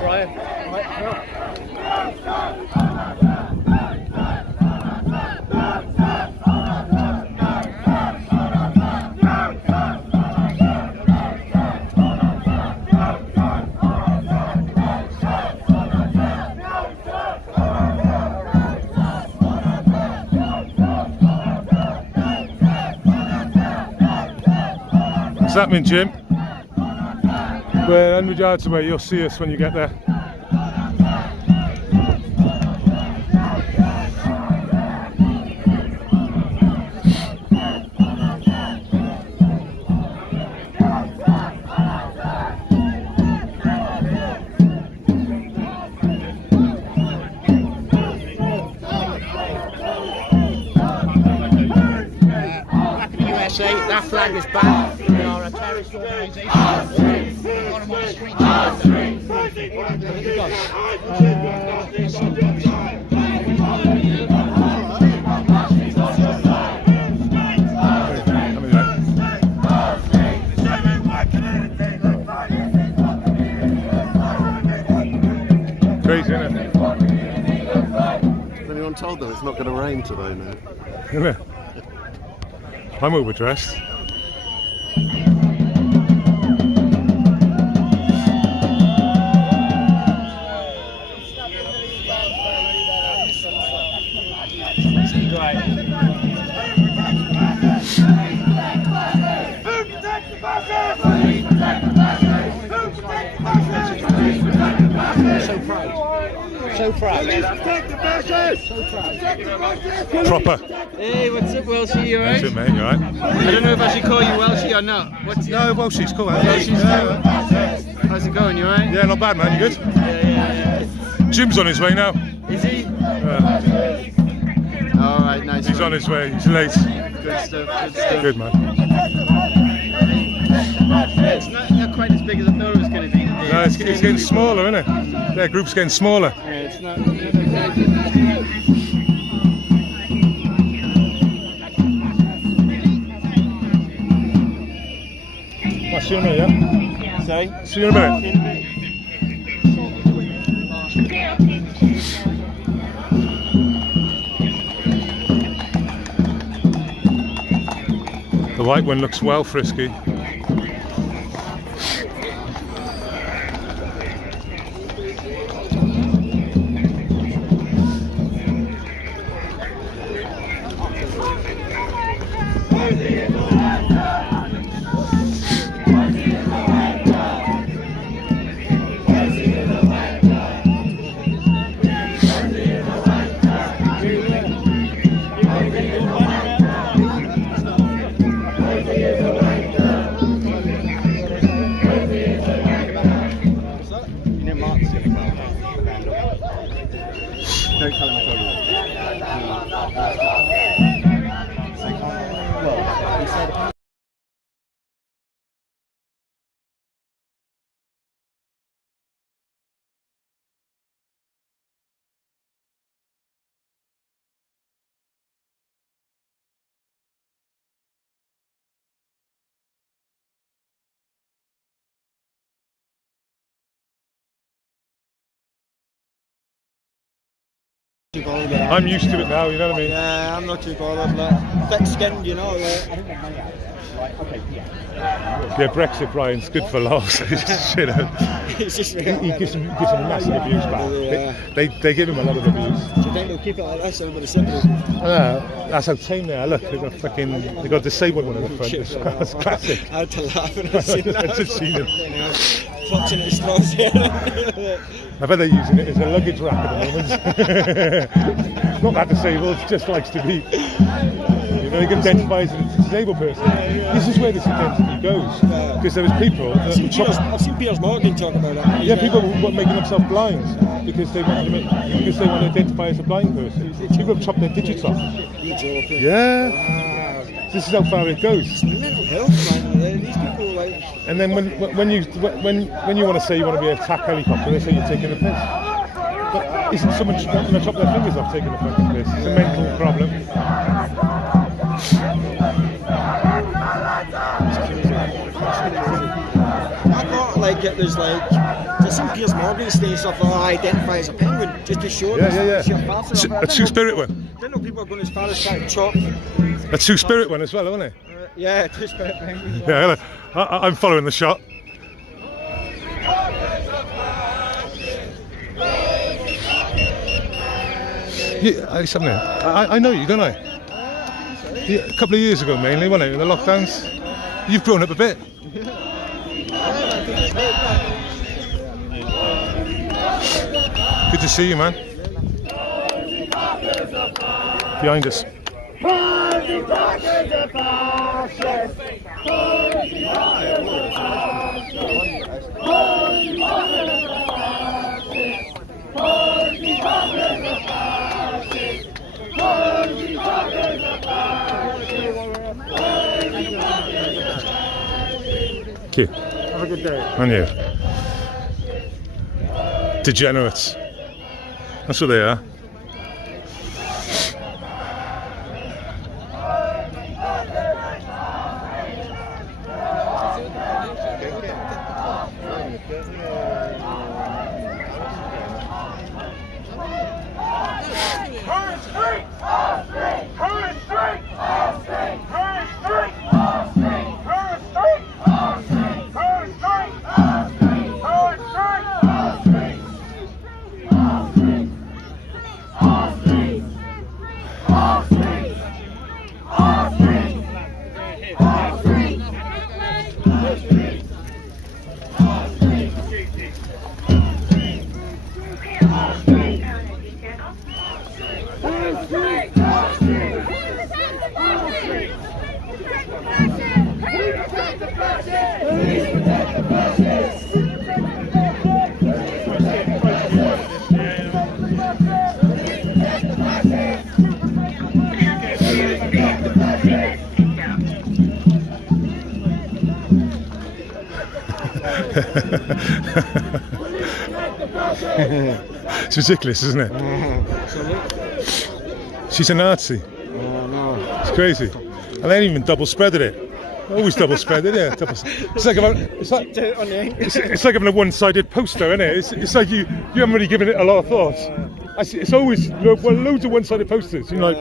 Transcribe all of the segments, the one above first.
Brian. What's happening, Jim? We're 100 yards away, you'll see us when you get there. That flag is back. We are a terrorist organisation. On my street. Crazy, isn't it? Has anyone told them it's not going to rain today now? Isn't it? I'm overdressed. So proud. Proper. Hey, what's up, Welshie? You alright? That's it, mate, you alright? I don't know if I should call you Welshie or not. What's No, well, she's cool. Welshie's cool. How's it going? You alright? Yeah, not bad, man. You good? Yeah. Jim's on his way now. Is he? Yeah. Alright, nice. He's on his way. He's late. Good stuff. Good, man. Yeah, it's not quite as big as I thought it was going to be. No, it's getting smaller, isn't it? Their group's getting smaller. Yeah, it's not. I'll see you in a minute, yeah? Sorry? See you in a minute. The white one looks well frisky. Don't tell him I told you that. I'm used to it now, you know what I mean? Yeah, I'm not too bothered. Like, thick skinned, you know. Yeah, Brexit, Brian's good for laughs. You know, It's just he gives him massive abuse back. They give him a lot of abuse. Do you think they'll keep it like this over the city? That's how tame they are. Look, they got disabled one in the front. That's classic. I had to laugh when I seen that. I've just seen it. Clutching at straws here. I bet they're using it as a luggage rack at the moment. Not that disabled, just likes to be. You know, they can identify as a disabled person. This is where this identity goes. Because there was people that I've seen Piers Morgan talk about that. Yeah, people were making themselves blind because they want to identify as a blind person. People have chopped their digits off. You're joking. Yeah. Wow. This is how far it goes. It's mental health, man. These people like. And then when you want to say you want to be a attack helicopter, they say you're taking a piss. But isn't someone wanting to chop their fingers off taking a fucking piss? It's a mental problem. I thought like it was like to some Piers Morgan stuff that I identify as a penguin, just to show Yeah. sheer farce of it. A Two-Spirit one. I didn't know people were going as far as trying to chop. A Two-Spirit one as well, isn't it? Yeah, Two-Spirit penguin. Yeah, I'm following the shot. Yeah, something. I know you, don't I? Yeah, a couple of years ago, mainly, wasn't it? In the lockdowns. You've grown up a bit. Good to see you, man. Behind us. Thank you. Have a good day. And you. Degenerates. That's what they are. It's ridiculous, isn't it? She's a Nazi. It's crazy. And they ain't even double spreaded it. Always double spreaded, yeah. It's like having a one-sided poster, isn't it? It's like you haven't really given it a lot of thought. It's always loads of one-sided posters. You're like,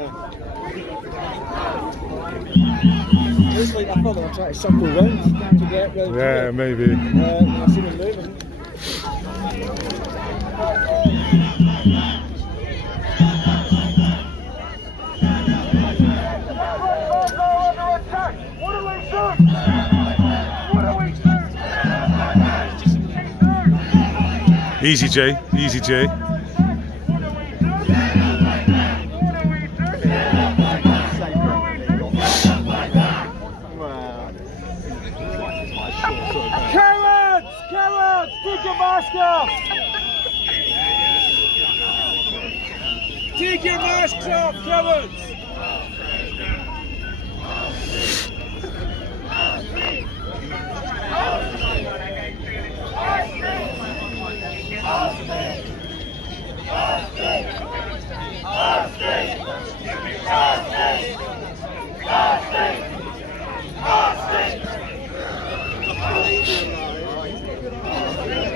It's like I thought they were trying to circle round to get round. yeah, maybe. I've seen them moving. Easy, Jay. Easy, Jay. Cowards! Cowards! Take your mask off! Take your masks off, cowards!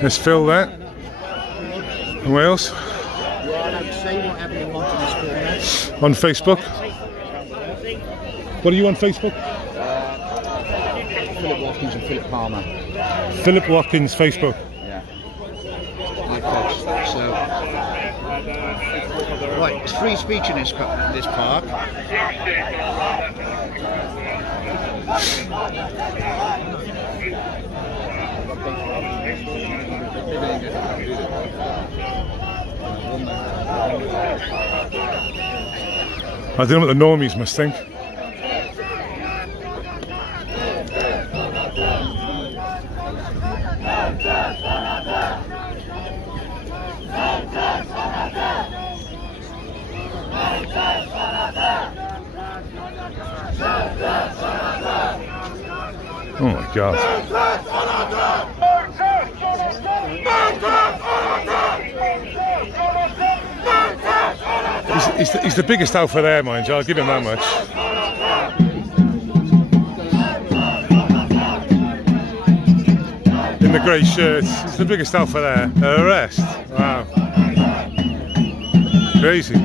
Let's fill that. And what else? On Facebook. What are you on Facebook? Philip Watkins and Philip Palmer. Philip Watkins Facebook. Yeah. My coach. So, right, it's free speech in this park. I don't know what the normies must think. Oh my God. He's the biggest alpha there, mind you, I'll give him that much. the grey shirts. It's the biggest alpha there. Arrest. Wow. Crazy.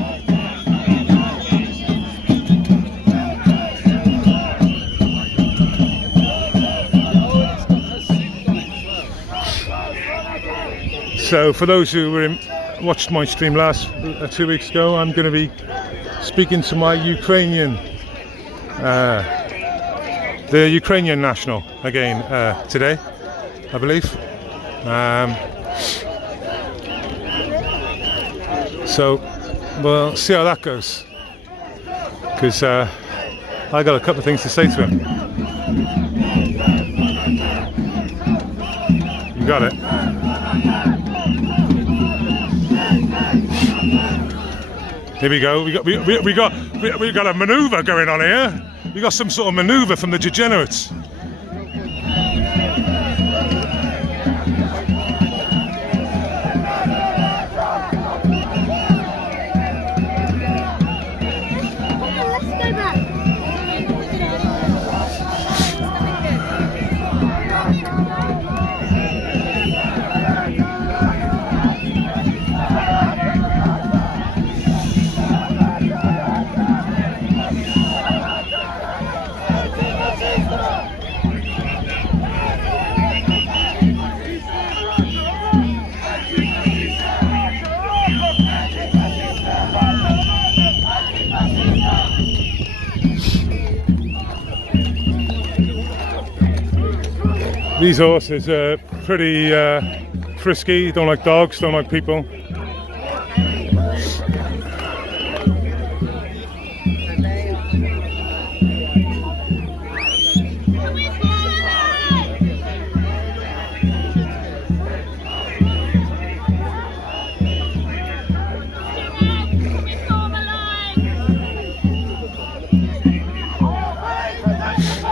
So for those who watched my stream 2 weeks ago, I'm going to be speaking to my Ukrainian, the Ukrainian national again today, I believe. So we'll see how that goes, because I got a couple of things to say to him. You got it. Here we go. We got a manoeuvre going on here. We got some sort of manoeuvre from the degenerates. These horses are pretty frisky, don't like dogs, don't like people.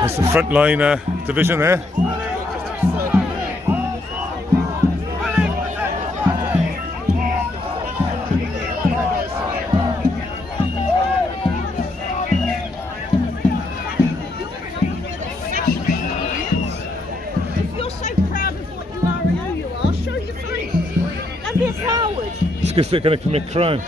There's the frontline division there. Because they're going to commit crime.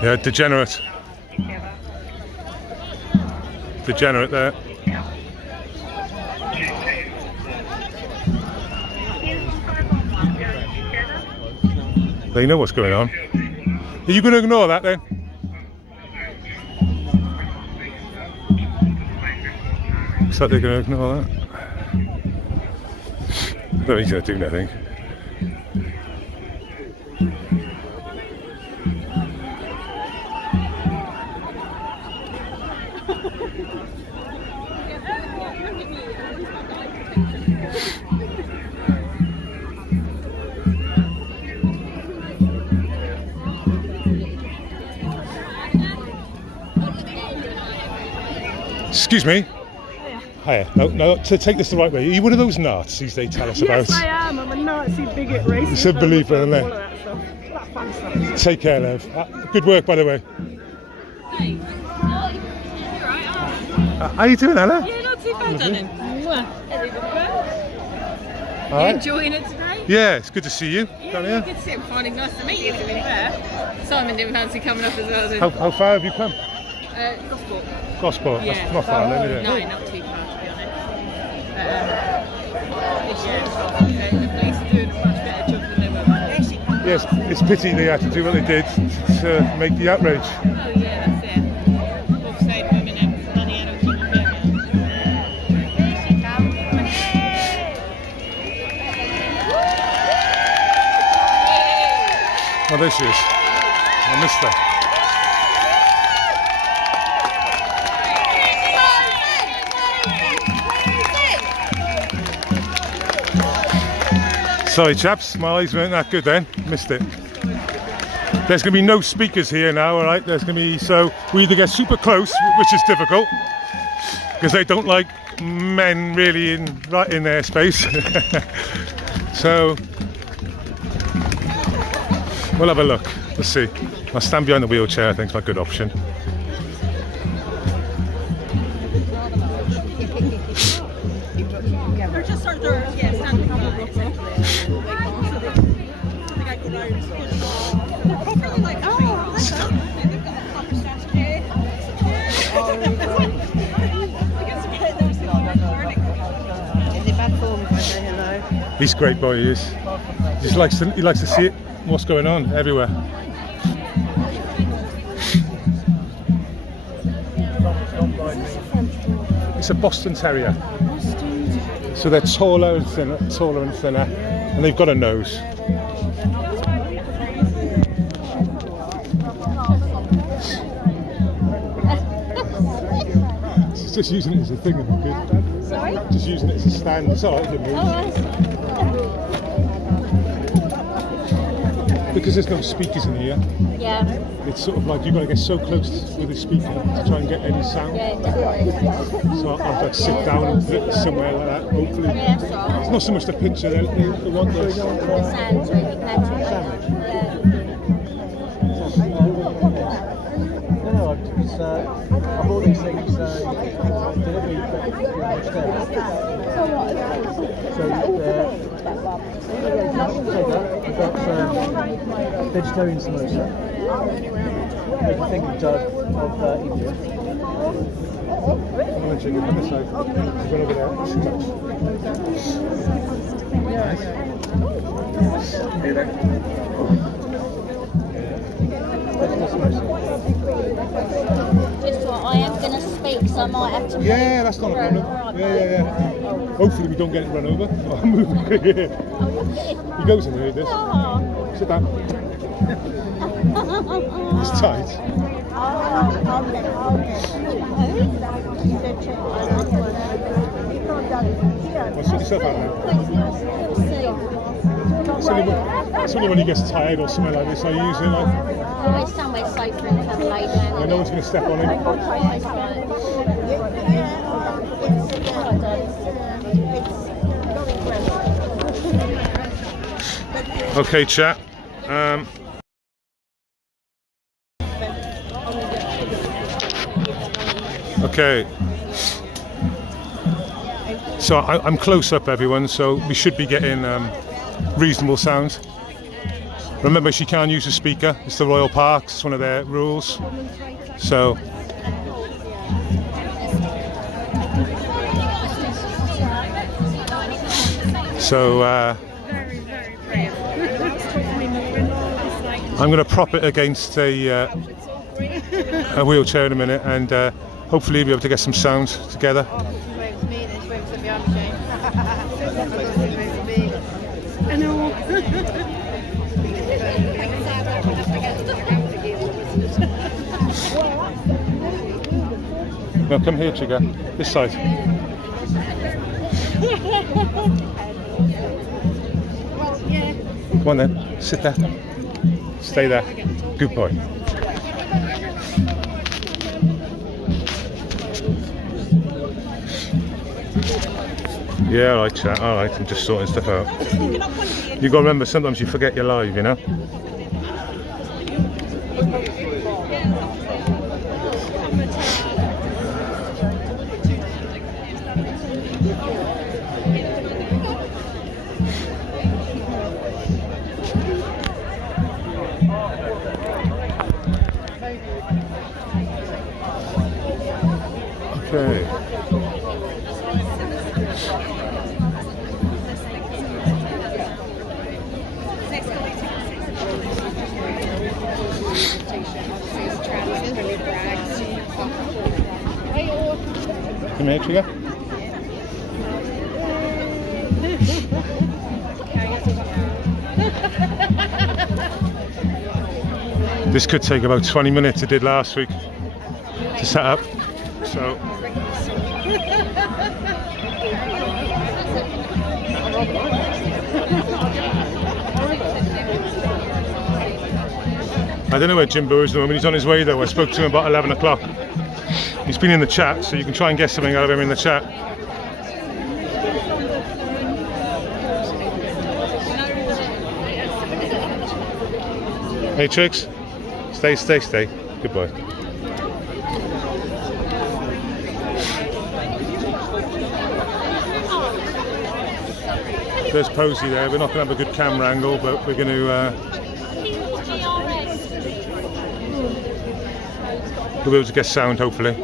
Yeah, degenerate. Degenerate there. They know what's going on. Are you going to ignore that then? Looks like they're going to ignore that. No, he's going to do nothing. Excuse me. Hiya. No, to take this the right way. Are you one of those Nazis they tell us about? Yes, I am. I'm a Nazi bigot racist. It's unbelievable, isn't it? All of that stuff. That fun stuff. Take care, love. Good work, by the way. How you doing, Ella? Yeah, not too bad, darling. All right. Enjoying it today? Yeah, it's good to see you. Down Yeah, here. good to see you. I'm finding nice to meet you, to be fair. Simon didn't fancy coming up as well. Then. How far have you come? Gosport. Gosport. Yeah. That's not far then, is it? No, not too far, to be honest. This year, the police are doing a much better job than they were before. Yes, it's pity they had to do what they did to make the outrage. Oh, yeah, that's it. Bob saying women have money and all keep them. Oh, there she is. I missed her. Sorry chaps, my eyes weren't that good then, missed it. There's going to be no speakers here now, alright? There's going to be, so we either get super close, which is difficult, because they don't like men really right in their space. So we'll have a look, let's see. I'll stand behind the wheelchair, I think it's a good option. Or just sort of, yeah, standing on the rock. They're properly like, they've got a proper strategy. Is it bad form if I say hello? He's a great boy, he is. He likes to see it, what's going on everywhere. It's a Boston Terrier. So they're taller and thinner, and they've got a nose. It's just using it as a thing, isn't it? Good. Sorry? Just using it as a stand. It's alright, it moves. Because there's no speakers in here. Yeah. It's sort of like you've got to get so close with the speaker to try and get any sound. So I'll have to sit down and put it somewhere like that, hopefully. Yeah, sure. It's not so much the picture, they want the sound. The sounds really catchy. No, it's, I've all these things delivery vegetarian samosa. Make you think of India. I'm going to check it on this side. It's going over there. Just what I am going to speak, so I might have to. Yeah, that's not a problem. Yeah. Hopefully we don't get it run over. I'll move here. He goes in there, this. Sit down. It's tight. Well, sort yourself out now. It's only when he gets tired or something like this I use it. Always somewhere safer and have laid down. No one's going to step on him. Okay, chat. Okay. So I'm close up, everyone. So we should be getting reasonable sound. Remember, she can't use a speaker. It's the Royal Parks. It's one of their rules. So. I'm going to prop it against a wheelchair in a minute, and hopefully be able to get some sound together. No, come here, Chigga. This side. Come on then, sit there. Stay there. Good boy. Yeah, alright, chat. Alright, I'm just sorting stuff out. You gotta remember, sometimes you forget you're live, you know? Okay. Come here, Trigger. This could take about 20 minutes. It did last week to set up. So. I don't know where Jimbo is at the moment. He's on his way though. I spoke to him about 11 o'clock. He's been in the chat, so you can try and get something out of him in the chat. Hey Trix, stay. Goodbye. There's Posey there. We're not going to have a good camera angle, but we're going to we'll be able to get sound hopefully.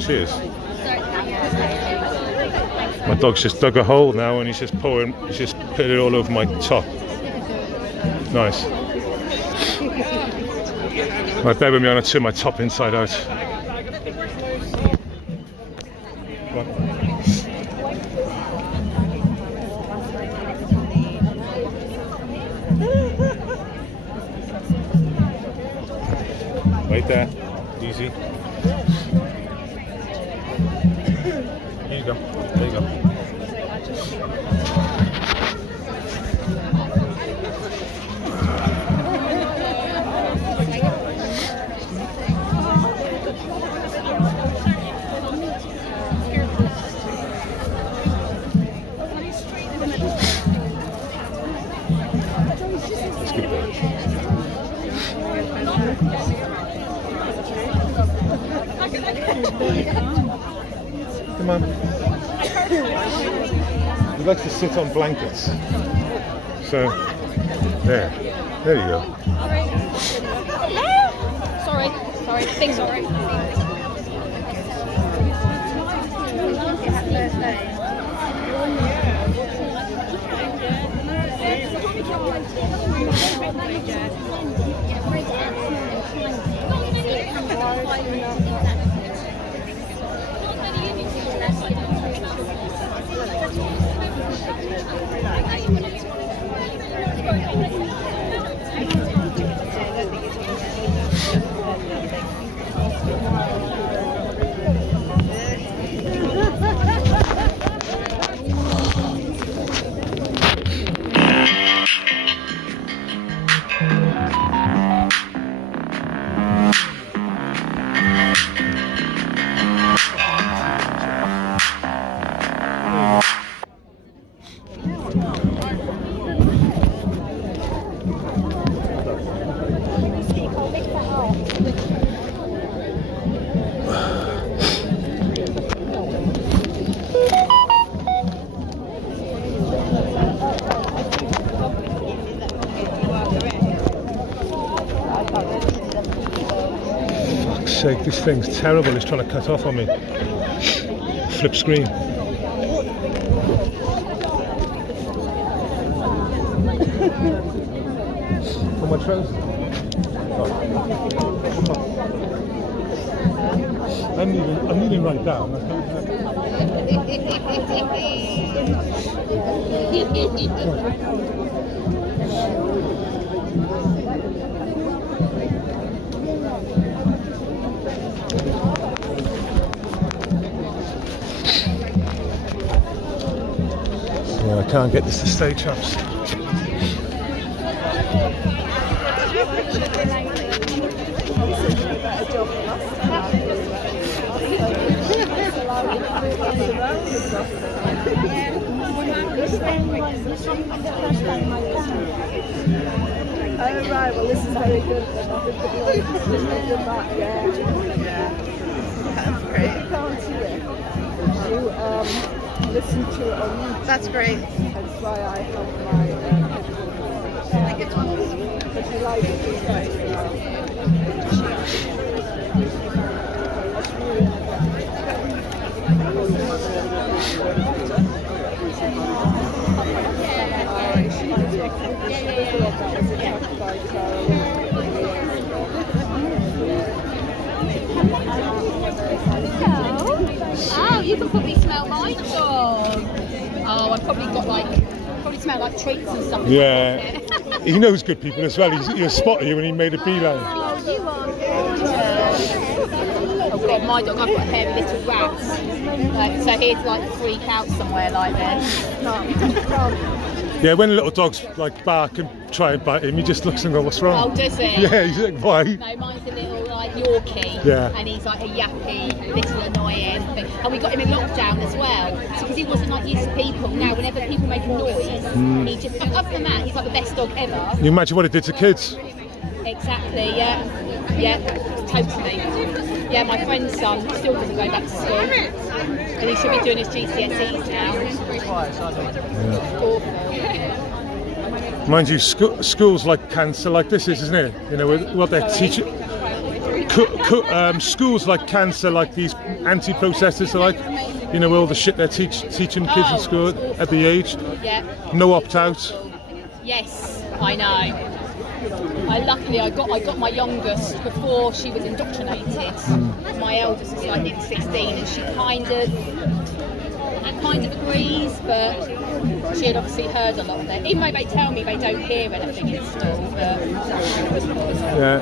Cheers. My dog's just dug a hole now and he's just putting it all over my top. Nice. Right, bear with me, I'm going to turn my top inside out. Right there, easy. Here you go. There you go. That's good boy. Come on. He likes to sit on blankets. So, there you go. Sorry, big sorry. Sake, this thing's terrible. It's trying to cut off on me. Flip screen. On my trousers. Oh. I'm kneeling right down. Yeah, I can't get this to stay, chaps. Oh right, well this is very good. That's great. You can't see it. You listen to it on YouTube. That's great. That's why I have my headphones. But you like it, it's great. you can probably smell mine. Oh, I've probably got probably smell like treats and stuff. Yeah. He knows good people as well. He'll spot you when he made a beeline. Oh, you are gorgeous. Oh God, my dog, I've got a pair of little rats. So he'd freak out somewhere like this. Yeah, when little dogs bark and try and bite him, he just looks and goes, "What's wrong?" Oh, does he? Yeah, he's like, "Why?" No, mine's a little Yorkie. Yeah. And he's a yappy, little annoying thing. And we got him in lockdown as well. So because he wasn't used to people. Now, whenever people make a noise, he just, other than that, he's the best dog ever. You imagine what it did to kids. Exactly, yeah. Yeah, totally. Yeah, my friend's son still doesn't go back to school. And he should be doing his GCSEs now. Awful. Mind you, schools like cancer, like this is, isn't it? You know, what they're teaching. Schools like cancer, like these anti-processors, are like, you know, all the shit they're teaching kids in school at the age. Yeah. No opt-out. Yes, I know. Luckily, I got my youngest before she was indoctrinated. My eldest is nearly 16, and she kind of agrees, but she had obviously heard a lot of it. Even though they tell me they don't hear anything in school. Yeah.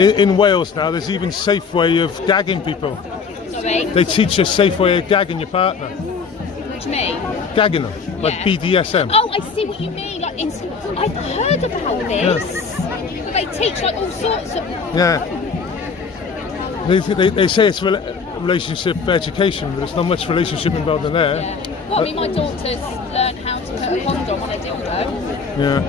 In Wales now, there's even safe way of gagging people. Sorry? They teach a safe way of gagging your partner. What do you mean? Gagging them, like BDSM. Oh, I see what you mean. In school, I've heard about this. Yeah. They teach all sorts of. Yeah. They say it's relationship education, but there's not much relationship involved in there. Yeah. Well, I mean, my daughter's learned how to put a condom on a dildo. Yeah.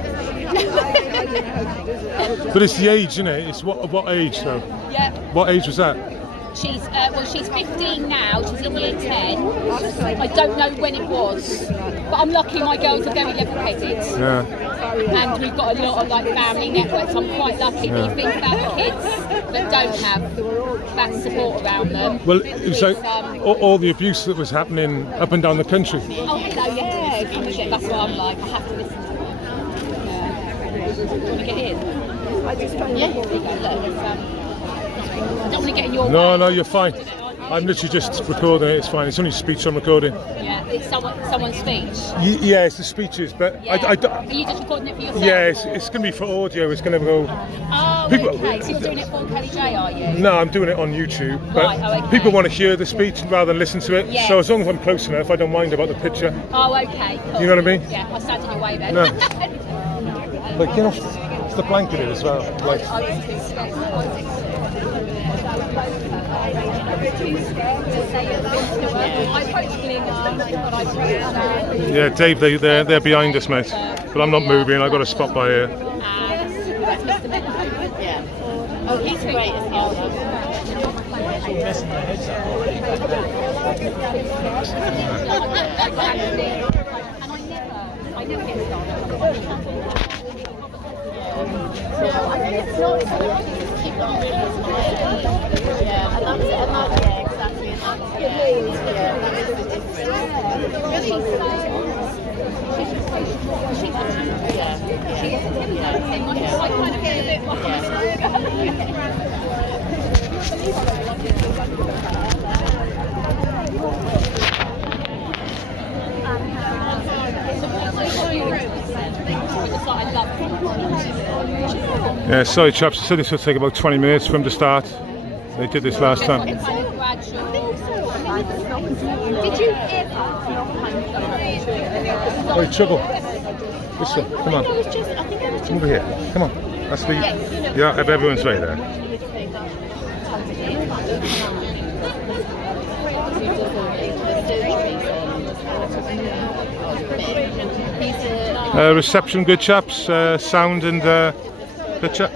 But it's the age, isn't it? It's what age though? Yeah. What age was that? She's 15 now. She's in year 10. I don't know when it was, but I'm lucky. My girls are very level-headed. Yeah. And we've got a lot of family networks. I'm quite lucky. Yeah. But you think about the kids that don't have that support around them. Well, it was all the abuse that was happening up and down the country. Oh, hello, yeah. That's what I'm like. I have to listen to it. Do you want to get in? Yeah. There you go. Look, I don't want to get in your way. No, you're fine. I'm literally just recording it. It's fine. It's only speech I'm recording. Yeah, it's someone's speech. Yeah, it's the speeches, but Yeah. Are you just recording it for yourself? Yeah, it's going to be for audio. It's going to go. Oh, people, okay. So you're doing it for Kelly J, are you? No, I'm doing it on YouTube. But Right, okay. people want to hear the speech rather than listen to it. Yes. So as long as I'm close enough, I don't mind about the picture. Oh, okay. Cool. You know what I mean? Yeah, I'll stand in your way then. No. Like, you know, it's the blanket here as well. Like, I was too scared. yeah, Dave, they're behind us, mate. But I'm not moving. I've got a spot by here. Yeah. Oh, he's great as well. I never get started. Keep on really yeah, and that's yeah, exactly. Yeah, sorry chaps, I said this would take about 20 minutes from the start. They did this last time. Did you ever? Oh, trouble. This one, come on. Over here, come on. That's the. Yeah, everyone's right there. Reception good chaps, sound and picture.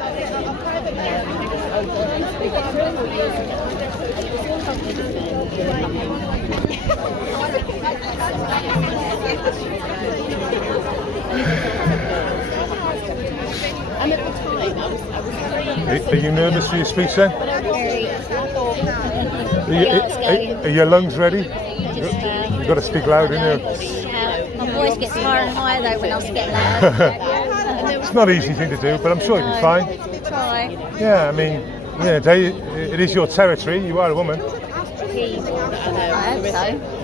Are you nervous for your speech then? Are your lungs ready? You've got to speak loud, innit? My voice gets higher and higher though when I speak loud. It's not an easy thing to do, but I'm sure you'll be fine. Try. Yeah, I mean, it is your territory. You are a woman. people that are there. I hope so.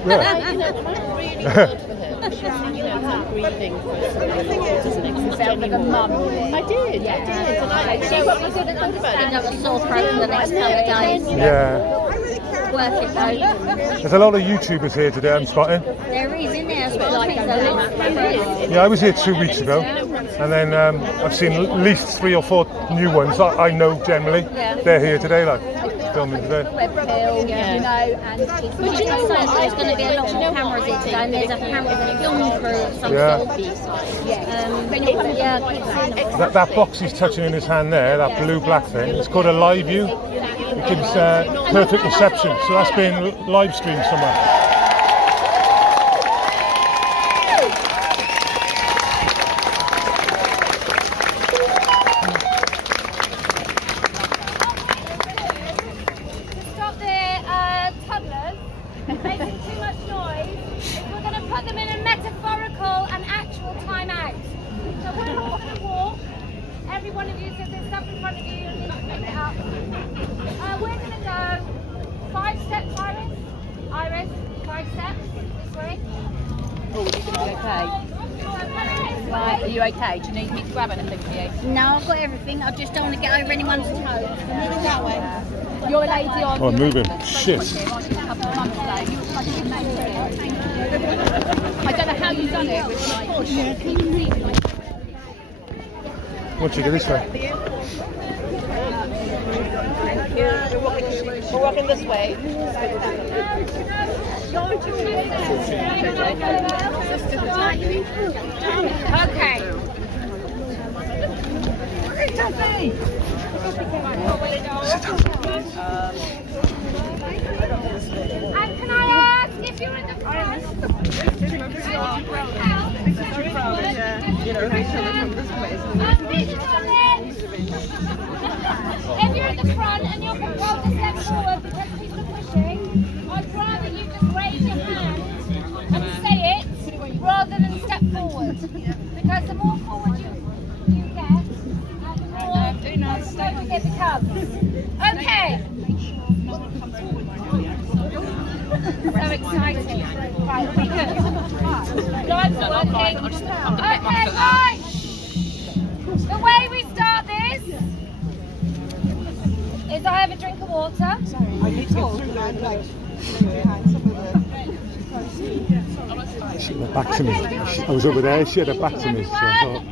Yeah. You know, it might really be good for her. She's, you know, it's like grieving for something that doesn't exist Felt like a anymore. mum. I did. And I She probably didn't think about End it. up a sore throat for the next couple of days. Yeah. Worth it though. There's a lot of YouTubers here today, I'm spotting. There is in there as well. Like Yeah, I was here 2 weeks ago, and then I've seen at least 3 or 4 new ones that I know generally. They're here today, like filming today. You know, and But you know what? There's going to be a lot more cameras here today, and there's a film crew of some Yeah. sort. Yeah, keep seeing them. That box he's touching in his hand there, that blue-black thing, it's called a live view. It gives perfect reception, so that's being live streamed somewhere. stop the toddlers making too much noise. We're going to put them in a metaphorical and actual timeout. So we're all going to walk. Every one of you, so there's stuff in front of you, you need to pick it up. We're going to go 5 steps, Iris. Iris, 5 steps this way. Oh, you're going to be okay. Are you okay? Do you need me to grab anything for you? No, I've got everything. I just don't want to get over anyone's toes. Moving that way. You're a lady on. Oh, I'm moving. Shit. I don't know how you've done it. Once you go this way. We're walking this way. Okay. And can I ask if you're in the front? If you're in the front and you're controlled to step forward because people are pushing, I'd rather you just raise your hand and say it rather than step forward. Because the more forward you get, the more slower it becomes. Okay. So exciting. Right, we good. Lives are working. Okay, right. The way we start this is I have a drink of water. She had her back to me. I was over there, she had her back to me, so I thought...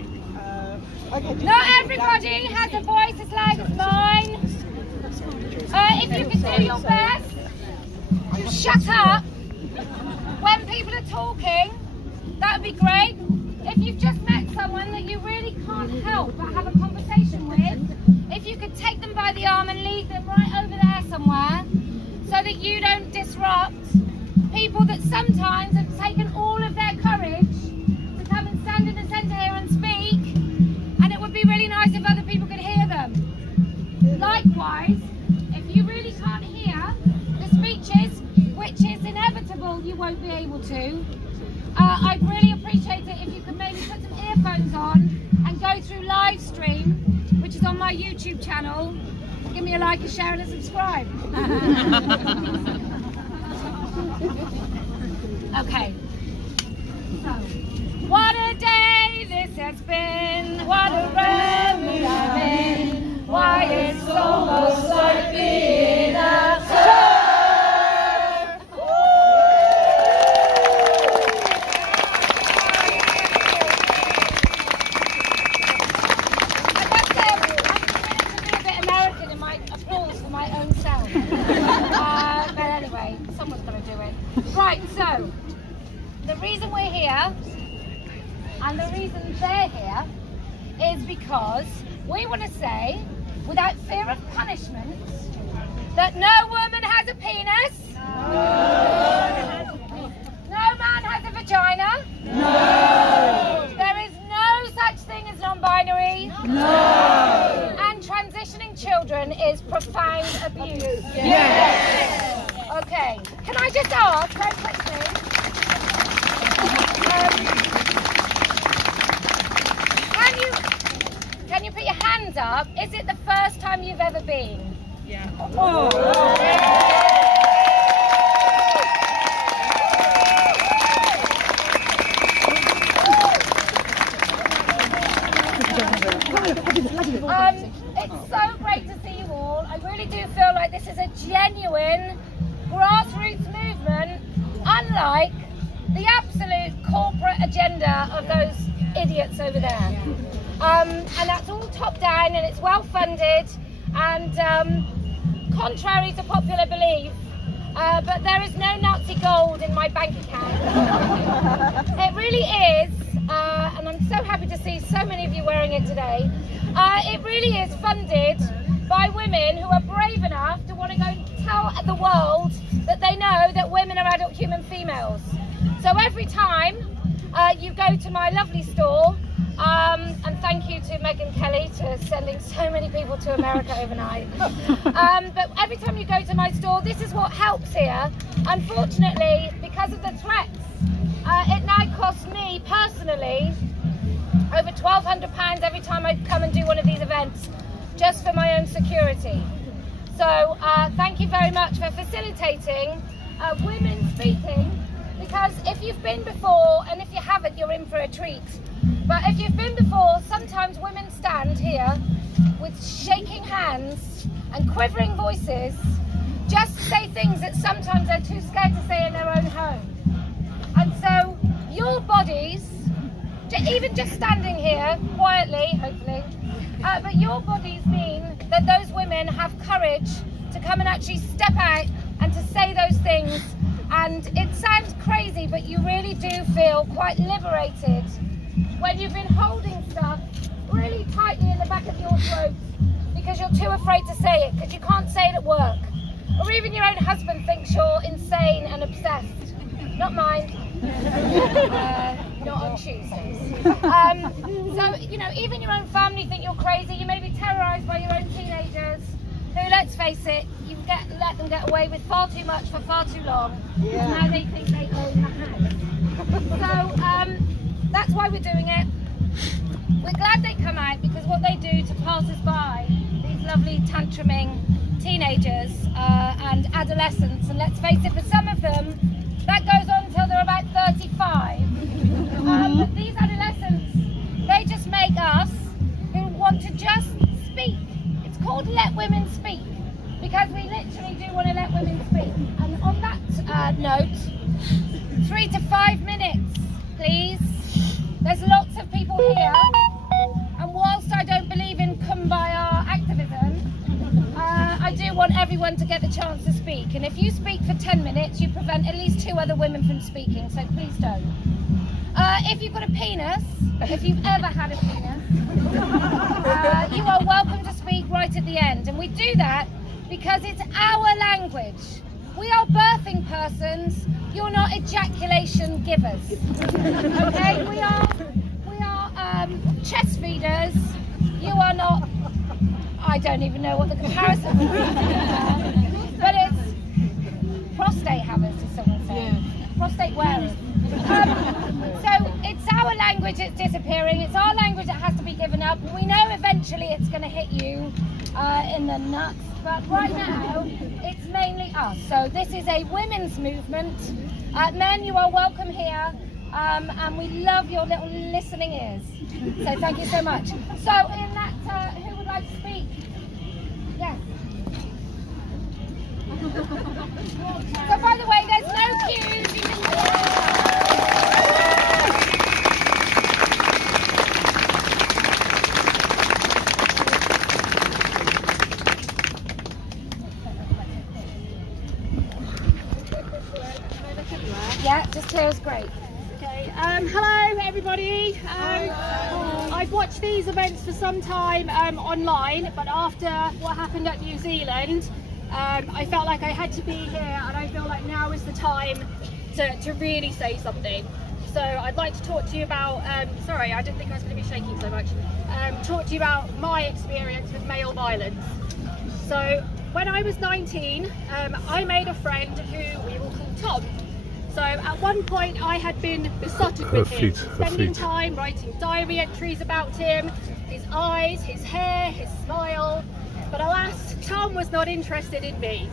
Not everybody has a voice as loud as mine. If you can do your best to shut up when people are talking, that would be great. If you've just met someone that you really can't help but have a conversation with, if you could take them by the arm and lead them right over there somewhere so that you don't disrupt people that sometimes have taken all of their courage to come and stand in the centre here and speak, and it would be really nice if other people could hear them. Likewise, if you really can't hear the speeches, which is inevitable you won't be able to, I'd really appreciate it if you could maybe put some earphones on and go through live stream, which is on my YouTube channel. Give me a like, a share and a subscribe. Okay. So, what a day this has been. What a run we have been. Why it's almost like being a star. Right, so the reason we're here and the reason they're here is because we want to say, without fear of punishment, that no woman has a penis, no man has a vagina, there is no such thing as non-binary, and transitioning children is profound abuse. Okay, can I just ask very quickly, can you put your hands up? Is it the first time you've ever been? Yeah. Oh. It's so great to see you all. I really do feel like this is a genuine grassroots movement, unlike the absolute corporate agenda of those idiots over there. And that's all top down, and it's well funded, and contrary to popular belief, but there is no Nazi gold in my bank account. It really is, and I'm so happy to see so many of you wearing it today. It really is funded by women who are brave enough to want to go and tell the world that they know that women are adult human females. So every time you go to my lovely store, and thank you to Meghan Kelly for sending so many people to America overnight. But every time you go to my store, this is what helps here. Unfortunately, because of the threats, it now costs me personally over £1,200 every time I come and do one of these events, just for my own security. So thank you very much for facilitating women speaking, because if you've been before, and if you haven't, you're in for a treat. But if you've been before, sometimes women stand here with shaking hands and quivering voices just to say things that sometimes they're too scared to say in their own home. And so your bodies, even just standing here quietly, hopefully, but your bodies mean that those women have courage to come and actually step out and to say those things. And it sounds crazy, but you really do feel quite liberated when you've been holding stuff really tightly in the back of your throat because you're too afraid to say it, because you can't say it at work. Or even your own husband thinks you're insane and obsessed. Not mine. Not on Tuesdays. So, you know, even your own family think you're crazy. You may be terrorised by your own teenagers who, let's face it, you let them get away with far too much for far too long. Yeah. Now they think they own the house. So that's why we're doing it. We're glad they come out, because what they do to passers-by, these lovely tantruming teenagers and adolescents, and let's face it, for some of them, that goes on until they're about 35. But these adolescents, they just make us, who want to just speak. It's called Let Women Speak, because we literally do want to let women speak. And on that note, 3 to 5 minutes, please. There's lots of people here, and whilst I don't believe in kumbaya activism, I do want everyone to get the chance to speak. And if you speak for 10 minutes, you prevent at least 2 other women from speaking, so please don't. If you've got a penis, if you've ever had a penis, you are welcome to speak right at the end. And we do that because it's our language. We are birthing persons, you're not ejaculation givers. Okay, we are chest feeders, you are not, I don't even know what the comparison would be, but it's prostate havers, as someone said. Yeah. Prostate wearers. So it's our language that's disappearing, it's our language that has to be given up. We know eventually it's going to hit you in the nuts, but right now it's mainly us. So this is a women's movement. Men, you are welcome here, and we love your little listening ears. So thank you so much. So in that, who would like to speak? Yes. So by the way, there's no queues. You can... Yeah, just here is great. Okay, hello everybody. I've watched these events for some time online, but after what happened at New Zealand, I felt like I had to be here, and I feel like now is the time to really say something. So I'd like to talk to you about, sorry, I didn't think I was going to be shaking so much, talk to you about my experience with male violence. So when I was 19, I made a friend who we will call Tom. So at one point I had been besotted with him, spending time writing diary entries about him, his eyes, his hair, his smile, but alas, Tom was not interested in me.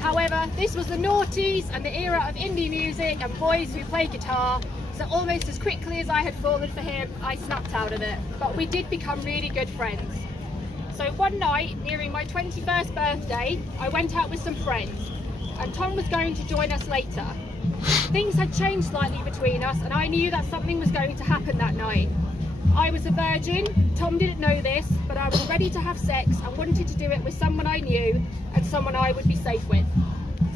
However, this was the noughties and the era of indie music and boys who play guitar, So almost as quickly as I had fallen for him, I snapped out of it. But we did become really good friends. So one night, nearing my 21st birthday, I went out with some friends, and Tom was going to join us later. Things had changed slightly between us, and I knew that something was going to happen that night. I was a virgin, Tom didn't know this, but I was ready to have sex and wanted to do it with someone I knew and someone I would be safe with.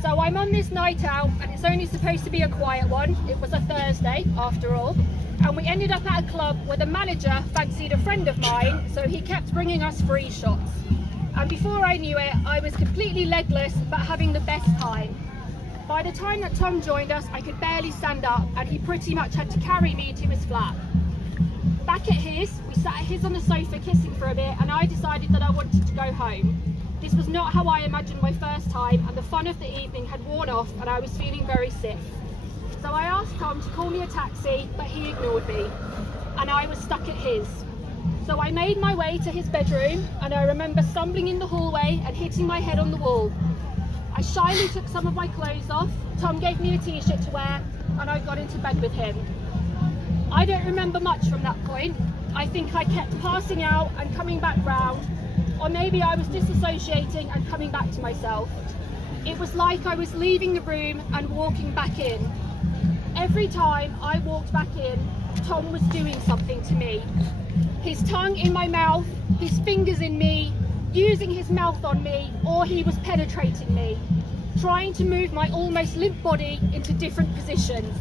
So I'm on this night out, and it's only supposed to be a quiet one. It was a Thursday, after all, and we ended up at a club where the manager fancied a friend of mine, so he kept bringing us free shots. And before I knew it, I was completely legless, but having the best time. By the time that Tom joined us, I could barely stand up, and he pretty much had to carry me to his flat. Back at his, we sat at his on the sofa kissing for a bit, and I decided that I wanted to go home. This was not how I imagined my first time, and the fun of the evening had worn off, and I was feeling very sick. So I asked Tom to call me a taxi, but he ignored me, and I was stuck at his. So I made my way to his bedroom, and I remember stumbling in the hallway and hitting my head on the wall. I shyly took some of my clothes off, Tom gave me a t-shirt to wear, and I got into bed with him. I don't remember much from that point. I think I kept passing out and coming back round, or maybe I was disassociating and coming back to myself. It was like I was leaving the room and walking back in. Every time I walked back in, Tom was doing something to me. His tongue in my mouth, his fingers in me, using his mouth on me, or he was penetrating me, trying to move my almost limp body into different positions.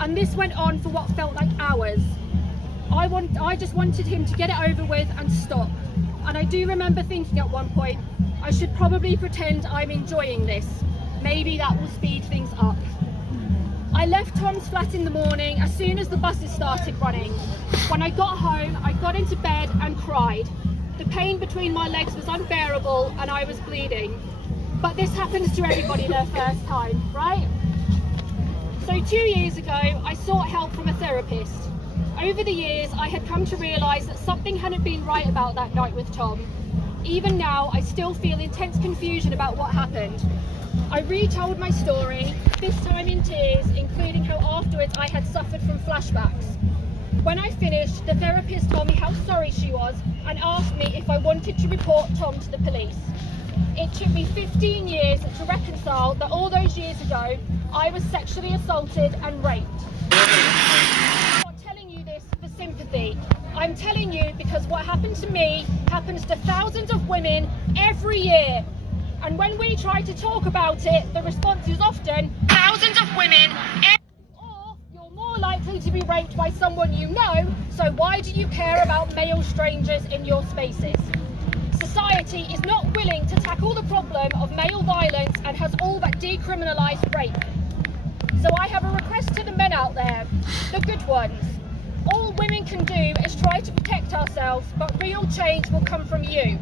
And this went on for what felt like hours. I just wanted him to get it over with and stop. And I do remember thinking at one point, I should probably pretend I'm enjoying this. Maybe that will speed things up. I left Tom's flat in the morning as soon as the buses started running. When I got home, I got into bed and cried. The pain between my legs was unbearable and I was bleeding. But this happens to everybody their first time, right? So 2 years ago, I sought help from a therapist. Over the years, I had come to realise that something hadn't been right about that night with Tom. Even now, I still feel intense confusion about what happened. I retold my story, this time in tears, including how afterwards I had suffered from flashbacks. When I finished, the therapist told me how sorry she was and asked me if I wanted to report Tom to the police. It took me 15 years to reconcile that all those years ago, I was sexually assaulted and raped. I'm not telling you this for sympathy. I'm telling you because what happened to me happens to thousands of women every year. And when we try to talk about it, the response is often, thousands of women, or you're more likely to be raped by someone you know, so why do you care about male strangers in your spaces? Society is not willing to tackle the problem of male violence and has all but decriminalised rape. So I have a request to the men out there, the good ones. All women can do is try to protect ourselves, but real change will come from you.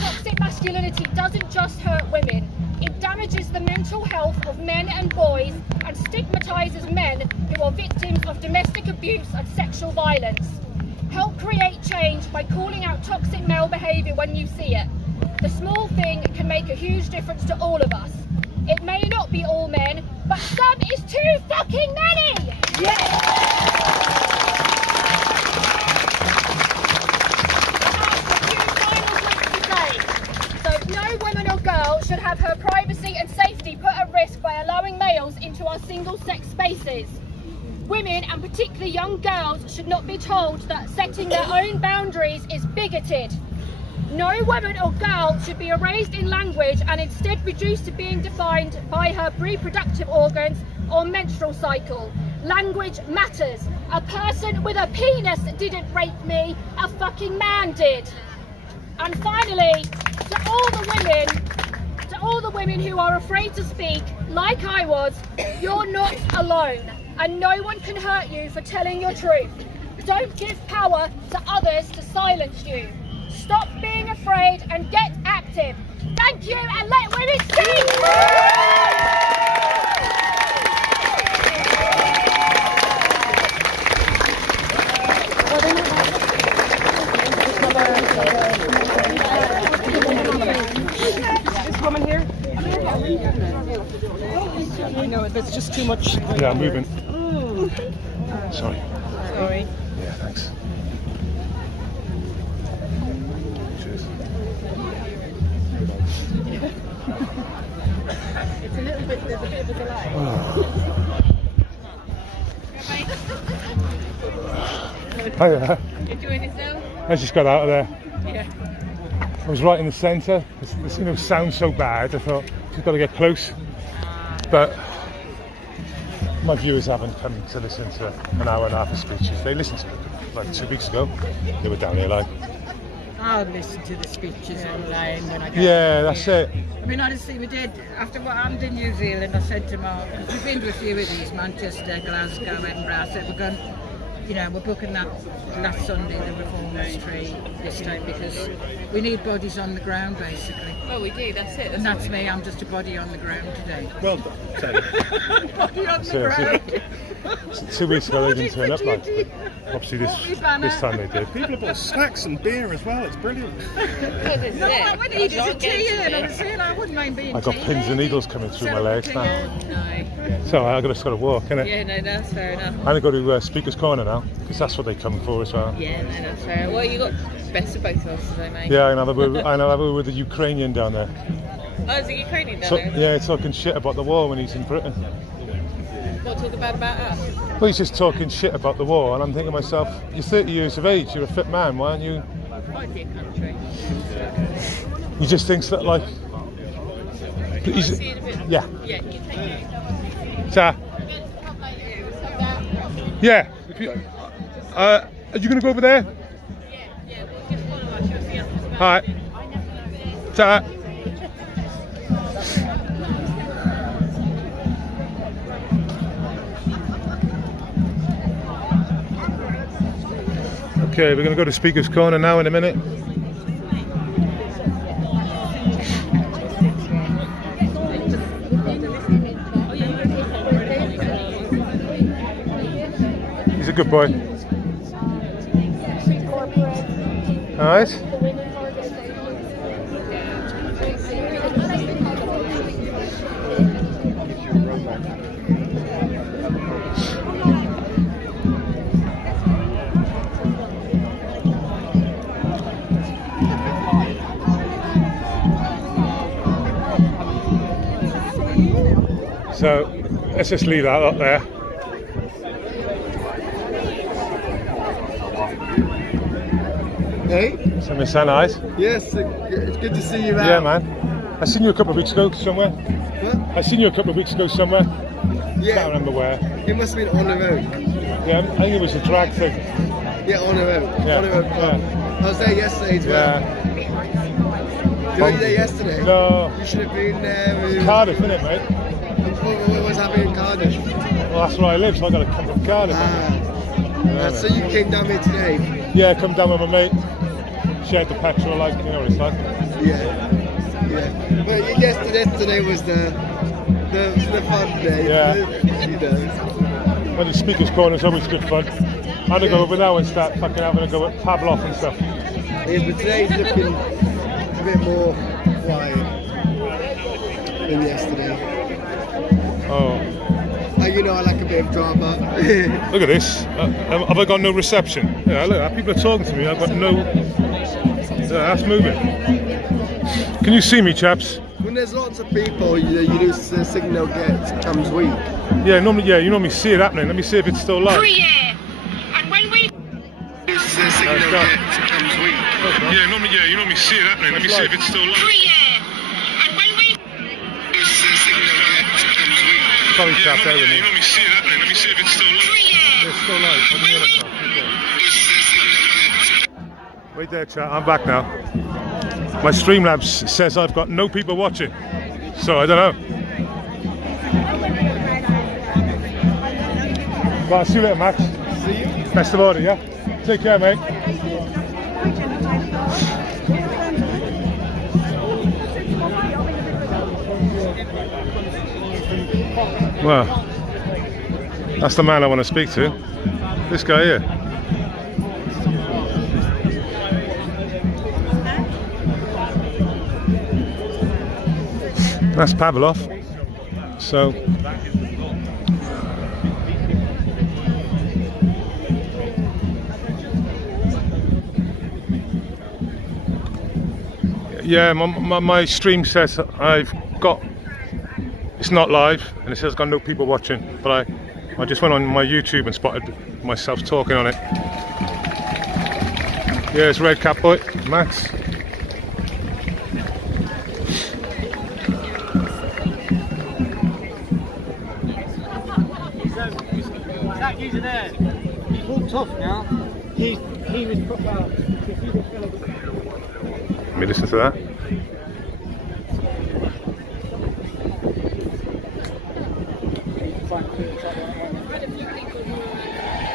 Toxic masculinity doesn't just hurt women. It damages the mental health of men and boys and stigmatises men who are victims of domestic abuse and sexual violence. Help create change by calling out toxic male behaviour when you see it. The small thing can make a huge difference to all of us. It may not be all men, but some is too fucking many! No woman or girl should have her privacy and safety put at risk by allowing males into our single-sex spaces. Women, and particularly young girls, should not be told that setting their own boundaries is bigoted. No woman or girl should be erased in language and instead reduced to being defined by her reproductive organs or menstrual cycle. Language matters. A person with a penis didn't rape me, a fucking man did. And finally, to all the women who are afraid to speak, like I was, you're not alone, and no one can hurt you for telling your truth. Don't give power to others to silence you. Stop being afraid and get active. Thank you, and let women speak! This woman here? No, that's just too much. Yeah, moving. Sorry. Sorry. Yeah, thanks. Cheers. It's a little bit, there's a bit of a delay. Hiya. Enjoying yourself? I just got out of there. Yeah. I was right in the centre. This sounds so bad. I thought just got to get close, but my viewers haven't come to listen to an hour and a half of speeches. They listened to it like 2 weeks ago. They were down there like. I'll listen to the speeches online when I get Yeah, that's it. I mean, honestly, we did, after what happened in New Zealand, I said to Mark, we've been to a few of these, Manchester, Glasgow, Edinburgh, I said we're going, we're booking that last Sunday, the Reformers Tree this time, because we need bodies on the ground, basically. Well, we do, that's it. And that's me, I'm just a body on the ground today. Well done. Body on the Seriously. ground. 2 weeks ago they didn't turn up like, but obviously this time they did. People have bought snacks and beer as well. It's brilliant. No, I would eat a tea in, I was saying I wouldn't mind being I got tea pins and lady. needles coming through my legs now. No. So I just got to walk, innit? Yeah, no, that's fair enough. I'm gonna go to Speaker's Corner now because that's what they come for as well. Yeah, no, that's fair. Well, you got best of both worlds today, mate. Yeah, I know we're with the Ukrainian down there. Oh, is it Ukrainian down So, there? yeah, talking shit about the war when he's in Britain. What, talk about us? Well, he's just talking shit about the war, and I'm thinking to myself, you're 30 years of age, you're a fit man, why aren't you? Find your country. He just thinks that, like, he's, See you in a bit. yeah. Yeah, you take it. Ta. Yeah. If you, are you going to go over there? Yeah, well, just follow us, you'll see us. Hi. Ta. Okay, we're going to go to Speaker's Corner now in a minute. He's a good boy. All right. So let's just leave that up there. Hey? So Miss Anne eyes. Yes, it's good to see you out. Yeah, man. I seen you a couple of weeks ago somewhere. What? I seen you a couple of weeks ago somewhere. Yeah. Can't remember where. It must have been Honor Oak. Yeah, I think it was a drag thing. Yeah, Honor Oak. Yeah. Honor Oak Pub. Yeah. I was there yesterday as well. Yeah. Were you there yesterday? No. You should have been there. It's Cardiff, isn't it, mate? What was happening in Cardiff? Well, that's where I live, so I got to come from Cardiff. So you came down here today? Yeah, come down with my mate. Shared the petrol, like, you know what it's like. Yeah. Yeah. But yesterday was the fun day. Yeah. You know. When the Speaker's Corner is always good fun. I'm going to go over now and start fucking having a go at Pavlov and stuff. Yeah, but today's looking a bit more quiet than yesterday. Oh. I like a bit of drama. Look at this. Have I got no reception? Yeah, look, people are talking to me. I've got no. Yeah, that's moving. Can you see me, chaps? When there's lots of people, you lose the signal comes weak. Yeah, you normally see it happening. Let me see if it's still live. And when we The signal comes weak. You normally see it happening. Let me see if it's still live. and when we The signal comes weak. Sorry, chap, bear with me. normally see it happening. Let me see if it's still live. It's still live. On the other side. Wait there, chat. I'm back now. My Streamlabs says I've got no people watching, so I don't know. Well, I'll see you later, Max. See you. Best of order, yeah? Take care, mate. Well, that's the man I want to speak to. This guy here. That's Pavlov. So Yeah, my stream says I've got, it's not live, and it says I've got no people watching, but I just went on my YouTube and spotted myself talking on it. Yeah, it's Red Cap Boy, Max. He's there. He's all tough now. He was proper. Let me listen to that.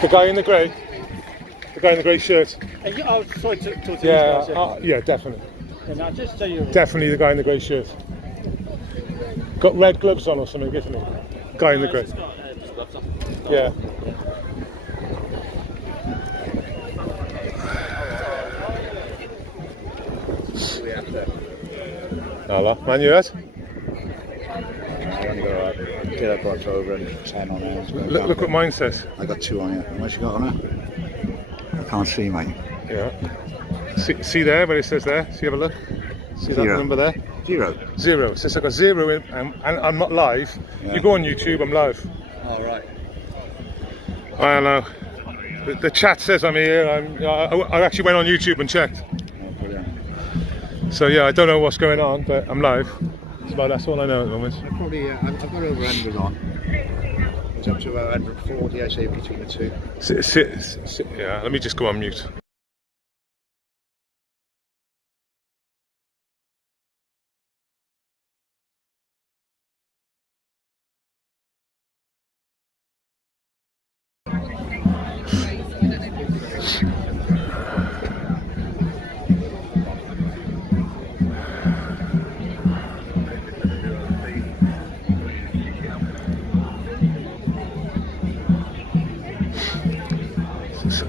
The guy in the grey? The guy in the grey shirt? Oh, sorry to talk to Yeah, you guys. yeah, definitely. Yeah, no, just so you. Definitely the guy in the grey shirt. Got red gloves on or something, isn't he? Guy in the grey. Yeah. Hello, man, you right? Get up October and 10 on there. Look what mine says. I got 2 on here. How much you got on it? I can't see, mate. Yeah. See there where it says there? See, have a look. See that number there? 0. 0. It says I got 0 in, and I'm not live. Yeah. You go on YouTube, I'm live. All right. I don't know. The chat says I'm here. I actually went on YouTube and checked. Oh, brilliant. So yeah, I don't know what's going on, but I'm live. That's all I know at the moment. I've got over 100 on. It's up to about 140, I say, between the two. Yeah, let me just go on mute.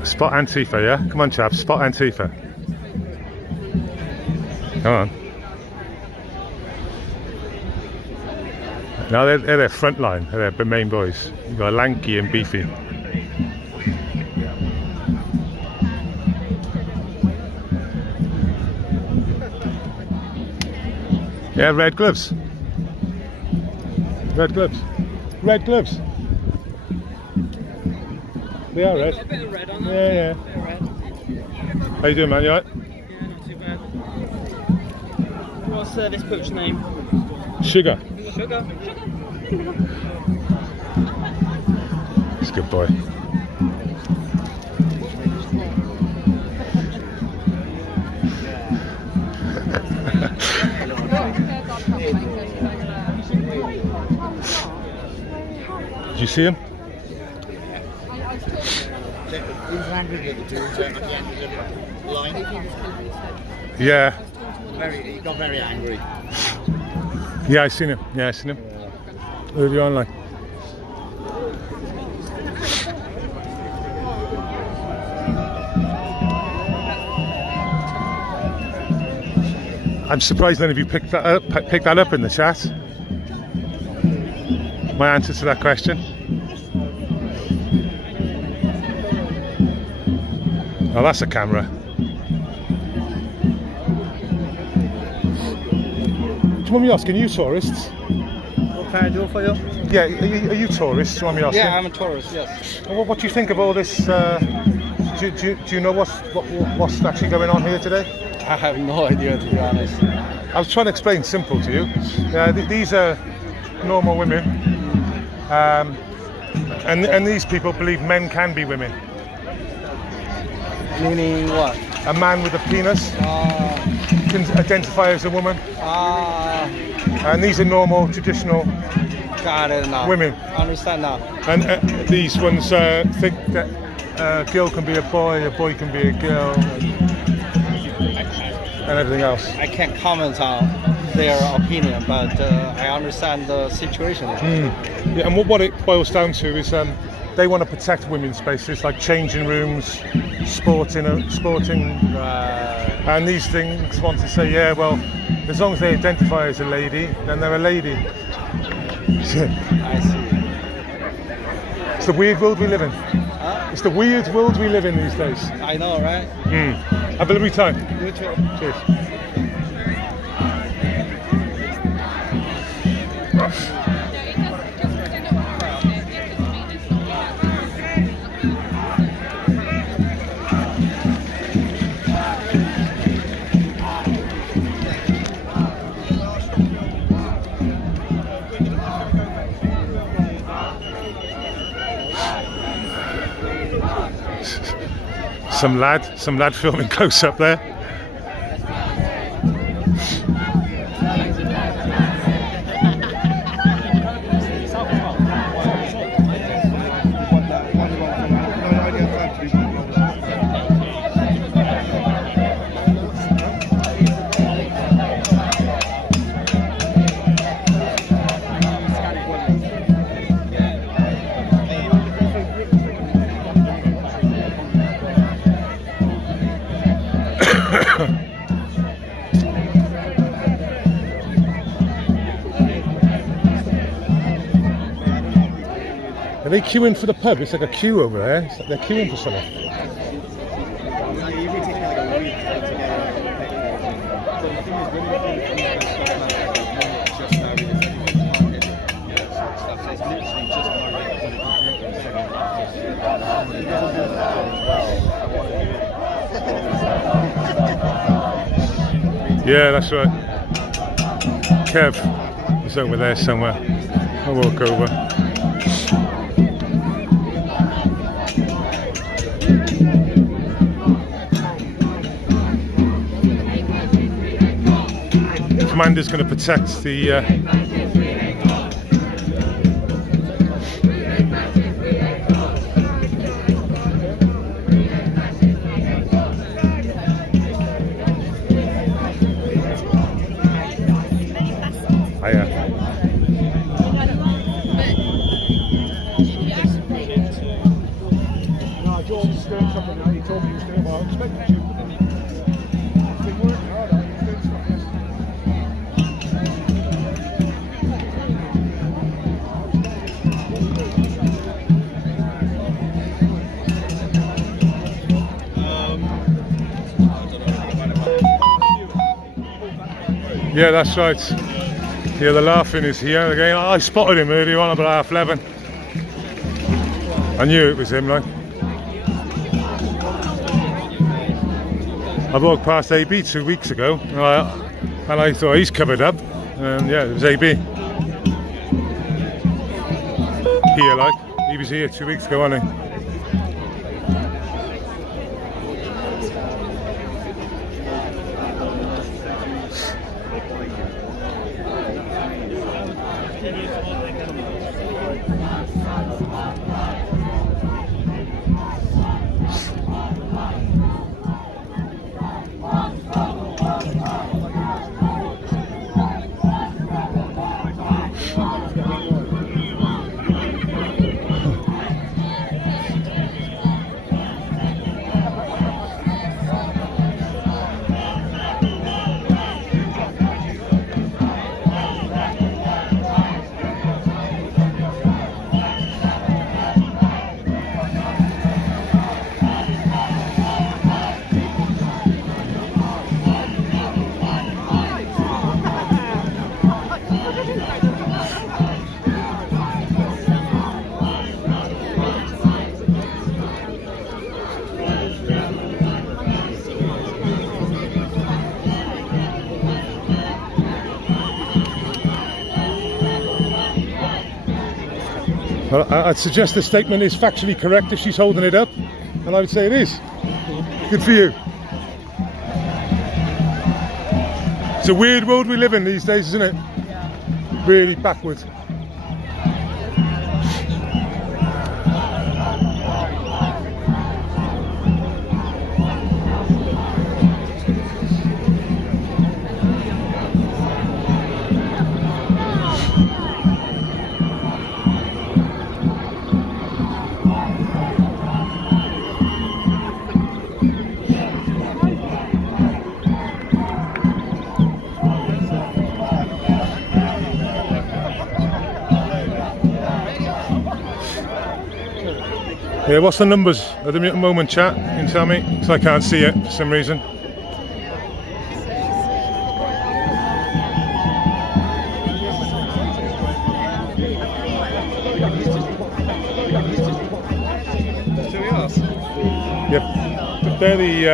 Spot Antifa, yeah? Come on, chaps, spot Antifa. Come on. Now they're their front line, they're their main boys. You've got lanky and beefy. Yeah, red gloves. Red gloves. Red gloves. They are red. A bit of red on them. Yeah. A bit of red. How you doing, man? You alright? Yeah, not too bad. What's this book's name? Sugar. Sugar. He's a good boy. Did you see him? He was angry the other two, at the end of the line. Yeah. He got very angry. Yeah, I seen him. Earlier on, like. I'm surprised none of you picked that up in the chat. My answer to that question. Oh, that's a camera. Do you want me asking, you tourists? What can I do for you? Yeah, are you tourists? Do you want me asking? Yeah, I'm a tourist, yes. Well, what do you think of all this? Do you know what's actually going on here today? I have no idea, to be honest. I was trying to explain simple to you. These are normal women, and these people believe men can be women. Meaning what? A man with a penis can identify as a woman, and these are normal, traditional Got it now. women. I understand now. And these ones think that a girl can be a boy can be a girl, and everything else. I can't comment on their opinion, but I understand the situation. Yeah, and what it boils down to is they want to protect women's spaces like changing rooms, sporting, and these things want to say, yeah, well, as long as they identify as a lady, then they're a lady. I see. It's the weird world we live in. It's the weird world we live in these days. I know, right? Have a lovely time. You too. Cheers. Some lad filming close up there. Are they queuing for the pub? It's like a queue over there. It's like they're queuing for something. Yeah, that's right. Kev is over there somewhere. I'll walk over. Commander's going to protect the yeah, that's right. Yeah, the laughing is here again. I spotted him earlier on about 11:30. I knew it was him, like. I walked past AB 2 weeks ago, and I thought he's covered up, and yeah, it was AB. Here, like, he was here 2 weeks ago, wasn't he? Well, I'd suggest the statement is factually correct if she's holding it up, and I would say it is. Good for you. It's a weird world we live in these days, isn't it? Yeah. Really backwards. Yeah, what's the numbers at the moment, chat? Can you tell me? Because I can't see it for some reason. they're the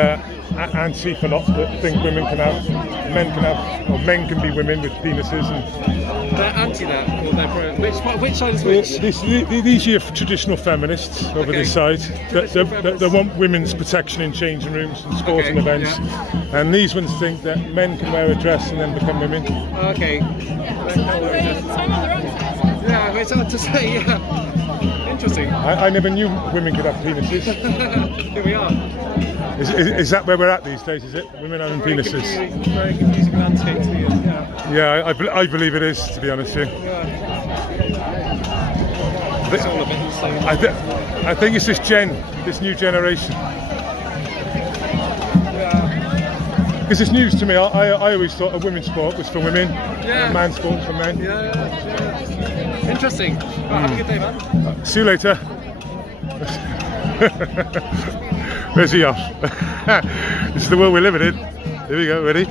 Antifa lot that think women can have, men can have, or men can be women with penises. And they're anti that, or they're pro. Which side is which? These are your traditional feminists over this side. They want women's protection in changing rooms and sporting events. Yeah. And these ones think that men can wear a dress and then become women. Okay. Yeah, it's hard to say, yeah. Interesting. I never knew women could have penises. Here we are. Is that where we're at these days, is it? Women having penises? Very confusing landscape to be in, yeah. Yeah, I believe it is, to be honest with you. Yeah. It's all a bit insane. I think it's this new generation. Because it's news to me. I always thought a women's sport was for women, and man's sport was for men. Yeah. Interesting. Well, have a good day, man. See you later. Where's he off? This is the world we're living in. Here we go. Ready?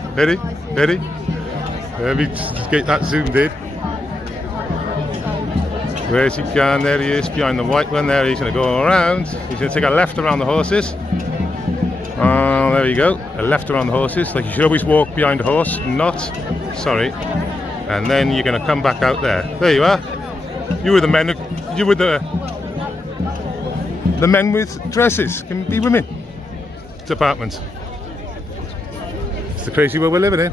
Let me just get that zoomed in. Where's he gone? There he is, behind the white one there. He's going to go around. He's going to take a left around the horses. Oh, there you go. A left around the horses. Like you should always walk behind a horse, sorry. And then you're going to come back out there. There you are. You were the men. You were the men with dresses can be women. Department. It's the crazy world we're living in.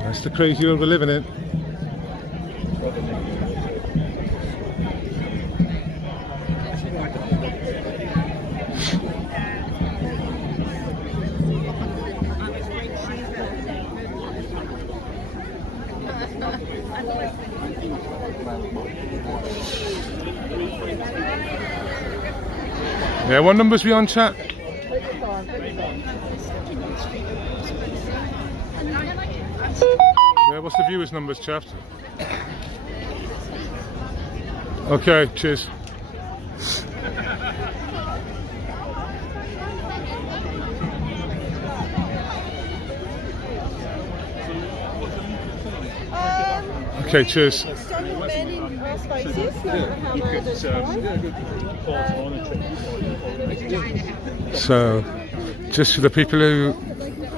That's the crazy world we're living in. Yeah, what numbers we on, chat? Yeah, what's the viewers' numbers, chaps? Okay, cheers. Okay, cheers. So, just for the people who,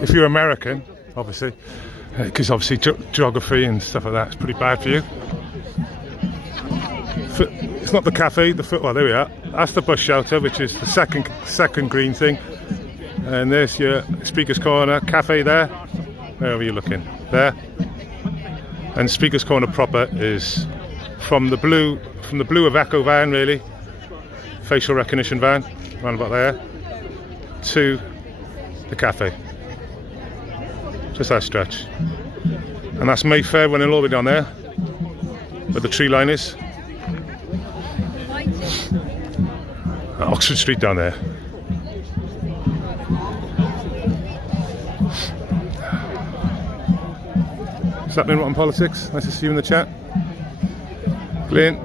if you're American, obviously, because obviously geography and stuff like that is pretty bad for you. It's not the cafe, well there we are. That's the bus shelter, which is the second green thing. And there's your Speaker's Corner cafe there. Where are you looking? There. And Speaker's Corner proper is from the blue of Echo van, really, facial recognition van, around about there, to the cafe. Just that stretch. And that's Mayfair running all the way down there, where the tree line is. Oxford Street down there. What's happening on politics? Nice to see you in the chat. Clint.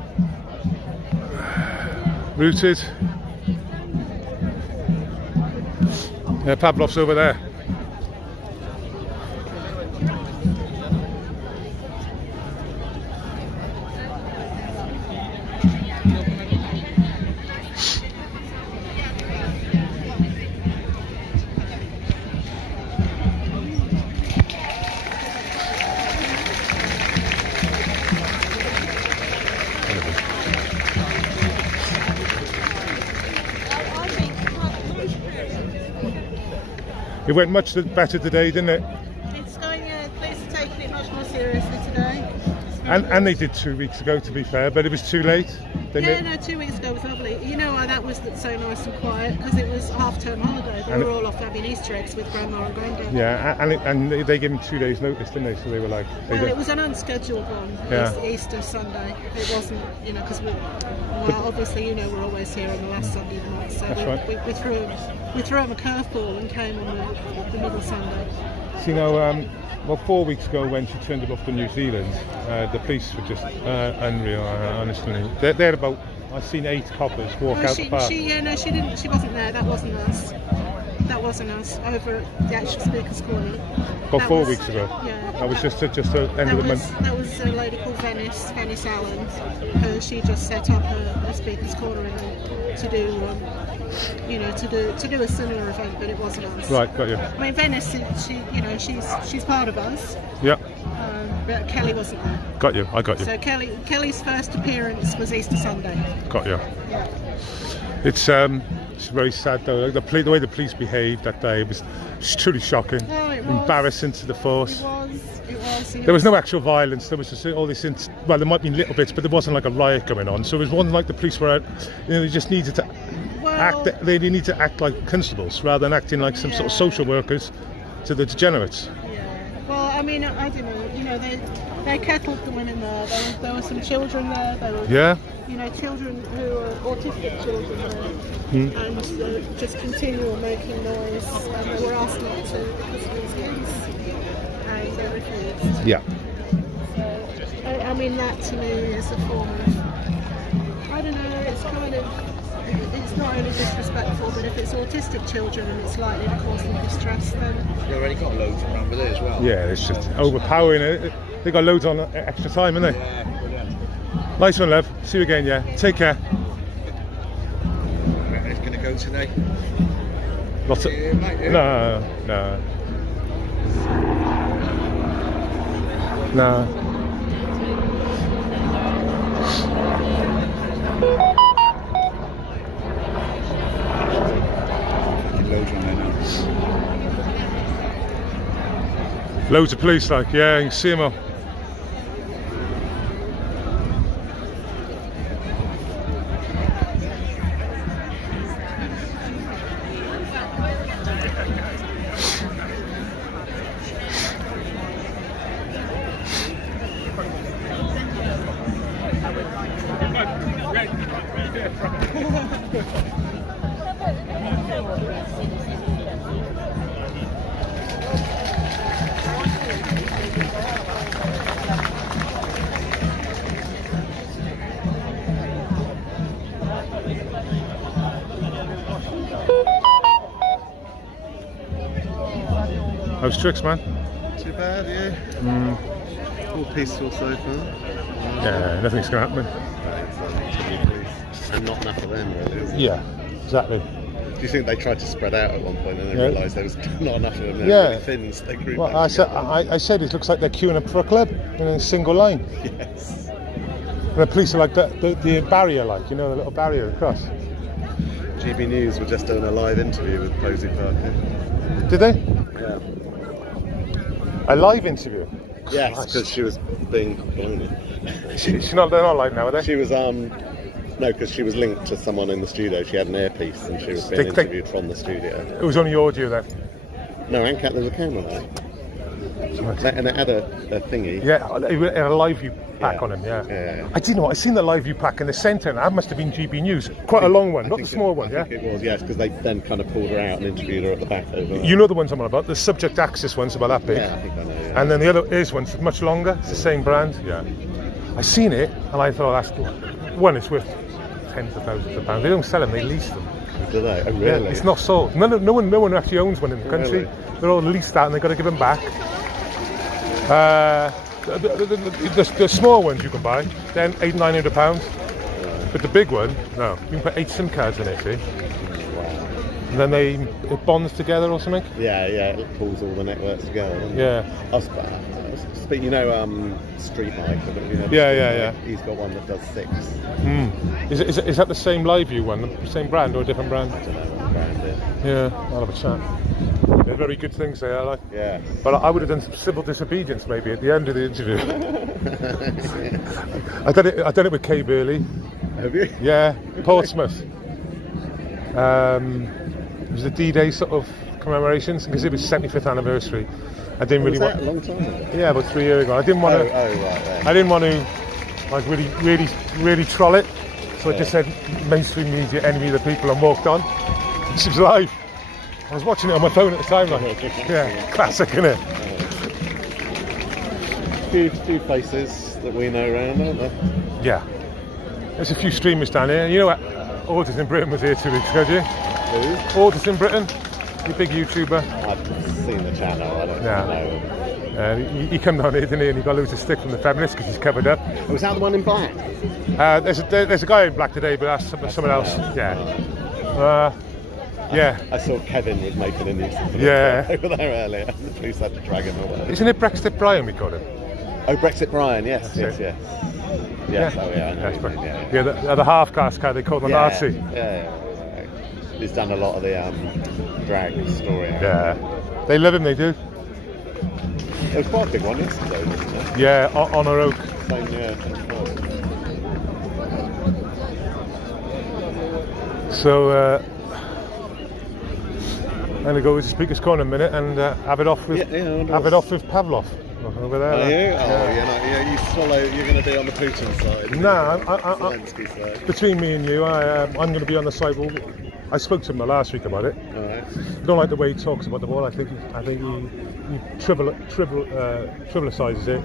Rooted. Yeah, Pavlov's over there. It went much better today, didn't it? It's going, police are taking it much more seriously today. And they did 2 weeks ago, to be fair, but it was too late. No, 2 weeks ago was lovely. You know why that was so nice and quiet? Because it was half-term holiday. They were all off having Easter eggs with Grandma and Granddad. Yeah, and they gave them 2 days' notice, didn't they? So they were like... Well, it was an unscheduled one, Easter Sunday. It wasn't, because obviously, we're always here on the last Sunday of the month. So we threw them a curveball and came on the middle Sunday. So, 4 weeks ago when she turned it off to New Zealand, the police were just unreal, honestly. They're about, I've seen 8 coppers walk out the park. She didn't, she wasn't there, that wasn't us. that wasn't us. Over at the actual Speaker's Corner. About 4 weeks ago. Yeah. That was just the end of the month. That was a lady called Venice Allen. She just set up a Speaker's Corner to do, to do a similar event, but it wasn't us. Right, got you. I mean, Venice, she's part of us. Yeah. But Kelly wasn't there. Got you. I got you. So Kelly's first appearance was Easter Sunday. Got you. Yeah. It's very sad though. The way the police behaved that day was truly shocking. Oh, it was. Embarrassing to the force. It was. There was no actual violence. There was just all this. Well, there might be little bits, but there wasn't like a riot going on. So it wasn't like the police were out. They just needed to act. They need to act like constables rather than acting like some sort of social workers to the degenerates. Yeah. Well, I mean, I don't know. They kettled the women there. There were some children there. There were, children who were autistic children there, and just continual making noise. And they were asked not to because of these kids, and they refused. Yeah. So, I mean, that to me is a form of, I don't know. It's kind of, it's not only disrespectful, but if it's autistic children and it's likely to cause them distress, then They've already got loads around with it as well. Yeah, it's just overpowering. They got loads on extra time, haven't they? Yeah, brilliant. Nice one, love. See you again, yeah. Take care. It's going to go today. Lots of... No. Loads on there now. Loads of police, yeah, you can see them all. How's tricks, man? Too bad, yeah. All peaceful so far. Yeah, nothing's going to happen. And not enough of them, really. Yeah, exactly. Do you think they tried to spread out at one point and then realised there was not enough of them? They were really thin, so they grew back I said it looks like they're queuing up for a club in a single line. Yes. And the police are like the barrier, the little barrier across. GB News were just doing a live interview with Posey Parker. Did they? Yeah. A live interview? Yes, because she was being blimey. They're not live now, are they? She was no, because she was linked to someone in the studio. She had an earpiece and she was being interviewed from the studio. It was only audio then? No, and there was a camera there. And it had a thingy. Yeah, it had a live view pack on him, yeah. I didn't know, I seen the live view pack in the centre, and that must have been GB News. Quite a long one, not the small one, I think it was, yes, because they then kind of pulled her out and interviewed her at the back over. You know the ones I'm on about, the subject access one's about that big. Yeah, I think I know, yeah. And then the other one's much longer, it's the same brand, yeah. I seen it, and I thought, that's one, it's worth tens of thousands of pounds. They don't sell them, they lease them. Do they? Oh, really? Yeah, it's not sold. No one actually owns one in the country. Really? They're all leased out and they've got to give them back. The small ones you can buy, then £800-900. But the big one, no. You can put 8 SIM cards in it, see? And then it bonds together or something? Yeah, it pulls all the networks together. Yeah. Street Mike. Yeah. He's got one that does 6. Is that the same live view one, the same brand or a different brand? I don't know what brand it is. Yeah, I'll have a chat. They're very good things they are, like. Yeah. But I would have done some civil disobedience maybe at the end of the interview. I done it with Kay Burley. Have you? Yeah, Portsmouth. It was the D-Day sort of commemorations because it was 75th anniversary. I didn't really want. A long time ago. Yeah, about 3 years ago. I didn't want to. Right. I didn't want to, like, really troll it. So I just said, mainstream media, enemy of the people, and walked on. She was live. I was watching it on my phone at the time, like. Yeah, classic, innit? Few places that we know around, aren't there? Yeah. There's a few streamers down here. You know what? Autism Britain was here 2 weeks ago, do you? Who? Autism Britain. You big YouTuber? I've seen the channel, I don't know. He come down here, didn't he? And he got loads of stick from the feminists because he's covered up. Was that the one in black? There's a guy in black today, but that's someone else. Yeah. Yeah. I saw Kevin was making a nuisance over there earlier. The police had to drag him away. Isn't it Brexit Brian we called him? Oh, Brexit Brian, yes. Yeah. Yes, oh yeah, I know. The half-caste guy they called the Nazi. Yeah. He's done a lot of the drag story. Yeah. They love him, they do. It was quite a big one yesterday, wasn't it? Yeah, on a oak. Same, yeah. So, I'm going to go to the Speaker's Corner in a minute and have it off with Pavlov over there. Are you? You swallow. You're going to be on the Putin side. No, Zelensky side. Between me and you, I'm going to be on the side. I spoke to him last week about it. All right. I don't like the way he talks about the war. I think he trivializes it.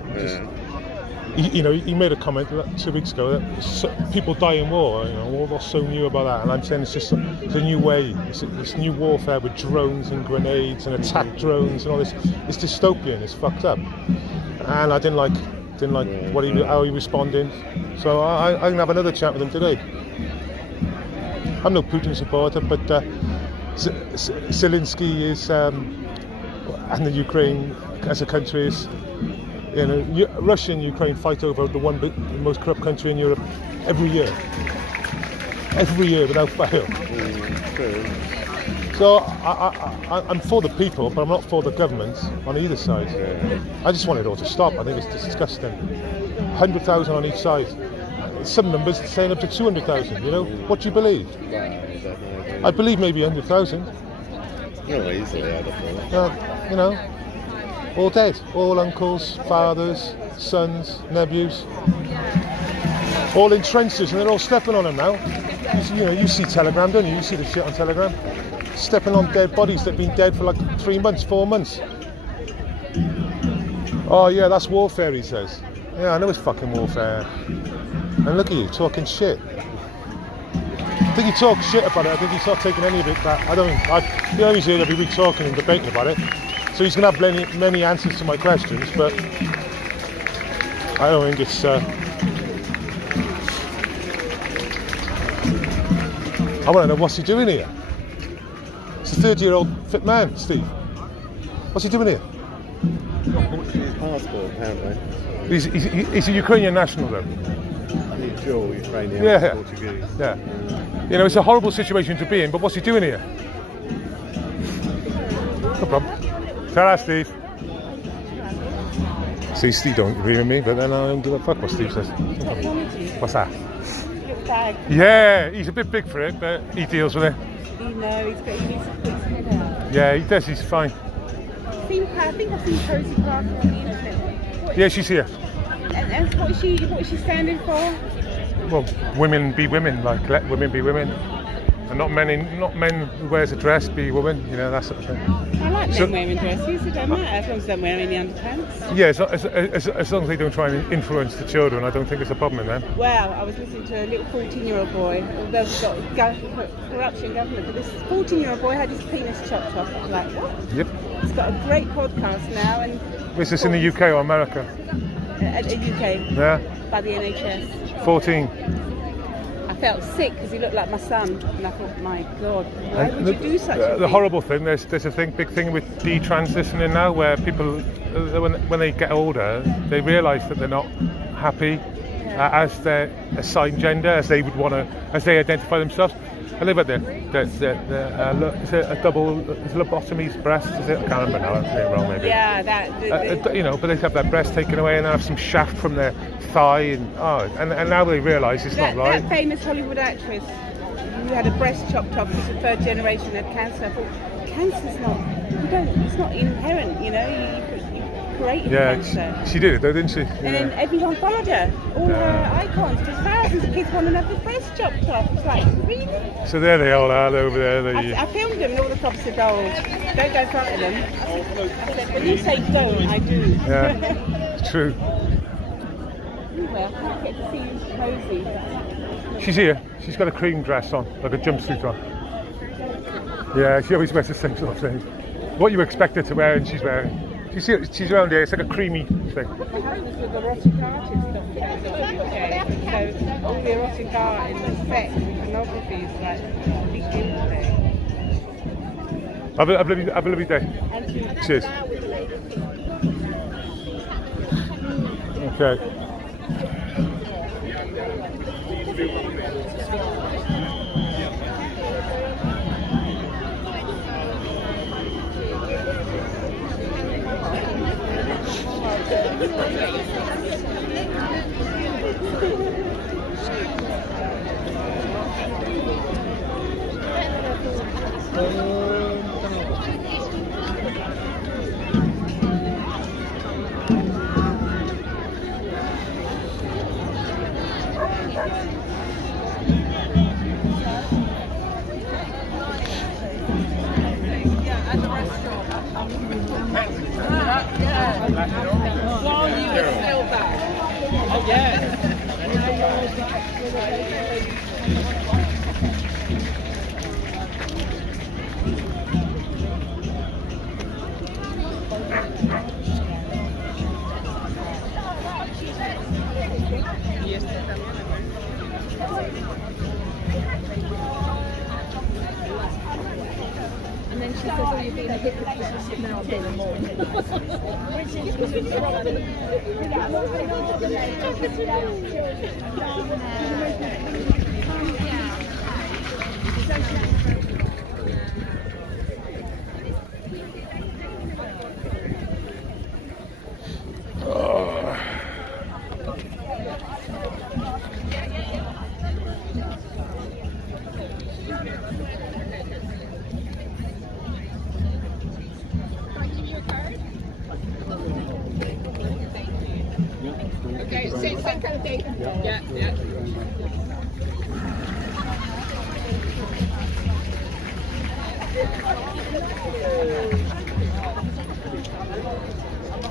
He made a comment 2 weeks ago that people die in war. What's so new about that? And I'm saying it's a new way. It's new warfare with drones and grenades and attack drones and all this. It's dystopian. It's fucked up. And I didn't like how he responded. So I'm gonna have another chat with him today. I'm no Putin supporter, but Zelensky is, and the Ukraine as a country is. Russia and Ukraine fight over the most corrupt country in Europe every year without fail. So I'm for the people, but I'm not for the governments on either side. I just want it all to stop. I think it's disgusting. 100,000 on each side. Some numbers saying up to 200,000. What do you believe? I believe maybe 100,000. Easily, I'd have thought. All dead. All uncles, fathers, sons, nephews. All in trenches, and they're all stepping on them now. You see Telegram, don't you? You see the shit on Telegram. Stepping on dead bodies that have been dead for like 3 months, 4 months. Oh yeah, that's warfare, he says. Yeah, I know it's fucking warfare. And look at you, talking shit. I think you talk shit about it. I think he's not taking any of it back. He's here every week talking and debating about it. So he's going to have many answers to my questions, but I don't think it's... I want to know what's he doing here. It's a 30-year-old fit man, Steve. What's he doing here? His passport, apparently. He's a Ukrainian national, though. He's dual Ukrainian and Portuguese. Yeah. It's a horrible situation to be in, but what's he doing here? No problem. Ta-ra, Steve. See, Steve don't agree with me, but then I don't give a fuck what Steve says. What's that? Yeah, he's a bit big for it, but he deals with it. He needs to put his head out. Yeah, he does, he's fine. I think I've seen Cozy Parker on the internet. Yeah, she's here. And what is she standing for? Well, women be women, like let women be women. And not men who wears a dress be women, that sort of thing. I like men wearing dresses, it don't matter as long as they don't wear any underpants. Yeah, as long as they don't try and influence the children, I don't think there's a problem in that. Well, I was listening to a little 14-year-old boy, although we've got corruption government, but this 14-year-old boy had his penis chopped off. I was like, what? Yep. He's got a great podcast now. And is this in the UK or America? UK. Yeah. By the NHS. 14. I felt sick because he looked like my son, and I thought, my God, why would you do such a thing? The horrible thing, there's a big thing with detransitioning now, where people, when they get older, they realise that they're not happy as their assigned gender, as they would want to, as they identify themselves. I live at is it a double lobotomy's breast? Is it? I can't remember now. I'm saying it wrong, maybe. Yeah, but they have their breast taken away and they have some shaft from their thigh, and now they realise it's not right. That famous Hollywood actress who had a breast chopped off, was the third generation, had cancer. I thought, cancer's not. It's not inherent, You created cancer. She did it though, didn't she? And then everyone followed her. All her icons, because thousands of kids want to have the breast chopped off. It's like, really? So there they all are over there. I filmed them and all the cops said, oh, don't go in front of them. I said, when you say don't, I do. Yeah, it's true. Anyway, I can't get to see Cozy. She's here. She's got a cream dress on, like a jumpsuit on. Yeah, she always wears the same sort of thing. What you expect her to wear, and she's wearing. You see, she's around here. It's like a creamy thing. What happens with erotic artists stuff goes on in the UK? So all the erotic art in the sex and pornography is like a big deal today. Have a lovely day. Cheers. Okay. And then she says, oh, you're being a hypocrite. Now I'm being a mom. Okay, same kind of thing. Yeah, yeah.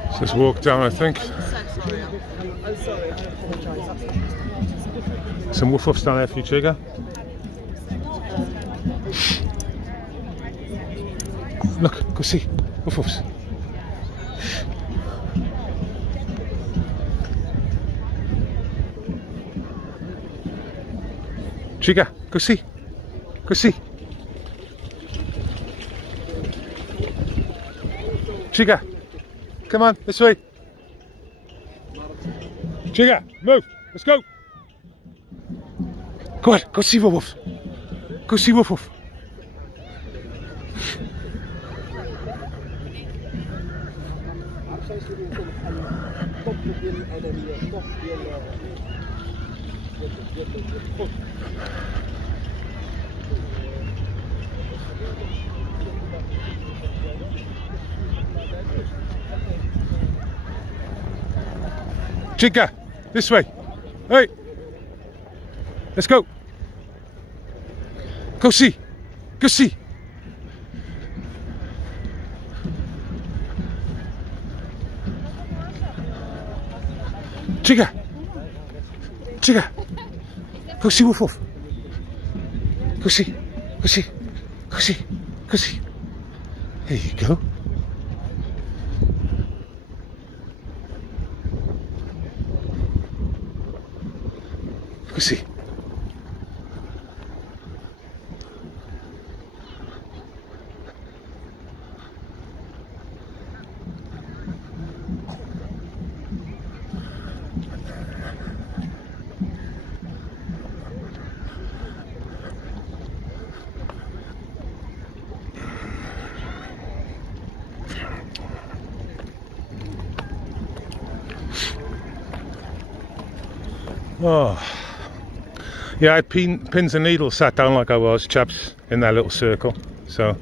Let's just walk down, I think. I'm sorry, I apologise. Some woof offs down there for you, Trigger. Look, go see. Woof offs. Trigger, go see. Go see. Trigger, come on, this way. Trigger, move. Let's go. Go on, go see Woof Woof. Go see Woof Woof. Chica, this way. Hey, let's go. Go see. Go see. Chica. Chica. Go see Woof Woof. Go see. Go see. Go see. Go see. There you go. Go see. Oh. Yeah, I had pins and needles sat down like I was, chaps, in that little circle. So,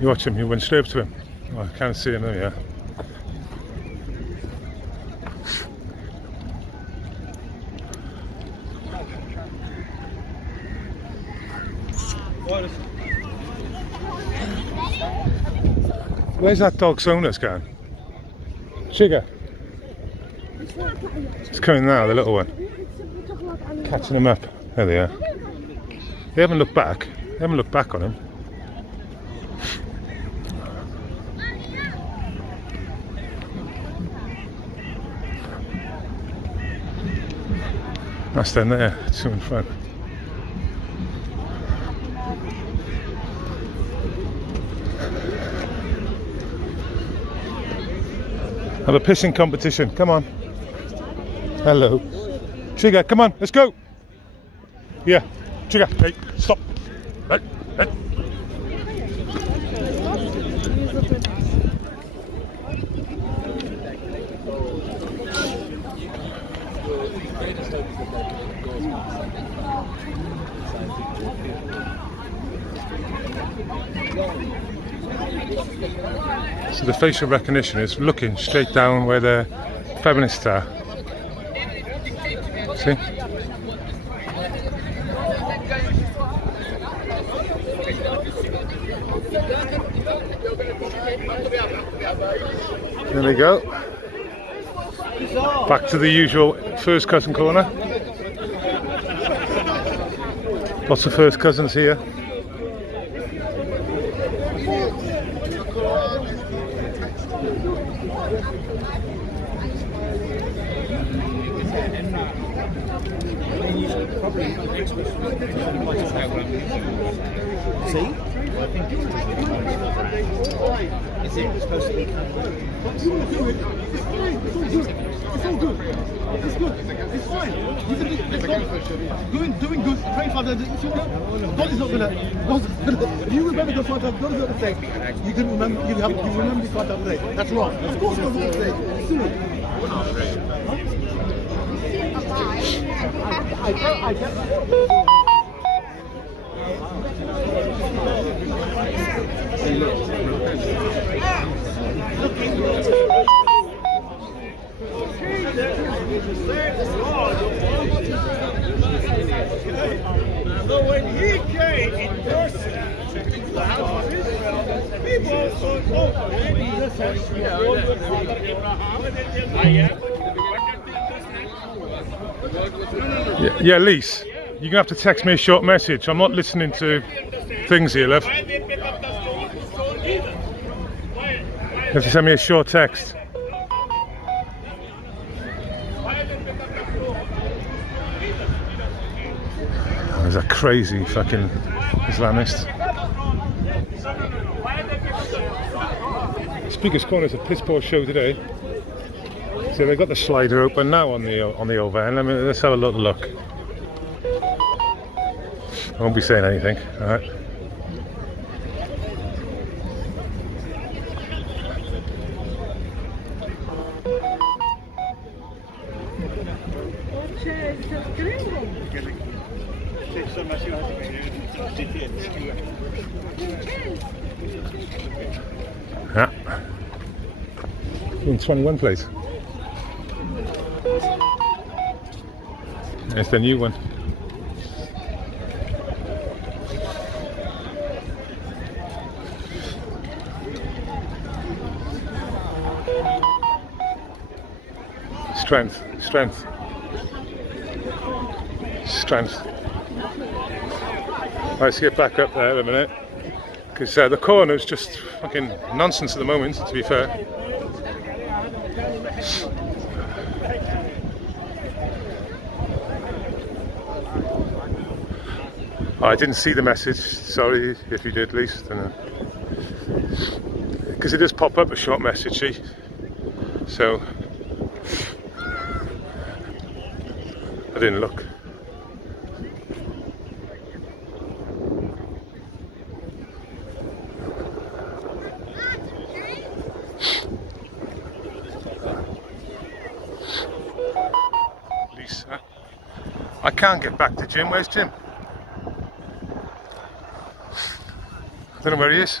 you watch him, you went straight up to him. Oh, I can't see him there, yeah. Where's that dog's owner's gone? Sugar. It's coming now, the little one. Catching him up. There they are. They haven't looked back. They haven't looked back on him. That's them there, two in front. Have a pissing competition, come on. Hello. Trigger, come on, let's go. Yeah, Trigger, hey, stop. Hey, hey. So the facial recognition is looking straight down where the feminists are. See? There we go. Back to the usual first cousin corner. Lots of first cousins here. See? I think it's supposed to be It's all good. It's good. It's fine. Doing good. Praying for God is not gonna. If you remember the Father, God is not gonna say you can remember. You remember the Father today. That's wrong. Of course, God will say. I get. So when he came in person to the house of Israel, people saw Yeah, Lise, you're gonna have to text me a short message. I'm not listening to things here, love. You have to send me a short text. Oh, there's a crazy fucking Islamist. Speaker's Corner is a piss poor show today. So they've got the slider open now on the old van. Let's have a little look. I won't be saying anything. All right. Yeah. In 21 place. There's the new one. Strength, strength, strength. Let's get back up there in a minute, because the corner's just fucking nonsense at the moment, to be fair. Oh, I didn't see the message, sorry if you did, at least. Because it does pop up a short message, see? So I didn't look. Lisa, I can't get back to Jim. Where's Jim? I don't know where he is.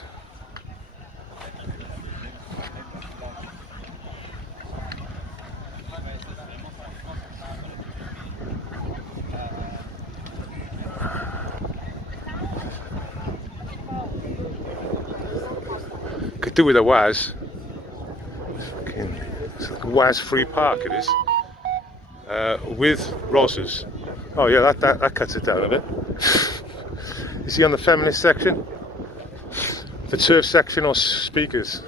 Could do with a was. Fucking, it's Was Free Park it is. With Ross's. Oh yeah, that cuts it down a bit. Is he on the feminist section? The turf section or speakers?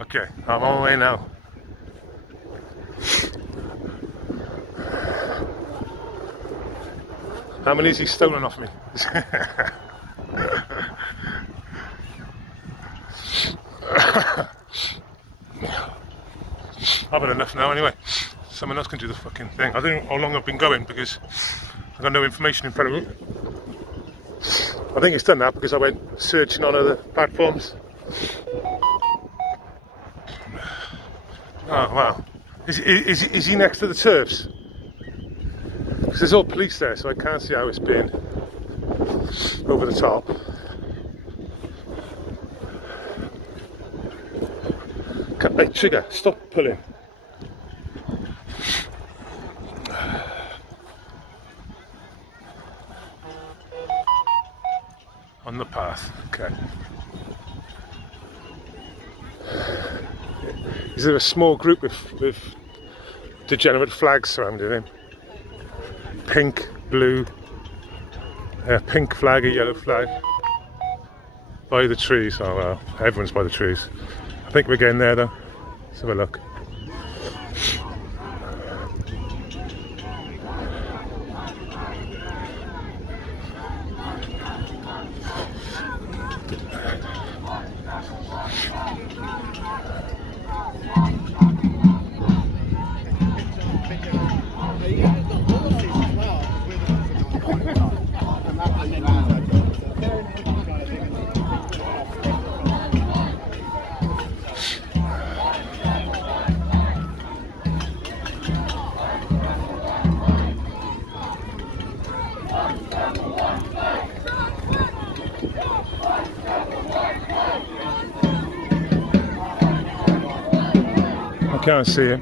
Okay, I'm on my way now. How many has he stolen off me? I've had enough now anyway. Someone else can do the fucking thing. I don't know how long I've been going because I've got no information in front of me. I think it's done that because I went searching on other platforms. Oh wow. Is he next to the turfs? Because there's all police there, so I can't see how it's been over the top. Hey, Trigger, stop pulling. On the path, okay. Is there a small group with degenerate flags surrounding him? Pink, blue, pink flag, a yellow flag. By the trees, oh well, everyone's by the trees. I think we're getting there though. Let's have a look. I can't see him.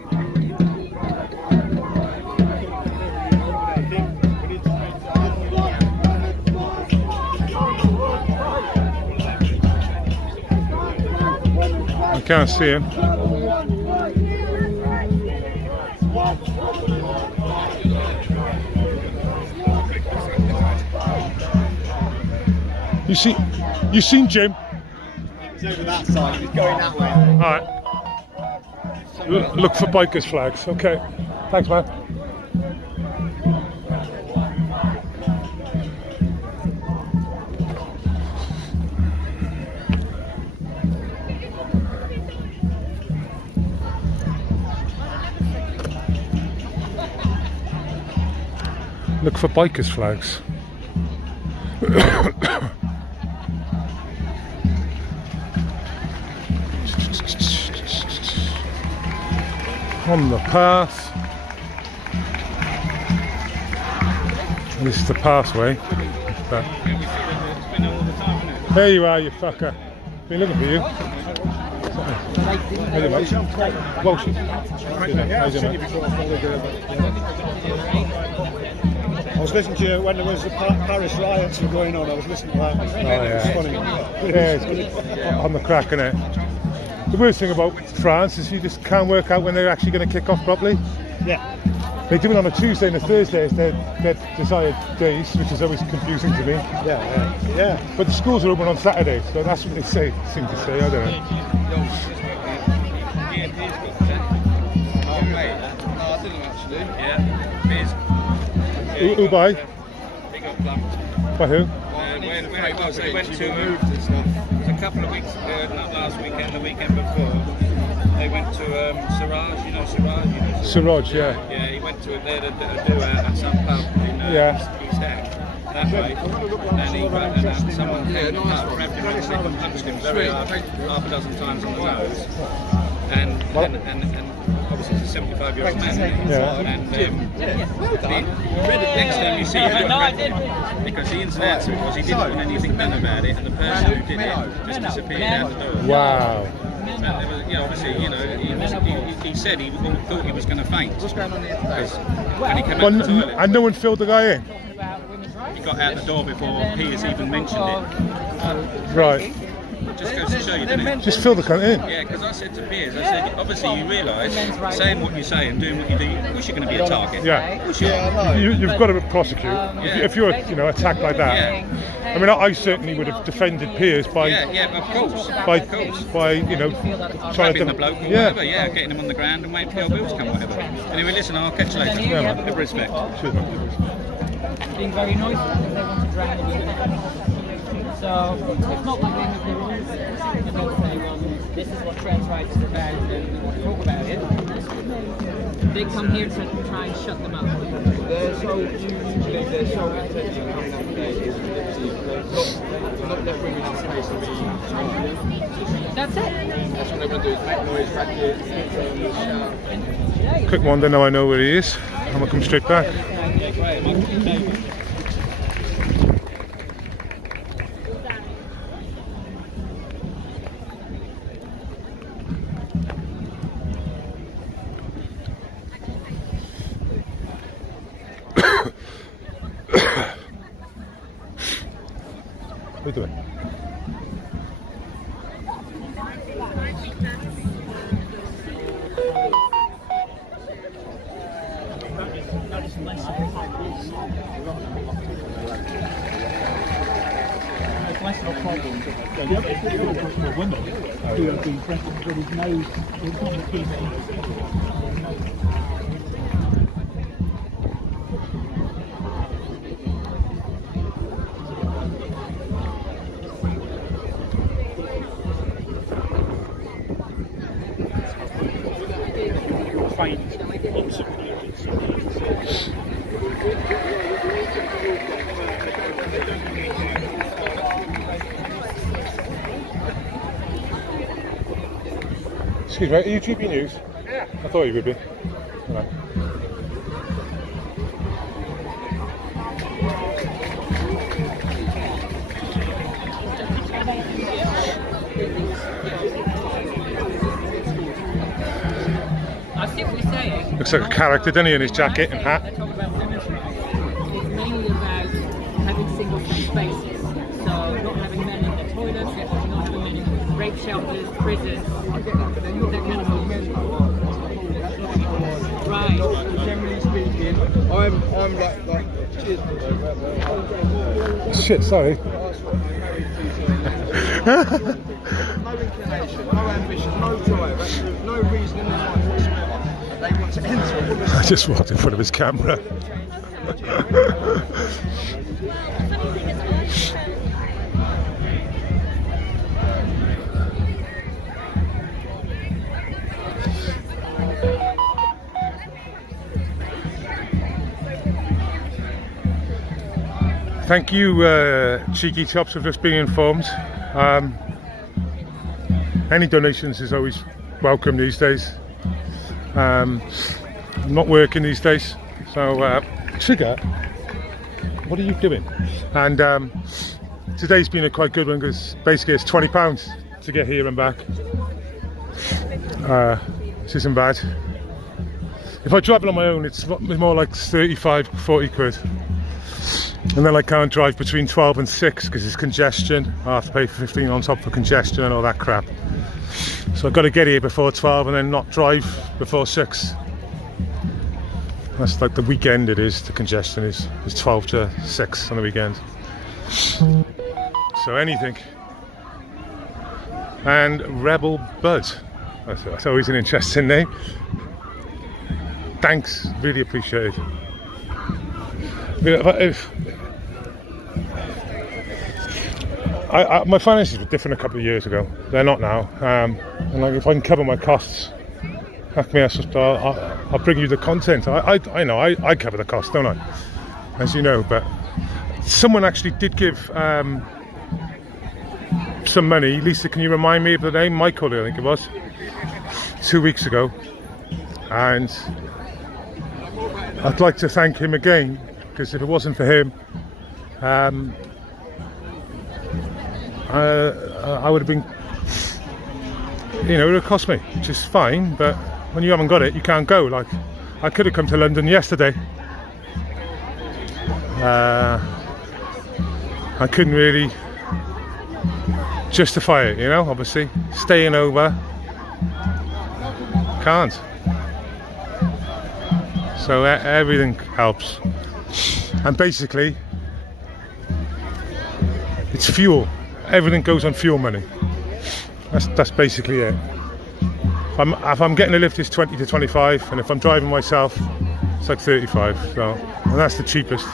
I can't see him. You seen Jim? He's over that side, he's going that way. Alright. Look for bikers flags. Okay. Thanks, man. Look for bikers flags. On the path. This is the pathway. There you are, you fucker. Been looking for you. How you doing, mate? Welsh. I was listening to you when there was the Paris riots were going on. I was listening to that. Oh yeah. It's funny. Yeah, it's on the crack, isn't it? The worst thing about France is you just can't work out when they're actually going to kick off properly. Yeah. They do it on a Tuesday and a Thursday as their desired days, which is always confusing to me. Yeah. But the schools are open on Saturday, so that's what they seem to say, I don't know. Who by? By who? Where it was, they went to moved and stuff. It was a couple of weeks, not last weekend, the weekend before. They went to Siraj, you know Siraj? Siraj, yeah. Yeah, he went to it there to do some pub in East End. that way, and someone came up, grabbed him and punched him very hard, half a dozen times on the nose. And obviously it's a 75-year-old man, and the next time you see him, because the ins and outs of it was he didn't want anything done about it, and the person who did it just disappeared out the door. Wow. And there was, obviously, he said he thought he was going to faint. What's going on here today? When he came out the toilet. And no one filled the guy in? He got out the door before Piers even mentioned it. Right. Just goes to show you, doesn't it? Just fill the cunt in. Yeah, because I said to Piers, I said, obviously you realise, saying what you say and doing what you do, of course you're going to be a target. Yeah. You've You've got to prosecute. If you're, attacked like that. Yeah. I mean, I certainly would have defended Piers by, of course. by trying to the bloke or whatever, getting him on the ground and waiting for your bills to come, whatever. Anyway, listen, I'll catch you later. Yeah, man. With respect. Cheers, man. Being very noisy because they want to drown the unit. So it's not like they don't say, well, this is what trans rights is about and we want to talk about it. They come here to try and shut them up. They're so attention coming up today. Not that women in space to be. That's it. That's what they want to do, is make noise, racket, Quick one, then now I know where he is. I'm going to come straight back. What are you doing? It's less of a problem. The women who have been threatened with his nose, it's not the people. Excuse me, are you GB News? Yeah. I thought you would be. Right. I see what you're saying. Looks like a character, doesn't he, in his jacket and hat? They talk about women's rights. It's mainly about having single-sex spaces. So not having men in the toilets, not having men in rape shelters, prisons. That kind of right. Generally speaking, I'm like cheers. Shit, sorry. No inclination, no ambition, no drive, no reason in their life whatsoever. They want to enter. I just walked in front of his camera. Thank you, Cheeky Chops, for just being informed. Any donations is always welcome these days. I'm not working these days, so Sugar, what are you doing? And today's been a quite good one because basically it's £20 to get here and back. This isn't bad. If I travel on my own, it's more like 35, 40 quid. And then I can't drive between 12 and 6 because it's congestion. I have to pay for 15 on top for congestion and all that crap. So I've got to get here before 12 and then not drive before 6. That's like the weekend it is, the congestion is 12 to 6 on the weekend. So anything. And Rebel Bud. That's always an interesting name. Thanks, really appreciate it. My finances were different a couple of years ago. They're not now. And like, if I can cover my costs, I'll bring you the content. I know I cover the cost, don't I? As you know, but someone actually did give some money. Lisa, can you remind me of the name? Michael, I think it was, 2 weeks ago. And I'd like to thank him again, because if it wasn't for him, I would have been, you know, it would have cost me, which is fine, but when you haven't got it, you can't go. Like, I could have come to London yesterday. I couldn't really justify it, you know, obviously. Staying over, can't. So everything helps. And basically, it's fuel. Everything goes on fuel money. That's basically it. If I'm getting a lift, it's 20 to 25, and if I'm driving myself, it's like 35. So, and that's the cheapest.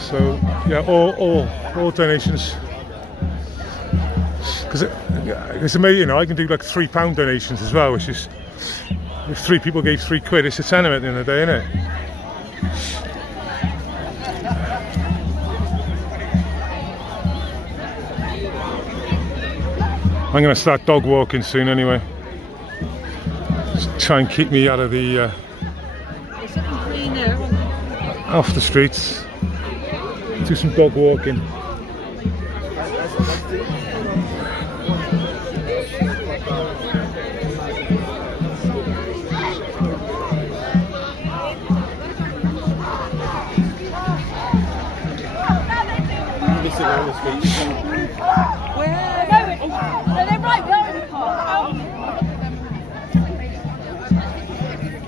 So yeah, all donations. Because it's amazing, you know, I can do like £3 donations as well, which is, if 3 people gave £3, it's a tenner at the end of the day, isn't it? I'm going to start dog walking soon anyway. Just try and keep me out of the off the streets. Do some dog walking.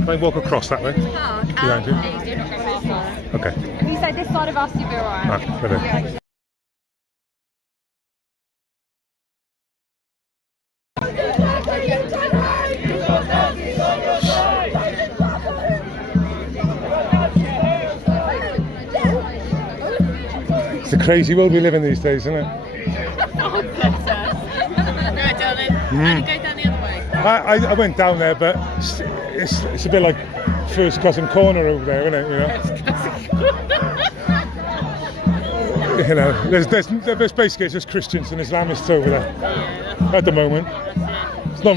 Can I walk across that way? Behind you? Okay. If you say this side of us, you'll be alright. Right, right. It's a crazy world we live in these days, isn't it? Oh, bless us. Right, darling. How do you go down the other way? I went down there, but it's a bit like First Cousin Corner over there, isn't it? You know, there's basically just Christians and Islamists over there at the moment. It's not.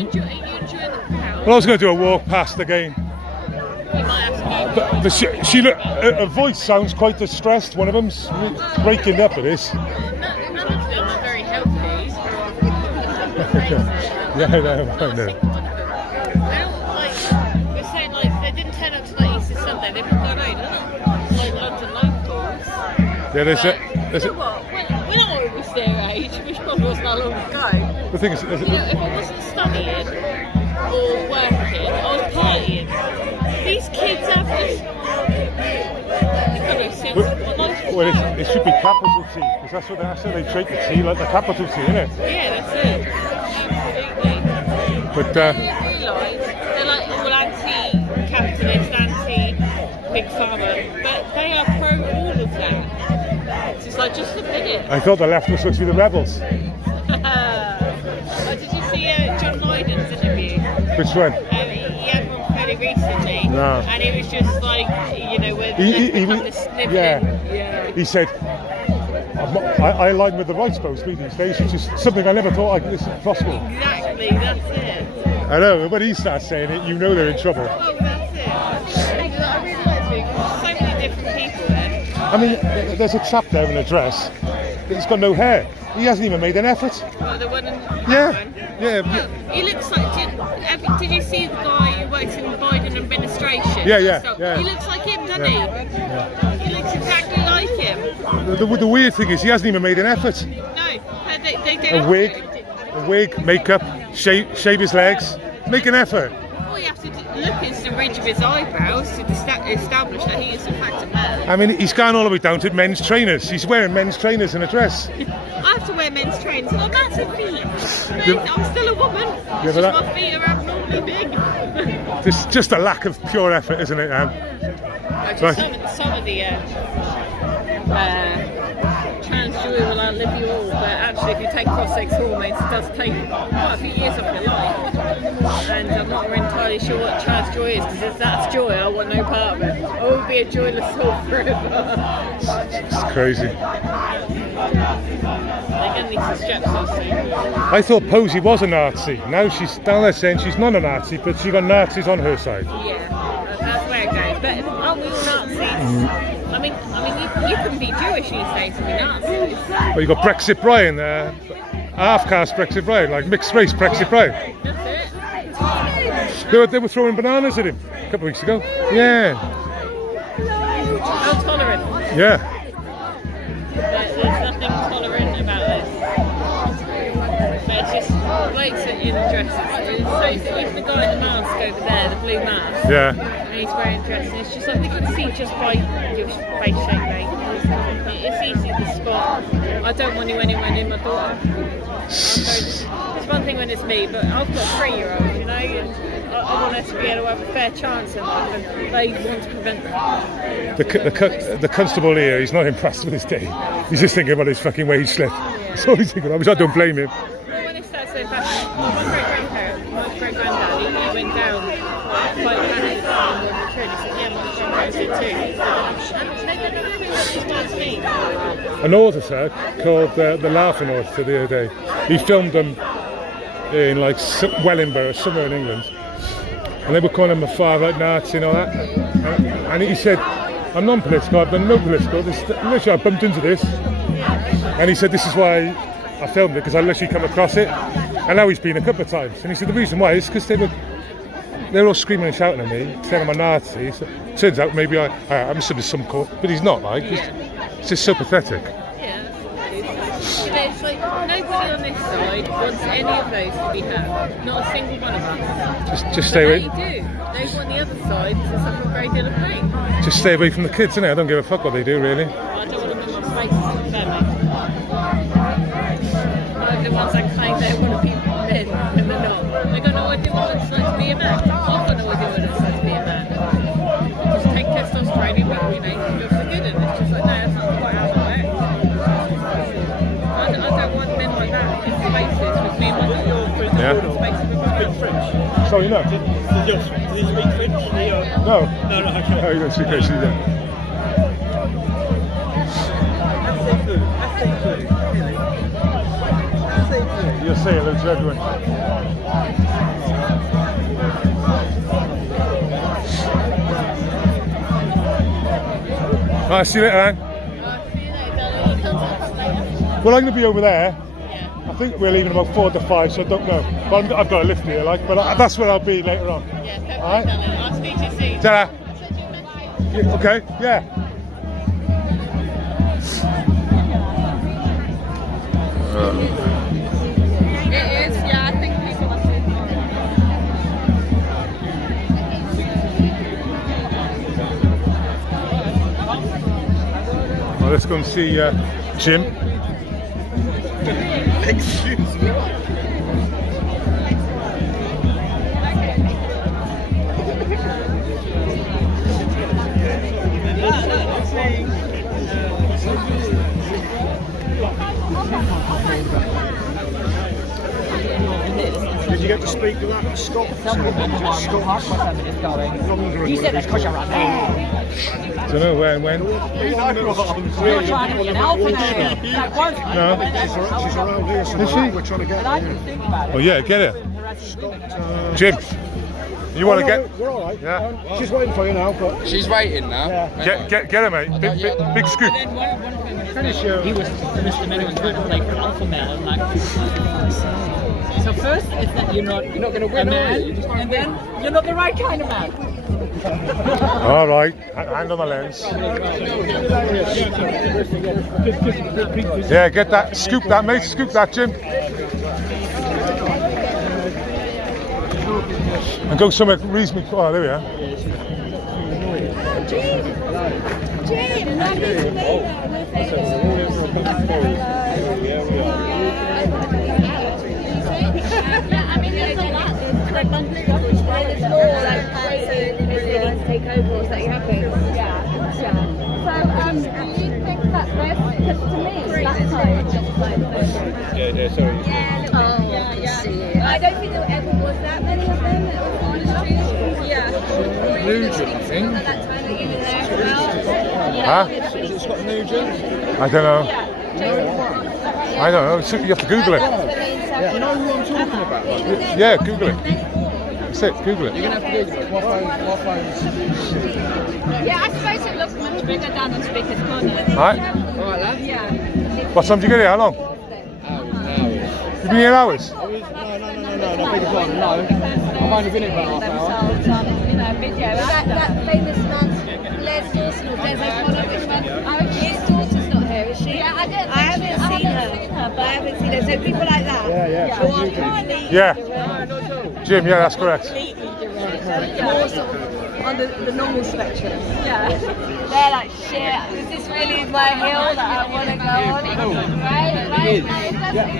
Well, I was going to do a walk past again. But she look, her voice sounds quite distressed. One of them's breaking up at this. None of them are very healthy. Yeah, I know. You're saying like they didn't turn up to that Easter Sunday. They've been going out, like London locals. Yeah, there's a. You know what? We're not always their age. We probably wasn't that long ago. The thing is, if I wasn't studying or working, I was partying. These kids have this. Well, it should be capital T, because that's what they treat the T, like the capital T, isn't it? Yeah, that's it. Absolutely. But they realise they're like all anti-capitalist, anti-big pharma, but they are pro all of that. It's just like, just admit it. I thought the left was supposed to be the rebels. Did you see John Lydon's interview? Which one? He had one fairly recently. No. And it was just like, you know, with the snipping. Yeah. He said, I align with the right supposed to be these days, which is something I never thought this was possible. Exactly, that's it. I know, when he starts saying it, you know they're in trouble. Oh, that's it. I really like to, so many different people there. I mean, there's a chap there in a dress that's got no hair. He hasn't even made an effort. Oh, the one in Yeah. Well, he looks like. Did you see the guy who works in the Biden administration? Yeah. He looks like him, doesn't he? He looks exactly like him. The weird thing is, he hasn't even made an effort. No, they do. A wig, makeup, shave his legs, make an effort. All you have to look is the ridge of his eyebrows to establish that he is in fact a man. I mean, he's gone all the way down to men's trainers. He's wearing men's trainers in a dress. I have to wear men's trainers. I've got massive feet. I'm still a woman. It's just my feet are abnormally big. There's just a lack of pure effort, isn't it, Anne? Right. Some of the trans Jew will outlive you all, but actually if you take cross-sex hormones, it does take quite a few years off your life. and I'm not entirely sure what Chad's joy is, because if that's joy, I want no part of it. I will be a joyless soul forever. It's crazy. They're going to need to stretch us soon. I thought Posey was a Nazi. Now she's down there saying she's not a Nazi, but she got Nazis on her side. Yeah, that's where it goes. But aren't we all Nazis? I mean, you can be Jewish these days and be Nazis. Well, you got Brexit Brian there, half-caste Brexit Brian, like mixed race Brexit Brian. That's it. They were throwing bananas at him a couple of weeks ago. Yeah. How tolerant. Yeah. There's nothing tolerant about this. But it's just blatant in the dresses. So even the guy in the mask over there, the blue mask, and he's wearing a dress, and it's just like you can see just by your face shape, mate. It's easy to spot. I don't want you anywhere near my daughter. It's one thing when it's me, but I've got a 3-year-old, you know, and I want her to be able to have a fair chance in life, and they want to prevent that. The constable here, he's not impressed with his day. He's just thinking about his fucking wage slip. That's all he's thinking of, which I don't blame him. Well, when it starts so fast, my great-granddad, he went down quite fast on the train. He said, yeah, my grandparents did too. And they don't know who these ones mean. An auditor called the Laughing Auditor the other day. He filmed them in like Wellingborough, somewhere in England, and they were calling him a far-right Nazi and all that. And he said, I'm non-political, I've done no political. Literally, I bumped into this, and he said, this is why I filmed it, because I literally come across it. And now he's been a couple of times, and he said the reason why is because they were all screaming and shouting at me, saying I'm a Nazi. So turns out maybe I'm some court, but he's not. Like it's just so pathetic. Yeah, it's like nobody on this side wants any of those to be had. Not a single one of us. Just stay away. They do. They want the other side to suffer a great deal of pain. Just stay away from the kids, innit? I don't give a fuck what they do, really. I don't want them in my face, family. Like the ones that claim they want to be men and they're not. They got no idea what it's like to be a man. I've got no idea what it's like to be a man. Just take testosterone and we make it look so good, and it's just like, no, that's not quite how it works. I don't want men like that in spaces with me and my daughter. Spaces with my girl. Sorry, no. Did you speak French? No. No, okay. No, you don't speak French, either. You'll say hello to everyone. Alright, see you later, Anne. Well, I'm going to be over there. I think we're leaving about 4 to 5, so I don't know. But I've got a lift here, like. But that's where I'll be later on. Yeah, alright. I'll speak to you soon. Ta-ra. Yeah, okay. Yeah. It is, yeah, I think people are Well, let's go and see Jim. Excuse me. Did you get to speak to that Scott? You said that's because you're right there. Don't know where and when. You're trying to be an alpha now. That was No. She's around here, so Is she? we're trying to get And I didn't think about it. Oh yeah, get it. Jim, you want to get? We're all right. Yeah. She's waiting for you now, but she's waiting now. Get her, mate. Big scoop. Finish you. He was the Mr. Minimum good play for alpha male. And like, so first, it's that you're not going to win a man, and then you're not the right kind of man. All right, hand on the lens. Yeah, get that. Scoop that, mate. Scoop that, Jim. And go somewhere reasonably. Oh, there we are. I mean, there's a lot. There's more like take over or something happens. Yeah. So, do you think that's best? Because to me, last time it just like Yeah, sorry. I don't think there ever was was that many of them that were on the street? Yeah. Nugent, I think. At that time that you were there as well? Huh? Is it Scott Nugent? I don't know. Yeah. I don't know. You have to Google it. You know who I'm talking about? Yeah, Google it. That's it. Google it. You're going to have to Google it. My phone's... Yeah, I suppose it looks much bigger down than Speaker's Corner. Right. Alright, lad. Yeah. What time did you get here? How long? Hours. You've been here hours? No, beg your pardon, no. I've only been here about half an hour. That famous man, Les Dawson, or Des O'Connor, which one? His daughter's not here, is she? Yeah, I haven't seen her, but I haven't seen her. So people like that, who are completely Yeah. Jim, yeah, that's correct. more sort of on the normal spectrum. Yeah. They're like, shit, this really is my hill that I want to go on. Right? It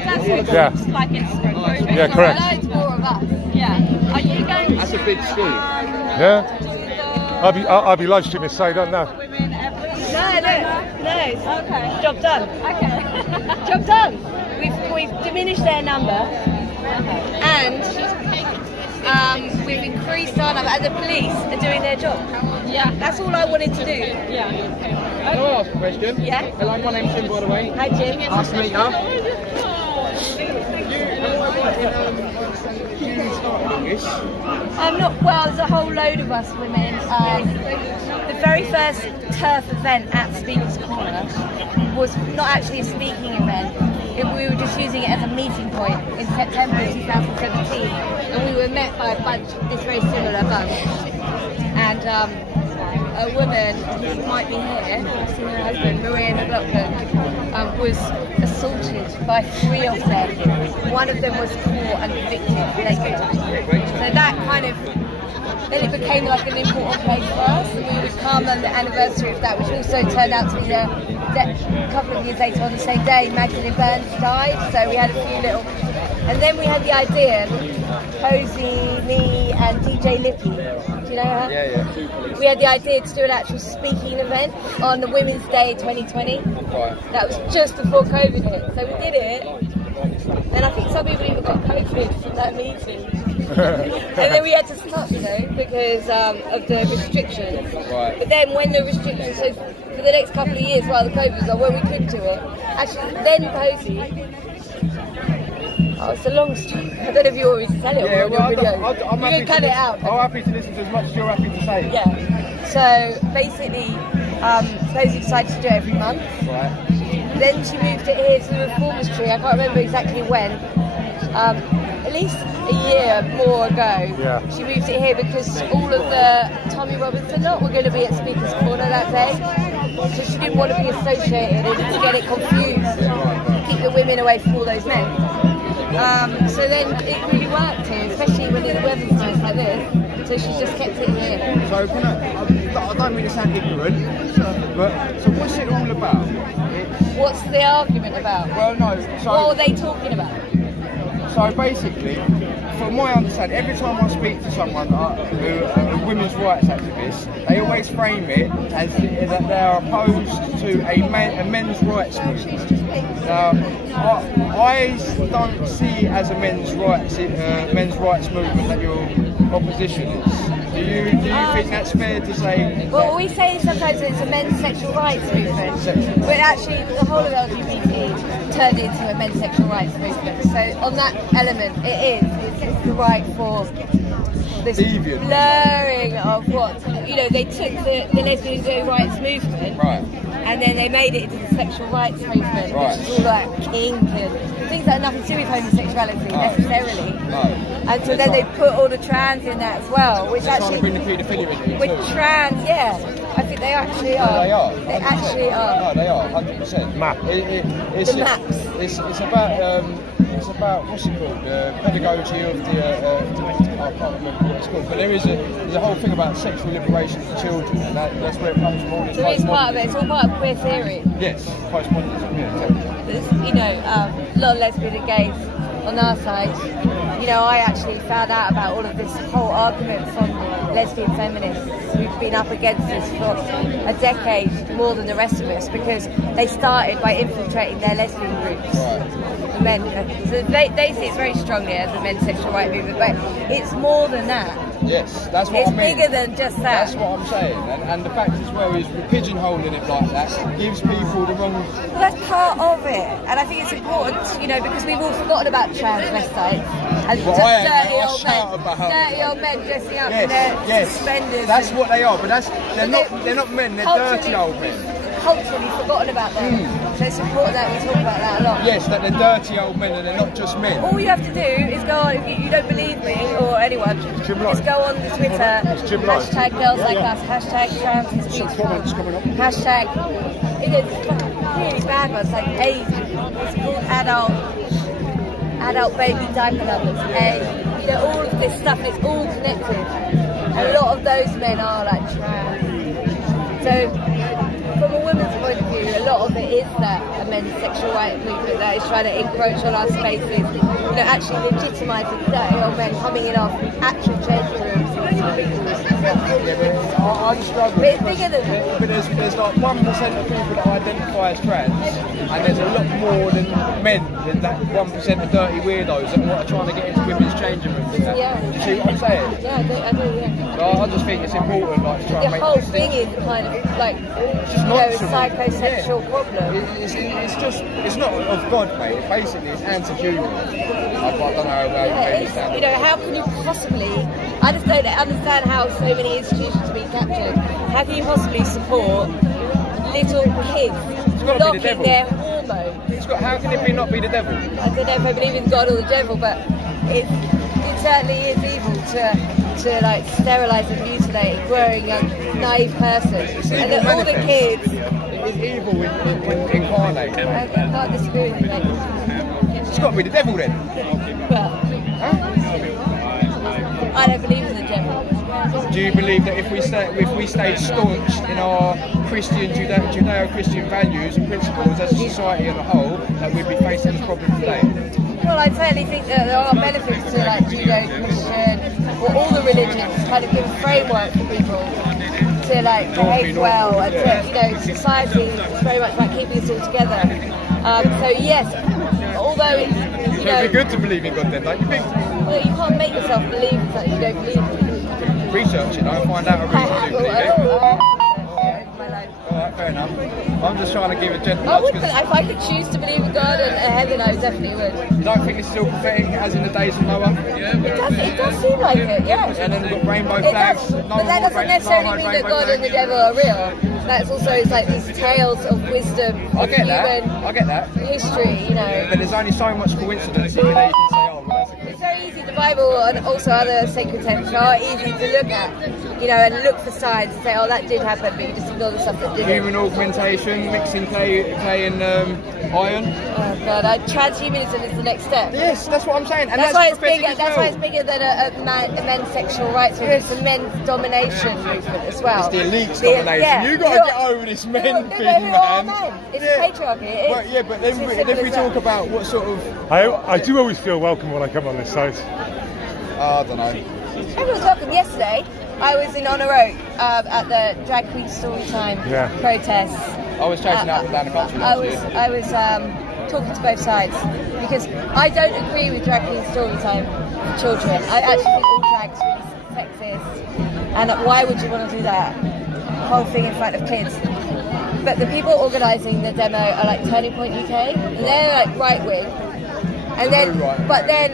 does look like Instagram. Yeah, correct. I know it's more of us. Yeah. Are you going to... That's a big school. Yeah. I'll be live streaming side on now. No. Okay. Job done. Okay. Job done. We've diminished their number, and we've increased our number, and the police are doing their job. Yeah. That's all I wanted to do. Yeah. Can I ask a question? Yeah. Hello, my name's Jim, by the way. Hi, Jim. Nice to meet you. Not well. There's a whole load of us women. The very first turf event at Speaker's Corner was not actually a speaking event. We were just using it as a meeting point in September 2017, and we were met by a bunch, this very similar bunch, and a woman who might be here, I've seen her husband, Maria McLaughlin, was assaulted by 3 of them. One of them was caught and convicted naked. So that kind of, then it became like an important place for us, and we would come on the anniversary of that, which also turned out to be a couple of years later on the same day, Magdalene Burns died, so we had a few little, and then we had the idea, Posey, me and DJ Lippy, do you know her? Yeah. We had the idea to do an actual speaking event on the Women's Day 2020. That was just before COVID hit, so we did it, and I think some people even got COVID from that meeting. And then we had to stop, because of the restrictions. Right. But then when the restrictions, so for the next couple of years while the COVID was on, when we couldn't do it, actually then Posey, it's a long story. I don't know if you want me to tell it or your video. I'm you can cut it out. I'm happy to listen to as much as you're happy to say. Yeah. So basically, Posey decided to do it every month. Right. Then she moved it here to the Reformers Tree. I can't remember exactly when. At least a year more ago, she moved it here because all of the Tommy Robinson lot were going to be at Speaker's Corner that day. So she didn't want to be associated and to get it confused, keep the women away from all those men. So then it really worked here, especially when the weather's nice like this. So she just kept it here. So I don't mean to sound ignorant, but so what's it all about? What's the argument about? Well, no. So what were they talking about? So basically, from my understanding, every time I speak to someone who a women's rights activist, they always frame it as that they are opposed to a men's rights movement. Now, I don't see it as a men's rights movement that your opposition is. Do you think that's fair to say? Well, we say sometimes it's a men's sexual rights movement, but actually the whole of LGBT turned into a men's sexual rights movement. So on that element, it's the right for this blurring of what, they took the lesbian gay rights movement, and then they made it into the sexual rights movement, which is all like kink and things that have nothing to do with homosexuality necessarily. And so then they put all the trans in that as well, which actually bring the paedophilia in with trans, I think they actually are. They are. They actually are. No, they are 100%. Map. It's maps. It's about what's it called? Pedagogy of the. I can't remember what it's called, but there's a whole thing about sexual liberation for children, and that's where it comes from. So it's part of it. It's all part of queer theory. Yes, postmodernism. Yeah, There's, a lot of lesbian and gays on our side. I actually found out about all of this whole argument from lesbian feminists who've been up against this for a decade more than the rest of us, because they started by infiltrating their lesbian groups. men. So they see it very strongly as a men's sexual right movement, but it's more than that. Yes, that's what It's I mean. bigger than just that. That's what I'm saying, and the fact as well is pigeonholing it like that gives people the wrong. Well, that's part of it, and I think it's important, you know, because we've all forgotten about transvestites and Well, just I ain't, dirty I'll old shout men, about dirty old men dressing up in Yes, their yes, suspenders. that's and- what they are, but they're not men, they're dirty old men. Culturally forgotten about them, so it's important that we talk about that a lot. Yes, that they're dirty old men and they're not just men. All you have to do is go on, if you don't believe me or anyone, just go on Twitter, hashtag girls like us, hashtag trans is beautiful, hashtag, it is really bad ones like AIDS, it's called adult baby diaper numbers, you know, all of this stuff, it's all connected. A lot of those men are like trans. So, from a woman's point of view, a lot of it is that a men's sexual right movement that is trying to encroach on our spaces, you know, actually legitimising dirty old men coming in off actual change rooms. I struggle. But it's bigger than that. But there's like 1% of people that identify as trans, and there's a lot more than men than that 1% of dirty weirdos that are trying to get into women's changing rooms. And that. Yeah. Do you see what I'm saying? Yeah, I do, yeah. So I just think it's important, like, to try The and make whole this thing is kind of like, you know, a nonsense. psychosexual problem. It's just, it's not of God, mate. Basically, it's anti-human. I don't know how well you understand You it. know, how can you possibly, I just don't understand how so many institutions are being captured. How can you possibly support little kids gotta be the locking devil. their hormones? How can it not be the devil? I don't know if I believe in God or the devil, but it certainly is evil to like sterilise and mutilate a growing young naive person. And that all the kids. It is evil incarnate. I can't disagree with you. It's got to be the devil then. Well, I don't believe in the devil. Do you believe that if we stayed staunch in our Christian, Judeo-Christian values and principles as a society as a whole, that we'd be facing this problem today? Well, I certainly think that there are benefits to like Judeo-Christian or all the religions, kind of give a framework for people to like behave well, and to, you know, society is very much about keeping us all together. So yes, although it's, you know, It'd be good to believe in God then, don't you think? well, you can't make yourself believe that you don't believe in. Research it, I'll find out a reason to believe it. Alright, fair enough. I'm just trying to give a gentle I would, nudge. if I could choose to believe in God and heaven, I definitely would. You don't think it's still prophetic as in the days of Noah? It does seem like it, yeah. And then we've got rainbow It flags. does, but that doesn't necessarily mean that God and the devil are real. That's also, it's like these tales of wisdom I of get that. human I get that. history, you know. But there's only so much coincidence in there you can say, oh, well, that's a It's very easy, the Bible and also other sacred texts are easy to look at, you know, and look for signs and say, oh, that did happen, but you just ignore the stuff that didn't. human augmentation, mixing clay and iron. Oh God, transhumanism is the next step. Yes, that's what I'm saying. And that's why it's prophetic bigger. as That's well. why it's bigger than a men's sexual rights movement. It's a men's domination movement as well. It's the elite's domination. Yeah. You got to get over this men thing, who are man. men. It's patriarchy. It is. Well, yeah, but then It's as if simple we as talk that. about what sort of, I do always feel welcome when I come on this site. I don't know. Everyone was welcome. Yesterday, I was in Honour Oak at the Drag Queen Storytime protests. I was chasing up and down the country I last was year. talking to both sides because I don't agree with Drag Queen Storytime for children. I actually think all drag's really sexist, and why would you want to do that whole thing in front of kids? But the people organising the demo are like Turning Point UK, and they're like right wing. And then, but then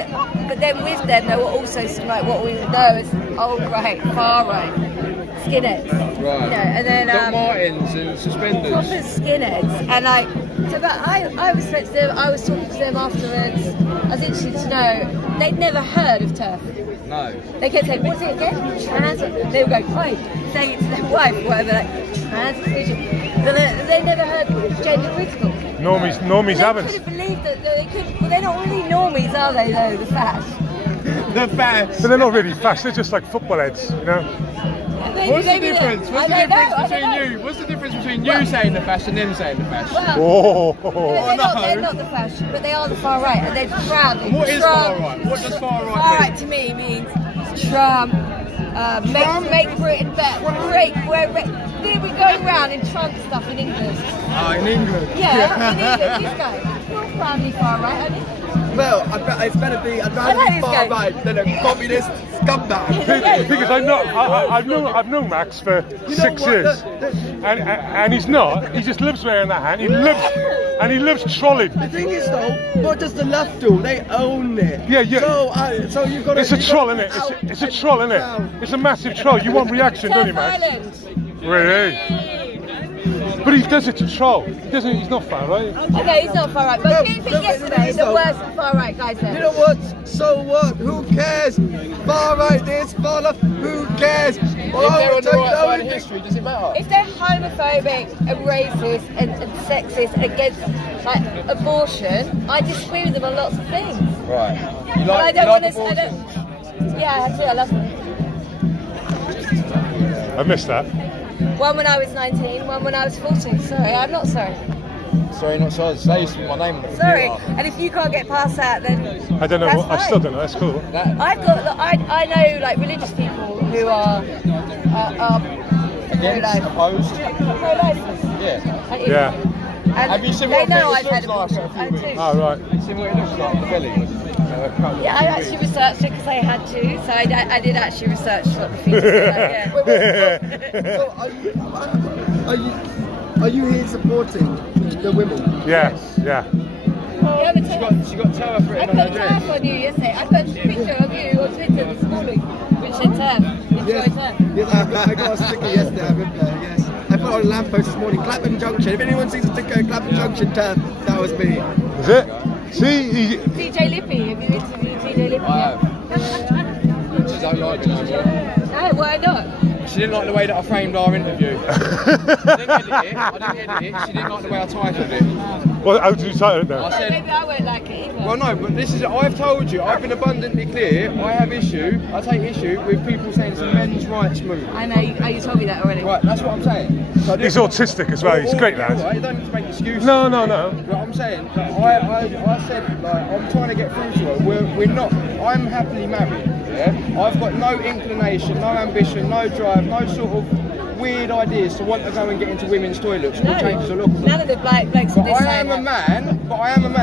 with them, there were also some like what we would know as far right skinheads. Right. You know, and then Doc Martens and suspenders. proper skinheads, and like, so but I was spoke to them. I was talking to them afterwards. I was interested to know they'd never heard of TERF. No. They kept saying, "What's it again?" Trans. They would go, "Hi," saying it to their wife, or whatever, like trans. But they never heard gender critical. Normies haven't. They couldn't believe that they couldn't. Well, they're not really normies, are they? Though the fash. The fash. But they're not really fast. They're just like football heads, you know. What's the difference? What's the difference between you? you? What's the difference between you saying the fash and them saying the fash? Well, they're not the fash, but they are the far right, and they're proud. And what is far right? What does far right Far mean? right to me means Trump. Make Britain better. We're going around in Trump stuff in England. Oh, in England. Yeah, in England, this guy. You're family far right, aren't you? Well, it's better be. I'd rather be far right than a communist scumbag. Because I've known Max for 6 years, and he's not. He just loves wearing that hat. He loves trolling. The thing is, though, what does the left do? They own it. Yeah. So you've got to. It's a troll, isn't it? It's a troll, isn't it? It's a massive troll. You want reaction, don't you, Max? Really? But he does it to troll. He's not far right. Okay, he's not far right. But do you think yesterday the worst far right guys there? You know what? So what? Who cares? Far right this, far left. Who cares? If they're on the right side of history, does it matter? If they're homophobic and racist and sexist against like abortion, I disagree with them on lots of things. Right. You But I like, don't you want like to. abortions? Yeah, I do. I love them. I missed that. One when I was 19, one when I was 14. Sorry, I'm not sorry. Sorry, not sorry. Say my name on the Sorry. computer. And if you can't get past that, then I don't know. that's I still fine. don't know. That's cool. I've got. I know like religious people who are Against, opposed? pro-lifers. Yeah. Yeah. And have you seen they what know Felix I've had looks like abortion. for a few weeks? Oh, right. Have you seen what it looks like, the belly? Yeah, I actually researched it because I had to. So I did actually research what the fetus is like. Are you here supporting the women? Yeah. She got TERF I written put on her dress. TERF on you yesterday. I put a picture of you on Twitter this morning, which said TERF. Enjoy TERF. Yes, I got a sticker yesterday. I remember. Yes, I put on a lamppost this morning. Clapham Junction. If anyone sees a sticker, Clapham Junction TERF, that was me. Is it? See, TJ Lippy. Have you interviewed TJ Lippy? I have. She don't like it no more. No, why not? She didn't like the way that I framed our interview. I didn't edit it. She didn't like the way I titled it. Well, how did you title it then? I said, Maybe I won't like it either. well, no, but this is. I've told you. I've been abundantly clear. I take issue with people saying it's a men's rights movement. I know. You told me that already. Right, that's what I'm saying. So He's autistic as well. He's a great lad. Right, you don't need to make excuses. No. What I'm saying, I said, like, I'm trying to get through to her. We're not. I'm happily married. Yeah, I've got no inclination, no ambition, no drive, no sort of weird ideas to want to go and get into women's toilets or change the look of them. None of the blokes But I am a man.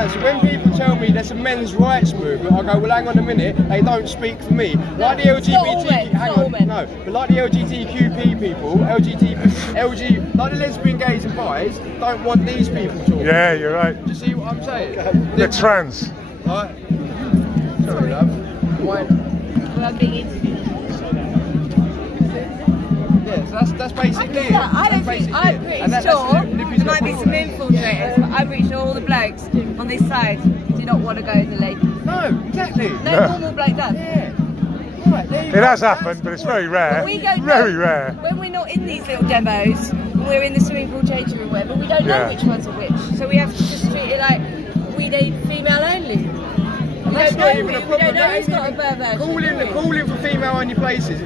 So when people tell me there's a men's rights movement, I go, well, hang on a minute. They don't speak for me. Like the LGBT. Hang on. No, but like the LGBTQ people, like the lesbian, gays, and bis, don't want these people talking. Yeah, you're right. Do you see what I'm saying? They're trans. Right. Sorry, love. Well, I'm being interviewed. Yeah, so that's basically it. I'm pretty sure there might be some infiltrators, but I'm pretty sure all the blokes on this side do not want to go to the ladies. No, exactly. No normal bloke does. Yeah. Right, there you It go. has happened, but it's very rare. We don't Very know. rare. When we're not in these little demos, we're in the swimming pool changing room, whatever, we don't know Yeah. which ones are which. So we have to just treat it like we need female only. That's not even a We problem. don't know who's got a perversion. Calling for female-only spaces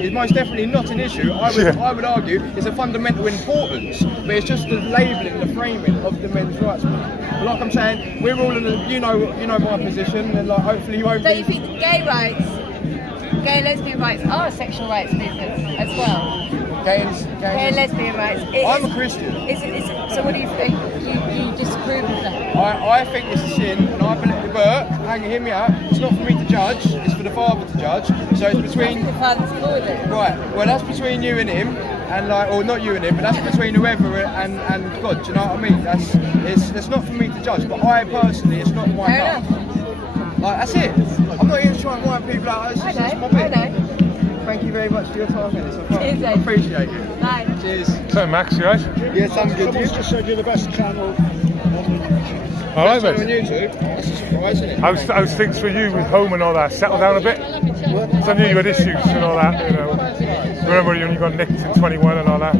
is most definitely not an issue. I would argue it's a fundamental importance, but it's just the labelling, the framing of the men's rights movement. But like I'm saying, we're all in the, you know my position, and like hopefully you won't. Don't you think that gay rights, gay and lesbian rights are a sexual rights movement as well? Gay and lesbian rights. I'm a Christian. So what do you think? You disapprove of that? I think it's a sin, and I believe. But hear me out. It's not for me to judge. It's for the Father to judge. So it's between. The Father's Lord. Right. Well, that's between you and him, and like, or not you and him, but that's between whoever and God. Do you know what I mean? It's not for me to judge. But I personally, it's not my love. Like that's it. I'm not even trying to wind people out. It's just my bit. I know. Thank you very much for your time, Dennis. Cheers, I appreciate it. Bye. Cheers. So, Max, you right? Yes, I'm good. Someone's just said you're the best channel. All right, On mate. YouTube. That's a surprise, isn't it? How's things for you with home and all that? Settle down a bit? So I knew you had issues and all that, you know. Remember when you got nicked in 21 and all that?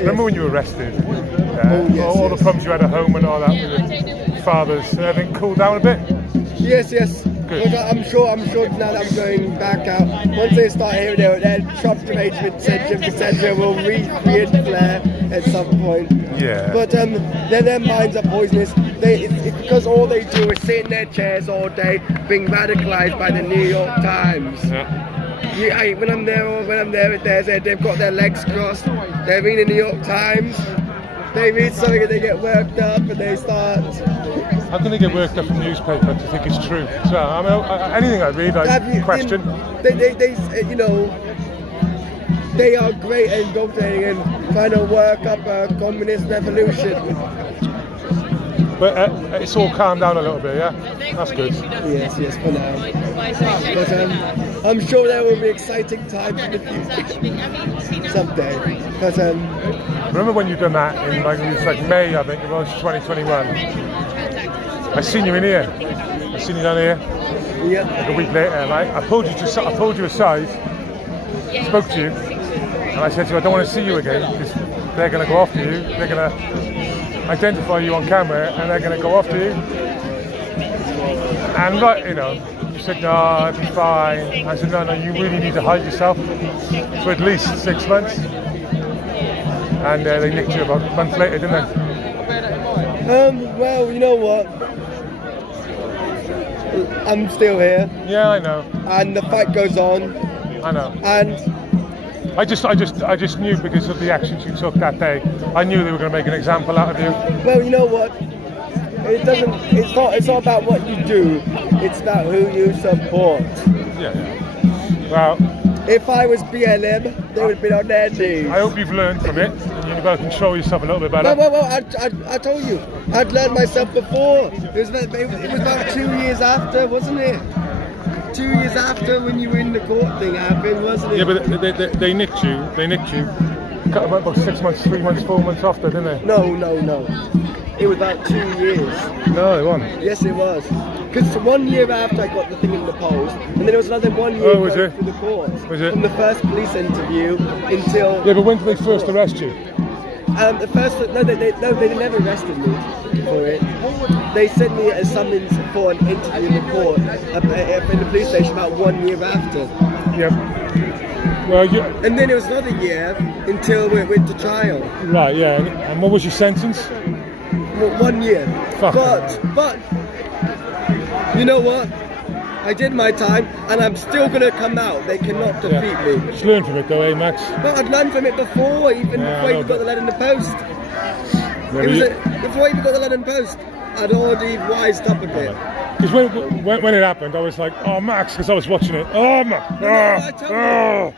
Remember when you were arrested? Yeah. All the problems you had at home and all that with your fathers. Everything cooled down a bit? Yes. Good. I'm sure now that I'm going back out, once they start hearing their Trump etc. will re-flare at some point. Yeah. But their minds are poisonous. It's because all they do is sit in their chairs all day, being radicalized by the New York Times. Yeah. When I'm there, they've got their legs crossed. They're reading the New York Times. they read something and they get worked up and they start. How can they get worked up from newspaper to think it's true? So I mean, anything I read, I question. They you know, they are great at indoctrinating and trying to work up a communist revolution. But it's all calmed down a little bit, yeah? That's good. Yes, for now. But I'm sure there will be exciting times in the future. Someday. But remember when you done that in like May, I think it was 2021. I seen you in here. I seen you down here. Yeah. Like a week later, like I pulled you aside, spoke to you, and I said to you, I don't want to see you again because they're going to go after you. They're going to identify you on camera and they're going to go after you. And like, you know, you said, no, it'll be fine. I said, no, you really need to hide yourself for at least 6 months. And they nicked you about a month later, didn't they? Well, you know what? I'm still here. Yeah, I know. And the fight goes on. I know. And I just knew because of the actions you took that day. I knew they were going to make an example out of you. Well, you know what? It's not about what you do. It's about who you support. Yeah. Well, if I was BLM, they would have been on their knees. I hope you've learned from it and you've got to control yourself a little bit better. Well, I told you, I'd learned myself before. It was about 2 years after, wasn't it? 2 years after when you were in the court thing happened, wasn't it? Yeah, but they nicked you. Cut about 6 months, 3 months, 4 months after, didn't they? No. It was about 2 years. No, it wasn't. Yes, it was. Because 1 year after I got the thing in the post, and then there was another 1 year was it? through the court. Was it? From the first police interview until... Yeah, but when did they first arrest you? They never arrested me for it. They sent me a summons for an interview in the court in the police station about 1 year after. Yep. Well, and then it was another year until we went to trial. Right, yeah. And what was your sentence? 1 year. Fuck. But you know what? I did my time, and I'm still going to come out. They cannot defeat me. Just learn from it, though, eh, Max? But I'd learned from it before, before I even got the letter in the post. Before I even got the letter in the post, I'd already wised up a bit. Because when it happened, I was like, oh, Max, because I was watching it. Oh, Max. No.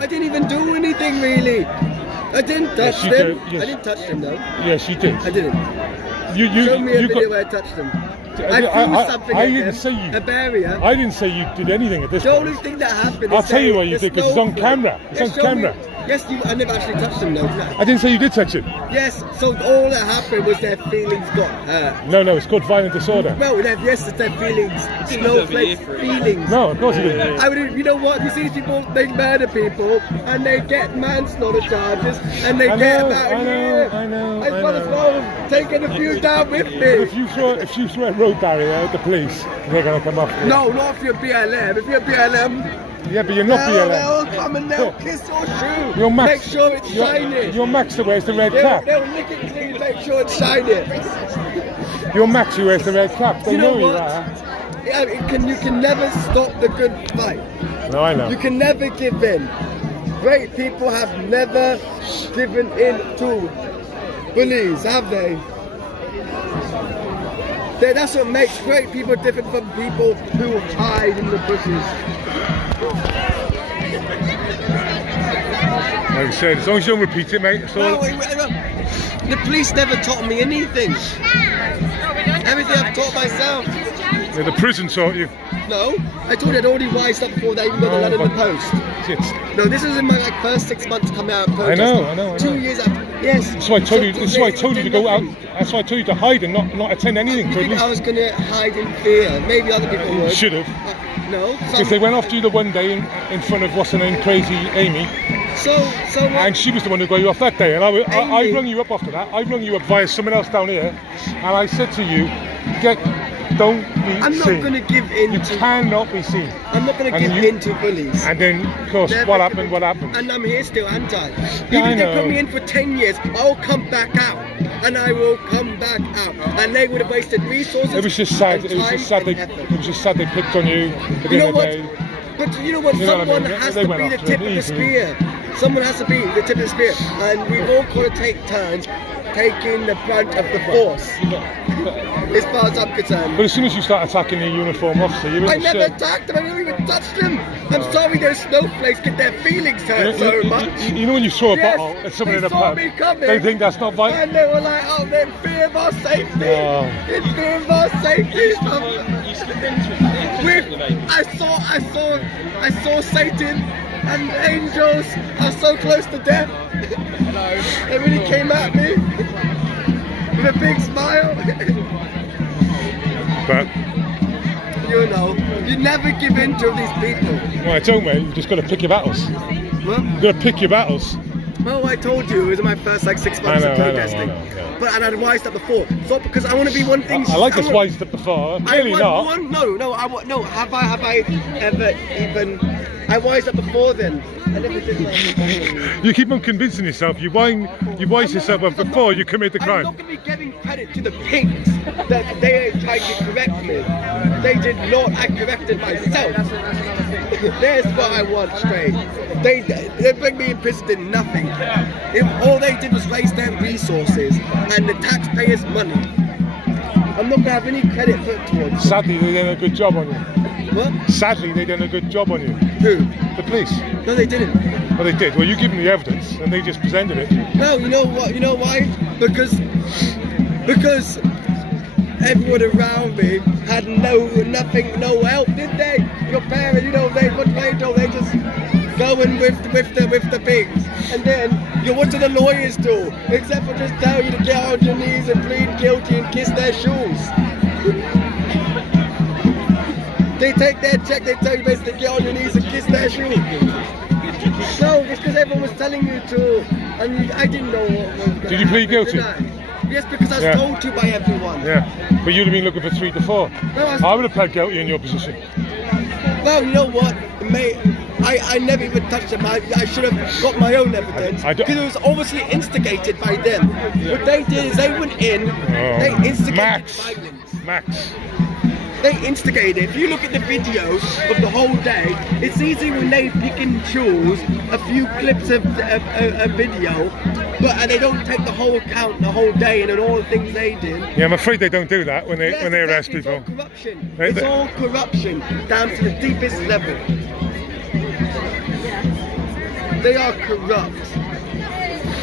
I didn't even do anything, really. I didn't touch them. I didn't touch them, though. Yes, you did. I didn't. Show me a video where I touched them. I threw something at didn't them, say you. a barrier. I didn't say you did anything at this The point. only thing that happened is I'll tell you what you did, because it's on camera. It's on camera. Yes, I never actually touched them, though. I didn't say you did touch him. Yes, so all that happened was their feelings got hurt. No, it's called violent disorder. Well, yes, it's their feelings. Snowflakes' feelings. No, of course you didn't. You know what? You see these people, they murder people, and they get manslaughter charges, and they get about a year. I know. As well as taking a few down with me. But if you throw a road barrier at the police, they're going to come after you. No, not if you're BLM. If you're BLM... Yeah, but you're not BLM. They'll come and they'll kiss your shoe. You're Max, make sure it's shiny. You're Max who wears the red cap. They'll lick it clean, make sure it's shiny. You're Max who wears the red cap. They know you are. Yeah, you can never stop the good fight. No, I know. You can never give in. Great people have never given in to bullies, have they? That's what makes great people different from people who hide in the bushes. Like I said, as long as you don't repeat it, mate. The police never taught me anything. Everything I've taught myself. Yeah, the prison taught you. No, I told you I'd already wised up before they even got the letter in the post. No, this was in my first 6 months coming out of post. I know. 2 years after. Yes. That's why I told you. That's why I told you to go out. That's why I told you to hide and not attend anything. You think I was going to hide in fear? Maybe other people would. You should have. No. Because they went after you the one day in front of what's her name, Crazy Amy. And she was the one who got you off that day. And I rung you up after that. I rung you up via someone else down here, and I said to you, don't be seen. I'm not going to give in. You cannot be seen. I'm not going to give in to bullies. And then, of course, what happened? And I'm here still, aren't I? Yeah, Even if they put me in for 10 years, I'll come back out. And I will come back out. And they would have wasted resources. It was just sad. It was just sad they picked on you. You know what? But you know what? Someone has to be the tip of the spear. Someone has to be the tip of the spear, and we've all got to take turns taking the brunt of the force. As far as I'm concerned. But as soon as you start attacking the uniform officer, you're in I the never shit. attacked them, I never even touched them. I'm sorry those snowflakes get their feelings hurt so much. You know when you throw a Yes, bottle at someone in they a saw pub, me coming, they think that's not vital. and they were like, oh, they're in fear of our safety. Oh. In fear of our safety. You slipped into it. I saw Satan and angels are so close to death. They really came at me with a big smile. But you know, you never give in to these people. well, I don't, mate. You've just got to pick your battles. What? You've got to pick your battles. Well, I told you, it was my first like 6 months of protesting. But and I'd wised up before. So because I want to be one thing. I like this wised up before. Clearly not. Have I ever even? I wised up before then. I never did that. You keep on convincing yourself. You wise yourself up before you commit the crime. I'm not going to be giving credit to the pigs that they tried to correct me. They did not. I corrected myself. There's what I want straight. They bring me imprisoned in nothing. All they did was raise their resources and the taxpayers' money. I'm not going to have any credit put towards it. Sadly, they did a good job on you. What? Sadly, they did a good job on you. Who? The police. No, they didn't. Well, they did. Well, you give them the evidence, and they just presented it. No, you know what? You know why? Because everyone around me had no help, did they? Your parents, you know, they just going with the pigs, and then what do the lawyers do? Except for just tell you to get on your knees and plead guilty and kiss their shoes. They take their check, they tell you basically to get on your knees and kiss their shoes. No, just because everyone was telling you to, and I didn't know what was going to Did you plead guilty? Yes, because I was told to by everyone. Yeah, but you'd have been looking for 3 to 4. No, I would have pled guilty in your position. Well, you know what, mate? I never even touched them. I should have got my own evidence because it was obviously instigated by them. What they did is they went in, they instigated violence. Max. They instigated. If you look at the videos of the whole day, it's easy when they pick and choose a few clips of a video, and they don't take the whole account, the whole day, and then all the things they did. Yeah, I'm afraid they don't do that when they arrest people. It's all corruption. It's all corruption down to the deepest level. They are corrupt.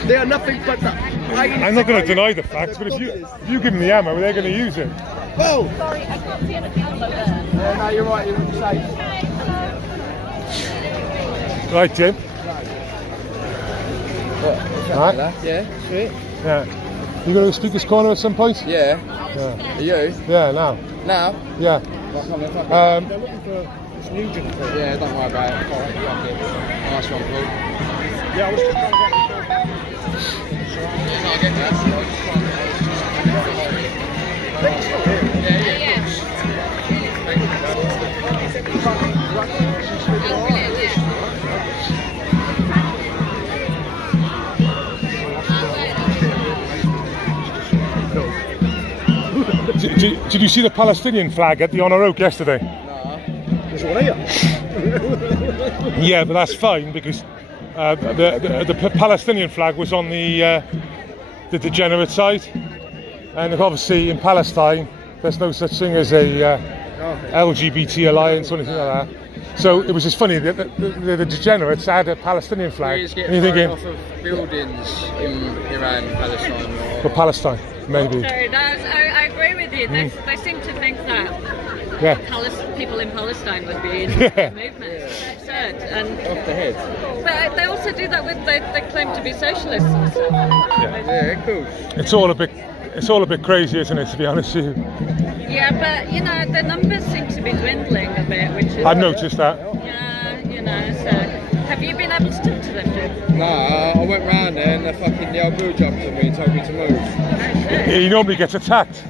They are nothing but the. I'm not going to deny the facts, but if you give them the ammo, they're going to use it. Well. Sorry, I can't see anything below there. Yeah, no, you're right. You're safe. Right, Jim. Right. Yeah, sweet. Yeah. You going to Speaker's Corner at some point? Yeah. Are you? Yeah, now. Now? Yeah. They're looking for this new jump. Yeah, don't worry about it. All right, nice one, Paul. Yeah, I was just trying to get Did you see the Palestinian flag at the Honour Oak yesterday? Yeah, but that's fine because the Palestinian flag was on the degenerate side, and obviously in Palestine there's no such thing as a LGBT alliance or anything like that. So it was just funny that the degenerates had a Palestinian flag. Please get and you're thinking, off of buildings in Iran, Palestine, or for Palestine, maybe. Sorry, I agree with you. They seem to think that people in Palestine would be in the movement. It's absurd. And off the head. But they also do that with they claim to be socialists and stuff. Yeah, cool. It's all a bit crazy, isn't it? To be honest with you. Yeah, but you know the numbers seem to be dwindling a bit, which is. I've noticed that. Yeah, you know. So, have you been able to talk to them, Jim? No, I went round there and the old boo jumped on me and told me to move. He normally gets attacked.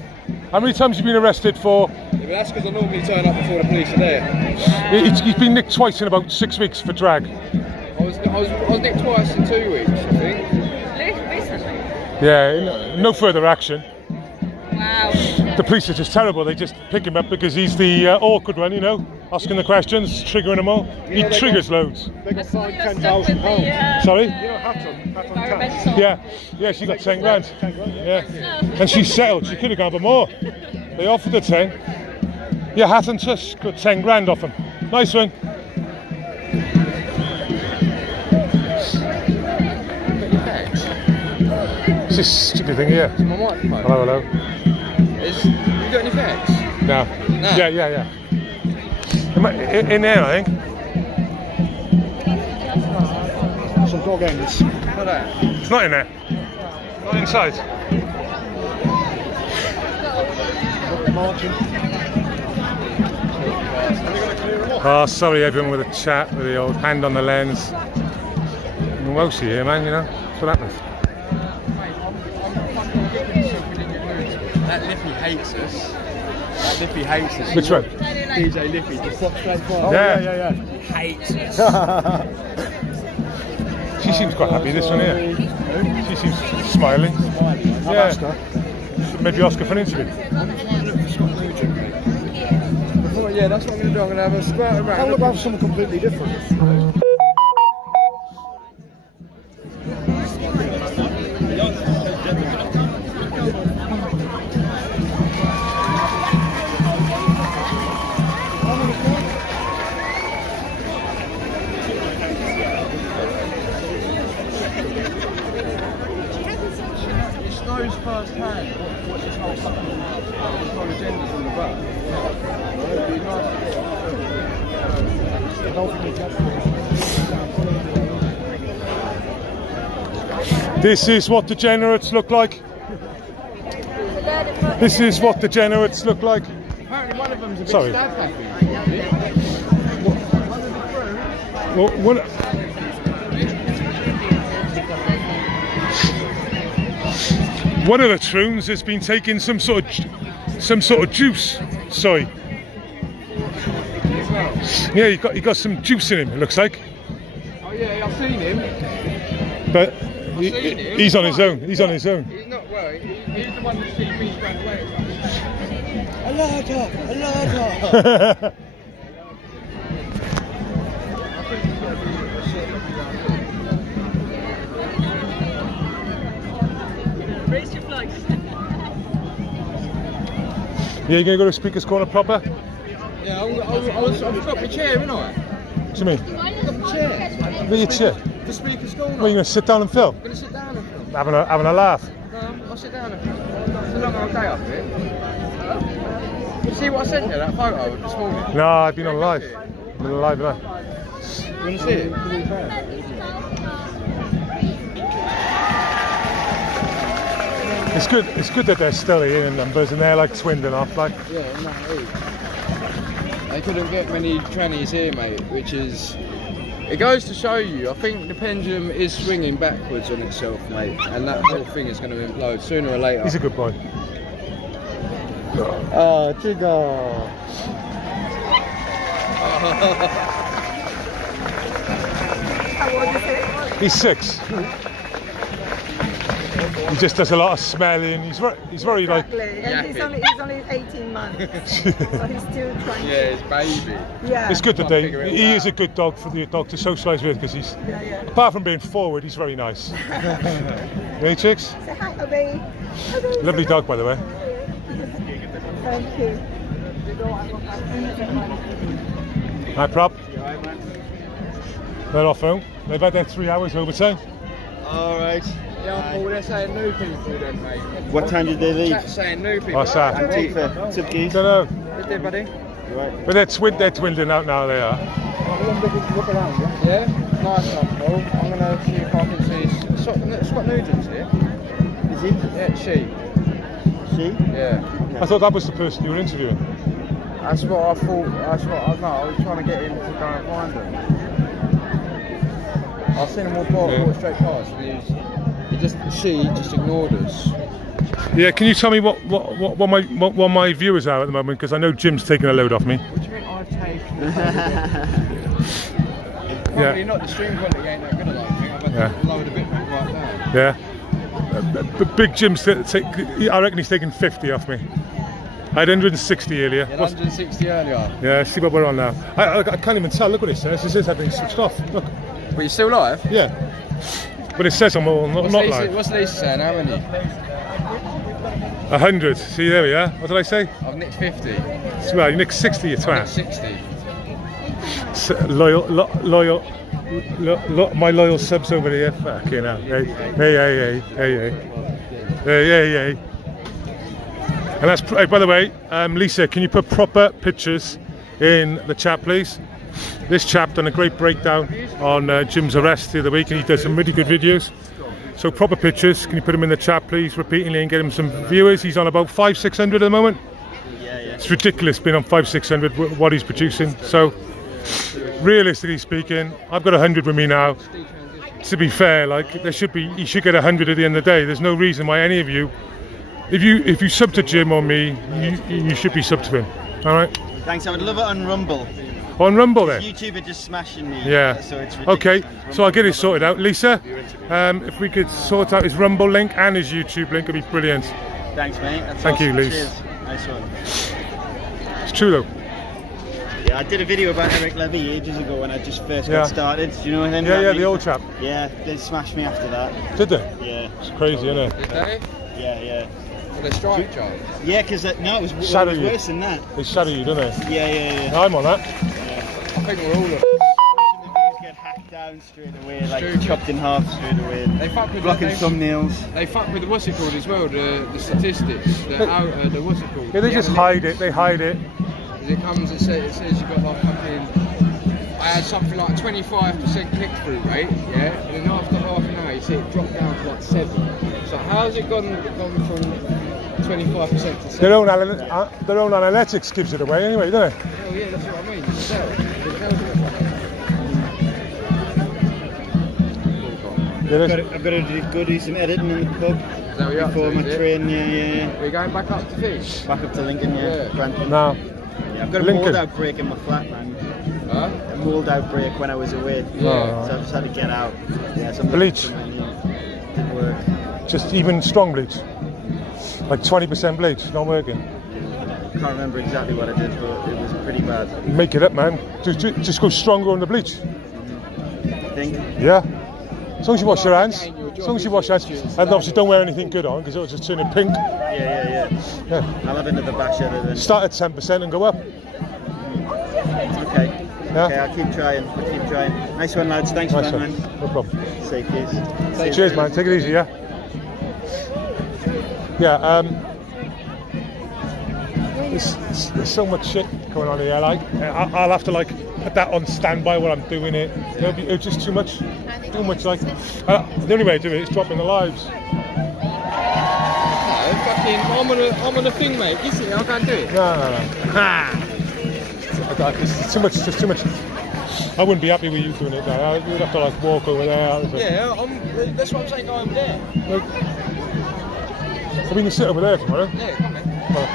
How many times have you been arrested for? Yeah, but that's because I normally turn up before the police are there. He's been nicked twice in about 6 weeks for drag. I was nicked twice in 2 weeks, I think. Recently? Yeah, no further action. Wow. The police are just terrible. They just pick him up because he's the awkward one, you know, asking the questions, triggering them all. He triggers loads. They got fined £10,000. Sorry? You know, hat on Yeah, she got 10 grand. Yeah, and she settled. She could have gone for more. They offered her 10. Yeah, hat and tush got 10 grand off him. Nice one. It's this stupid thing here. My microphone. Hello. You got any facts? No. No. Yeah. In there, I think. Some dog ends. What that? It's not in there. Not inside. Marching. Oh, sorry everyone with a chat with the old hand on the lens. Mostly here, man, you know. That's what happens. That Liffey hates us. Which one? DJ Liffey, the Fox Straight Fire. Oh, yeah. He hates us. She seems quite happy, this one here. She seems smiling. Yeah. Maybe ask her for an interview. Yeah, that's what I'm going to do. I'm going to have a squirt around. I'll look have something completely different. It's knows first hand what this whole agenda's all about. It'd be nice to This is what degenerates look like. This is what degenerates look like. Apparently one of them's a bit Sorry. stab happy. One of the troons has been taking some sort of juice. Sorry. Yeah, he got some juice in him. It looks like. Oh yeah, I've seen him. But he's on his own. He's on his own. He's not well. He's the one that sees me straight away. Alert! Raise your flag. Yeah, you gonna go to Speaker's Corner proper? Yeah, I've got my chair, haven't I? What do you mean? I've got my chair. Where your chair? The Speaker's Corner. Well, you gonna sit down and film? I'm going to sit down and film. Having a laugh. No, I'll sit down and film. It's a long old day up here. You see what I sent you, that photo this morning? No, I've been on live. I've been on live now. You want to see it? It's good that they're still here in numbers and they're like swindling off like. Yeah, no, they couldn't get many trannies here, mate, which is... It goes to show you, I think the pendulum is swinging backwards on itself, mate, and that whole thing is going to implode sooner or later. He's a good boy. Oh, Chico! How old is he? He's 6. He just does a lot of smelling. He's very like. Exactly. And he's only 18 months, so he's still trying. Yeah, his baby. Yeah. It's good that he is a good dog for the dog to socialise with because he's apart from being forward, he's very nice. Hey chicks. Say hi, Obi. Lovely dog, by the way. Thank you. Hi, prop. They're off home. They've had their 3 hours overtime. All right. Yeah, Paul, they're saying new people then, mate. What time did they leave? Chat's saying new people. What's that? Antifa, Tibki. Don't know. Is there, buddy? Right. But they're dwindling out now, they are. Yeah? Nice one, Paul. I'm going to see if I can see... Scott Nugent's here. Is he? Yeah, she. She? Yeah. I thought that was the person you were interviewing. That's what I thought. That's what I was trying to get him to go and find them. I've seen him walk straight past and she just ignored us. Yeah, can you tell me what my viewers are at the moment? Because I know Jim's taking a load off me. What do you mean I've taken? Yeah. Not the stream quality ain't that good, I don't think. I've had to lower the bit right now. Yeah. But Big Jim's I reckon he's taking 50 off me. I had 160 earlier. You had 160 earlier. Yeah, see what we're on now. I can't even tell. Look what it says. It says I've been switched off. Look. But you're still live? Yeah. But it says I'm all not live. What's Lisa saying? How many? 100. See, there we are. What did I say? I've nicked 50. Well, you nicked 60, you twat. 60. My loyal subs over here. Fucking hell. Hey. And that's, by the way, Lisa, can you put proper pictures in the chat, please? This chap done a great breakdown on Jim's arrest the other week, and he does some really good videos. So proper pictures, can you put them in the chat, please, repeatedly, and get him some viewers? He's on about 500-600 at the moment. Yeah. It's ridiculous being on 500-600 what he's producing. So, realistically speaking, I've got 100 with me now. To be fair, like he should get 100 at the end of the day. There's no reason why any of you, if you sub to Jim or me, you should be sub to him. All right. Thanks. I would love it on Rumble. On Rumble then? YouTube are just smashing me. Yeah. So it's okay, so I'll get it sorted out. Lisa, if we could sort out his Rumble link and his YouTube link, it'd be brilliant. Thanks, mate. Thank you, Lisa. Cheers. Nice one. It's true though. Yeah, I did a video about Eric Levy ages ago when I just first got started. Do you know him? Yeah, the old chap. Yeah, they smashed me after that. Did they? Yeah. It's crazy, isn't it? Did they? Yeah. Well, they strike charge. Yeah, because it was worse than that. They shadow you, don't they? Yeah. I'm on that. I think we're all of it. Get hacked down straight away, like chopped in half straight away. They fuck with blocking thumbnails. They fuck with what's it called as well, the statistics, the what's it called? Yeah, they just hide it. They hide it. It comes, it says you've got like fucking. I had something like 25% click-through rate, yeah, and then after half an hour you see it drop down to like 7. So how's it gone from 25% to 7? Their own analytics gives it away anyway, doesn't it? Oh yeah, that's what I mean. I've got to go do some editing in the pub before my train. Yeah. We're going back up to Fish? Back up to Lincoln, yeah. No. Yeah, I've got a mould outbreak in my flat, man. Huh? A mould outbreak when I was away. Yeah. So I just had to get out. Yeah, bleach. Didn't work. Just even strong bleach. Like 20% bleach, not working. I can't remember exactly what I did, but it was pretty bad. Make it up, man. Just go stronger on the bleach. I think. Yeah. As long as you wash your hands. As long as you wash your hands. And obviously don't wear anything good on because it'll just turn it pink. Yeah. I'll have another bash at it then. Start at 10% and go up. Okay. Yeah? Okay, I'll keep trying. Nice one, lads. Thanks for that, man. No problem. Safe case. Cheers, man. Take it easy, yeah? Yeah, there's so much shit going on here. Like, I'll have to like put that on standby while I'm doing it. It's just too much. Too much. Like, the only way to do it is dropping the lives. I'm on a thing, mate. You see, I can't do it. No. It's too much. It's just too much. I wouldn't be happy with you doing it. Though. You'd have to like walk over there. Yeah, that's what I'm saying. Go over there. Well, we can sit over there tomorrow. Yeah, come on.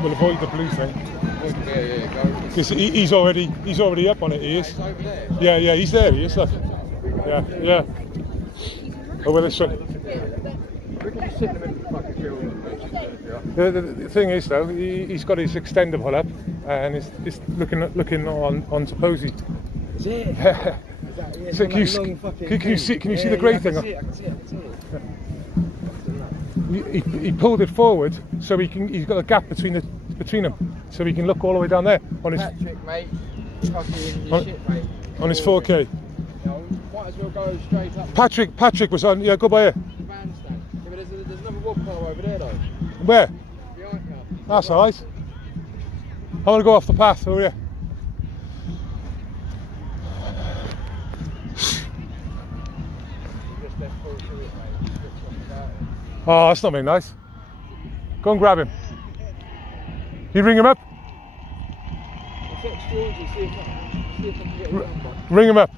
We'll avoid the blue thing. Yeah, go. Because he's already up on it. He is. He's over there. Yeah, he's there. He is. Look. Yeah. Over this one. We can just sit in the middle of the fucking field. The thing is though, he's got his extender pull up and he's looking onto Posey. Is it? So can you see the grey thing? I can see it. He pulled it forward so he's got a gap between them, so he can look all the way down there on his Patrick, mate. Shit, mate. On his 4K. Might as well go straight up. Patrick was on. Yeah, go by here. The bandstand. Yeah, but there's another wood pile over there though. Where? Behind you. That's all right. I want to go off the path over here. Oh, that's not very nice. Go and grab him. You ring him up? Ring him up.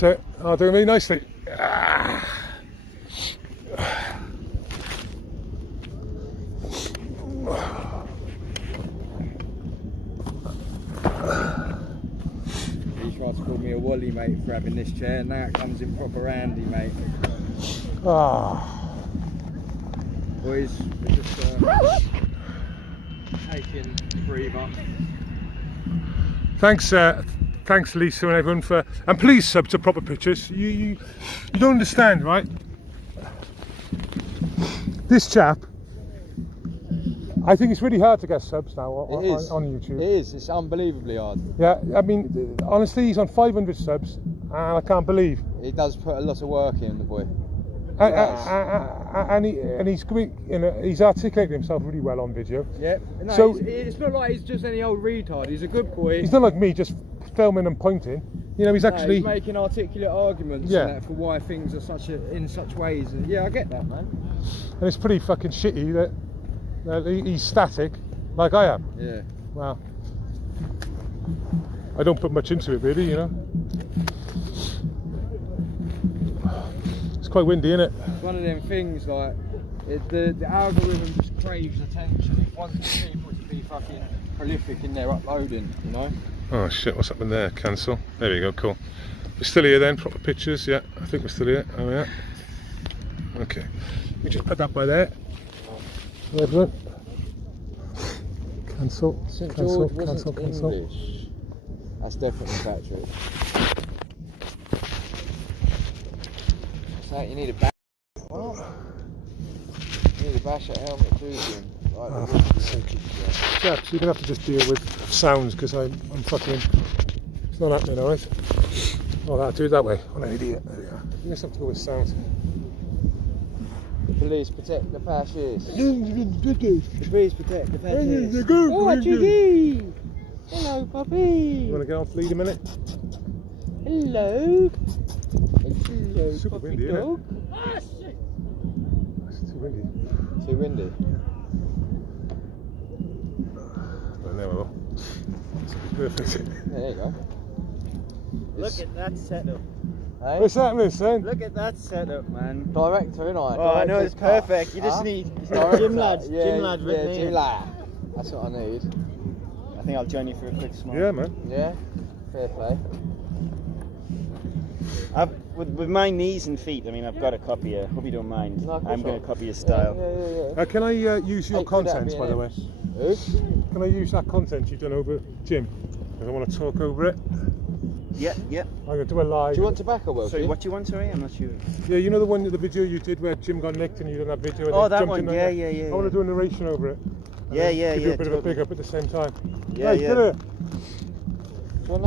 That's it. Oh, doing me nicely. Ah. He tried to call me a wally, mate, for having this chair. Now it comes in proper handy, mate. Ah. Boys, we're just taking a breather. Thanks Lisa and everyone and please sub to Proper Pictures. You don't understand, right? This chap, I think it's really hard to get subs now on YouTube. It is, it's unbelievably hard. Yeah, I mean, honestly, he's on 500 subs and I can't believe. He does put a lot of work in, the boy. And he's great, you know, he's articulated himself really well on video. Yeah, no, so it's not like he's just any old retard. He's a good boy. He's not like me, just filming and pointing. You know, he's actually he's making articulate arguments yeah. and that for why things are in such ways. And yeah, I get that, man. And it's pretty fucking shitty that he's static, like I am. Yeah. Well, I don't put much into it, really. You know. It's quite windy, isn't it? It's one of them things like the algorithm just craves attention. It wants people to be fucking prolific in their uploading, you know. Oh shit! What's happened there? Cancel. There we go. Cool. We're still here then. Proper Pictures. Yeah, I think we're still here. Oh yeah. Okay. We just put that by there. Everyone. Cancel. St. Cancel. George wasn't Cancel. English. That's definitely Patrick. So you need a bash. What? You need a bash at helmet too, Jim. Right, Oh, for fuck's sake. Yeah, so you're gonna have to just deal with sounds because I'm fucking. It's not happening, alright? Oh, that'll do it that way. What an idiot. There we are. You just have to go with sounds. The police protect the fascists. The police protect the fascists. Oh, Jiggy! Hello, puppy. You want to get off lead a minute? Hello. It's super windy, isn't it? It's too windy. Too windy. Well, there we go. It's perfect. Yeah, there you go. Look at that setup. Hey? What's happening, son? Look at that setup, man. Director, innit? Oh, I know it's perfect. You just need Jim Lad. Yeah, Jim Lad written in. Jim Lad. That's what I need. I think I'll join you for a quick smile. Yeah, man. Yeah, fair play. With my knees and feet, I mean, I've got a copy. Hope you don't mind. No, I'm going to copy your style. Yeah. Can I use your content, by the way? Who? Can I use that content you've done over Jim? Because I want to talk over it. Yeah. I'm going to do a live. Do you want tobacco, Will? Sorry, what do you want, sorry? I'm not sure. Yeah, you know the video you did where Jim got nicked and you done that video? And Oh, they that jumped one, in there? yeah. I want to do a narration over it. And Yeah, then yeah, give you yeah, a bit of a big up at the same time. Yeah, Hey, yeah. get it. Do you want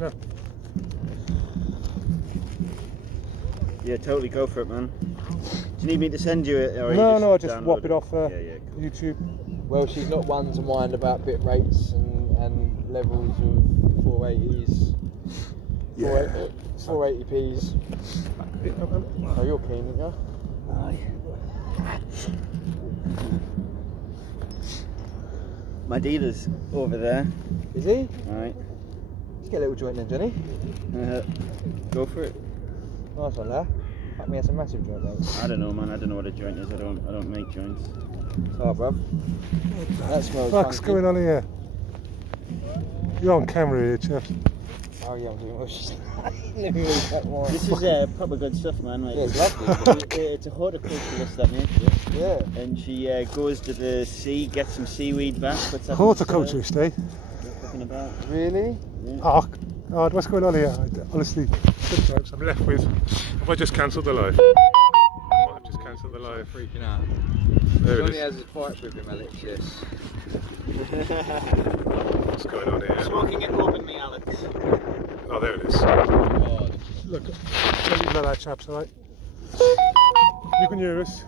No. Yeah, totally go for it, man. Do you need me to send you it? Or No, I just download whop it off cool. YouTube. that? Well, she's not one to mind about bit rates and levels of 480s. Yeah. 480p's. Oh, you're keen, aren't you? Aye. My dealer's over there. Is he? Alright. Let's get a little joint then, Jenny. Go for it. Nice one, there. Fuck me, that's a massive joint, though. I don't know, man. I don't know what a joint is. I don't make joints. Oh, bruv. That smells What's funky. going on here? You're on camera here, chaps. Oh, yeah, I'm doing well. This is proper good stuff, man. Like, Yeah, it's lovely. It's a horticulturalist that makes it. Yeah. And she goes to the sea, gets some seaweed back, puts that Horticulturist, eh? talking about. Really? Yeah. Oh, God, what's going on here? Honestly, sometimes I'm left with. Have I just cancelled the live? I might have just cancelled the live. Freaking out. There it Johnny is. has a fight with him, Alex, yes. What's going on here? Smoking it openly, Alex. Oh, there it is. God. Look, don't leave like that, chaps, alright? You can hear us.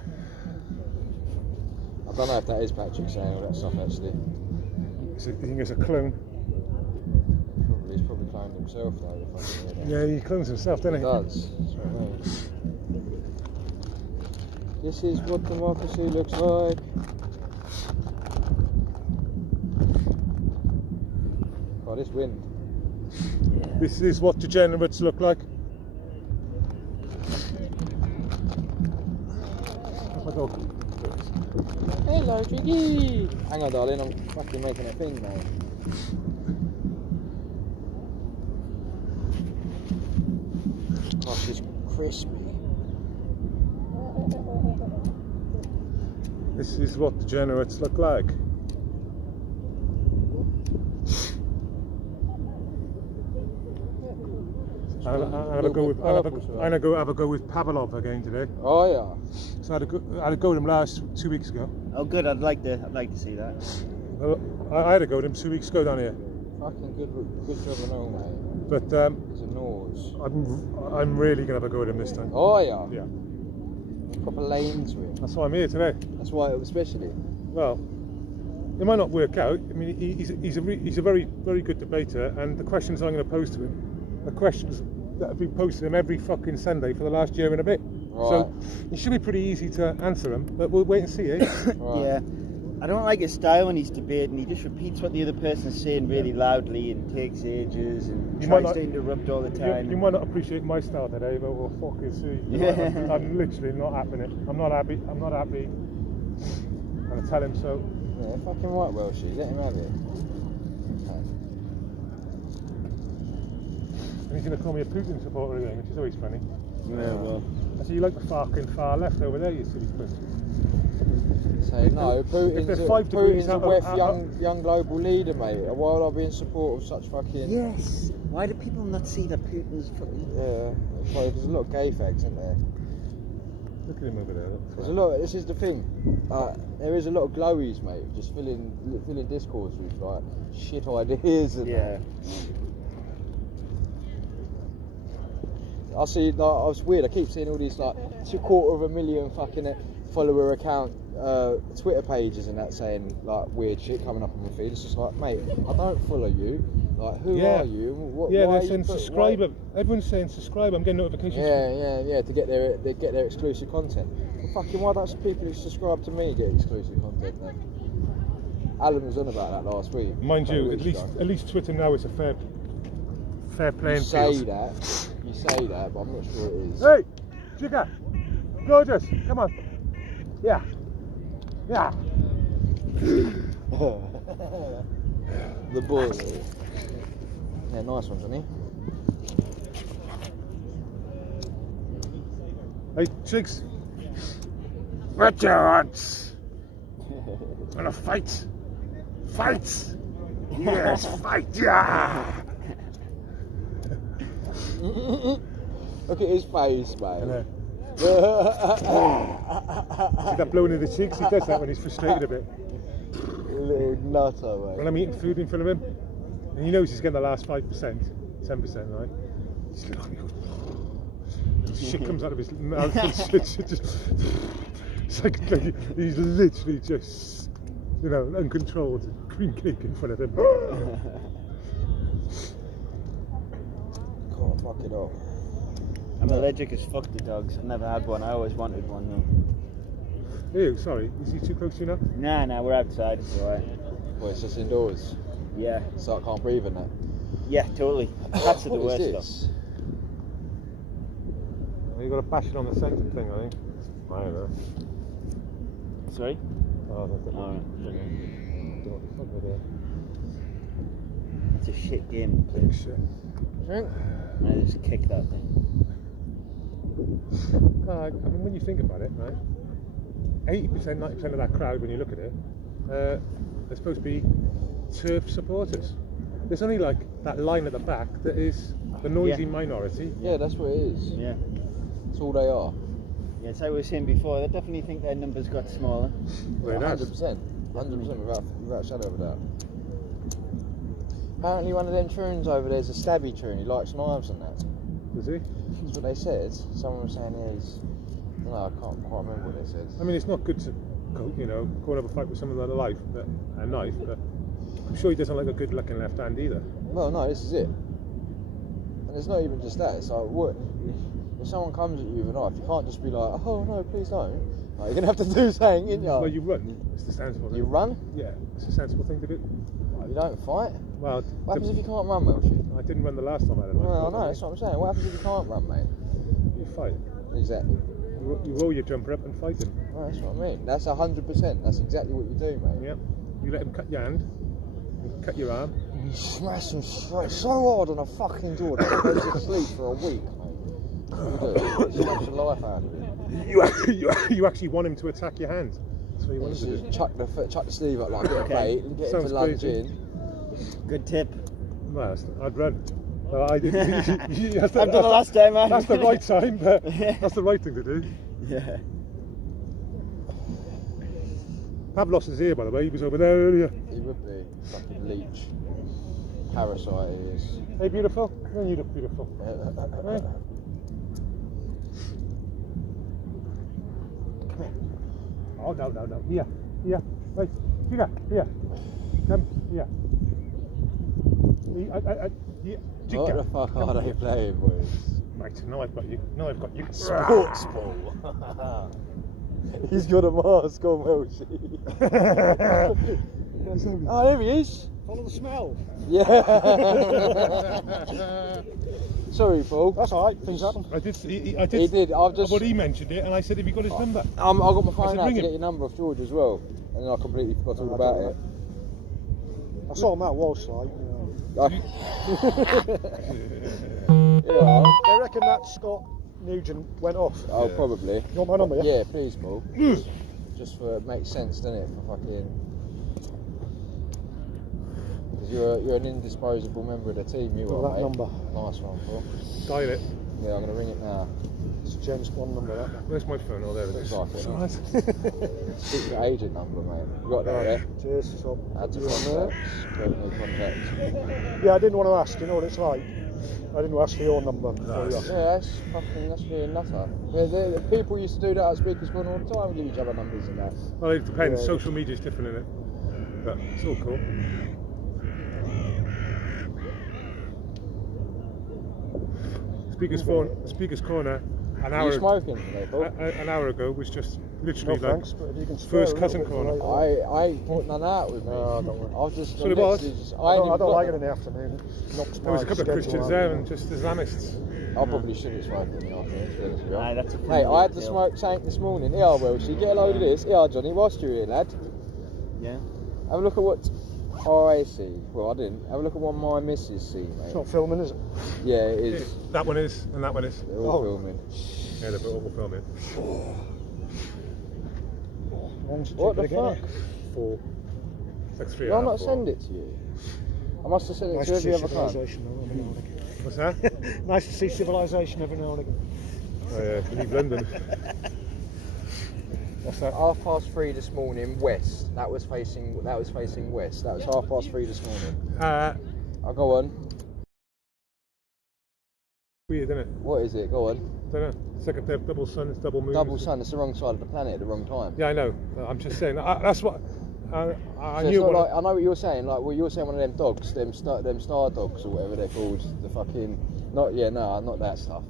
I don't know if that is Patrick saying all that stuff, actually. You think it's a clone? He's probably cloned himself, though. If I can hear that. Yeah, he clones himself, doesn't He he? does. That's what I mean. This is what democracy looks like. Oh, this wind. This is what degenerates look like. well. Hello, Jiggy. Hang on, darling. I'm fucking making a thing, mate. Oh, she's crispy. This is what degenerates look like. I'm gonna go with have a go with Pavlov again today. Oh yeah. So I had a go with him 2 weeks ago. Oh good, I'd like to see that. Well, I had a go with him 2 weeks ago down here. Fucking good job and all, mate. But it's a nose. I'm really gonna have a go with him this time. Oh yeah. Yeah. Proper lanes with him. That's why I'm here today. That's why, especially. Well, it might not work out. I mean, he's a very good debater, and the questions I'm going to pose to him are questions that have been posed to him every fucking Sunday for the last year and a bit. Right. So it should be pretty easy to answer them, but we'll wait and see, eh? Right. Yeah. I don't like his style when he's debating. He just repeats what the other person's saying really loudly and takes ages and tries to interrupt all the time. You might not appreciate my style today, but we'll fucking see. Yeah. I'm literally not having it. I'm not happy. I'm gonna tell him so. Yeah, fucking right, Welshie. Let him have it. And he's gonna call me a Putin supporter again, which is always funny. Yeah, well. I see you like the fucking far left over there, you silly cunt. So no, Putin's a wet young global leader, mate. Why would I be in support of such fucking? Yes. Why do people not see that Putin's fucking? Yeah, well, there's a lot of gay fags, isn't there? Look at him over there. There's a lot. This is the thing. There is a lot of glowies, mate. Just filling discourse with like shit ideas and. Yeah. I see. Like, I was weird. I keep seeing all these like 250,000 fucking follower account Twitter pages and that saying like weird shit coming up on my feed. It's just like, mate, I don't follow you. Like, who are you? Why they're saying subscribe. Everyone's saying subscribe. I'm getting notifications. Yeah. To get their exclusive content. Well, fucking why don't people who subscribe to me get exclusive content then? Alan was on about that last week. Mind you, at least Twitter now is a fair playing field. You say that, but I'm not sure it is. Hey, Chica, gorgeous, come on. Yeah. The boy. Yeah, nice one, Johnny. Hey, chicks. What you want? Wanna fight? Fight! Yes, fight! Yeah! Look at his face, mate. See that blowing in the cheeks? He does that when he's frustrated a bit. Little nutter, mate. When I'm eating food in front of him, and he knows he's getting the last 5%, 10%, right? He's looking at me, shit comes out of his mouth. It's like he's literally just, uncontrolled cream cake in front of him. Can't fuck it up. I'm allergic as fuck to dogs. I've never had one. I always wanted one though. Ew, sorry. Is he too close to you now? Nah, we're outside. It's alright. Well, it's just indoors. Yeah. So I can't breathe in that. Yeah, totally. Cats are the What is worst this? Well, you got to bash it on the centre thing, I think. I don't know. stuff. Sorry? Oh, that's it. Alright. Don't know what the fuck they're doing. It's a shit game to play. Shit. I just kicked that thing. I mean, when you think about it, right? 80%, 90% of that crowd, when you look at it, they're supposed to be turf supporters. There's only like that line at the back that is the noisy minority. Yeah, that's what it is. Yeah. That's all they are. Yeah, as I was saying before, I definitely think their numbers got smaller. Well, 100%. 100% without a shadow of a doubt. Apparently one of them tunes over there is a stabby tune. He likes knives and that. Does he? That's what they said. Someone was saying I can't quite remember what they said. I mean, it's not good to go and have a fight with someone with a knife, but I'm sure he doesn't like a good looking left hand either. Well, no, this is it. And it's not even just that. It's like, what? If someone comes at you with a knife, you can't just be like, oh no, please don't. Like, you're going to have to do something, isn't you? Well, you run. It's the sensible thing. You run? Yeah, it's a sensible thing to do. Like, you don't fight? Well, what happens if you can't run, Welshie? I didn't run the last time I had a knife. Well, I know, that's what I'm saying. What happens if you can't run, mate? You fight. Exactly. You roll your jumper up and fight him. Oh, that's what I mean. That's 100%. That's exactly what you do, mate. Yep. You let him cut your hand, you cut your arm. You smash him straight so hard on a fucking door that he goes to sleep for a week, mate. You do. Smash the life out of him. You actually want him to attack your hand. That's what you want him to do. Chuck the sleeve up like a bit of bait and get him to lunge in. Good tip. Well, I'd run. Well, I did. I've done it last time, man. That's the right time, but that's the right thing to do. Yeah. Pavlos is here, by the way. He was over there earlier. He would be. Fucking leech. Parasite he is. Hey, beautiful. Oh, you look beautiful. Hey. Come here. Oh, no. Here. Right. Here. Come here. What the fuck are they playing, boys? Right, now I've got you. Sports ball. He's got a mask on, Welshie. Oh, there he is. Follow the smell. Yeah. Sorry, Paul. That's alright, things happen. I did. He did. But he mentioned it, and I said, "Have you got his number?" I got my phone out to ring get him. your number off George as well, and then I completely forgot all about it. I saw him at Walsh, like. Yeah. They reckon that Scott Nugent went off. Oh, probably. You want my number, yeah? Yeah, please, Paul. Just for it makes sense, doesn't it? For fucking. Because you're an indisposable member of the team, you are, that mate. number. Nice one, Paul. Dial it. Yeah, I'm going to ring it now. It's a James Bond number, that. Where's my phone? Oh, there it is. Looks like it. Right. Secret agent number, mate. You got that, yeah? Cheers, stop. Add to You on there? contacts. Create new contacts. Yeah, I didn't want to ask, you know what it's like. I didn't ask for your number. Yeah, that's being nutter. Yeah, the people used to do that at Speakers Phone all the time, give each other numbers and that. Well, it depends. Yeah. Social media's different, isn't it? But it's all cool. Speaker's Corner. An Are hour. you smoking today, Paul? An hour ago was just literally No like thanks, but if you can spare first a cousin little bit corner. later. I ain't putting none out with me. No, don't worry. I was just. So it was. I don't like it in the afternoon. It knocks There was a my couple of schedule Christians out. there and just Islamists. I probably shouldn't smoke in the afternoon, to be honest with you. Aye, that's a Hey, I had to smoke tank this morning. Here, Welshie, get a load of this. Here, Johnny, whilst you're here, lad. Yeah. Have a look at what I see. Well, I didn't. Have a look at what my missus see, mate. It's not filming, is it? Yeah, it is. That one is, and that one is. They're all filming. Yeah, they're all filming. What the fuck? 4. It's like 3 Did I and a not half, send it to you? I must have sent it Nice to to every see other time. civilization every now and again. What's that? Nice to see civilization every now and again. Oh yeah, leave London. What's that? 3:30 this morning, west. That was facing west. That was 3:30 this morning. I'll go on. Weird, isn't it? What is it? Go on. Don't know. It's like a double sun, it's double moon. Double sun. It's the wrong side of the planet at the wrong time. Yeah, I know. I'm just saying. That's what I So knew. it's not like, I know what you're saying. Like, well, you're saying one of them dogs, them star dogs or whatever they're called. The fucking not that stuff.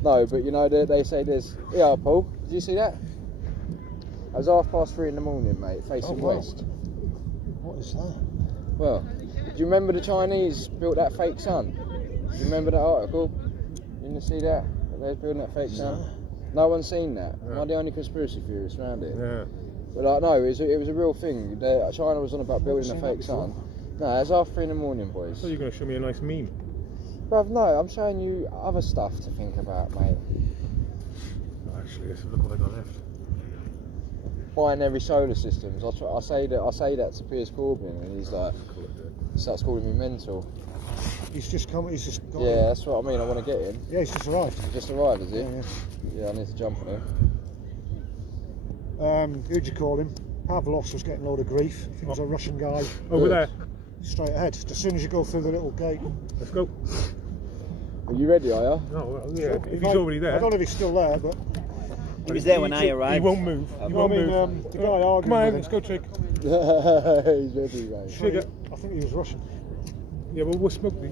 No, but you know they say there's. Yeah, Paul. Did you see that? It was 3:30 in the morning, mate, facing west. What is that? Well, do you remember the Chinese built that fake sun? Do you remember that article? You didn't see that? That they was building that fake sun? No one's seen that. Am I the only conspiracy theorist around it? Yeah. But like, no, it was a real thing. China was on about building a fake sun. No, it was 3:30 in the morning, boys. So you're going to show me a nice meme? Bruv, no, I'm showing you other stuff to think about, mate. Actually, let's look what I got left. Binary solar systems. I say that to Piers Corbyn, and he's like, starts calling me mental. He's just come. He's just got. Yeah, that's what I mean. I want to get in. Yeah, he's just arrived. He just arrived, is he? Yeah. Yeah, I need to jump on him. Who'd you call him? Pavlos was getting a load of grief. I think it was a Russian guy. Over there. Straight ahead. As soon as you go through the little gate. Let's go. Are you ready, are you? No, well, yeah. If he's already there. I don't know if he's still there, but. He was there when I arrived. He won't move. He won't move. The guy arguing. Come on, with let's him. go, Chick. He's ready, mate. Sugar. I think he was Russian. Yeah, well, we'll smoke the.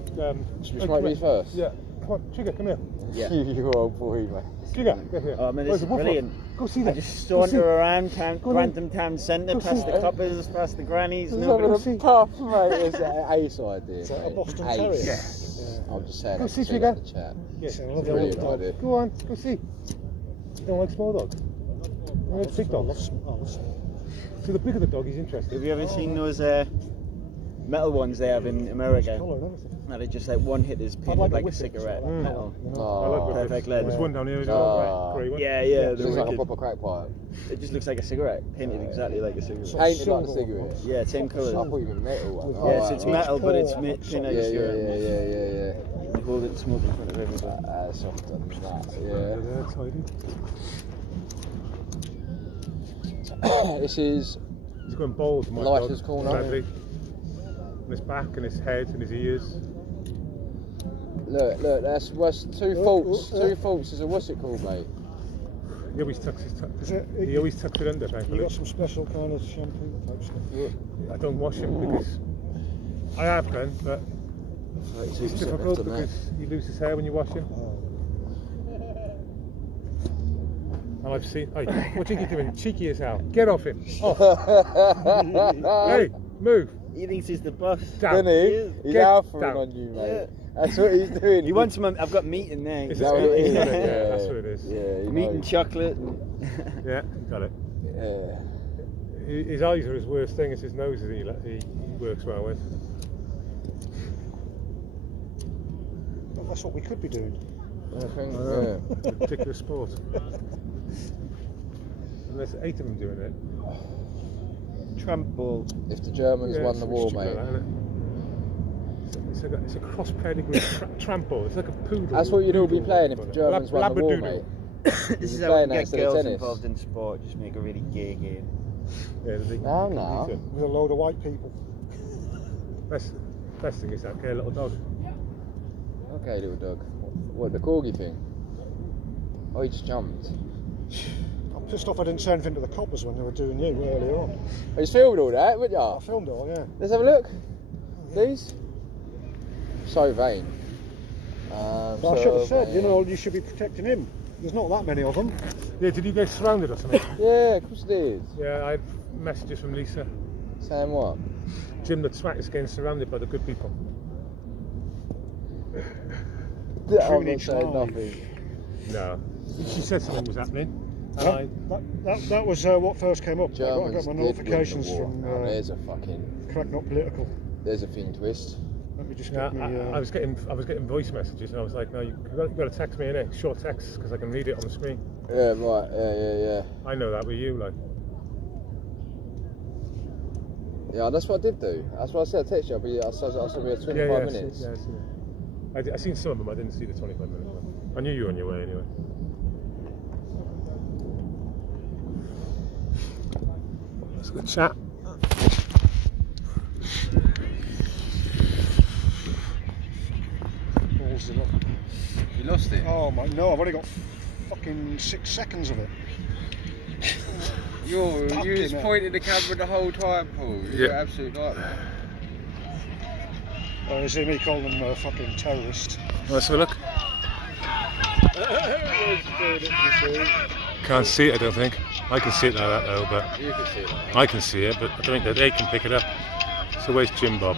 Should we smoke these first? Yeah. Come on, Chigga, come here. Yeah. You old boy, mate. Chigga, get here. Oh, man, Where's this is the woofer? brilliant. Go see I that. just Go see. saunter around Go on Grantham Town Centre, Go past see. the coppers, past the grannies. It's Nobody having a puff, mate. It's an ace idea. Is that a mate. Boston Ace. Terrier? Yes. I'm just saying. Go I see, can see Chigga. that in the chat. Yes, Brilliant idea. Go on, go see. You don't like small dogs? You like big dogs? So the bigger the dog, he's interested. Have you ever seen those metal ones they have in America? That are just like one hit is painted like a cigarette. Metal. Oh, Perfect lead. There's one down here as well, grey one. Yeah, It's they're like a wicked. proper crack pipe. It just looks like a cigarette, painted exactly like a cigarette. Painted like a cigarette. Yeah, same colour. I thought you meant metal one. Yes, it's metal, but it's painted like a cigarette. Yeah. You hold it to smoke in front of everybody. Soft on that, yeah. This is He's going bald, my Lighter's dog. corner. Bradley. On his back and his head and his ears. Look, that's two faults. Two faults is a what's it called, mate? He always tucks he always tucks it under, thankfully. You got some special kind of shampoo type stuff? I don't wash him because I have done, but it's difficult because you lose his hair when you wash him. And I've seen. Hey, what do you think you're doing? Cheeky as hell. Get off him. Off. Hey, move. He thinks he's the boss. Down. He's alphaing on you, mate. Yeah. That's what he's doing. He wants some. I've got meat in there. Is that what it is? Yeah, that's what it is. Yeah, Meat and chocolate. Yeah, got it. Yeah. His eyes are his worst thing. It's his nose that he works well with. Well, that's what we could be doing. I think, Ridiculous sport. And there's 8 of them doing it. Tramp ball. If the Germans won the war, mate. It's a cross pedigree tramp ball. It's like a poodle. That's what you'd all be playing if the Germans won the war, mate. This is how we get girls involved in sport. Just make a really gay game. Yeah, no. With a load of white people. Best thing is that gay little dog. Okay, little dog. What, the corgi thing? Oh, he just jumped. I'm pissed off I didn't say anything to the coppers when they were doing you earlier on. Oh, you filmed all that, wouldn't you? I filmed it all, yeah. Let's have a look. Please. So vain. But I should have said, you know, you should be protecting him. There's not that many of them. Yeah, did you get surrounded or something? Yeah, of course it is. Yeah, I have messages from Lisa. Saying what? Jim the twat is getting surrounded by the good people. I'm not saying nothing. No. She said something was happening. That was what first came up. Germans I got my did win the notifications war. from There's a fucking... Crack Not Political. There's a thin twist. Let me just Yeah, get me... I was getting voice messages and I was like, no, you've got to text me innit? Short text because I can read it on the screen. Yeah, right. Yeah. I know that with you, like. Yeah, that's what I did do. That's what I said. I texted you. I said we had 25 minutes. I seen some of them. I didn't see the 25 minutes. I knew you were on your way anyway. Let's go chat. You lost it? Oh my, no, I've only got fucking 6 seconds of it. You just pointed the camera the whole time, Paul. You're absolutely like that. Oh, you see me calling them a fucking terrorist. Let's have a look. Can't see it, I don't think. I can see it like that though, but You can see it. I can see it, but I don't think that they can pick it up. So where's Jim Bob?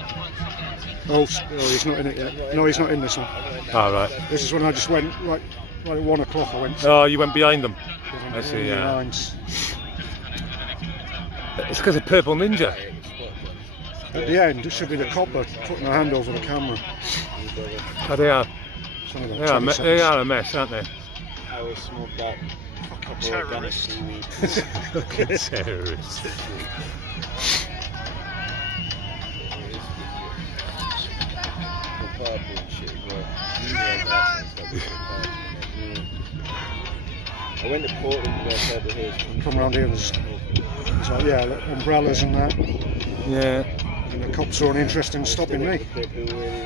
Oh, he's not in it yet. No, he's not in this one. Ah, right. This is when I just went, right at 1 o'clock I went. Oh, you went behind them. I see, yeah. Lines. It's because of Purple Ninja. At the end, it should be the copper putting a hand over the camera. Oh, they are. Something They like are, 20 they seconds. are a mess, aren't they? I will smoke that Fucking organic seaweed. Fucking terrorists. I went to Portland where Purple Hills. Come round here and it's like, yeah, look, umbrellas and that. Yeah. And the cops are uninterested in stopping me.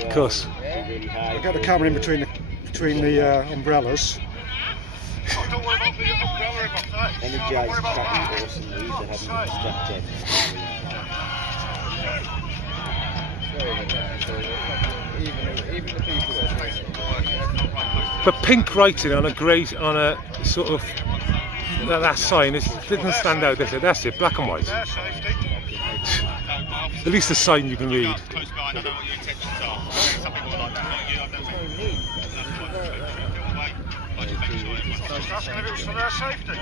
Of course. I got the camera in between the umbrellas. Don't worry about the umbrella in my face. Energized tracking awesome leads that haven't been strapped in. Even the people that are But pink writing on a grey, on a sort of that sign, it doesn't stand out, does it? That's it, black and white. At least the sign you can read. Asking if it was for their safety.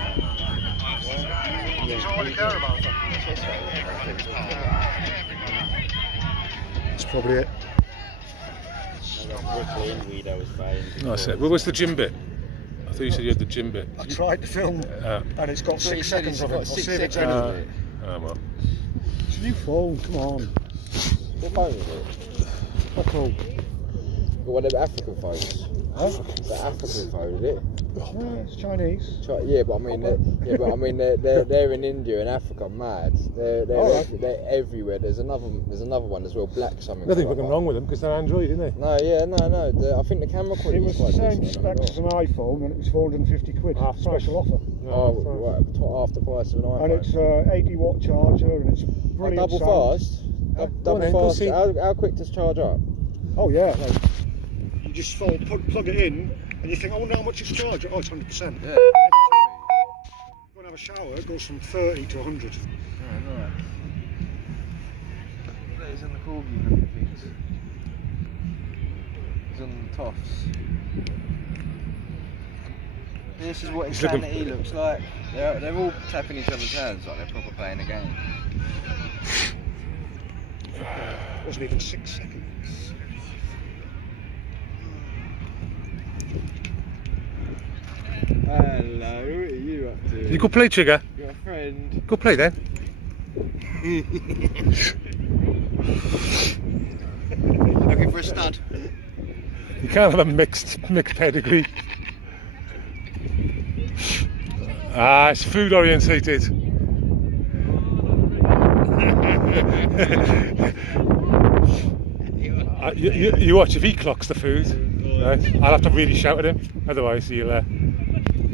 That's all you care about. That's probably it. That's it. Where was the gym bit? I thought you said you had the gym bit. I tried to film and it's got 6 seconds of it. I'll see if it's anything. Oh well. It's a new phone, come on. What phone is it? What phone? One of the African phones. Huh? It's an African phone, is it? Yeah, it's Chinese. Yeah, but I mean, they're in India and Africa, mad. They're everywhere. There's another one as well, black something. Nothing fucking wrong with them because they're Android, isn't they? No, I think the camera quality It was the same spec as an iPhone, and it was 450 quid. Special offer. Half the price of an iPhone. And it's 80-watt charger, and it's brilliant. Double sound. fast. Double fast. How quick does charge up? Oh yeah. Like, you just plug it in, and you think, I wonder how much it's charged. Oh, it's 100%. Yeah. Go and have a shower, it goes from 30 to 100. Right. It's on the corgi and things. It's on the toffs. This is what insanity looks like. They're all tapping each other's hands like they're proper playing a game. It wasn't even 6 seconds. Hello, what are you up to? You go play, Trigger. You're a friend. Go play then. Looking for a stud. You can't have a mixed pedigree. It's food orientated. You watch if he clocks the food. Right? I'll have to really shout at him, otherwise he'll.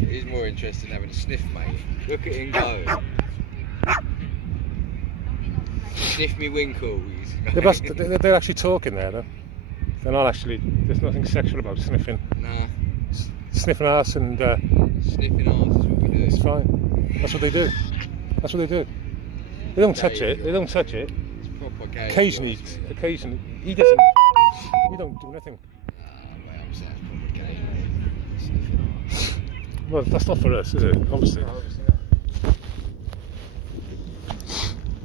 He's more interested in having a sniff, mate. Look at him go. Sniff me winkles. They're actually talking there, though. They're not actually. There's nothing sexual about sniffing. Nah. Sniffing arse and. Sniffing arse is what we do. It's fine. That's what they do. That's what they do. They don't touch it. They don't touch it. It's proper gay. Occasionally, he doesn't. We don't do nothing. Well, that's not for us, is it? Obviously.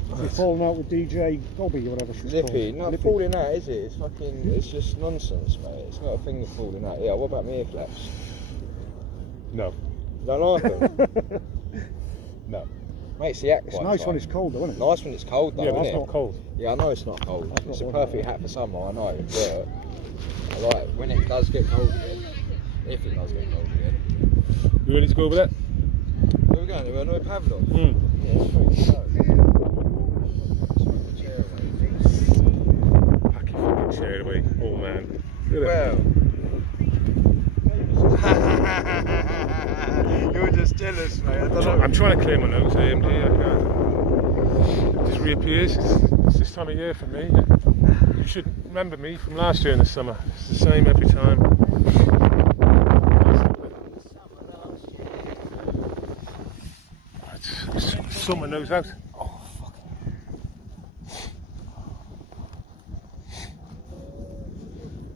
You're falling out with DJ Gobby or whatever she's Lippy, called. not falling out, is it? It's fucking, it's just nonsense, mate. It's not a thing of falling out. Yeah, what about me ear flaps? No. You don't like them? No. Mate, it's the hat It's nice when it's cold, though, isn't it? Nice when it's cold, though, Yeah, but isn't it's it? not cold. Yeah, I know it's not cold. That's It's not a one, perfect hat for summer, I know, but I like when it does get cold again. If it does get cold again. You ready to go over there? Where are we going? We're going to Pavlov. Mm. Yeah, let's fucking go. Pack your fucking chair away, old man. Well. You're just jealous, mate. I don't know. I'm trying to clear my nose, AMD. I can't. It just reappears. It's this time of year for me. You should remember me from last year in the summer. It's the same every time. Sort my nose out. Oh, fuck.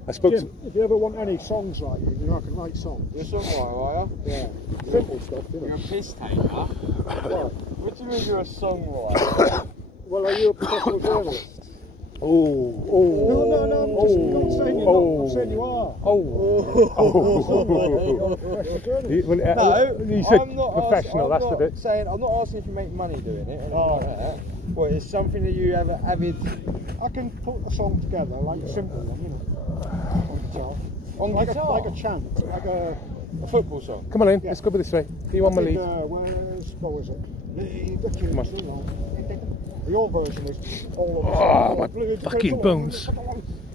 I spoke Jim, if you ever want any songs writing, you know I can write songs. You're a songwriter, are you? Yeah. Simple stuff, you know. You're a piss taker. What do you mean you're a songwriter? Well, are you a professional journalist? Oh. No, I'm not saying you're not. I'm saying you are. You said professional, that's the bit. I'm not asking if you make money doing it, anything like that. Well, it's something that you have avid... I can put a song together, like a simple one, you know, on guitar. On guitar? Like a chant, like a football song. Come on in, let's go this way. Do you want my lead? What was it? Lead the King. Come on. Your version is all of my fucking bones.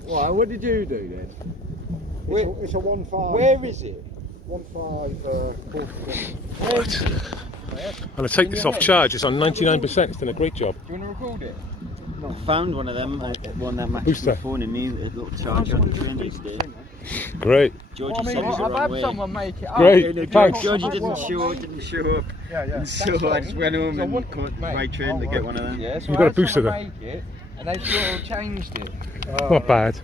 Right, what did you do then? It's a 1/5. Where is it? 1/5 Right. I'm going to take this off charge. It's on 99%. It's done a great job. Do you want to record it? I found one of them, one that matches my phone in me, a little charger on the train yesterday. Great. Georgie Well, I said mean, it was the I've wrong had way. someone make it up. Great, Yeah, thanks. Georgie didn't show up. Yeah. And so I just went home and caught the right train to get one of them. Yeah, so You I got a had booster someone there? make it, and they sort of changed it. Not bad.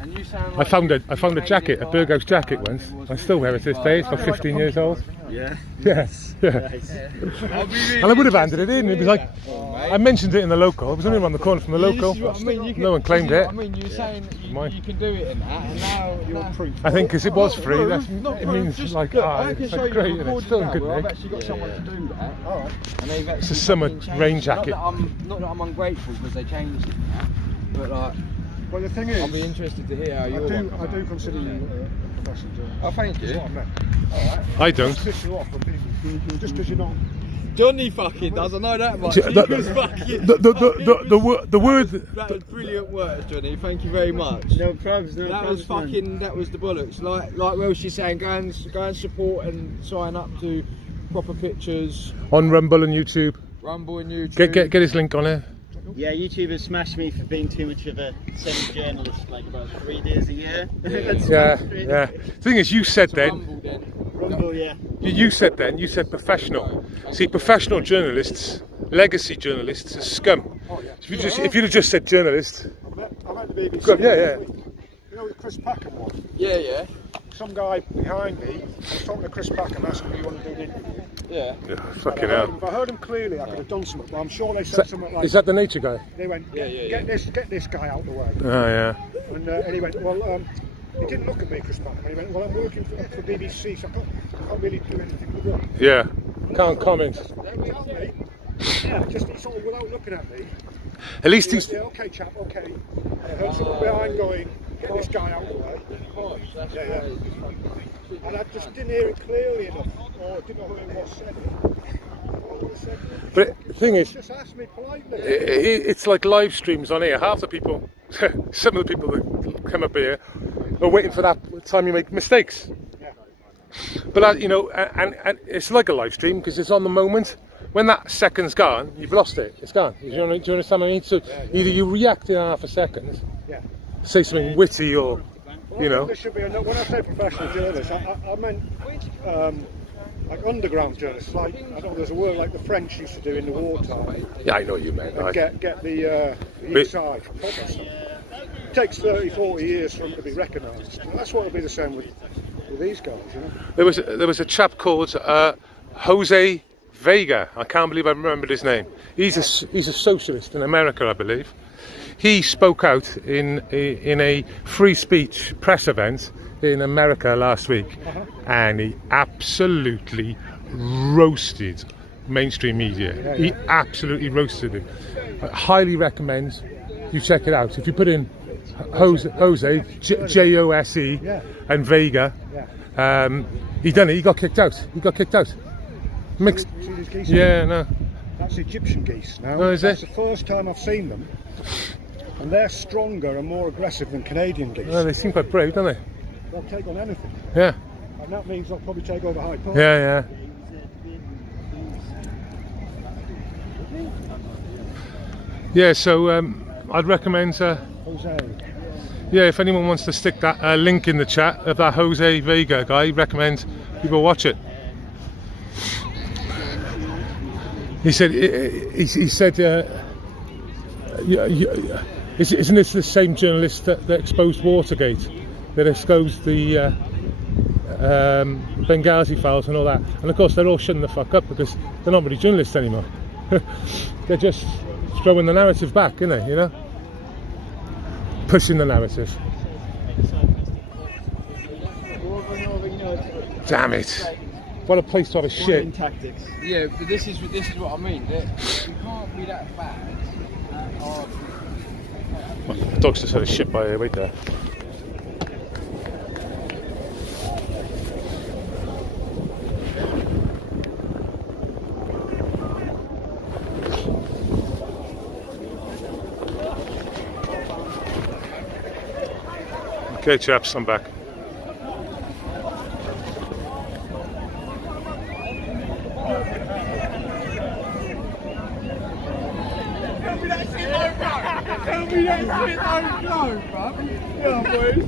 And you sound I like found you a jacket, a Burghouse jacket once. I still wear it to this day. It's about 15 years old. Yeah. Yes. Yeah. And I would have handed it in. It was like, I mentioned it in the local. It was only around the corner from the local. This is what I mean, you can, No one claimed it. I mean, you're saying that you can do it in that, and now you're proof. I think because it was free, that's, Not it proof, means just like, look, ah, I can it's show like you great, the and it's recorded still in now good where I've nick. actually got someone to do that. And they've It's a actually summer fucking rain changed it. jacket. Not that I'm ungrateful because they changed it, but like. Well, the thing is, I'll be interested to hear how you. I do consider you a professional journalist. Oh, thank you. That's what I meant. All right. I don't. Piss you off from people just because you're not. Johnny fucking does. I know that much. The- He was fucking. the word. That was brilliant work, Johnny. Thank you very much. No problems. No That problems, was fucking. That was the bollocks. Like Welsh's saying, go and support and sign up to proper pictures. On Rumble and YouTube. Rumble and YouTube. Get his link on it. Yeah, YouTube has smashed me for being too much of a semi-journalist, like about 3 days a year. Yeah. Thing is, you said then. Rumble, yeah. You said then. You said professional. See, professional journalists, legacy journalists, are scum. If you'd have just said journalist. I met the BBC. Good, yeah. You know, the Chris Packham one? Yeah. Some guy behind me was talking to Chris Packham asking me you want to do the interview. Yeah. Fucking hell. If I heard him clearly, I could have done something. But I'm sure they said something like. Is that the nature guy? They went, get this guy out of the way. Oh yeah. And he went, well, he didn't look at me, Chris Packham. And he went, well, I'm working for BBC, so I can't really do anything with it. Yeah. Can't comment. Yeah, just sort of without looking at me. At least he's. Yeah, okay, chap, okay. I heard someone behind going, get this guy out of the way. Yeah. And I just didn't hear it clearly enough, or didn't know who it was said. But the thing is, Just ask me politely. it's like live streams on here. Half the people, some of the people that come up here, are waiting for that time you make mistakes. But and it's like a live stream because it's on the moment. When that second's gone, you've lost it. It's gone. Do you understand what I mean? So either you react in half a second, say something witty, or There should be when I say professional journalist, I meant like underground journalists. Like I don't know, there's a word like the French used to do in the wartime. Yeah, I know what you meant. Get the inside. It takes 30, 40 years for them to be recognised. That's what it'll be the same with these guys. You know? There was a chap called Jose Vega. I can't believe I remembered his name. He's a socialist in America, I believe. He spoke out in a free speech press event in America last week, and he absolutely roasted mainstream media. He absolutely roasted them. I highly recommend you check it out. If you put in Jose, Jose, and Vega, he done it. He got kicked out. Mixed. See these geese? Yeah, no. That's Egyptian geese now. Oh, is it? That's the first time I've seen them. And they're stronger and more aggressive than Canadian geese. Oh, they seem quite brave, don't they? They'll take on anything. Yeah. And that means they'll probably take over Hyde Park. Yeah. Yeah, so I'd recommend... Jose. Yeah, if anyone wants to stick that link in the chat of that Jose Vega guy, recommend people watch it. He said, isn't this the same journalist that exposed Watergate, that exposed the Benghazi files and all that? And of course, they're all shutting the fuck up because they're not really journalists anymore. They're just throwing the narrative back, isn't they? You know, pushing the narrative. Damn it! What a place to have a shit. Tactics. Yeah, but this is what I mean. We can't be that bad. The dog's just had a shit by here, wait there. Okay, chaps, I'm back. Tell me that shit don't go, bruv. Yeah, boys.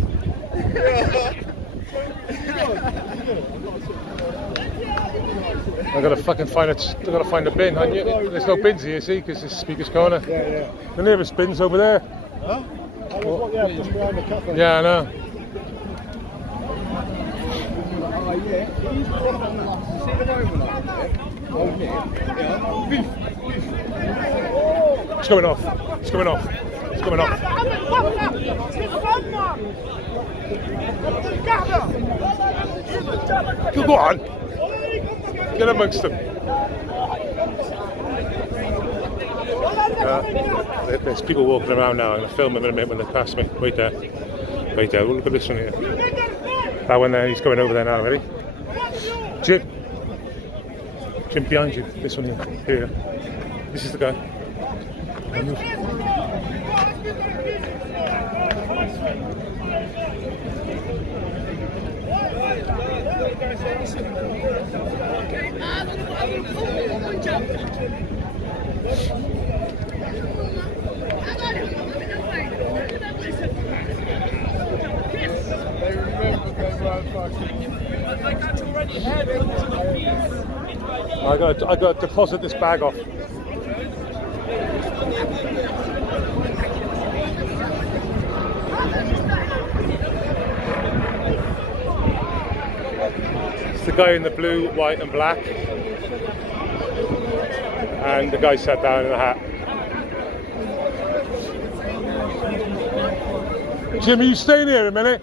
I gotta fucking find it. I gotta find a bin. There's no bins here, see, because it's Speaker's Corner. Yeah. The nearest bin's over there. Huh? Yeah, just behind the cafe. Yeah, I know. It's going off. It's going off. It's going off. Go on. Get amongst them. There's people walking around now. I'm going to film them in a minute when they pass me. Wait there. Wait there. Look at this one here. That one there, he's going over there now. Ready? Jim. Jim behind you. This one here. Here. This is the guy. I got to deposit this bag off. It's the guy in the blue, white and black. And the guy sat down in a hat. Jim, are you staying here a minute?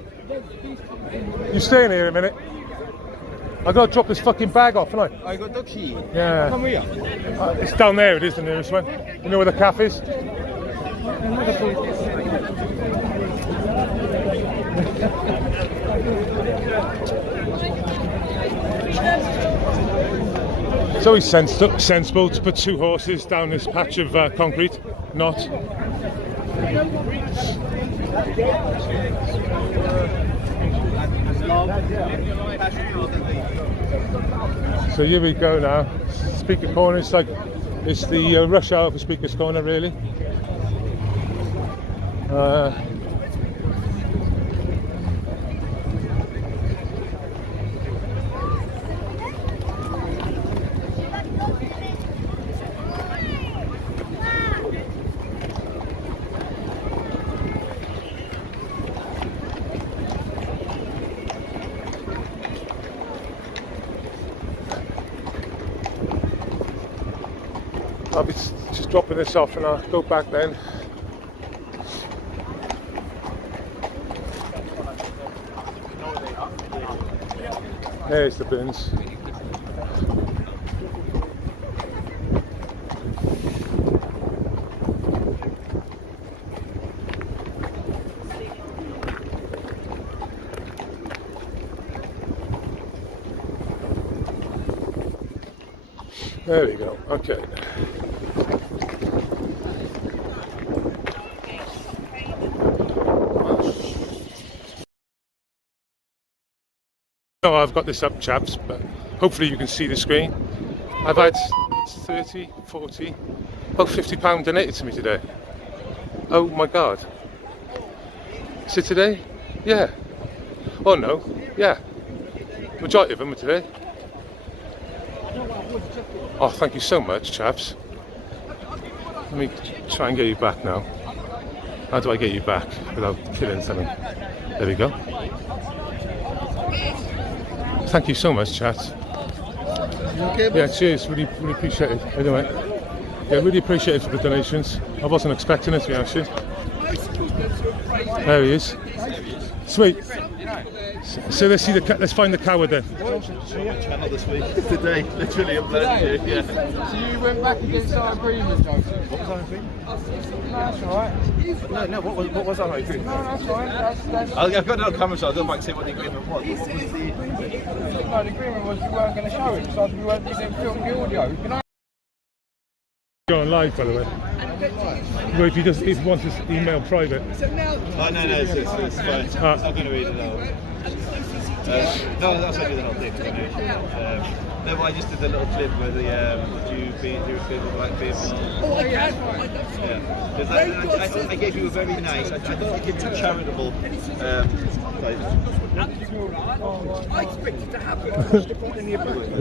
You staying here a minute? I got to drop this fucking bag off, haven't I? I got the key. Yeah. Come here. It's down there, it is the nearest one. You know where the cafe is? It's always sensible to put two horses down this patch of concrete, not. So here we go now. Speaker Corner, it's the rush hour for Speaker's Corner, really. I'll be just dropping this off and I'll go back then. There's the bins. There we go, okay. Oh, I've got this up, chaps, but hopefully you can see the screen. I've had 30, 40, about £50 donated to me today. Oh my God. Is it today? Yeah. Oh no, yeah. Majority of them are today. Oh, thank you so much, chaps. Let me try and get you back now. How do I get you back without killing something? There we go. Thank you so much, chat. Okay, yeah, cheers. Really appreciate it. Anyway, yeah, really appreciate it for the donations. I wasn't expecting it, to be honest with you. There he is. Sweet. So let's see let's find the coward then. Channel this week. Today, literally uploaded you. Yeah. So you went back against our agreement, Joseph? What was our agreement? No, that's alright. No, what was our agreement? No, that's fine. I've got it on camera, so I'll go back and see what the agreement was. What was the... No, the agreement was you weren't going to show it, so we didn't film the audio. Can I... You're on live, by the way. Well, if he wants his email private. Oh, no, it's fine. I'm not going to read it out. No, that's only the whole thing. No, I just did a little clip where the Jewish people, black people. Oh, I can. I gave you a very nice. I thought I'd give you a charitable. I expect it to happen.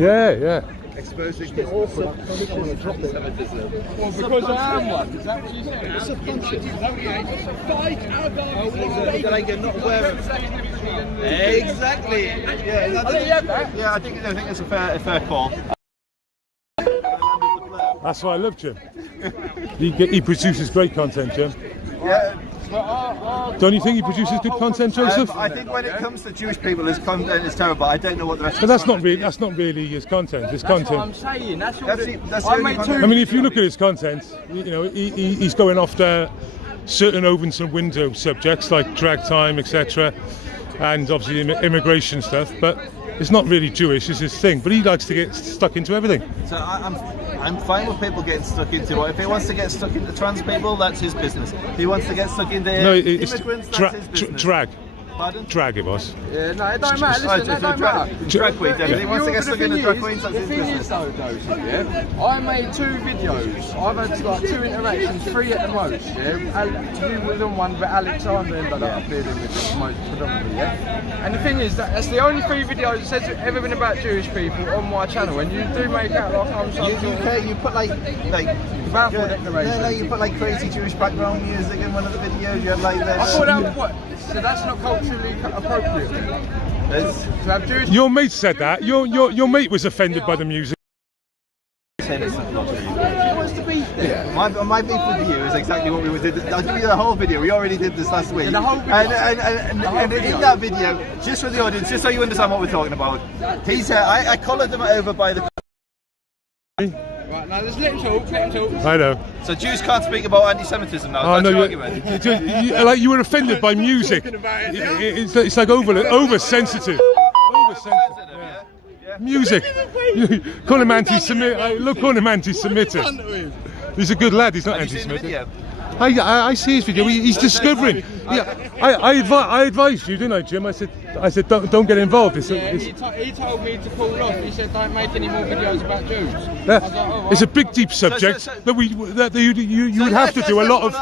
Yeah. Exposing his awful anti-Semitism. Well, because I am one. Is that what you said? It's subconscious. Fight our guns. That I get not aware of. Exactly. Yeah, I think it's a fair call. That's why I love Jim. He produces great content, Jim. Yeah. Don't you think he produces good content, Joseph? I think when it comes to Jewish people, his content is terrible. I don't know what the rest. But that's not really his content. His content. That's what I'm saying. That's the only content. I mean, if you look at his content, he's going after certain open window subjects like drag time, etc., and obviously immigration stuff. But it's not really Jewish. It's his thing. But he likes to get stuck into everything. So I'm fine with people getting stuck into it. If he wants to get stuck into trans people, that's his business. If he wants to get stuck into immigrants, that's his business. Drag. Pardon? Drag it was. Yeah, no, it don't matter. Listen, it don't matter. Drag queen, then. If he wants to get stuck into drag queens, that's his business. The thing is, though, Joseph, yeah, I made 2 videos. I've had like 2 interactions, 3 at the most, yeah. You was on one, but Alexander ended up appearing with the most predominantly, yeah. And the thing is, that's the only 3 videos that says everything about Jewish people on my channel, and you do make out like I'm some you put like Balfour Declaration. Yeah, you put like crazy Jewish background music in one of the videos. You had like this. I thought that was what? So that's not culturally appropriate. To have Jewish. Your mate said that. Your mate was offended by the music. He wants to beef there. My beef with you is exactly what we did. I'll give you the whole video. We already did this last week. And in that video, just for the audience, just so you understand what we're talking about, he said I collared them over by the. Right, now let's let him talk. I know. So Jews can't speak about anti-Semitism now. Oh, That's no, your argument. Like you were offended by music. It's like oversensitive. Oversensitive. Yeah. Music. Call him anti-Semitic. Look, call him anti-Semitic. He's a good lad. He's not anti-Semitic. I see his video. He's discovering. Yeah, I advised you, didn't I, Jim? I said don't get involved. He told me to pull off. He said don't make any more videos about Jews. Yeah. I was like, oh, it's a big, deep subject that you would have to do a lot of.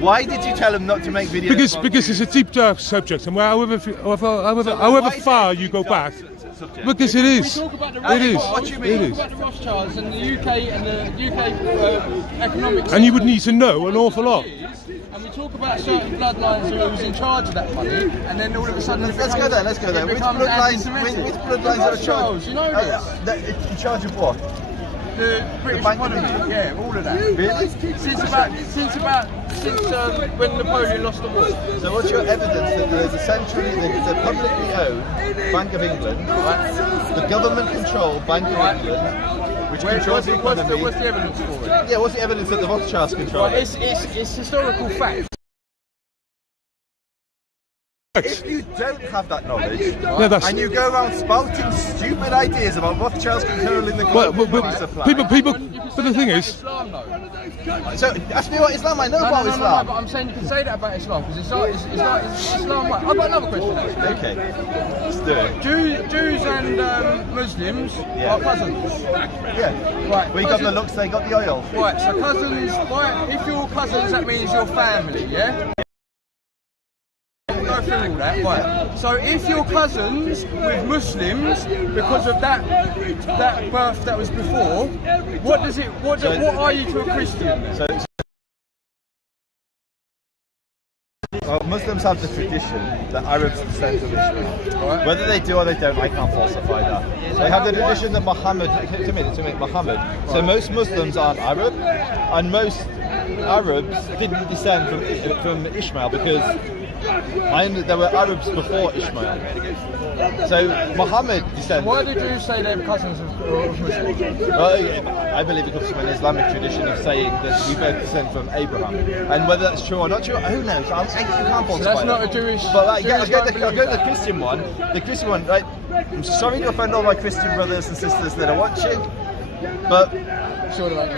Why did you tell him not to make videos? Because it's a deep, dark subject, and however far you go back. Because it is. We talk about the What do you mean? We talk about the Rothschilds and the UK economics. And you would need to know an awful lot. And we talk about certain bloodlines who's in charge of that money, and then all of a sudden let's go there. Which bloodlines are in charge? You know this? In charge of what? The British economy, yeah, all of that. Really? Since when Napoleon lost the war. So what's your evidence that there's essentially the publicly owned Bank of England, right? The government-controlled Bank of England, which controls the economy. What's the evidence for it? Yeah, what's the evidence that the Rothschilds control? Right, it's historical fact. If you don't have that knowledge, and you go around spouting stupid ideas about Rothschilds controlling the global supply, people. But the thing is, so ask me what Islam. I know about Islam. No, but I'm saying you can say that about Islam because it's like Islam. Right. I've got another question actually. Okay, let's do it. Jews and Muslims are cousins. Yeah. Right. We got the looks, they got the oil. Right. So cousins. Right. If you're cousins, that means you're family. Yeah. Go through all that, right? So if you're cousins with Muslims because of that birth that was before, what are you to a Christian? Well, Muslims have the tradition that Arabs descend from Ishmael. Right. Whether they do or they don't, I can't falsify that. They have the tradition that Muhammad. So most Muslims aren't Arab, and most Arabs didn't descend from Ishmael because there were Arabs before Ishmael. So Muhammad descended. Why did you say they're cousins of Muslims? Well, I believe it comes from an Islamic tradition of saying that we both descend from Abraham. And whether that's true or not true, who knows? I can't falsify. So that's not a Jewish. But I'll go to the Christian one. The Christian one, right? I'm sorry to offend all my Christian brothers and sisters that are watching, but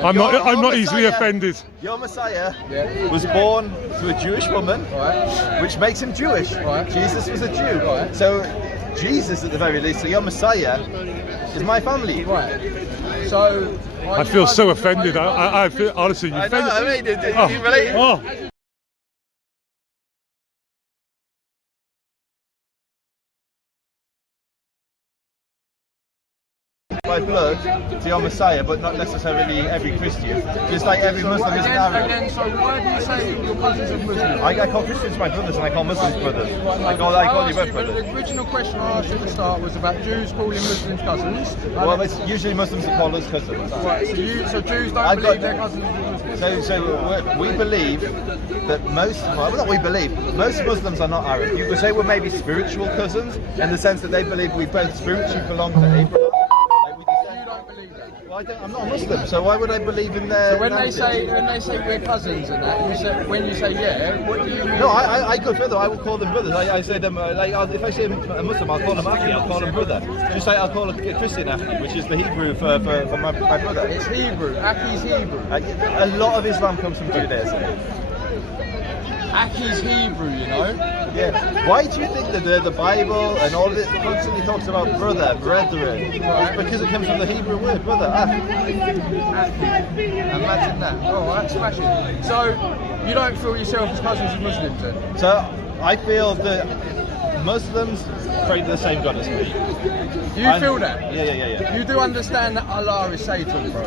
I'm not easily offended. Your Messiah was born to a Jewish woman, which makes him Jewish. Jesus was a Jew. So Jesus at the very least, so your Messiah is my family. Right. So I feel so offended. I feel, honestly, you I know, offended. I mean, you relate. Oh. By blood to your Messiah, but not necessarily every Christian. Just like every Muslim is an Arab. Again, so why do you say your cousins are Muslims? I call Christians my brothers and I call Muslims brothers. I call you both brothers. The original question I asked you at the start was about Jews calling Muslims cousins. Well, it's usually Muslims that call us cousins. Right, so Jews don't believe their cousins are Muslims. So we believe that most Muslims are not Arab. You could say we're maybe spiritual cousins in the sense that they believe we both spiritually belong to Abraham. I'm not a Muslim, so why would I believe in their? So when they say we're cousins and that, when you say yeah, what do you mean? No, I go further. I will call them brothers. I say them if I say a Muslim, I'll call them Aki. I'll call them brother. Just like I'll call a Christian Aki, which is the Hebrew for my brother. It's Hebrew. Aki's Hebrew. A lot of Islam comes from Judaism. Aki's Hebrew, you know. Yeah. Why do you think that the Bible and all of it constantly talks about brother, brethren? It's because it comes from the Hebrew word, brother. Imagine that. Oh, that's smashing. So, you don't feel yourself as cousins of Muslims then? So, I feel that Muslims pray to the same God as me. You feel that? Yeah. You do understand that Allah is Satan, bro?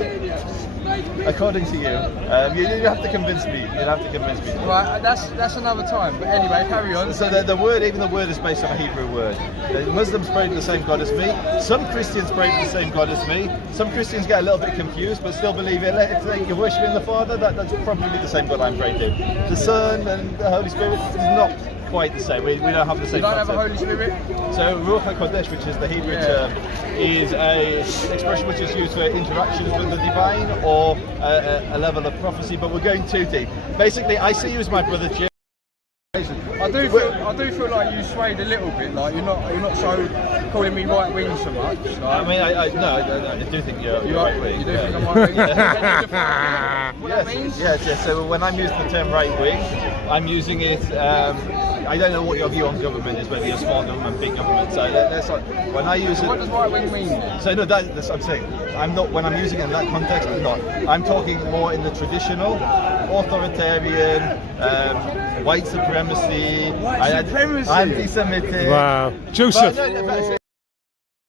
According to you, you have to convince me. You'll have to convince me. Right, that's another time. But anyway, carry on. So the word is based on a Hebrew word. The Muslims pray to the same God as me. Some Christians pray to the same God as me. Some Christians get a little bit confused, but still believe it. If you're worshiping the Father, that's probably the same God I'm praying to. The Son and the Holy Spirit is not quite the same. We don't have the same. You don't concept. have a Holy Spirit? So Ruach HaKodesh, which is the Hebrew term, is a expression which is used for interactions with the divine or a level of prophecy, but we're going too deep. Basically, I see you as my brother Jim. I do feel like you swayed a little bit. Like you're not so calling me right wing so much. Like, I mean, I do think you're right wing. You do think I'm right wing? What that means? Yes. So when I'm using the term right wing, I'm using it. I don't know what your view on government is, whether you're small government, big government. So that's like when I use it. What does right wing mean? So no, that's what I'm saying. I'm not when I'm using it in that context. I'm not. I'm talking more in the traditional, authoritarian, white supremacy, anti-Semitic. Wow, Joseph.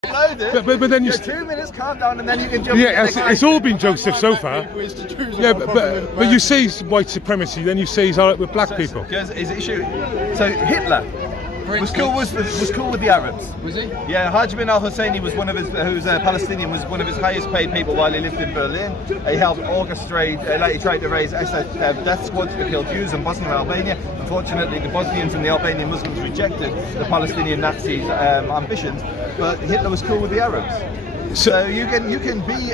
But then you 2 minutes, calm down, and then you can jump. Yeah, it's all been Joseph so far. Yeah, but you say white supremacy, then you say he's alright with black people. Because his issue. So Hitler was cool with the Arabs. Was he? Yeah, Hajj bin al-Husseini was one of his, who's a Palestinian, was one of his highest paid people while he lived in Berlin. He helped orchestrate, he tried to raise death squads to kill Jews in Bosnia and Albania. Unfortunately, the Bosnians and the Albanian Muslims rejected the Palestinian Nazis' ambitions, but Hitler was cool with the Arabs. So you can be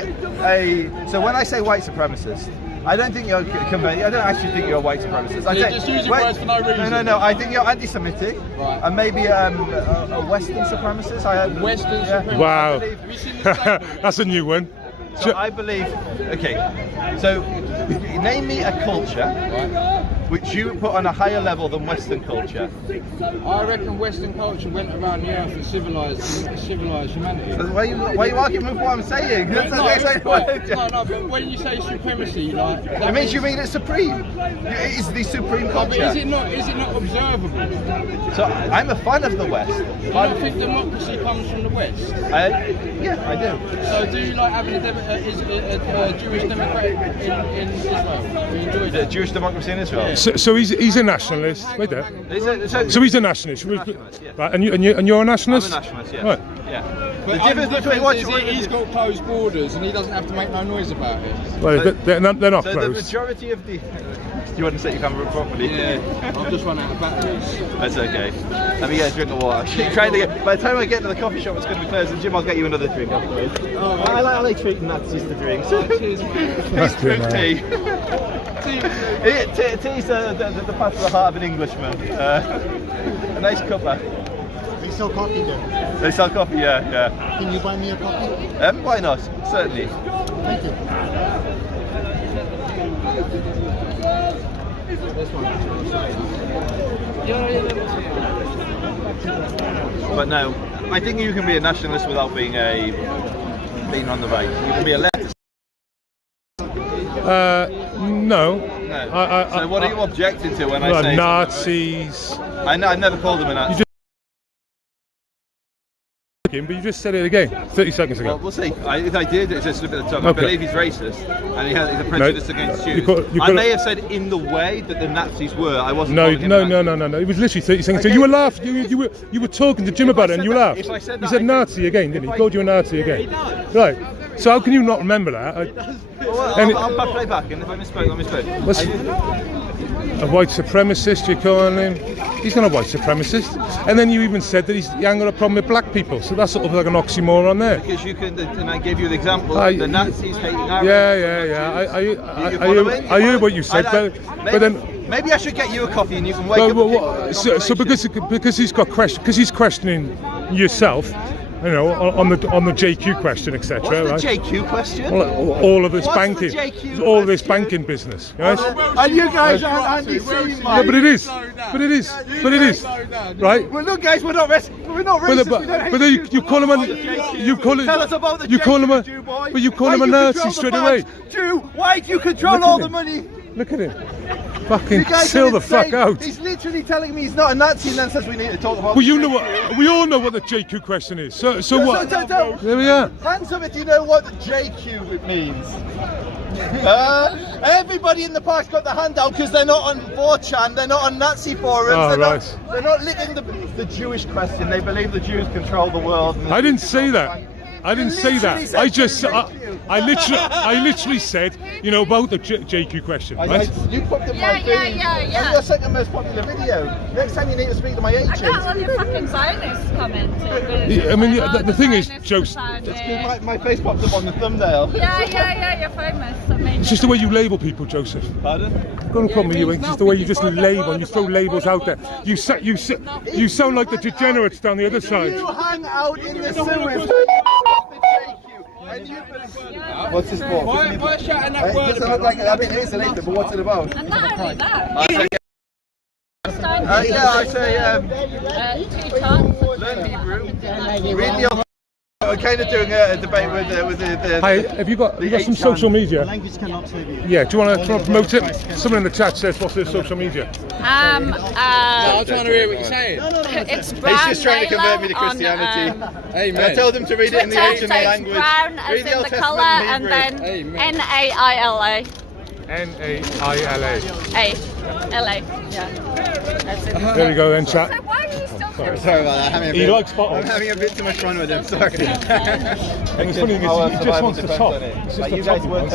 so when I say white supremacist, I don't think you're conveying. I don't actually think you're a white supremacist. You're just using words for no reason. No. I think you're anti-Semitic, right. And maybe a Western supremacist. Western supremacist. Wow, that's a new one. So I believe. Okay, so name me a culture which you put on a higher level than Western culture. I reckon Western culture went around the earth and civilised humanity. Why are you arguing with what I'm saying? No, but when you say supremacy, like it means you mean it's supreme. It is the supreme culture. But is it not observable? So I'm a fan of the West. You don't think democracy comes from the West? Yeah, I do. So do you like having a Jewish democratic in Israel? You enjoy the Jewish democracy in Israel? Yeah. So he's a nationalist. Wait there. So he's a nationalist. Yeah. Right, and you're a nationalist? I'm a nationalist. Yeah. Right. Yeah. But the difference is he's got closed borders and he doesn't have to make no noise about it. Well, they're not so closed. The majority of the. Do you want to set your camera up properly? Yeah. I've just run out of batteries. That's okay. Let me get a drink of water. Keep trying to get. By the time I get to the coffee shop, it's going to be closed. And Jim, I'll get you another drink afterwards. Oh, right. I like treating Nazis to drinks. Cheers, It's good tea. Tea's the path to the heart of an Englishman. A nice cuppa. They sell coffee there. They sell coffee, yeah. Can you buy me a coffee? Why not? Certainly. Thank you. But no, I think you can be a nationalist without being on the right. You can be a leftist. No. So what are you objecting to when I say Nazis? I never called them a Nazi. But you just said it again 30 seconds ago. Well, we'll see. If I did, it's a slip of the tongue. I believe he's racist and he's a prejudice against Jews. I may have said in the way that the Nazis were. I wasn't. No. It was literally 30 seconds. So you were laughing. You were talking to Jim about it, and you laughed. If I said that, he said Nazi again, didn't he? He called you a Nazi again. Right. So how can you not remember that? I'll play back, and if I misspoke, I misspoke. A white supremacist, you're calling him? He's not a white supremacist. And then you even said that he ain't got a problem with black people. So that's sort of like an oxymoron there. Because you can, and I gave you the example, the Nazis hating Arabs. Yeah. I heard what you said, but then. Maybe I should get you a coffee and you can wake up. So because he's questioning yourself. You know, on the JQ question, etc. What's the JQ question? All of this banking, all of this banking business. Yes? And you guys aren't anti-Semitic. Yeah, but it is, right? Well, look, guys, we're not racist. But then you call him a Nazi straight away. Jew, why do you control all the money? Look at him. Fucking chill the fuck out. He's literally telling me he's not a Nazi and then says we need to talk about. Well, you know what? We all know what the JQ question is. So what? There we are. Hands up if you know what the JQ means. Everybody in the park's got the hand out because they're not on 4chan, they're not on Nazi forums, they're not living the Jewish question. They believe the Jews control the world. I didn't say that. I literally said, you know, about the JQ question. Right? You put them my thing. I'm your second most popular video. Next time you need to speak to my agent. I can't love your fucking Zionist comment. I mean, the thing is, Joseph. My face popped up on the thumbnail. Yeah, you're famous. It's just the way you label people, Joseph. Pardon? Got no problem with you. It's just the way you just label. You throw labels out there. You sound like the degenerates down the other side. You hang out in the sewers. What's this for? Why shouting that word? I mean, it is a link, but what's it about? And not only that. I say, 2 tons. learn Hebrew. Read the We're kind of doing a debate with the Hi, have you got some social media? Language cannot save you. Yeah, do you want to promote it? Someone in the chat says, what's their social media? I'm trying to hear what you're saying. It's Brown. He's just trying to convert me to Christianity. Amen. I told him to read it in the original language. Brown as in the colour and then Naila. Naila. A-L-A, yeah. That's it. There we go then, chat. So why are you still Sorry about that. He likes bottles. I'm having a bit too much fun with him, sorry. And it's funny, he just wants to top. It's just the top one.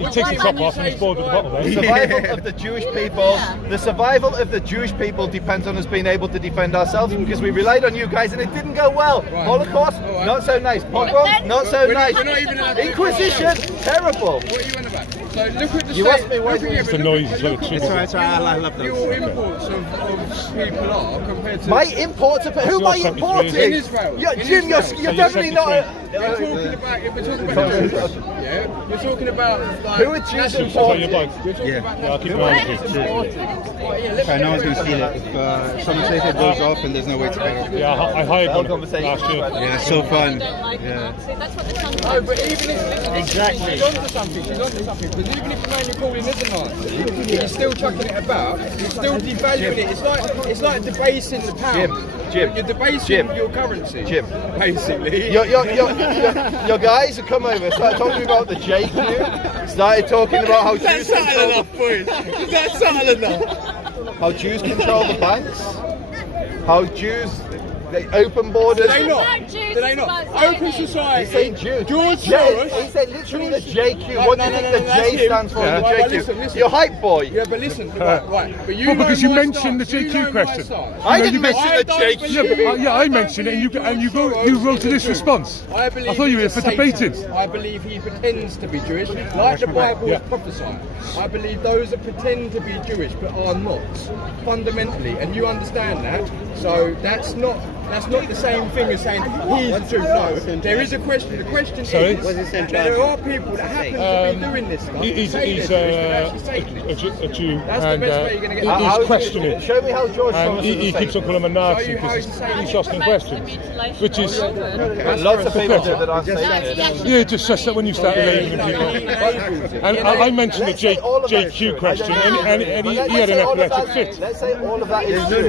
He takes the top off and he's bored with the bottle then. The survival of the Jewish people, the survival of the Jewish people depends on us being able to defend ourselves because we relied on you guys and it didn't go well. Holocaust, not so nice. Pogroms, not so nice. Inquisition, terrible. What are you on about? So look at the You asked me why it's the noise as well. It's alright, I love those. Your imports of people are compared to... My imports of... Who am I importing? In Israel. Jim, you're definitely not... We're talking about like... Who are Jews importing? I'll keep an eye on you. No one's going to steal it. If someone says it goes off and there's no way to get it off. Yeah, I hired one last year. Yeah, it's so fun. No, but even if... Exactly. She's onto something, because even if the man you're calling isn't Nazi, you're still chucking it about, you're still devaluing it. It's like debasing the pound. Jim. You're debasing your currency. Jim. Basically. Your guys have come over, started talking about the JQ, started talking about how Jews control how Jews control the banks, how Jews they open borders. Do they not? Open society. He's saying Jews. George Soros. He said literally the JQ. What do you think the J stands for in the JQ? Listen. You're hype boy. Yeah, but listen. Right. But you because you mentioned the JQ question. I didn't mention the JQ. Yeah, I mentioned it, and you wrote to this response. I thought you were here for debating. I believe he pretends to be Jewish, like the Bible is prophesying. I believe those that pretend to be Jewish but are not, fundamentally, and you understand that. So that's not the same thing as saying he is true. No, there is a question. The question Sorry? is that there are people that happen to be doing this stuff. He's a Jew, That's and the best way you're going to get. he's questioning. Show me how George And Soros he is a keeps on calling him a Nazi because he's asking questions, which is lots of people do that aren't saying yeah, just says that when you start relating with people. And I mentioned the JQ question, and he had an epileptic fit. Let's say all of that is true.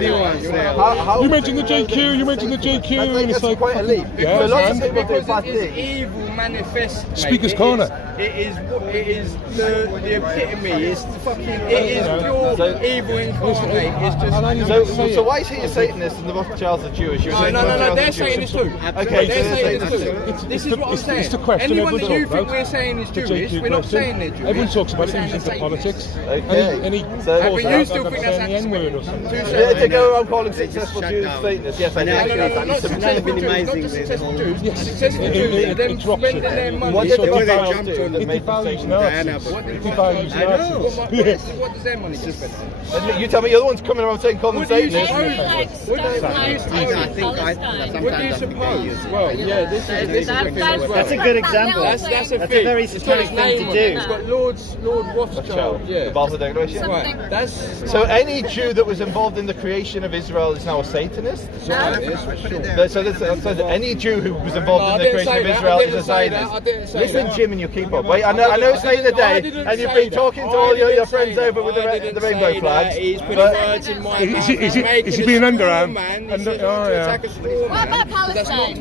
You mentioned the JQ, and it's like quite a leap. Yeah, so lots of man. people do bad Because things. evil manifests. mate. Speaker's It corner. It is the epitome. It's fucking. It is pure evil incarnate. It's just. So why is he a Satanist and the Rothschilds are Jewish? You're saying No, Rothschilds they're are Jewish. Satanists too. Okay, They're so Satanists Satanists too. This is what I'm saying. It's the question Anyone that everyone you talks think about. we're saying is The Jewish, JQ we're not question. saying they're Jewish. Everyone talks about We're it into saying politics. Okay. And he So- calls But out you still that think I'm that's saying the N-word or something. Yeah, to go around calling successful Jews Satanists. Yes, I No, know. not successful Jews, not the successful Jews. Successful Jews are them spending their money. What did the What Rothschilds they do that It made them devalues Satanists? Nazis. It devalues Nazis. What does their money get spent on? And you tell me you're the ones coming around saying call them What do you Satanists. suppose? What do you suppose? Well, yeah, this is a thing as well. That's a good example. That's a That's a thing. very It's got his satanic thing name to on it. do. It's got Lord Rothschild. Yeah. The Basel Declaration. Right. That's So any Jew that was involved in the creation of Israel is now a Satanist? Zionist for sure. So any Jew who was involved No, in I the didn't creation say of that. Israel I is a didn't say that. Zionist. I didn't say Listen, that. Jim, and you keep up. Wait, I know it's late in the day, and you've been talking to all your friends over with the rainbow flags. He's putting but- words in my Is he being underarm? Oh, yeah. What about Palestine?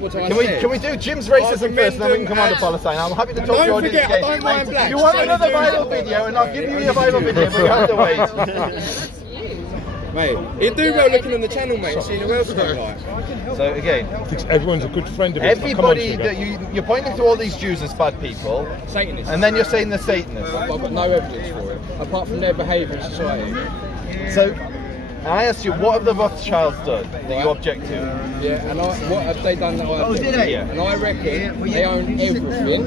Can we do Jim's racism first, and then we can come on to Palestine? I'm happy to talk to Don't your audience forget, I again. don't mind blacks. You want another viral video, and I'll give you your viral video, but you have to wait. Mate, he'd do well looking on the channel, mate, seeing who else don't like. So again, everyone's a good friend of his. everybody that you're pointing to all these Jews as bad people, Satanists. and then you're saying they're Satanists. I've got no evidence for it, apart from their behaviour in society. So I asked you, what have the Rothschilds done that you object to? Yeah, and what have they done that I Oh, did they? Yeah. And I reckon they own everything.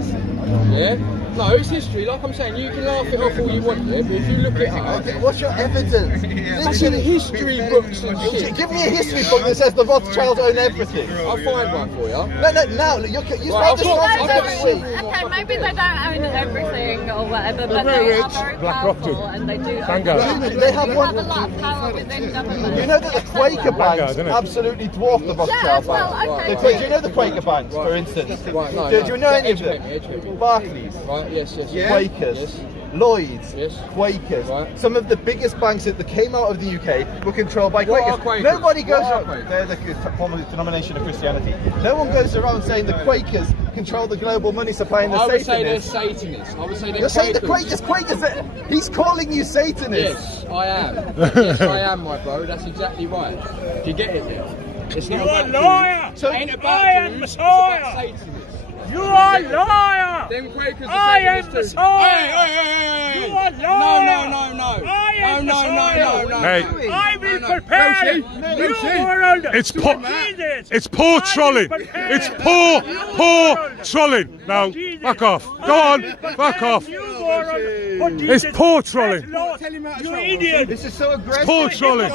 Yeah? No, it's history, like I'm saying, you can laugh it off all you want, yeah, but if you look it up... Okay, what's your evidence? That's in history books and shit. Give me a history book that says the Rothschilds own everything. I'll find one for you. No, now, you Right, spread this nonsense every week. Okay, maybe they don't own everything or whatever, but very they are rich. very Black powerful Rock and they do Vanguard. own They have a one. lot of power within government. You know that the Quaker Vanguard, banks isn't it? absolutely dwarf the Rothschild well, banks. okay. Do you know the Quaker banks, for instance? Right, no, Do you know any of educate them? me. Barclays, Right, yes. Quakers, Yes. Lloyds, Yes. Quakers. Right. Some of the biggest banks that came out of the UK were controlled by What Quakers. are Quakers? Nobody goes What are around. Quakers? They're the form of denomination of Christianity. No one goes around saying the Quakers control the global money supply and the I would say they're Satanists. Satanists. I would say they're You're saying the Quakers. Quakers. He's calling you Satanists. Yes, I am. Yes, I am, my bro. That's exactly right. Do you get it now? It's not about liar! Jews. It ain't about I am Jews, Messiah! It's about Satanists. You are liar! Them Quakers are I am Satanists too. Messiah! Hey. You are liar! No. I am No. Hey. I will prepare you! You are under... It's poor. Jesus! It's poor trolling. It's poor trolling. Now, back off. Go on, back off. You are under... It's poor trolling. You idiot! This is so aggressive. Poor trolling.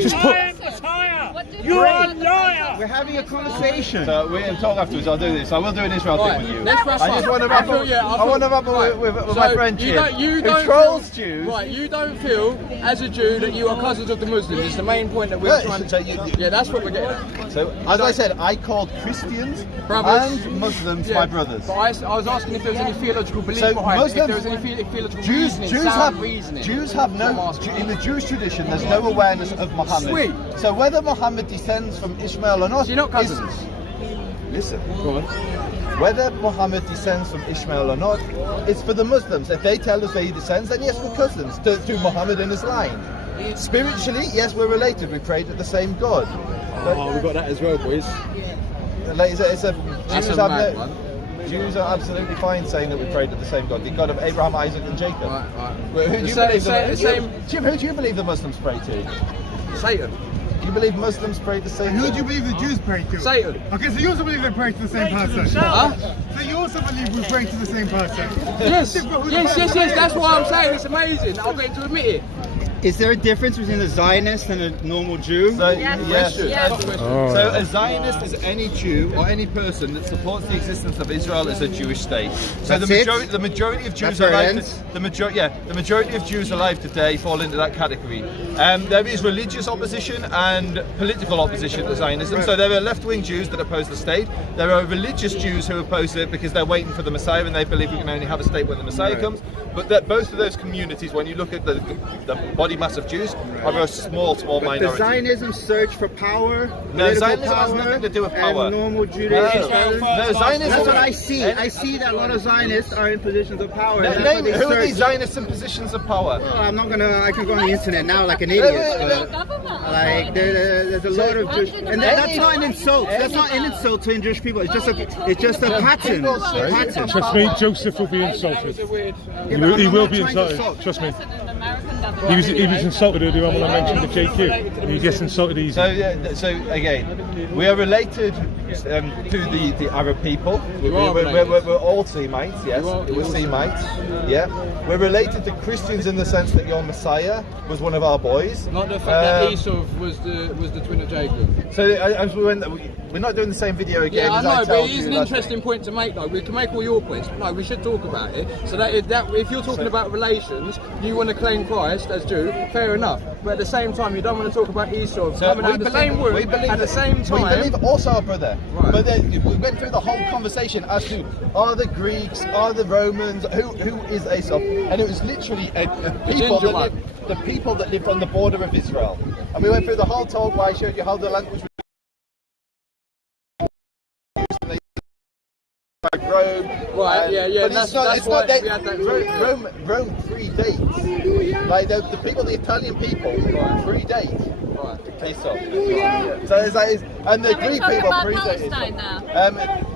Just put. I am Messiah! You are liar! We're having a conversation. So we're going to talk afterwards. I'll do this. I will do an Israel Right, thing with you. let's wrap I just up. want to wrap up. I want to wrap up with my friend Jim, who trolls Jews. Right, you don't feel, as a Jew, that you are cousins of the Muslims. It's the main point that we're trying to... Yeah, that's what we're getting at. So, as I said, I called Christians Brothers. and Muslims Yeah, my brothers. But I was asking if there was any theological belief So behind it. If Muslims- there was any theological Jews reasoning, have reasoning. Jews have no in the Jewish tradition. There's no awareness of Muhammad. Sweet. So whether Muhammad descends from Ishmael or not, You're not cousins. Listen. Go on. Whether Muhammad descends from Ishmael or not, it's for the Muslims. If they tell us that he descends, then yes, we're cousins to Muhammad and his line. Spiritually, yes, we're related. We prayed to the same God. Oh, we got that as well, boys. Like, Jews mad one. Jews are absolutely fine saying that we prayed to the same God, the God of Abraham, Isaac, and Jacob. Right. Well, who do you believe? Jim, who do you believe the Muslims pray to? Satan. Do you believe Muslims pray to Satan? Who do you believe the Jews pray to? Satan. Okay, so you also believe they pray to the same person? Huh? So you also believe we pray to the same person? Yes, that's why I'm saying it's amazing. I'll get to admit it. Is there a difference between a Zionist and a normal Jew? So, yes. Oh. So a Zionist is any Jew or any person that supports the existence of Israel as a Jewish state. So That's the majority of Jews That's where it alive, ends? the majority of Jews alive today fall into that category. There is religious opposition and political opposition to Zionism. So there are left-wing Jews that oppose the state. There are religious Jews who oppose it because they're waiting for the Messiah and they believe we can only have a state when the Messiah comes. But that both of those communities, when you look at the body mass of Jews, are a small minority. The Zionism search for power, No, political Zionism power, has nothing to do with power. and normal Judaism. No, Zionism. That's what I see. I see that a lot of Zionists are in positions of power. and that's Name, what they who are search. these Zionists in positions of power? Well, I'm not gonna. I can go on the internet now like an idiot. But, like there's a lot of Jewish, and that's not an insult. That's not an insult to Jewish people. It's just a pattern. Trust me, Joseph will be insulted. He will be insulted. Trust me. He was insulted earlier on when I mentioned the JQ. He gets insulted easy. So again, we are related to the Arab people. We're all Semites, yes. We're Semites, yeah. We're related to Christians in the sense that your Messiah was one of our boys. Not the fact that Esau was the twin of Jacob. So we're not doing the same video again. Yeah, I know, but it is an last interesting point to make though. We can make all your points, but no, we should talk about it. So that if you're talking about relations, you want to claim Christ as Jew, fair enough. But at the same time, you don't want to talk about Esau coming out of the same womb at the same time. We believe also our brother. Right. But then we went through the whole conversation as to are the Greeks, are the Romans, who is Esau? And it was literally the people that lived on the border of Israel. And we went through the whole talk where I showed you how the language was like Rome. Right, yeah. But That's why we had that Rome predates. Like the people, the Italian people, predate. Esau. So it's like, and the Greek people predate.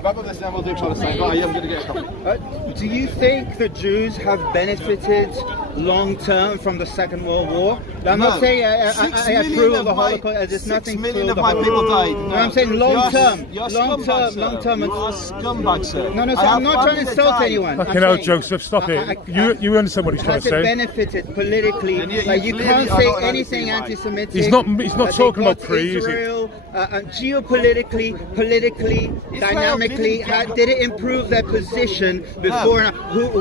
Wrap up this now, we'll do Palestine. Bye, I'm going to get a couple. Do you think the Jews have benefited long term from the Second World War? I'm not saying I approve of the Holocaust. There's nothing. 6 million of my people died. No, I'm saying long term. You're Long term. You are scumbag, sir. No, so I'm not trying to insult anyone. Okay, no, Joseph, stop it. You understand what he's trying to say. Benefited politically. Like you can't say anything anti-Semitic. He's not talking about pre, is he? Israel, geopolitically, politically, dynamically, did it improve their position before?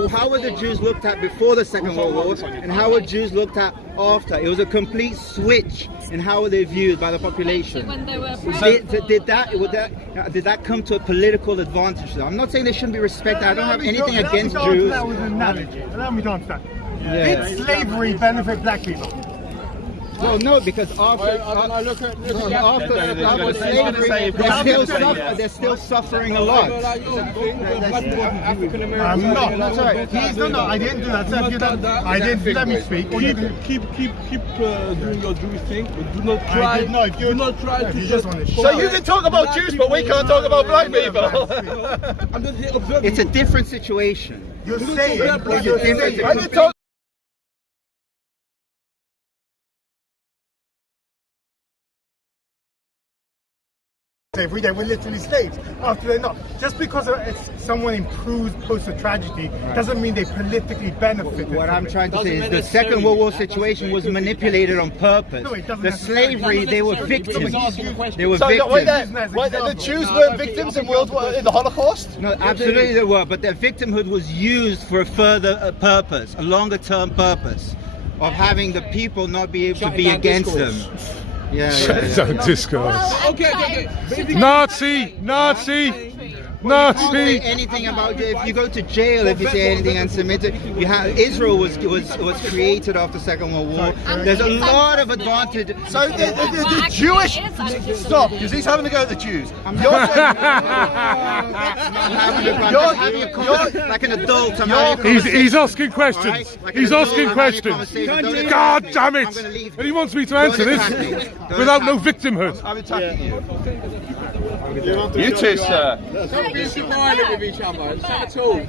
How were the Jews looked at before the Second World War, and how were Jews looked at after? It was a complete switch in how were they viewed by the population. Did that come to a political advantage? I'm not saying they shouldn't be respected. I don't have anything against Jews. That was an analogy. Allow me to understand. Yeah. Did slavery benefit black people? Well, no, because after slavery, they're still suffering a lot. I'm not. That's right. No, I didn't do that. Sir, I didn't. Let me speak. Keep doing your Jewish thing, but do not try. Do not try to just want to. So you can talk about Jews, but we can't talk about black people. It's a different situation. You're saying. Slavery, they were literally slaves. After they're not. Just because someone improves post a tragedy doesn't mean they politically benefited. What I'm trying to say is the Second World War situation was manipulated on purpose. The slavery, they were victims. They were victims. The Jews weren't victims in the Holocaust? No, absolutely they were, but their victimhood was used for a further purpose, a longer term purpose of having the people not be able to be against them. Shut down discourse. Okay. Nazi. You can't say anything about it. If you go to jail, if you say anything anti-Semitic, Israel was created after the Second World War. There's a lot of advantage. So the Jewish stop, because he's having to go at the Jews. You're having a conversation like an adult. He's asking questions. He's asking questions. God damn it! And he wants me to answer this without no victimhood. I'm attacking you. You too, sir. Don't be so violent with each other. It's not at all.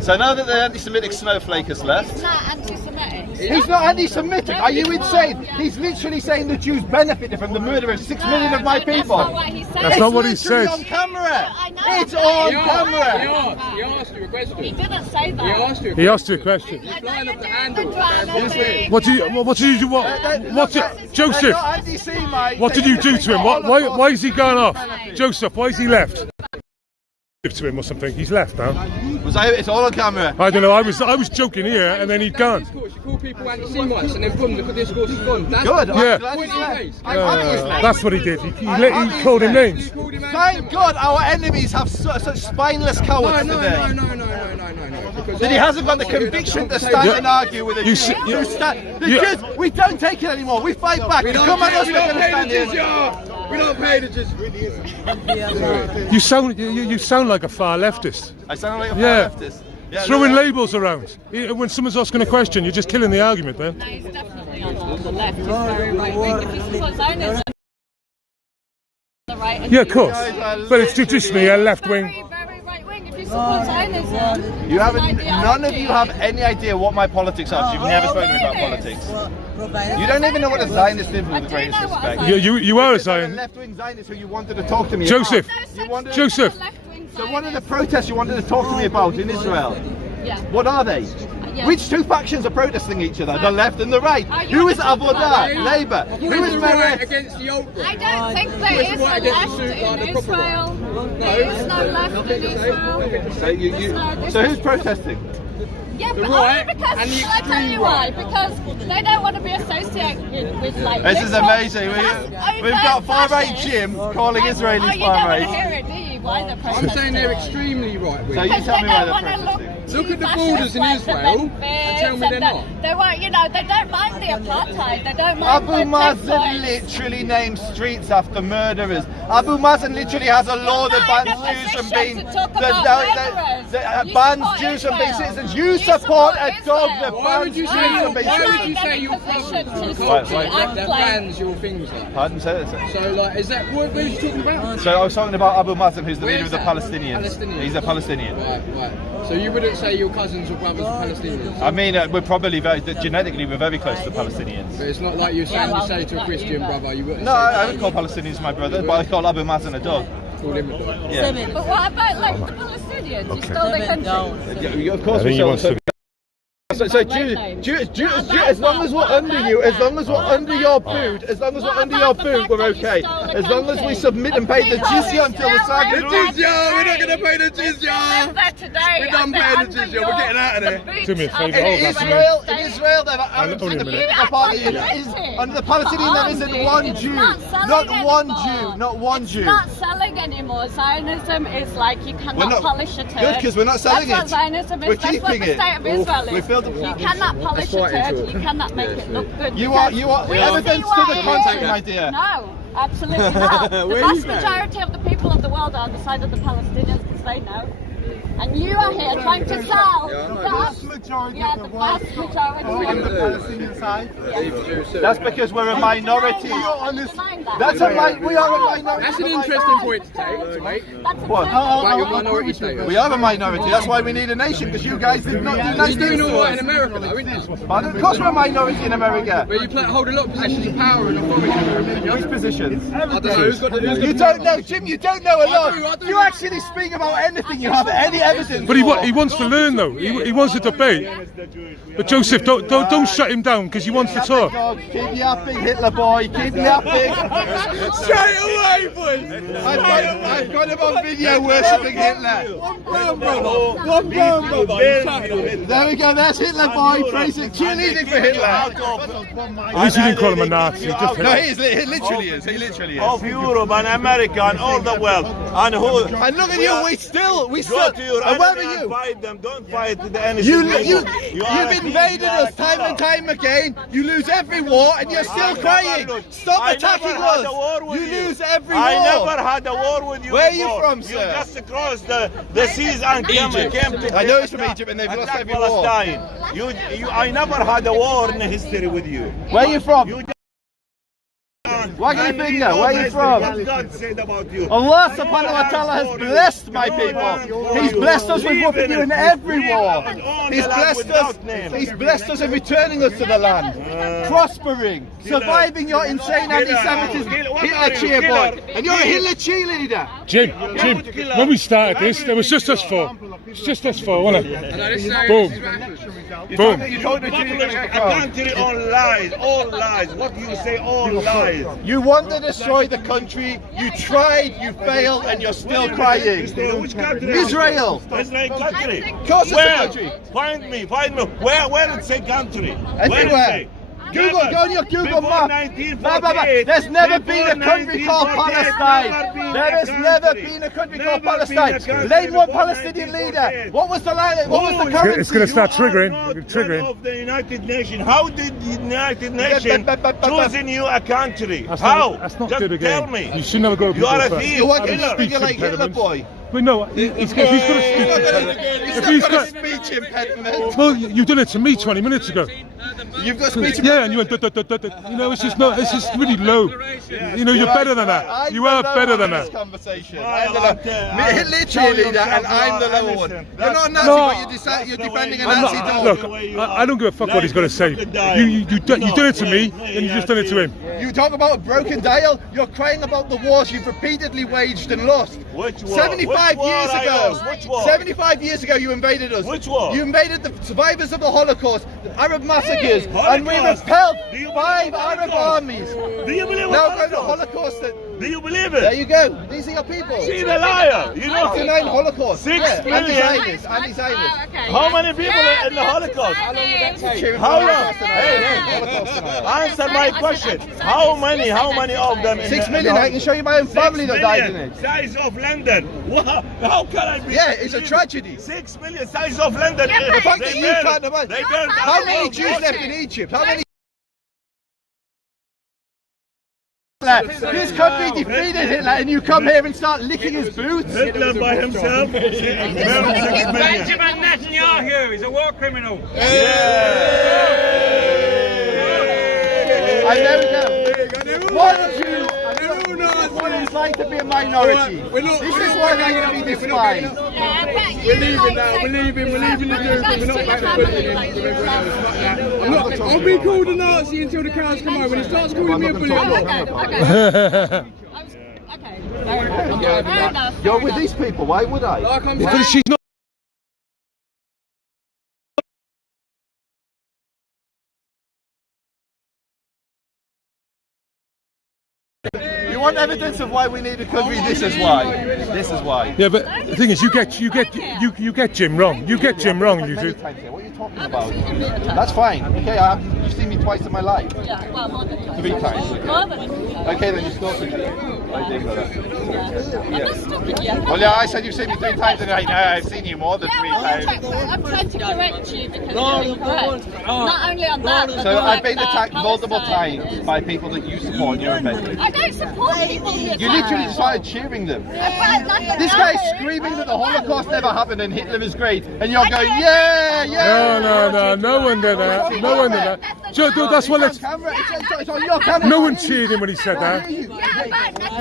So now that the anti-Semitic snowflake has left. It's not anti-Semitic. He's not anti-Semitic. Are you insane? He's literally saying the Jews benefited from the murder of 6 million of my people. That's not what he said. That's not what he It's said. literally on camera. I know. It's on He camera. asked you a question. He didn't say that. He asked you a question. He asked you a question. You're flying off the handle. What do you Joseph? What did you do to him? Why is he gone off? Joseph, why is he left? To him or something. He's left now. It's all on camera. I don't know. I was joking here, and then he'd gone. You call people anti-Semites and then boom, the discourse is gone. That's Good. Yeah. That's what he did. He called him names. Thank God our enemies have such spineless cowards today. No. That he hasn't got the conviction to stand and argue with a Jew. Because we don't take it anymore. We fight back. Come on, us, we're going to stand here. We don't pay the jizya. You sound like a far leftist. I sound like a far leftist. Yeah, throwing labels around. When someone's asking a question, you're just killing the argument, then. No, he's definitely on the left. He's very right-wing. If you support Zionism, the right. Yeah, of course. But it's traditionally a left-wing. Very right-wing. If you support Zionism, You haven't. None of you have any idea what my politics are. You've never spoken to me about politics. You don't even know what a Zionist is, with the greatest respect. You are a Zionist. Left-wing Zionist who you wanted to talk to me Joseph. about. Joseph. So what are the protests you wanted to talk to me about in Israel? Yeah. What are they? Yeah. Which two factions are protesting each other? The left and the right. Who is Avodah? Labour. Who is Meretz? Against the old I don't think there is a left in Israel. There is no left in Israel. So who's protesting? Yeah, The but right only because and the I'll tell you extreme why. right. Because they don't want to be associated with like. This is amazing. That's We've got far right fascist. Jim calling Oh, Israelis you don't far want to right. hear it, do you? Why they're I'm protesting? saying they're extremely right-wing. So you tell me why they're protesting. Look at the borders in Israel and tell me they're not. They won't, they don't mind the apartheid. They don't mind Abu the Mazen checkpoints. literally names streets after murderers. Abu Mazen literally has a law that bans Jews from being bans Jews from being citizens. You support a dog that bans Jews from being citizens. You're that bans your things like? Pardon, say that. So like, is that what are you talking about? So I was talking about Abu Mazen, who's the Where leader of is the that? Palestinians. He's a Palestinian. Right. So you wouldn't say your cousins or brothers are Palestinians? I mean, we're probably genetically we're very close to the Palestinians. But it's not like you're saying you say to a Christian brother, you wouldn't. No, I would call Palestinians my brother, but I call Abu Mazen a dog. Call him a dog. Yeah. But what about like the Palestinians? You stole their country. Yeah, of course we shall. So as long as we're under you, as long as we're under your boot, we're okay. As long as we submit and pay the jizya until the Saga. The jizya! We're not going to pay the jizya! We're done paying the jizya, we're getting out of there. Do me a favour, In Israel, they've under the Palestinian there isn't one Jew. Not one Jew. It's not selling anymore. Zionism is like you cannot polish a turd. Good, because we're not selling That's what Zionism is. We're That's what keeping the it. state of Israel is. You cannot polish a turd. You cannot make it look good. You are evidence to the contrary, my dear. No, absolutely not. The vast majority of the people of the world are on the side of the Palestinians because they know. And you are here trying to sell the vast majority of the Palestinian side. That's because we're a minority. We are a minority. That's an interesting point to make. What? About your minority status. We are a minority. That's why we need a nation, because you guys did not do nice You're doing things all to right in us. America though, isn't it? But of course we're a minority in America. But you hold a lot of positions of power and authority in America. Which positions? I don't know. Who's got You don't know, Jim. You don't know a lot. You actually speak about anything. You have any evidence. But he wants to learn though. He wants to debate. But Joseph, don't shut him down because he wants to talk. Keep yapping, Hitler boy. Keep yapping. Straight away, boys. I've got him on video worshipping Hitler. One brown brother. There we go. There's Hitler boy praising, cheerleading for Hitler. At least you didn't call him a Nazi. No, he literally is. He literally is. Of Europe and America and all the world. And look at you. We still. Go to your and where are enemy you? and fight them. Don't fight the enemy. You've invaded us time and time again. You lose every war and you're still crying. Stop attacking us. You lose every war. I never had a war with you. Where are you from, sir? You just crossed the seas and came to I know it's from Egypt and they've lost every war. Palestine. I never had a war in history with you. Where are you from? Wagging your finger, where are you from? What God said about you. Allah subhanahu wa ta'ala has blessed my people. He's blessed us with whooping you in every war. He's blessed us in returning us to the land. Prospering, surviving your insane anti-Semitism. Hitler cheer boy. And you're a Hitler cheerleader. Jim, when we started this, there was just us four. It's just us four, wasn't it? Boom. Boom. Country, all lies. What you say, all lies. You want to destroy the country, you tried, you failed, and you're still crying. Which country? Israel. Israel country. Of course it's a country. Find me. Where it say country? Everywhere. Google, go on your Google map. There's never been a country called Palestine. There has never been a country called Palestine. Name one Palestinian leader. What was the line? What was the currency? It's going to start triggering. Of the United Nations. How did the United Nations choose you a country? How? That's not Just good again. tell me. You should never go. You are a thief. You want Hitler like Hitler boy? But no, if he's got a speech impediment. Well, you did it to me 20 minutes ago. You've got speech impediment. Yeah, and you went, you know, it's just really low. You know, you're better than that. You are better than that. Conversation. Hitler cheerleader, and I'm the lower one. You're not a Nazi, but you're defending a Nazi dog. Look, I don't give a fuck what he's going to say. You did it to me, and you just done it to him. You talk about a broken dial. You're crying about the wars you've repeatedly waged and lost. Which war? 75 years ago. Which war? 75 years ago, you invaded us. Which war? You invaded the survivors of the Holocaust, the Arab massacres, and we repelled 5 Arab armies. Do you believe now go to Holocaust? Do you believe it? There you go. These are your people. See the liar. You know, 59 Holocaust. 6 million. Anti-Zionist. How many people in the Holocaust? How long did that take? How long? Hey, answer my question. How many of them? 6 million. I can show you my own family that died in it. Size of London. How can I be? Yeah, it's a tragedy. 6 million size of London. The fact that you can't imagine. How many Jews left in Egypt? How many? This country defeated Hitler, and you come here and start licking his boots. Hitler by himself. Benjamin Netanyahu is a war criminal. And there we go. One Jew. What it's like to be a minority. This is why they're going to be despised. We're leaving now. We're leaving the group. We're not back to bullying. I'll be called a Nazi until the cows come home. When he starts calling me a bully, You're with these people. Why would I? Because she's not. You want evidence of why we need a country? This is why. This is why. Yeah, but the thing is, you get Jim wrong. You get Jim wrong. You do. What are you talking about? That's fine. Okay, you've seen me twice in my life. Yeah, well, more than 3 times. More than 3 times. Okay, then you're stalking me. I didn't know that. I'm not stalking you. Well, yeah, I said you've seen me 3 times, and I've seen you more than 3 times. I'm trying to correct you because you're incorrect. Not only on that, but so I've been attacked multiple times by people that you support in your event. I don't support people who attack. You literally started cheering them. This guy's screaming that the Holocaust never happened and Hitler is great, and you're going, yeah, yeah. No one did that. No one did that. Joe, that's what it's on your camera. No one cheered him when he said that.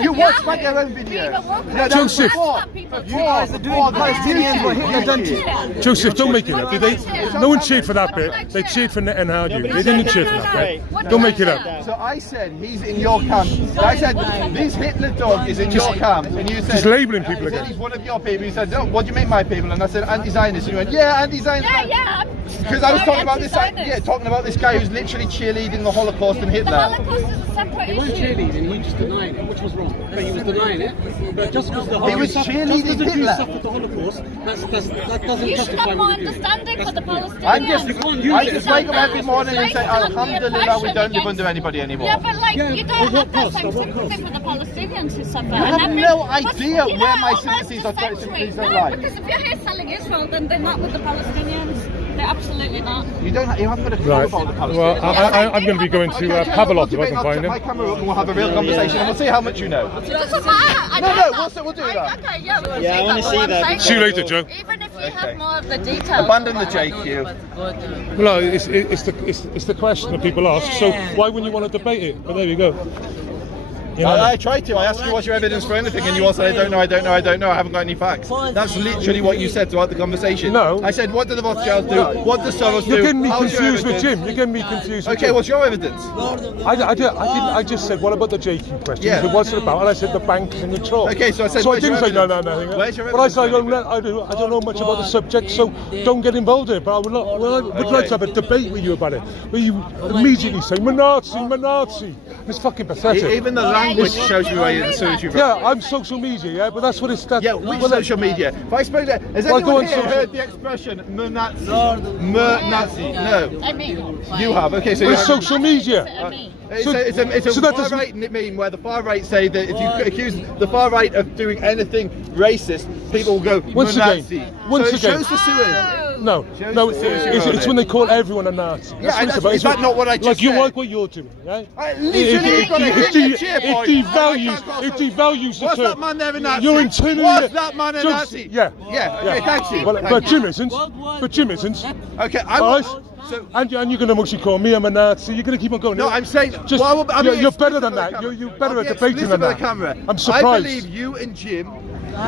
You watched like your own video. Joseph. You guys are doing Palestinians what Hitler done to you. Joseph, don't make it up. Did they? No one cheered for that bit. They cheered for Netanyahu. They didn't cheer for that bit. Don't make it up. So I said he's in your camp. I said this Hitler dog is in your camp, and you said just labelling people again. He's one of your people. You said, oh, what do you make my people? And I said anti-Zionist. And you went, yeah, anti-Zionist. Yeah. Because I was talking about this. Yeah, talking about this guy who's literally cheerleading the Holocaust and Hitler. The Holocaust is a separate He wasn't cheerleading, he just denying it, which was wrong. But he was denying it. But just because the Holocaust suffered the Holocaust, that doesn't You should have more understanding for the Palestinians. I just wake up every morning and say, Alhamdulillah, we don't live under anybody anymore. Yeah, but like, you don't have that same sympathy for the Palestinians who suffer. You have no idea where my sympathies are like. Because if you're here selling Israel, then they're not with the Palestinians. They're absolutely not. You haven't got a clue Right. about the Palestinians. Well, I'm going to be going to Pavlov if I can find him. My camera up and we'll have a real conversation and we'll see how much you know. It doesn't matter. We'll do that. Okay, yeah, we'll Yeah, I want to see that. See you later, Joe. Even if you have more of the details. Abandon the JQ. Well, it's the question that people ask. So why wouldn't you want to debate it? But there you go. You know? I tried to. I asked you what's your evidence for anything, and you all said, I don't know, I don't know, I don't know, I haven't got any facts. That's literally what you said throughout the conversation. No. I said, what do the Rothschilds do? What does Soros do? You're getting me How's your confused with evidence? Jim. You're getting me confused with Okay, Jim. what's your evidence? I just said, what about the JQ question? Yeah. What's it about? And I said, the banks and the troll. Okay, so I said, So I where's your didn't say, no, evidence? nothing. Where's your But I evidence? said, I don't know much about the subject, so don't get involved in it. But I would like to have a debate with you about it. Where you immediately say, Nazi. It's fucking pathetic. Even the language shows you where as soon as you've Yeah, I'm social media, yeah, but that's what it's... Yeah, which social media? If I spoke that, has anyone here heard the expression Nazi? Nazi? No. You have, okay, so you It's have... social media. It's a far right meme where the far right say that if you accuse the far right of doing anything racist, people will go Nazi. Once So it again. shows the sewage. No, it's when they call everyone a Nazi. Yeah, and what it's is that not what I just like you said? like what you're doing, right? Literally, It devalues the Was term. that man there a Nazi? You're intimidating. Was that man a Nazi? Yeah. Okay, thank you. But Jim isn't. But Jim isn't. Okay, and you're going to mostly call me a Nazi. You're going to keep on going. No, I'm saying just you're better than that. You're better at debating than that. I'm surprised. I believe you and Jim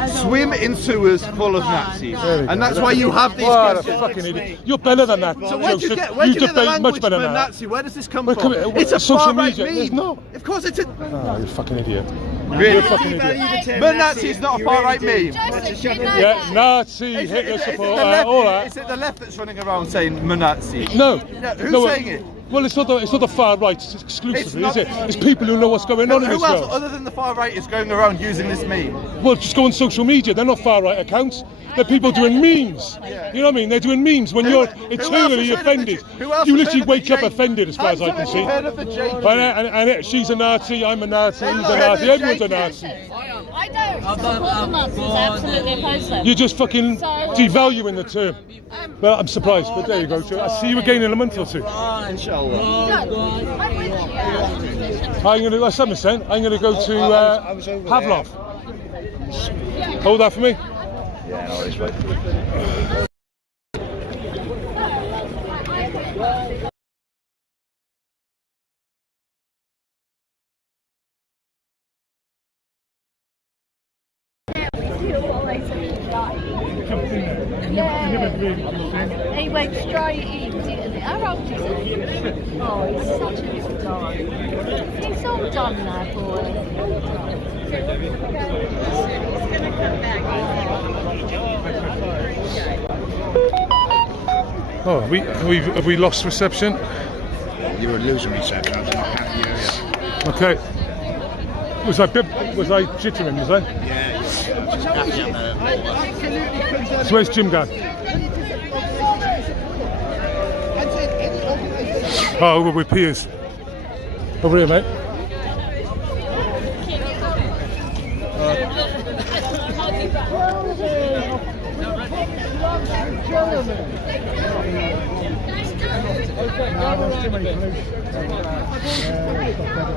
swim in sewers full of Nazis, and that's why you have these questions. Fucking idiot. You're better than that. So where'd you get the language for Nazi? Where does this come from? It's a social far-right media. meme. No. Of course it's a... Oh, you fucking idiot. Really? You're a fucking idiot. Nazi is not a far-right meme. Yeah, Nazi, Hitler support, all that. Is it the left that's running around saying Nazi? No. Who's saying it? Well, it's not the far right exclusively, is it? It's people who know what's going on in this Who else world. other than the far right is going around using this meme? Well, just go on social media. They're not far right accounts. They're people doing memes. You know what I mean? They're doing memes when you're eternally offended. You literally wake up offended, as far as I can see. And she's a Nazi, I'm a Nazi, he's a Nazi, everyone's a Nazi. I don't support the Nazis. I absolutely oppose them. You're just fucking devaluing the term. But I'm surprised. But there you go, Joe. I'll see you again in a month or two. Inshallah. I'm going to, that's 7%. I'm going to go to Pavlov. Hold that for me. Yeah, no worries, mate. He went straight in. How old is he? Oh, he's such a little guy. He's all done now, boy. He's going to come back. Oh, have we lost reception? You were losing reception. I was not happy. Okay. Was I jittering, was I? Yeah. So where's Jim gone? Oh, over with Piers. Over here, mate.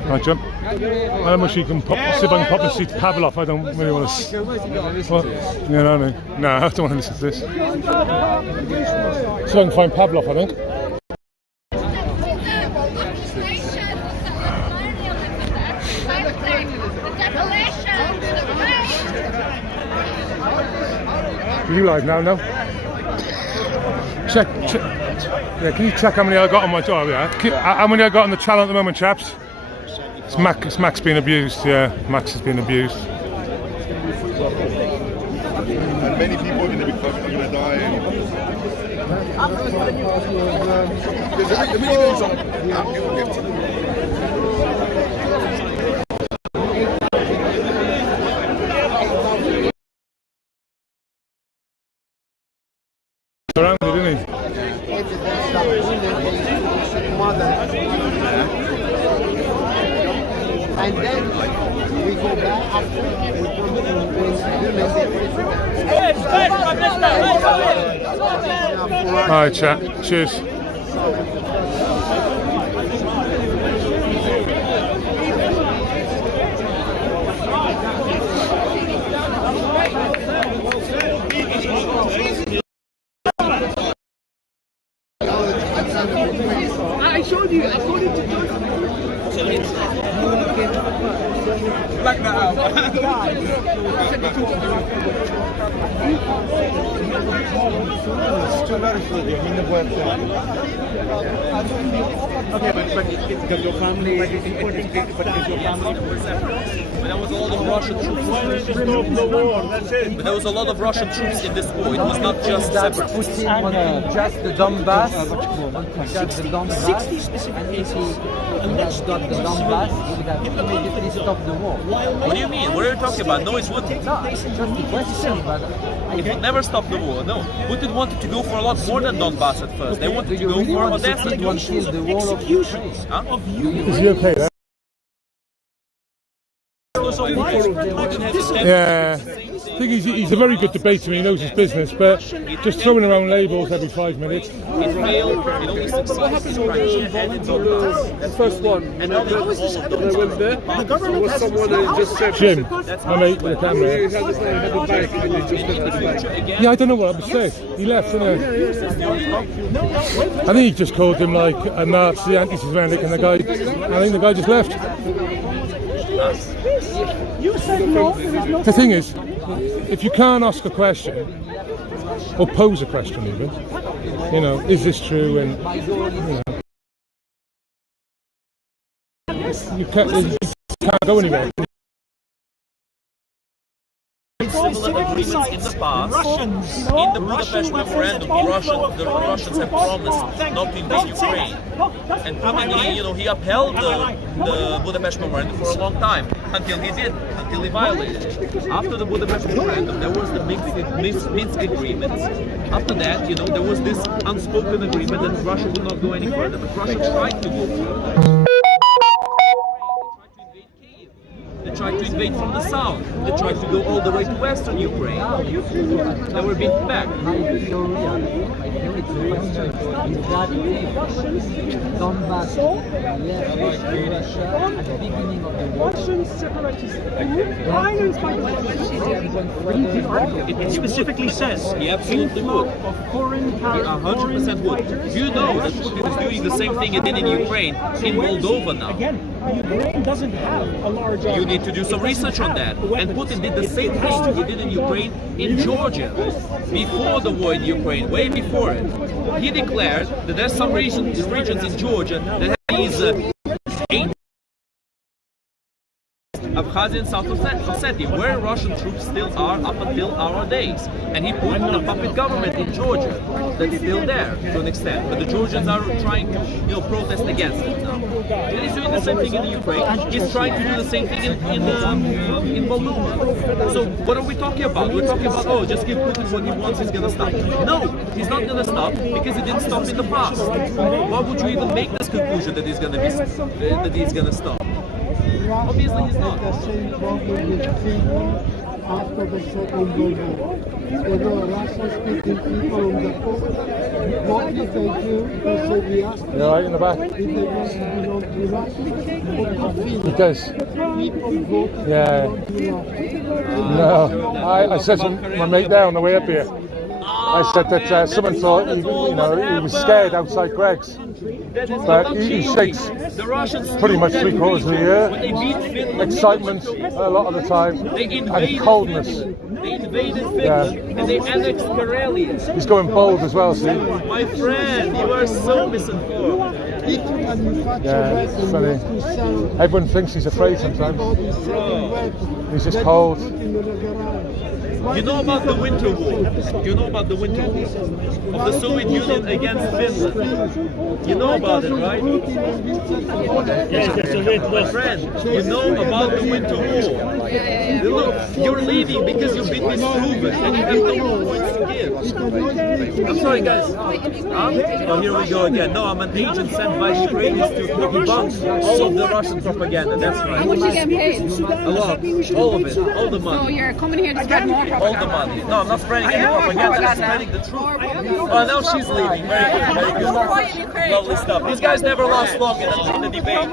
Right, Jim. How much you can pop, see if I can pop and see Pavlov. I don't really want to. What? You know what I mean? No, I don't want to listen to this. So I can find Pavlov, I think. Are you live now? No. Check. Yeah, can you check how many I got on my job? Yeah. How many I got on the channel at the moment, chaps? It's Max being abused. Yeah, Max has been abused. And many people are going to be fucking going to die. There's a videos on. Around it, didn't he? And then we go back Alright, chat. Cheers. I showed you. Black that out. It's too very good. I mean, the word. Okay, but does your family? But is your family? But there was a lot of Russian troops. But there was a lot of Russian troops in this war. It was not just separatists. Just the Donbass. Just the Donbass. 60 specifically. Just got the Donbass. It would have immediately stopped the war. What do you mean? What are you talking about? No, it wouldn't. No, it's just a question, but it would never stop the war. No, Putin wanted to go for a lot more than Donbass at first. They wanted to go for Odessa. Huh? Is he okay there? Yeah, I think he's a very good debater. He knows his business, but just throwing around labels every 5 minutes. It failed. It only succeeded in Crimea and in Donbass. The first one. And now they all of them. Was there? The government was someone who just said Jim, my mate with the camera. Yeah, I don't know what I would say. He left, didn't he? I think he just called him like a Nazi, anti-Semitic, and I think the guy just left. The thing is, if you can't ask a question, or pose a question even, you know, is this true, and you can't go anywhere. Similar agreements in the past. In the Budapest Memorandum, the Russians have promised not to invade Ukraine. And Putin, he upheld the Budapest Memorandum for a long time, until he did, until he violated it. After the Budapest Memorandum, there was the Minsk agreements. After that, there was this unspoken agreement that Russia would not go any further, but Russia tried to go further. They tried to invade from the south. They tried to go all the way to western Ukraine. They were beaten back. Donbass left Russia at the beginning of the war. It specifically says he absolutely would. He 100% would. You know that Putin is doing the same thing he did in Ukraine, in Moldova now. Ukraine doesn't have a large You need to do some research on that. And Putin did the same thing he did in Ukraine, in Georgia, before the war in Ukraine, way before it. He declared that there's some regions in Georgia that have these Abkhazia and South Ossetia, where Russian troops still are up until our days. And he put a puppet government in Georgia that's still there to an extent. But the Georgians are trying to protest against it now. And he's doing the same thing in the Ukraine. He's trying to do the same thing in Moldova. So what are we talking about? We're talking about, oh, just give Putin what he wants, he's gonna stop. No, he's not gonna stop because he didn't stop in the past. Why would you even make this conclusion that he's gonna stop? Obviously he's not. The same problem with Finland after the Second World War. There were Russian-speaking people on the coast. What did they do? They said we asked them. You're right in the back. If they want to belong to Russia. Because, people voted yeah. No, I said to my mate there on the way up here. I said that someone thought he was scared outside Greg's. But he shakes pretty much 3/4 of the year. Excitement a lot of the time, and coldness. They invaded Finland and they annexed Karelia. He's going bold as well, see? My friend, you are so misinformed. Yeah, it's funny. Everyone thinks he's afraid sometimes. He's just cold. You know about the Winter War? You know about the Winter War of the Soviet Union against Finland? You know about it, right? My friend, you know about the Winter War. Look, you're leaving because you've been disproven and you have no points to give. I'm sorry, guys. Oh, here we go again. No, I'm an agent sent by the Ukrainians to debunk all of the Russian propaganda. That's right. How much you getting paid? A lot. All of it. All the money. So you're coming here to spread more All the money. No, I'm not spreading any propaganda, I'm spreading the truth. Oh, now she's leaving. Very good, very good. Lovely stuff. These guys never last long in the debate.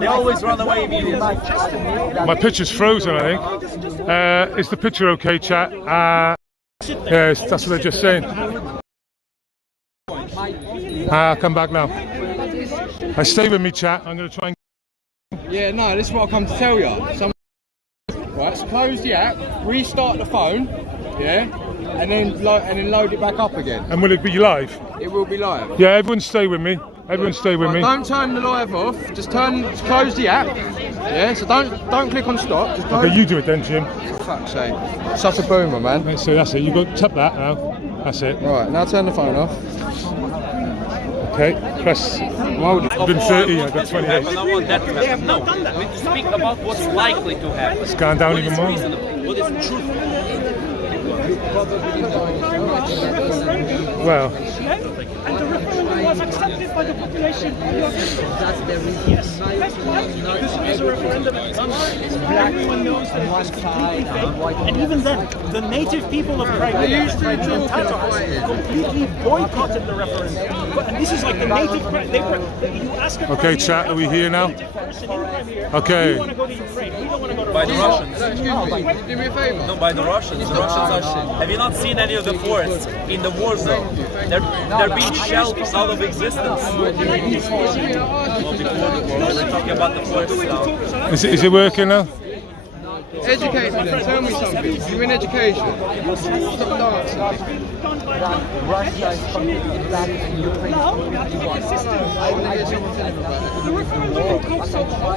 They always run away immediately. My picture's frozen, I think. Is the picture okay, chat? Yes, that's what they're just saying. Come back now. Stay with me, chat. I'm going to try and... Yeah, no, this is what I come to tell you. Right, so close the app, restart the phone, yeah, and then load it back up again. And will it be live? It will be live. Yeah, everyone stay with me. Everyone stay with me. Don't turn the live off. Just close the app. Yeah, so don't click on stop. Just don't. Okay, you do it then, Jim. For fuck's sake. Such a boomer, man. Right, so that's it. You've got to tap that now. That's it. Right, now turn the phone off. Okay, press. Well, I've been 30, I've got 28. I want that to happen. No, we need to speak about what's likely to happen. It's gone down even more. What is truthful? Well. And the referendum was accepted by the population. Yes. This is a referendum. Everyone knows that it was completely fake. And even then, the native people of Crimea and Tatars completely boycotted the referendum. And this is like the native. You ask Okay, chat, are we here now? Okay. We want to go to Ukraine. We don't want to go to By the Russians. Excuse me, do me a favour. No, by the Russians. The Russians are shit. Have you not seen any of the forests in the war zone? They're being shelled out of existence. We're talking about the forests now. Is it working now? Educate me then, tell me something. You're in education. Stop dancing. Russia is completely bad in Ukraine.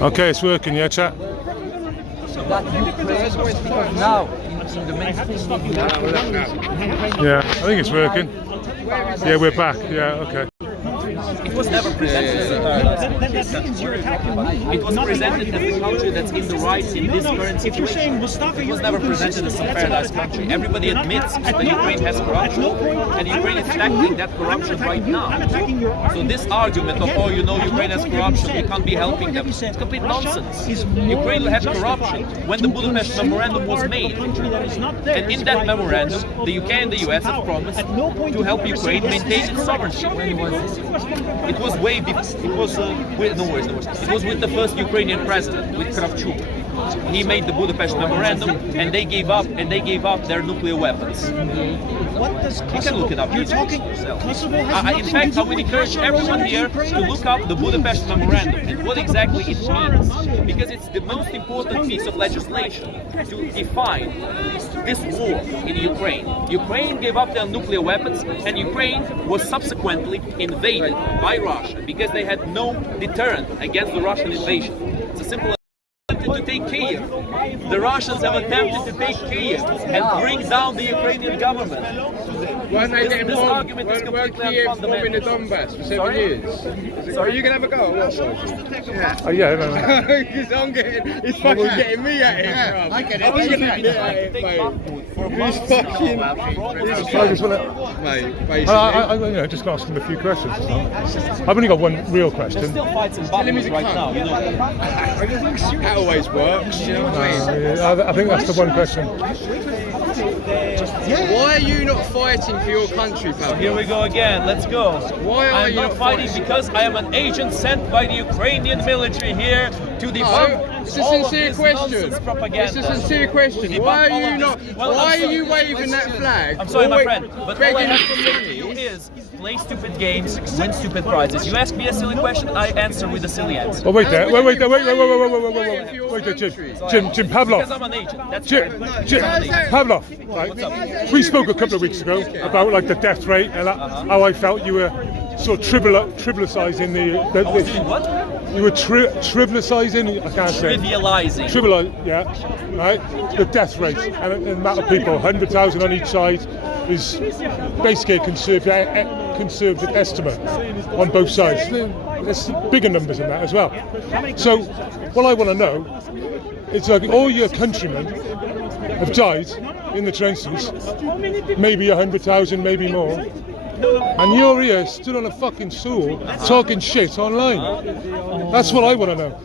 Okay, it's working, yeah, chat? Now, yeah, I think it's working. Yeah, we're back. Yeah, okay. It was never presented as it was presented as a country that's in the right in this current situation. It was never presented as a paradise country. Everybody admits that Ukraine has corruption, and Ukraine is tackling that corruption right now. So this argument of, oh, you know, Ukraine has corruption, we can't be helping them, it's complete nonsense. Ukraine had corruption when the Budapest Memorandum was made. And in that memorandum, the UK and the US have promised to help Ukraine maintain its sovereignty. It was way before. It was with the first Ukrainian president, with Kravchuk. He made the Budapest Memorandum, and they gave up their nuclear weapons. What does Kosovo? You can look it up. You're talking. Kosovo has In fact, I would encourage everyone here to look up the Budapest Memorandum and what exactly it means, because it's the most important piece of legislation to define this war in Ukraine. Ukraine gave up their nuclear weapons, and Ukraine was subsequently invaded by Russia because they had no deterrent against the Russian invasion. It's a simple to take Kiev. The Russians have attempted to take Kiev and bring down the Ukrainian government. Weren't they getting this bombed? argument is completely Kiev bombing the Donbass for 7 years? So are you going to have a go or what? Oh, yeah, no. Because I'm getting, it's fucking getting me at it. Yeah, I get it. I'm getting at it, mate. It's fucking, mate, I just asked him a few questions. I've only got one real question. There's still fights in Bakhmut right now, you know. That always works, you know what I mean? I think that's the one question. Why are you not fighting for your country, pal? Here we go again, let's go. Why are I'm you not fighting? Because I am an agent sent by the Ukrainian military here to debunk it's a all sincere of this question. nonsense propaganda. It's a sincere question. Why are you not? Why are you waving that flag? I'm sorry, my friend, but all I have to say to you is play stupid games, win stupid prizes. You ask me a silly question, I answer with a silly answer. Oh, wait there, wait, Jim Pavlov. Because I'm an agent. That's Jim Pavlov. Right. We spoke a couple of weeks ago about like the death rate and how I felt you were sort of trivializing the what? You were trivializing. I can't say. Trivializing. Yeah. Right. The death rate and the amount of people, 100,000 on each side, is basically a conservative estimate on both sides. There's bigger numbers than that as well. So, what I want to know is like all your countrymen have died in the trenches, maybe 100,000, maybe more. And you're here stood on a fucking stool talking shit online. That's what I want to know.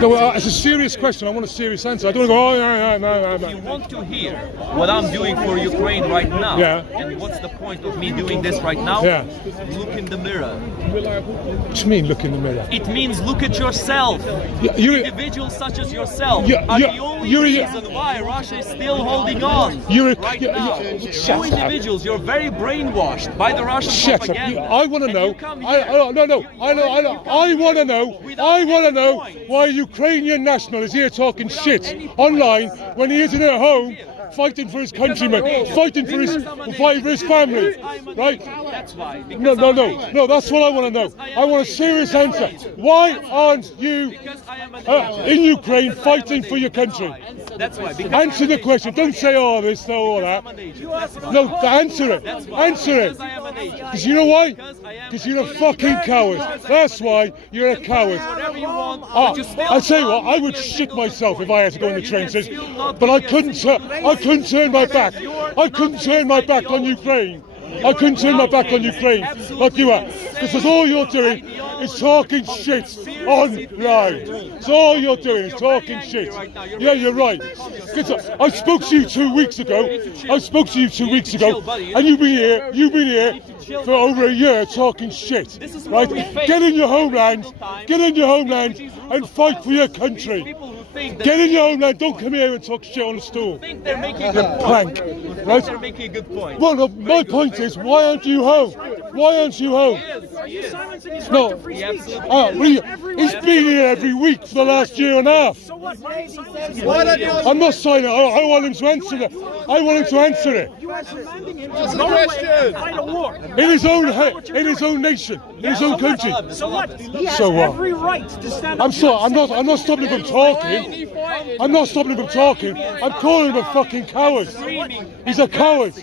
No, it's a serious question. I want a serious answer. I don't want to go, oh, no. If you want to hear what I'm doing for Ukraine right now, and what's the point of me doing this right now, look in the mirror. What do you mean, look in the mirror? It means look at yourself. Individuals such as yourself are the only reason why Russia is still holding on right now. You individuals, you're very brainwashed by the Russian propaganda. I want to know. I want to know why a Ukrainian national is here talking shit online when he isn't at home fighting for his countrymen, fighting for his family, right? That's why. No, that's what I want to know. I want a serious answer. Why aren't you in Ukraine fighting for your country? That's why. Answer the question. Don't say, oh, this, or that. No, answer it. Answer it. Because you know why? Because you're a fucking coward. That's why you're a coward. I tell you what, I would shit myself if I had to go in the trenches, but I couldn't turn my back. I couldn't turn my back on Ukraine. I couldn't turn my back on Ukraine like you are. Because all you're doing is talking shit online. That's all you're doing is talking shit. Yeah, you're right. I spoke to you 2 weeks ago. And you've been here for over a year talking shit. Right? Get in your homeland and fight for your country. Get in your homeland, don't come here and talk shit on the stool. They're making a good plank. Right? They're making a good point. Well, no, my point is, why aren't you home? Why aren't you home? No, he's been here every week for the last year and a half. I'm not signing it. I want him to answer it. I want him to answer it. In his own nation, in his own country. So what? He has So what? every right to stand up. I'm not stopping him from talking. I'm not stopping him from talking. I'm calling him a fucking coward. He's a coward.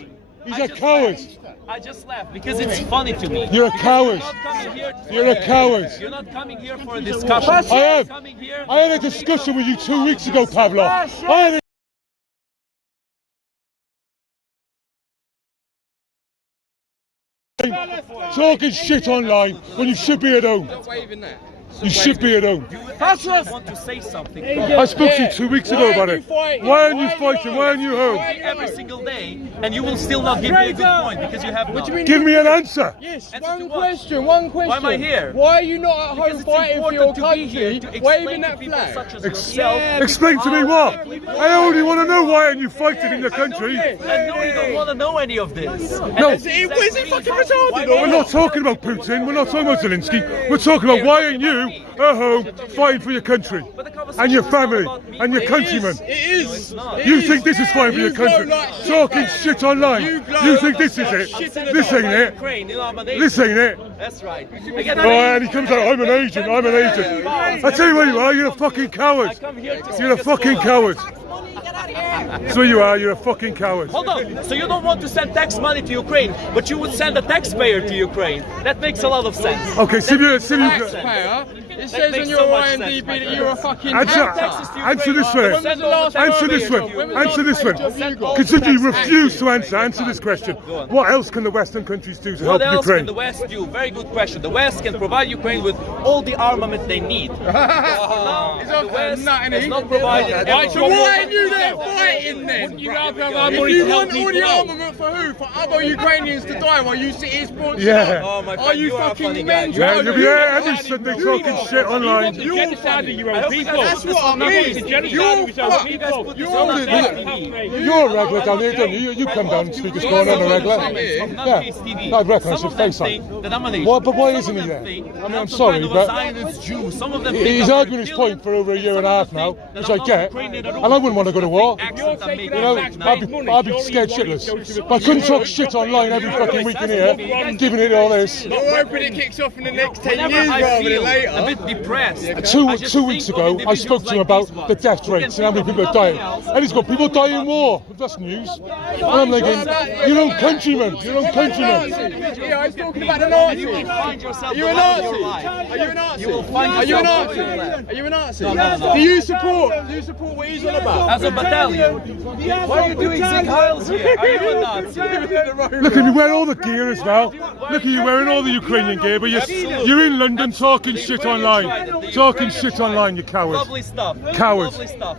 He's a coward. I just laughed because it's funny to me. You're a coward. You're a coward. You're not coming here for a discussion. I had a discussion with you 2 weeks ago, Pavlov. Talking shit online when you should be at home. You should be at home. I want to say something. I spoke to you 2 weeks ago about it. Why aren't you fighting? Why aren't you home? Every single day, and you will still not give me a good point because you have not. Give me an answer. Yes, one question. Why am I here? Why are you not at home fighting for your country, waving that flag? Explain to me what? I only want to know why aren't you fighting in your country? I know you don't want to know any of this. No. Is he fucking retarded? We're not talking about Putin. We're not talking about Zelensky. We're talking about why aren't you at home fighting for your country and your family and your countrymen. It is. You think this is fighting for your country? Talking shit online. You think this is it? This ain't it. This ain't it. That's right. Oh, and he comes out, I'm an agent. I tell you what you are, you're a fucking coward. You're a fucking coward. So you are, you're a fucking coward. Hold on, so you don't want to send tax money to Ukraine, but you would send a taxpayer to Ukraine. That makes a lot of sense. Okay, taxpayer. It says on your IMDb that you're a fucking answer this one. Answer this one. Considering you refuse to answer this question. What else can the Western countries do to help Ukraine? What else can Ukraine? the West do? Very good question. The West can provide Ukraine with all the armament they need. The West has not provided. So why are you there fighting then? If you want all the armament for who? For other Ukrainians to die while you sit here sponsoring? Yeah. Oh my Are friend, you are a fucking funny guy. mental? Yeah, you'll be here every Sunday talking shit online. You're genocide of your own people. That's what I mean. You're a regular down here, don't you? You come down and speak as going on a regular. Yeah, I recognise your face on. But why isn't he there? I mean, I'm sorry, but he's arguing his point for over a year and a half now, which I get, and I wouldn't want to go to war. You know, I'd be scared shitless. But I couldn't talk shit online every fucking week in here, giving it all this. Not hoping it kicks off in the next 10 years rather than later. A bit depressed. Two weeks ago, I spoke to him about the death rates and how many people are dying. And he's got people dying in war. That's news. And I'm thinking, your own countrymen. Yeah, I was talking about the Nazis. Are you a Nazi? Are you a Nazi? Are you a Nazi? Are you a Nazi? Do you support what he's on about? As a battalion. Why are you doing Sig Heils here? Are you a Nazi? Look at you wearing all the gear as well. Look at you wearing all the Ukrainian gear, but you're in London talking shit online. online. Talking shit online, you cowards. Lovely stuff. Cowards. Lovely stuff.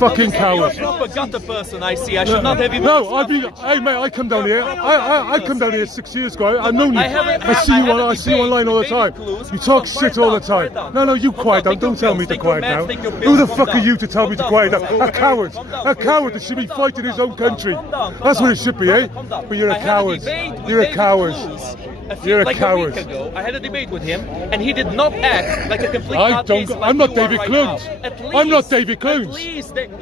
Fucking cowards. You're a proper gutter person, I see. I should not have even. No, hey mate, I come down here. I come down here 6 years ago. I've known you. I see you online all the time. You talk shit all the time. No, you quiet down. Don't tell me to quiet down. Who the fuck are you to tell me to quiet down? A coward. A coward that should be fighting his own country. That's what it should be, eh? But you're a coward. You're a coward. You're a coward. A week ago, I had a debate with him, and he did not act like a complete nutcase. I'm not David Clunes. I'm not David Clunes.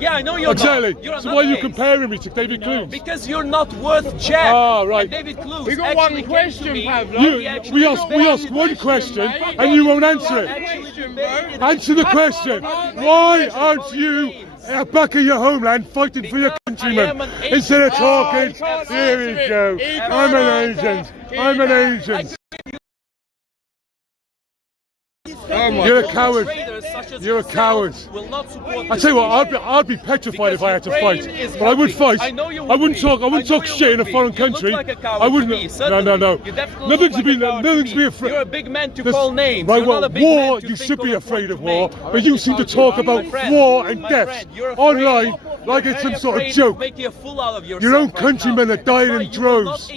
Yeah, I know you're exactly. not. You're so why are you comparing me to David Clunes? Because you're not worth jack. Ah, right. And David Clunes. We got one question, Pavlo. We ask one question, and you won't answer it. Answer the question. Why aren't you at the back of your homeland fighting for your countrymen instead of talking? Here we go. I'm an agent. I'm an agent. You're a coward. You're a coward. I tell you what, I'd be petrified if I had to fight. But I would fight. I wouldn't talk shit in a foreign country. I wouldn't. No. Nothing to be afraid. You're a big man to call names. Right, well, war. You should be afraid of war, but you seem to talk about war and death online like it's some sort of joke. Your own countrymen are dying in droves.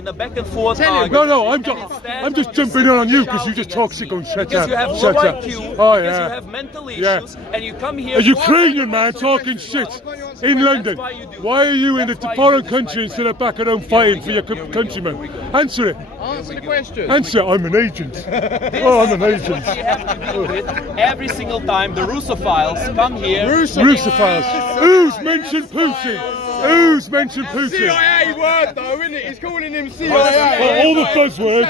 No, I'm just jumping in on you because you just talk shit going shut up. You have Shut low up. IQ, Oh, because yeah. you have mental issues, and you come here. A Ukrainian man talking shit in London. Why are you in a foreign country instead of back at home fighting for your countrymen? Answer it. Answer the question. Answer. I'm an agent. Oh, I'm an agent. We have to deal with every single time the Russophiles come here. Russophiles. Who's mentioned Putin? Who's mentioned Putin? CIA word though, isn't it? He's calling him CIA. Well, all the buzzwords.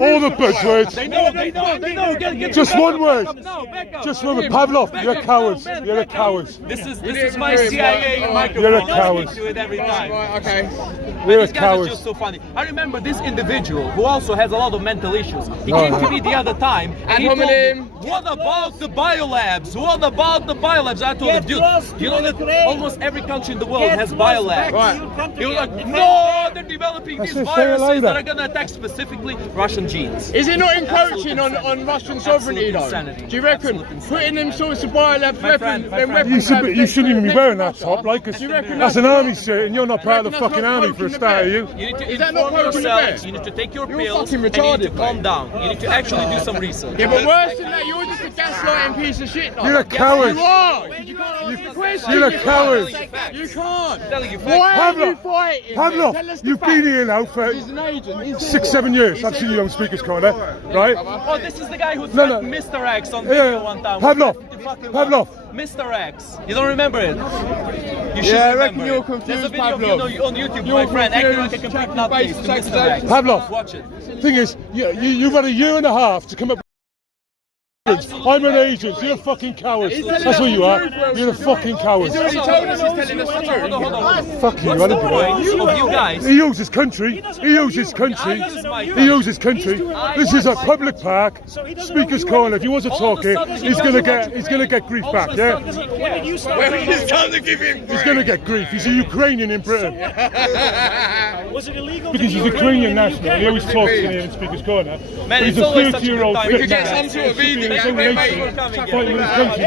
All the buzzwords. They know. Get Just one word. Just one word. Pavlov, you're a coward. You're a coward. This is my CIA microphone. You're a coward. I speak to it every time. Right, okay. You're a This guy coward. is just so funny. I remember this individual who also has a lot of mental issues. He came to me the other time and he told me, what about the biolabs? What about the biolabs? I told him, dude, you know that almost every country in the world has biolabs. Right. He was like, no, they're developing these viruses that are going to attack specifically Russian genes. Is it not encroaching on Russian sovereignty though? Insanity. Do you reckon putting them sorts of biolab You shouldn't even be wearing that top, like, 'cause that's an army shirt and you're not part of the fucking army for a start, are you? You need to Is that not inform poking the yourself, bear? you need to take your You're pills, fucking and you need to retarded, calm mate. down. You need to actually do some research. Yeah, but worse than that, you're just a gaslighting piece of shit. You're a coward. You are. You can't answer the question. You're a coward. You can't. I'm telling you Why are you Pavlov, fighting? Tell us Pavlov, the you've facts. been here now for He's an agent. 6-7 years. I've seen you on Speaker's Corner, right? Oh, this is the guy who No. threatened Mr. X on video one time. Pavlov, Mr. X. You don't remember it? You should Yeah, I remember reckon it. you're confused, There's a video Pavlov. of you on YouTube, You're my friend, acting like a confused, complete checking nutcase base, to checking Mr. X. Pavlov. Watch it. Thing is, you've had a year and a half to come up with. I'm an agent. You're a fucking coward. That's what you are. You're a fucking coward. He's already told us he's telling us the truth. Hold on. Fuck you. I What's don't the give a point of you guys? He owes his country. He owes his country. He owes his country. This is a public park. Speaker's Corner. If he wants to talk it, he's gonna get grief back. Yeah. It's time to give him He's gonna get grief. He's a Ukrainian in Britain. Was it illegal? Because he's a Ukrainian national. He always talks in here in Speaker's Corner. Man, He's it's a always such a good 30-year-old time. We could get some sort of video. fighting with his countrymen.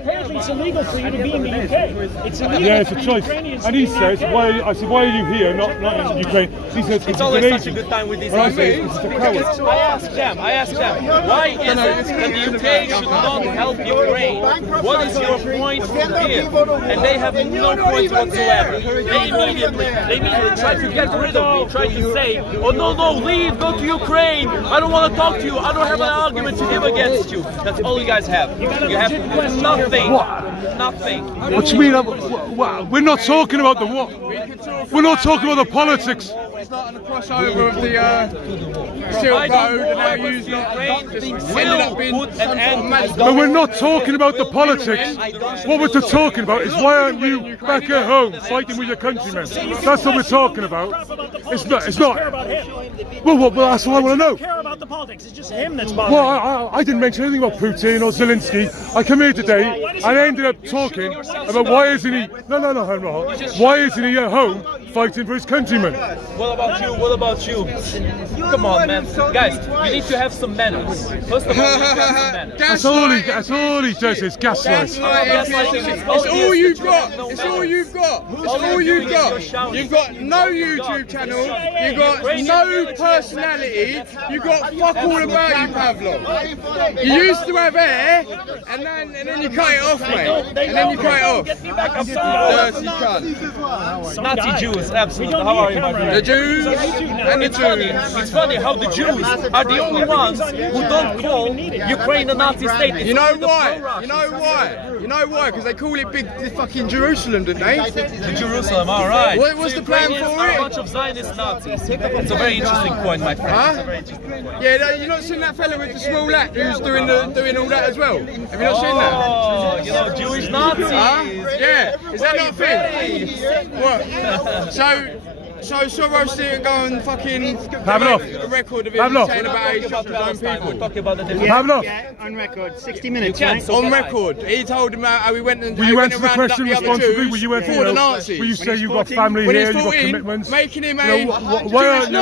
Apparently it's illegal for you to be in the UK. It's illegal. Yeah, it's for a the choice. Ukrainians And to he be says, I said, why are you here, not in Ukraine? He says, It's always such a good time with these I say, guys. it's a coward. I asked them, why is it that the UK should not help Ukraine? What is your point to give? And they have no point whatsoever. They immediately try to get rid of me, try to say, oh no, leave, go to Ukraine. I don't want to talk to you. I don't have an argument to give against you. That's all you guys have. You have nothing. Nothing. What do you mean? We're not talking about the war. We're not talking about the politics. It's not on the crossover of the Silk Road and how you use ended up being some sort of magic. But we're not talking about the politics. What we're talking about is why aren't you back at home fighting with your countrymen? That's what we're talking about. It's not. Well, that's what I want to know. care about the politics. It's just him that's bothering. Well, I didn't mention anything about Putin or Zelensky. I come here today and I ended up talking about why isn't he? No, I'm not. Why isn't he at home fighting for his countrymen? what about you? What about you? Come on, man. Guys, you need to have some manners. First of all, you need to have some manners. That's all he does is gaslight. It's all you've got. It's all you've got. It's all you've got. You've got no YouTube channel. You've got no personality. You've got fuck all about you, Pavlov. You used to have hair, and then you cut it off, mate. And then you cut it off. Dirty cunt. Nazi Jews, absolutely. How are you, my friend? The Jews and the Jews. It's funny how the Jews are the only ones who don't call Ukraine a Nazi state. It's You know only the why? pro-Russians. You know why? You know why? Because they call it big fucking Jerusalem, didn't they? Jerusalem, all right. What's the plan Ukrainians for are it? a bunch of Zionist Nazis. It's a very interesting point, my friend. Huh? It's a very interesting point. Yeah, you not seen that fella with the small hat who's doing all that as well? Have you not seen that? Oh, you know, Jewish Nazis. Huh? Yeah, is that not fair? What? So Soros didn't go and fucking make a record of him saying about how he shot his own people. Yeah, on record, 60 minutes, right? On record, he told him how he went and Will you answer the rounded up question the other responsibly? Jews Will you answer, for the Nazis. will you say you've got family When here, he's you've got 14, commitments? making him You a know, why Jewish aren't you?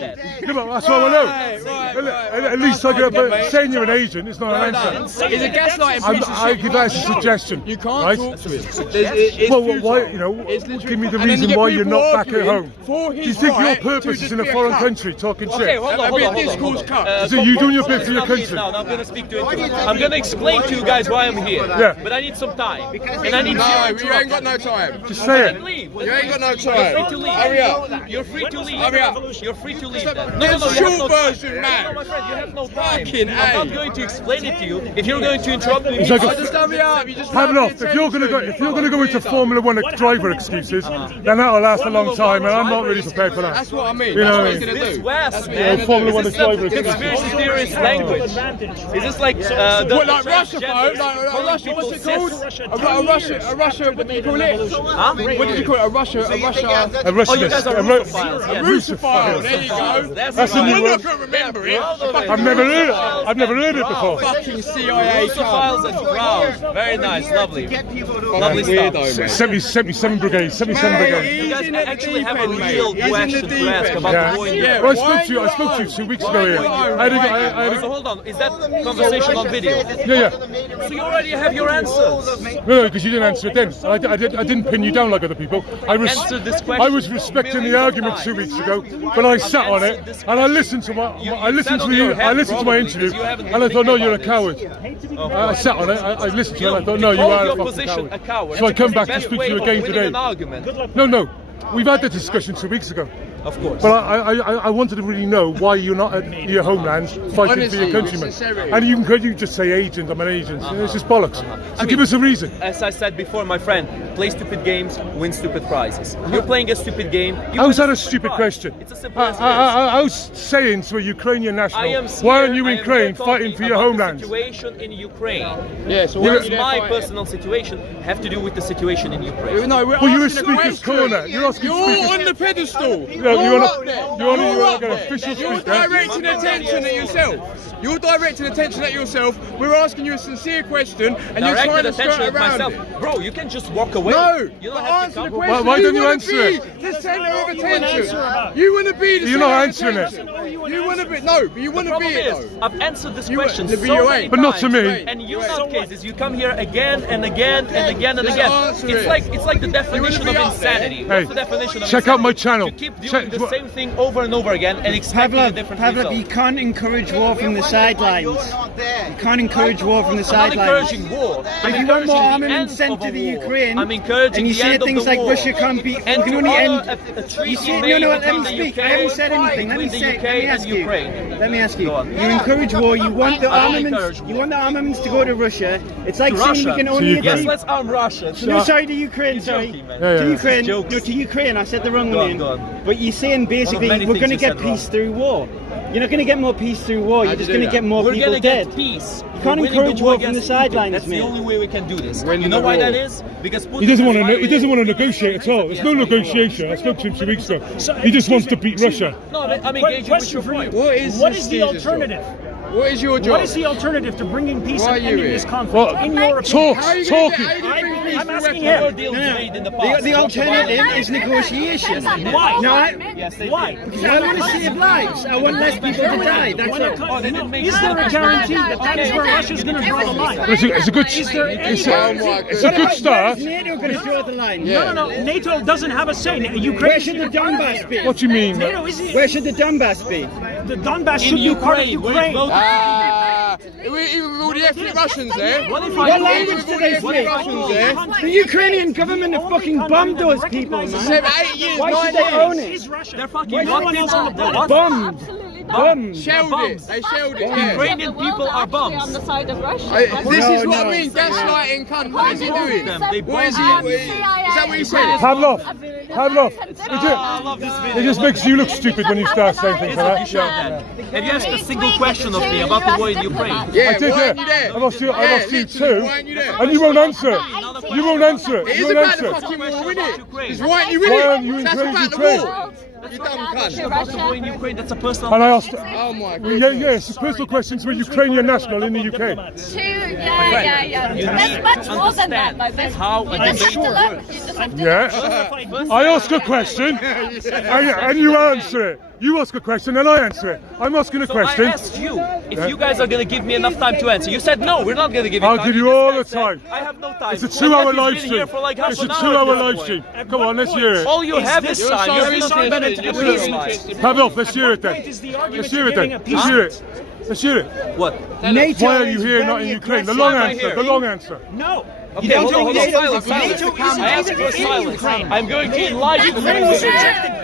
Nazi. No, but that's what I know. At least I get, but saying you're an agent is not an answer. He's a gaslighting piece of I shit. give that as a suggestion. You can't right? talk to him. Well, why, you know, give me the reason why you're not back at home. Do you think your purpose is in a foreign country talking shit? Okay, hold on. So you doing your bit for your country? Now I'm going to speak to it. I'm going to explain to you guys why I'm here. Yeah. But I need some time. And I need No, you you ain't got no time. Just say it. Leave. You ain't got no You're time. free to leave. Hurry up. You're free to leave. Hurry up. You're free to leave. Get Then. the you have short no version, time. man. No, my friend, you have no time. Fucking I'm not going to explain it to you. If you're going to interrupt me, It's like Just hurry up. You just Pavlov, if you're going to go into Formula 1 driver excuses, then that'll last a long time, and I'm not really prepared for that. That's what I mean. You That's know, what he's gonna this do. West, Yeah, man. Formula 1 Is this driver some excuses. conspiracy theorist language? Is this like What, like Russia, folks? Like Russia, what's it called? A Russia, what do you call it? Huh? What did you call it? A Russia. Oh, you guys are Russophiles. A Russophile, there you go. That's a new I'm word. not going to remember it. I've never heard it before. Fucking CIA Russophiles and crowds. Very nice, lovely. Lovely weirdo, stuff. mate. 77 Brigade, 77 Brigade. You guys actually have a real question to ask about the war in Yeah. Ukraine. Well, I spoke to you 2 weeks ago here. So hold on, is that conversation on video? Yeah. So you already have your answers. No, because you didn't answer it then. I didn't pin you down like other people. Answer this question. I was respecting the argument 2 weeks ago, but I sat on it and I listened to my interview, and I thought, no, you're a coward. I sat on it, I listened to it, and I thought, no, you are a fucking coward. So I come back to speak to you again today. No, we've had the discussion 2 weeks ago. Of course. But I wanted to really know why you're not at your homeland fighting for your countrymen. And you just say agent, I'm an agent. It's just bollocks. So give us a reason. As I said before, my friend, play stupid games, win stupid prizes. You're playing a stupid game. How's that a stupid question? It's as simple as I was saying to a Ukrainian national, why aren't you in Ukraine fighting for your homeland? The situation in Ukraine. Yeah, so what does my personal situation have to do with the situation in Ukraine? No, we're Well, you're a asking speaker's corner. You're asking You're on the pedestal. You're up there. You're up an there. official You're speaker. directing attention at yourself. You're directing attention at yourself. We're asking you a sincere question, and you're trying to skirt around it. Bro, you can just walk away. No, you don't but have answer to the come. question. Why don't you wanna answer it? be the centre of attention. You want to be the You're centre not of answering it. attention. You want to be but you want to be it though. I've answered this You- question the so VOA. many But not to times, me. And you nutcases, you come here again and again and again and Just again. answer It's it. like the definition be of up there? insanity. Hey, What's the definition of check out my insanity? channel. You keep doing the same thing over and over again and expecting a different result. You can't encourage war from the sidelines. You can't encourage war from the I'm not sidelines. encouraging war. I'm If you want more encouraging the armament end sent of to a the war. Ukraine, I'm encouraging and you the say end of things the like war. Russia can't be, And you can to only follow end. a treaty You see, made no, let me between the speak. UK I haven't said anything. Let me between the UK ask and you. Ukraine. Let me ask you. Go on. You encourage war. You want the I don't armaments. encourage war. You want the armaments to go to Russia. It's like To saying Russia. we can To only Ukraine. Yes, let's arm Russia. No, sorry, to Ukraine, sorry. joking, man. Yeah, To yeah. Ukraine. Jokes. No, to Ukraine. I said the wrong Go on, name. go on. But you're saying basically many we're things going to you get said wrong. peace through war. You're not going to get more peace through war. You're How'd just you do going to that? get more We're people gonna dead. get peace. You can't We're winning encourage the war war from the against Putin. sidelines, That's the mate. only way we can do this. Winning You know the why war. that is? Because Putin He doesn't want to. is He doesn't want to negotiate at all. There's no negotiation. I spoke to him 2 weeks ago. He just wants to beat Russia. No, I'm engaging with your point. What is What this is the Jesus alternative? What is your job? What is the alternative to bringing peace Why and are you ending here? this conflict? Well, in your opinion? talking. I'm asking him. The alternative is negotiation. Why? No, Why? because I want to save lives. I want less people to die. That's all. Is there a guarantee that is where Russia's going to draw the line? It's a good. Is there any It's a good start. NATO going to draw the line? No. NATO doesn't have a say. Ukraine. Where should the Donbass be? What do you mean? Where should the Donbass be? The Donbass should be part of Ukraine. Even with all the ethnic Russians there. What language do they speak? The Ukrainian government have fucking bombed those people, man. 7, 8 years, Why 9 should they own years. it? They're fucking Bombed. Bombed. Shelled it. They shelled it. Yeah. Ukrainian people are bums. On the side of Russia. This is what I mean. Gaslighting cunt. What is he doing? What is he? Is that what he said? Pavlov. I love this video. It just makes you look stupid when you start saying things like You showed that. that. Have you asked a single question of me about the war in Ukraine? Yeah, I did, why aren't you yeah. there? I asked you literally, too, why aren't you there? and you won't answer it. You won't answer it. It You is won't about the answer it. fucking war, isn't it? It's why aren't you in Why it? aren't you in That's about the Ukraine? war. You dumb cunt. About the war in Ukraine, that's a personal And I asked. Oh my Yeah, god. it's a personal question to a Ukrainian national in the UK. Yeah. There's much more than that, my best. how You just have to learn. You just have to Yeah. I ask a question, and you answer it. You ask a question, and I answer it. I'm asking a question. I asked you if you guys are going to give me enough time to answer. You said no, we're not going to give you I'll time. give you all the time. I have no time. It's a 2-hour live stream. Like It's a 2-hour live stream. Come on, let's hear it. All you have is time. You're Pavlov, let's hear it then. Let's hear it then. Let's hear it. Let's hear it. What? Why are you here, not in Ukraine? The long answer. The long answer. No. Okay, hold on. Silence. I asked for silence. I'm going to enlighten the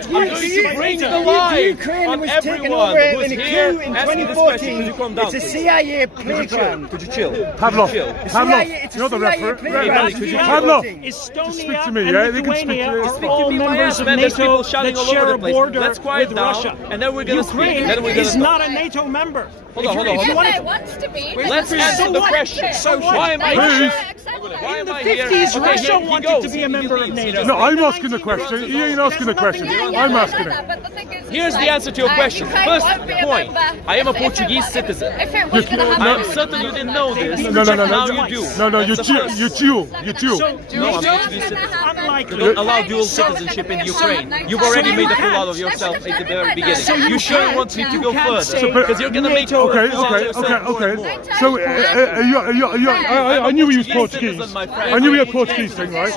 I'm going to bring the light on everyone who's here asking this question. Could you calm down, It's a please? CIA playground. Could you chill? Pavlov, It's a you're the CIA referee. playground. Pavlov, Estonia speak to me, and yeah? They can speak Lithuania to are all members of Man, there's NATO people shouting that all over share the a place. border Let's quiet with down, Russia. and then we're going to speak. Ukraine Then we're going is to not a NATO member. Hold on. Yes, it wants to be. Let's answer the question. So what? Why am I here? Why In am the I here? 50s, Okay, Russia he wanted goes. to be a member of NATO. No, I'm asking the question. He ain't asking the question. I'm asking it. Here's the answer to your question. First point, I am a Portuguese citizen. I'm certain you didn't know this. Now you do. No, you're dual. No, I'm Portuguese citizen. You don't allow dual citizenship in Ukraine. You've already made a fool out of yourself at the very beginning. You sure want me to go further? Because you're going to make a fool out of yourself more. So, I knew he was Portuguese. I knew he had Portuguese thing, right?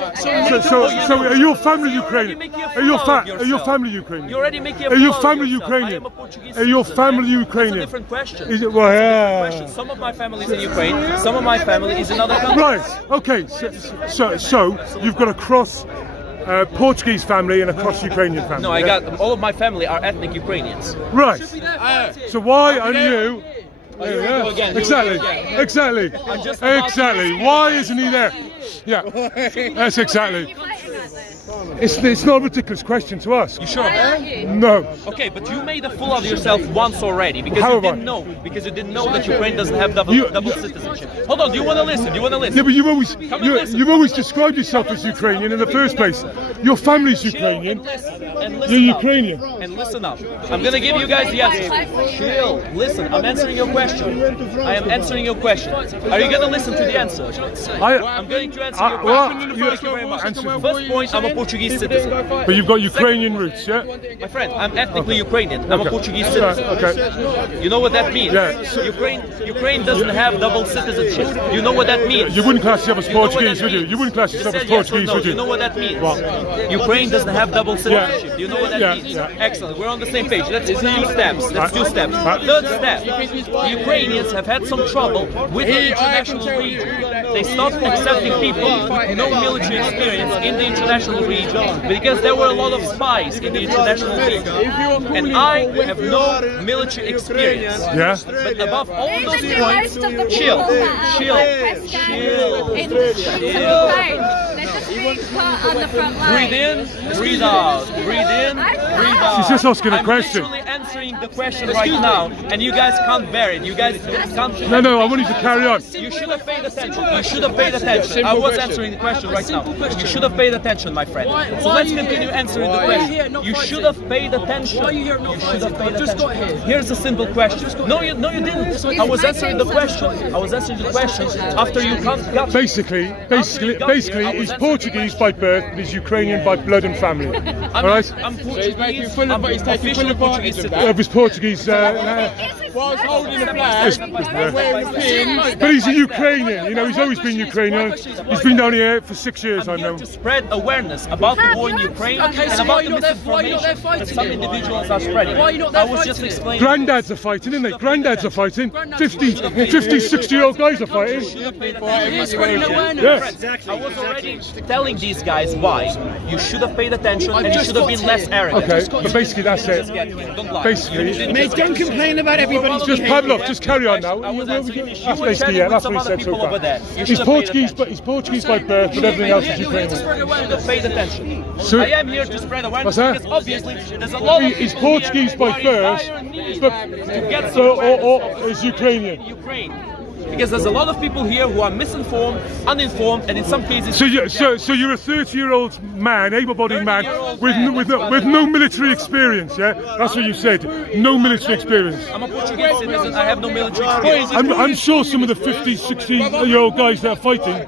So, are your family Ukrainian? Are your family Ukrainian? You already make Are your family Ukrainian? Are your family That's a Ukrainian? different question. Is it? Well, yeah. Some of my family is in Ukraine. Some of my family is in other countries. Right. Okay. So you've got a cross Portuguese family and a cross Ukrainian family. No, I got all of my family are ethnic Ukrainians. Right. So why are you? Again. Exactly. Why isn't he there? Yeah. That's exactly. It's not a ridiculous question to ask. You sure? No. Okay, but you made a fool of yourself once already because you didn't know. Because you didn't know that Ukraine doesn't have double citizenship. Hold on, do you want to listen? Yeah, but you've always described yourself as Ukrainian in the first place. Your family's Ukrainian. You're Ukrainian. And listen up. I'm gonna give you guys the answer. Chill. Listen, I'm answering your question. I am answering your question. Are you gonna listen to the answer? I'm going to answer your question. Thank you very much. First point, I'm a Portuguese citizen. But you've got Ukrainian roots, yeah? My friend, I'm ethnically Ukrainian. I'm a Portuguese citizen. Okay. You know what that means? Yeah. Ukraine doesn't have double citizenship. You know what that means? You wouldn't class yourself as Portuguese, would you? You wouldn't class yourself as Portuguese, would you? You know what that means? What? Ukraine doesn't have double citizenship. Do you know what that means? Yeah. Excellent. We're on the same page. That's 2 steps. Third step. The Ukrainians have had some trouble with the international region. They stopped accepting people with no military experience in the international region because there were a lot of spies in the international region. And I have no military experience. Yeah. But above all those points, chill. Breathe in, breathe out. Breathe in, breathe out. She's just asking a question. I'm answering the question right now, and you guys can't bear it. You guys can't. No, I want you to carry on. You should have paid attention. You should have paid attention. I was answering the question right now. You should have paid attention, my friend. So let's continue answering the question. You should have paid attention. You should have paid attention. Here's a simple question. No, you didn't. I was answering the question. After you got. Basically, he's Portuguese by birth, but he's Ukrainian by blood and family. All right? I'm Portuguese. He's taking full Portuguese. He's Portuguese. Whilst holding the flag, but he's a Ukrainian. You know, he's always been Ukrainian. He's been down here for 6 years. I know. To spread awareness about the war in Ukraine and about the misinformation that some individuals are spreading. I was just explaining. Granddads are fighting, isn't they? Granddads are fighting. 50, 60-year-old guys are fighting. Yeah. I was already telling these guys why. You should have paid attention and you should have been less arrogant. Okay, but basically that's it. Basically, mate, don't complain about everybody. Just Pavlov, just carry on now. That's basically that's what he said so far. He's Portuguese by birth, but everything else is Ukrainian. You should have paid attention. So, I am here to spread awareness because obviously there's a lot of he's Portuguese by birth, or is Ukrainian. Ukraine. Because there's a lot of people here who are misinformed, uninformed, and in some cases. So you're a 30-year-old man, able-bodied man, with no military experience, yeah? That's what you said. No military experience. I'm a Portuguese citizen. I have no military experience. I'm sure some of the 50, 60-year-old guys that are fighting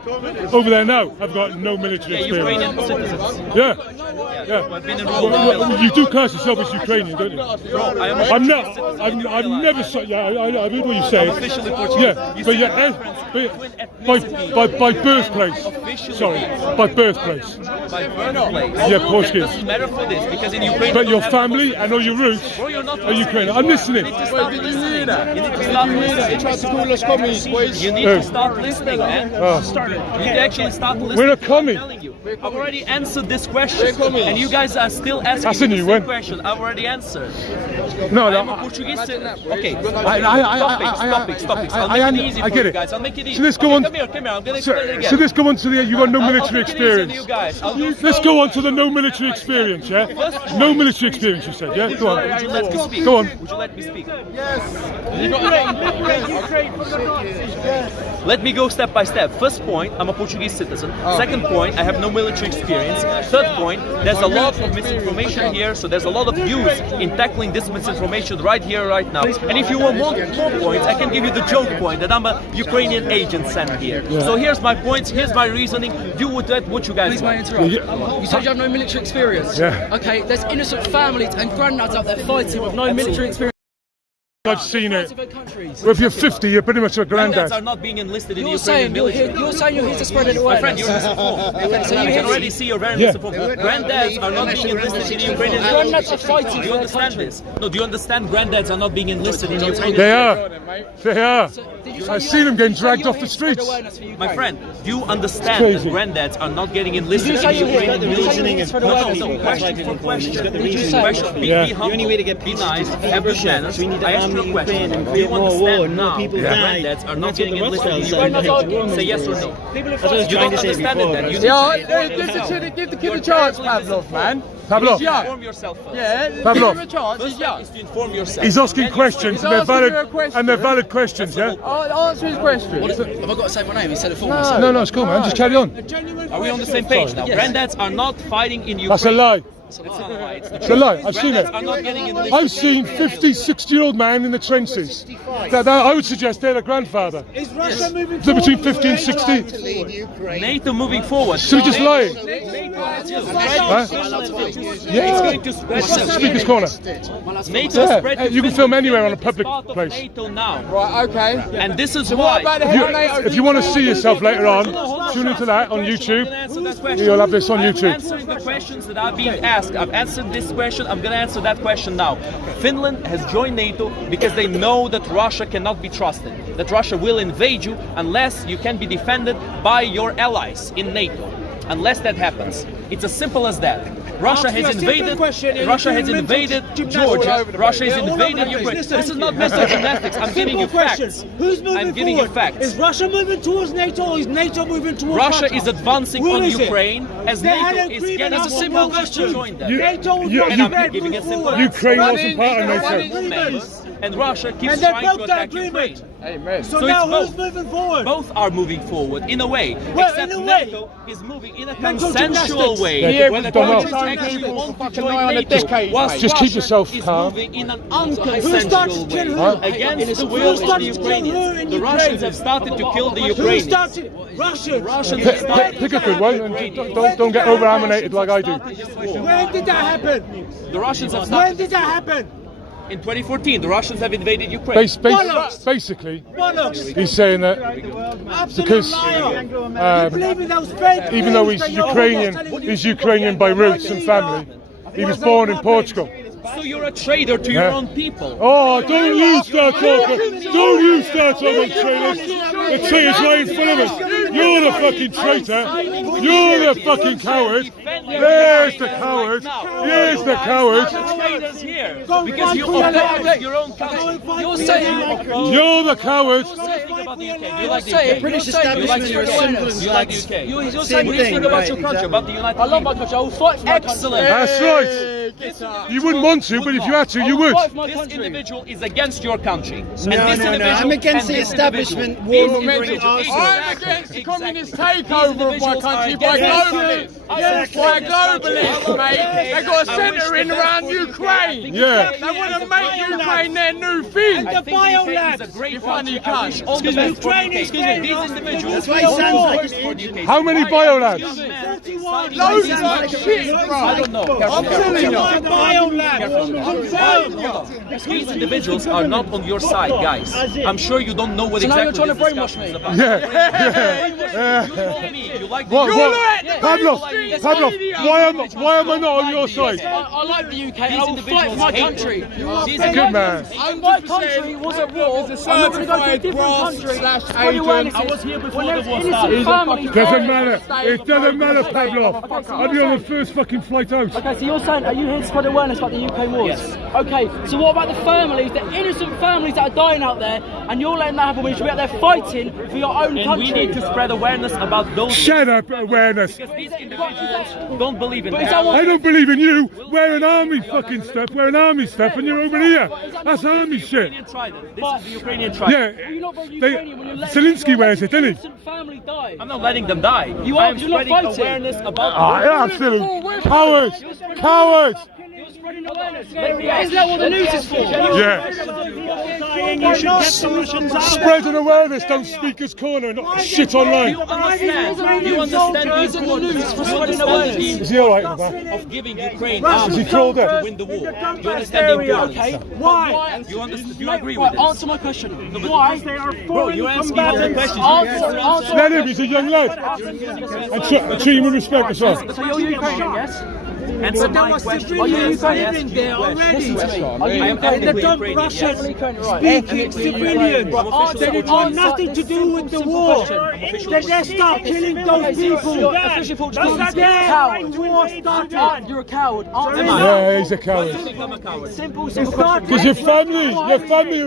over there now have got no military experience. Ukrainian citizens. Yeah. You do class yourself as Ukrainian, don't you? I'm never. I heard what you say. I'm officially Portuguese. Yeah. But by birthplace. Sorry, by birthplace. By birthplace. Yeah, Portuguese. It doesn't matter for this because in Ukraine. But your family and all your roots are Ukrainian. I'm listening. You need to start listening. You need to start listening. Try to call us commies, boys. You need to start listening, man. You need to actually start listening. We're a commie. I've already answered this question, and you guys are still asking me the same question. I've already answered. No, I'm a Portuguese citizen. Okay. Stop it. I'll make it easy for you guys. I'll make it easy. So let's go on. Come here. I'm going to explain it again. So let's go on to the you got no military experience. Let's go on to the no military experience, yeah? No military experience, you said, yeah? Go on. Would you let me speak? Go on. Would you let me speak? Yes. Let me go step by step. First point, I'm a Portuguese citizen. Second point, I have no military experience. Third point, there's a lot of misinformation here, so there's a lot of use in tackling this misinformation right here, right now. And if you want more points, I can give you the joke point that I'm a Ukrainian agent sent here. Yeah. So here's my points, here's my reasoning. Do with that what you guys Please want. may I interrupt? You said you have no military experience. Yeah. Okay, there's innocent families and granddads out there fighting with no military experience. I've seen it. Well, if you're 50, you're pretty much a granddad. Granddads are not being enlisted in the You're Ukrainian saying you're military. here to spread it away. My friend, you're misinformed. Okay, so I you can already see you're very misinformed. Granddads are not being enlisted in the Ukrainian military. Granddads are fighting. Do you understand this? No, do you understand granddads are not being enlisted in the Ukrainian They military? are. I see them getting dragged off the streets. My friend, do you understand that granddads are not getting enlisted in the Ukrainian military? No, question for question. Be humble, be nice, have good manners. I asked you a question. Do you understand now that granddads are not getting enlisted in the Ukrainian military? Say yes or no. You don't understand it then. Give the kid a chance, Pavlov, man. Pavlov. He's young. Inform yourself first. Yeah, Pavlov. give him a chance. He's young. To inform yourself. He's asking questions, and they're valid questions, yeah? Answer his question. Have I got to say my name instead of full No, it's cool, man. Just carry on. Are we on the same page now? Granddads are not fighting in Ukraine. That's a lie. It's not a lie. It's a lie. I've seen it. Granddads are not getting enlisted. I've seen 50, 60-year-old man in the trenches. I would suggest they're a grandfather. Is Russia moving forward? Between 50 and 60. NATO moving forward. So just lying. It's going to spread. Speaker's corner. NATO spread. You can film anywhere on a public place. NATO now. Right, okay. And this is why. If you want to see yourself later on, tune into that on YouTube. You'll have this on YouTube. I'm answering the questions that are being asked. I've answered this question. I'm going to answer that question now. Finland has joined NATO because they know that Russia cannot be trusted. That Russia will invade you unless you can be defended by your allies in NATO. Unless that happens. It's as simple as that. Russia has invaded Georgia. Russia has invaded Ukraine. This is not misogynetics. I'm giving you facts. Who's moving I'm giving you facts. Is Russia moving towards NATO or is NATO moving towards Russia is advancing on it? Ukraine as NATO is getting It's a simple question. to join them. NATO And I'm giving a simple Ukraine wasn't part of NATO. And Russia keeps And they trying to broke that attack Ukraine. Amen. So So now it's who's moving forward? Both are moving forward in a way, Well, except in a way. NATO is moving in a Mental consensual gymnastics. way. Yeah, Where the don't know. countries actually want to join on a NATO, decade, whilst mate. Just keep Russia yourself is calm. moving in an Who started unconsensual to kill way who? against the Who will of the started to kill who in Ukrainians. The Ukraine? Russians have started to kill the Who Ukrainians. started? Russians. Russians have started Pick a good one and don't get over-animated like I do. When did that happen? The Russians have When started did that happen? in 2014. The Russians have invaded Ukraine. Basically, Bollocks. he's saying that Absolute because liar. You believe in those fake even though news he's that you're always telling He's Ukrainian by roots and family. He was born in Portugal. So you're a traitor to your own people. Oh, don't you start talking! Don't you start talking traitors! The traitors right in front of us. You're the fucking traitor. You're the fucking coward. There's the coward. Here's the coward. Traitors here because you oppose your own country. You're saying You're the coward. about the UK. You like the UK. British establishment are symbols. You like the UK. You're Same saying what do you thing, think about right, your country, exactly. about the United I love my Kingdom? country. I will fight for my country. Excellent. That's right. You wouldn't want to, but if you had to, you would. This individual is against your country. No, this no, no. individual I'm against and the this establishment individual- warmongering these arsenal. I'm against the communist takeover of my country by globalists. By globalists, mate. They got a centre in around Ukraine. Yeah. They want to make Ukraine their new thing. And the biolabs. It's a great You funny country. I wish cunt. all the best for Ukraine the is UK. very These nice. individuals That's why he sounds like an for the UK. How many biolabs? Loads of shit, bro. I don't know. I'm telling you. These individuals are not on your side, guys. I'm sure you don't know what now you're exactly trying this to brainwash discussion is me. about. Yeah. You told me you like the What? UK. Pavlov, why am I not on your side? I like the UK. These I will fight for my country. These Good man. If my country was at war, I'm not going to go to a different country. I was here before When the there's war innocent started. families Doesn't dying. matter. It doesn't matter, Pavlov. I'll be on the first fucking flight out. Okay, so you're saying, are you here to spread awareness about the UK wars? Yes. Okay, so what about the families, the innocent families that are dying out there, and you're letting that happen when you should be out there fighting for your own And country? we need to spread awareness about those Shut up, awareness. because these individuals don't believe in But is that. that what- I don't believe in you wearing army fucking stuff, wearing army stuff, and you're over here. That's army shit. Ukrainian trident. This is the Ukrainian trident. Yeah. Are you not very Ukrainian when you're letting Zelensky your wears it, doesn't he? innocent family die? I'm not letting them die. You are- I'm you're not spreading fighting. awareness about Absolute cowards. Cowards. You're spreading awareness. Isn't that what the news is for? Yeah. You should get solutions out. Spreading awareness, don't speaker's corner, not shit online. You understand the importance for spreading awareness. Is he alright with that? of giving Ukraine Is arms he crawled to up? win the war. You understand the importance. Okay, why? You understand? Do you agree with this? Answer my question. Why? Bro, you're asking all the questions. Answer. Let him, he's a young lad. And treat him with respect as well. So you're Ukrainian, yes? Answer my question. Are you Yes, I Ukrainian? asked you a question. Listen to me. Are you I am Ukrainian? ethnically Ukrainian, yes. Speaking civilians. They did want nothing to do with the war. They start killing those people. That's their war started. You're a coward. Yeah, he's a coward. I'm a coward. Simple question. Because your family are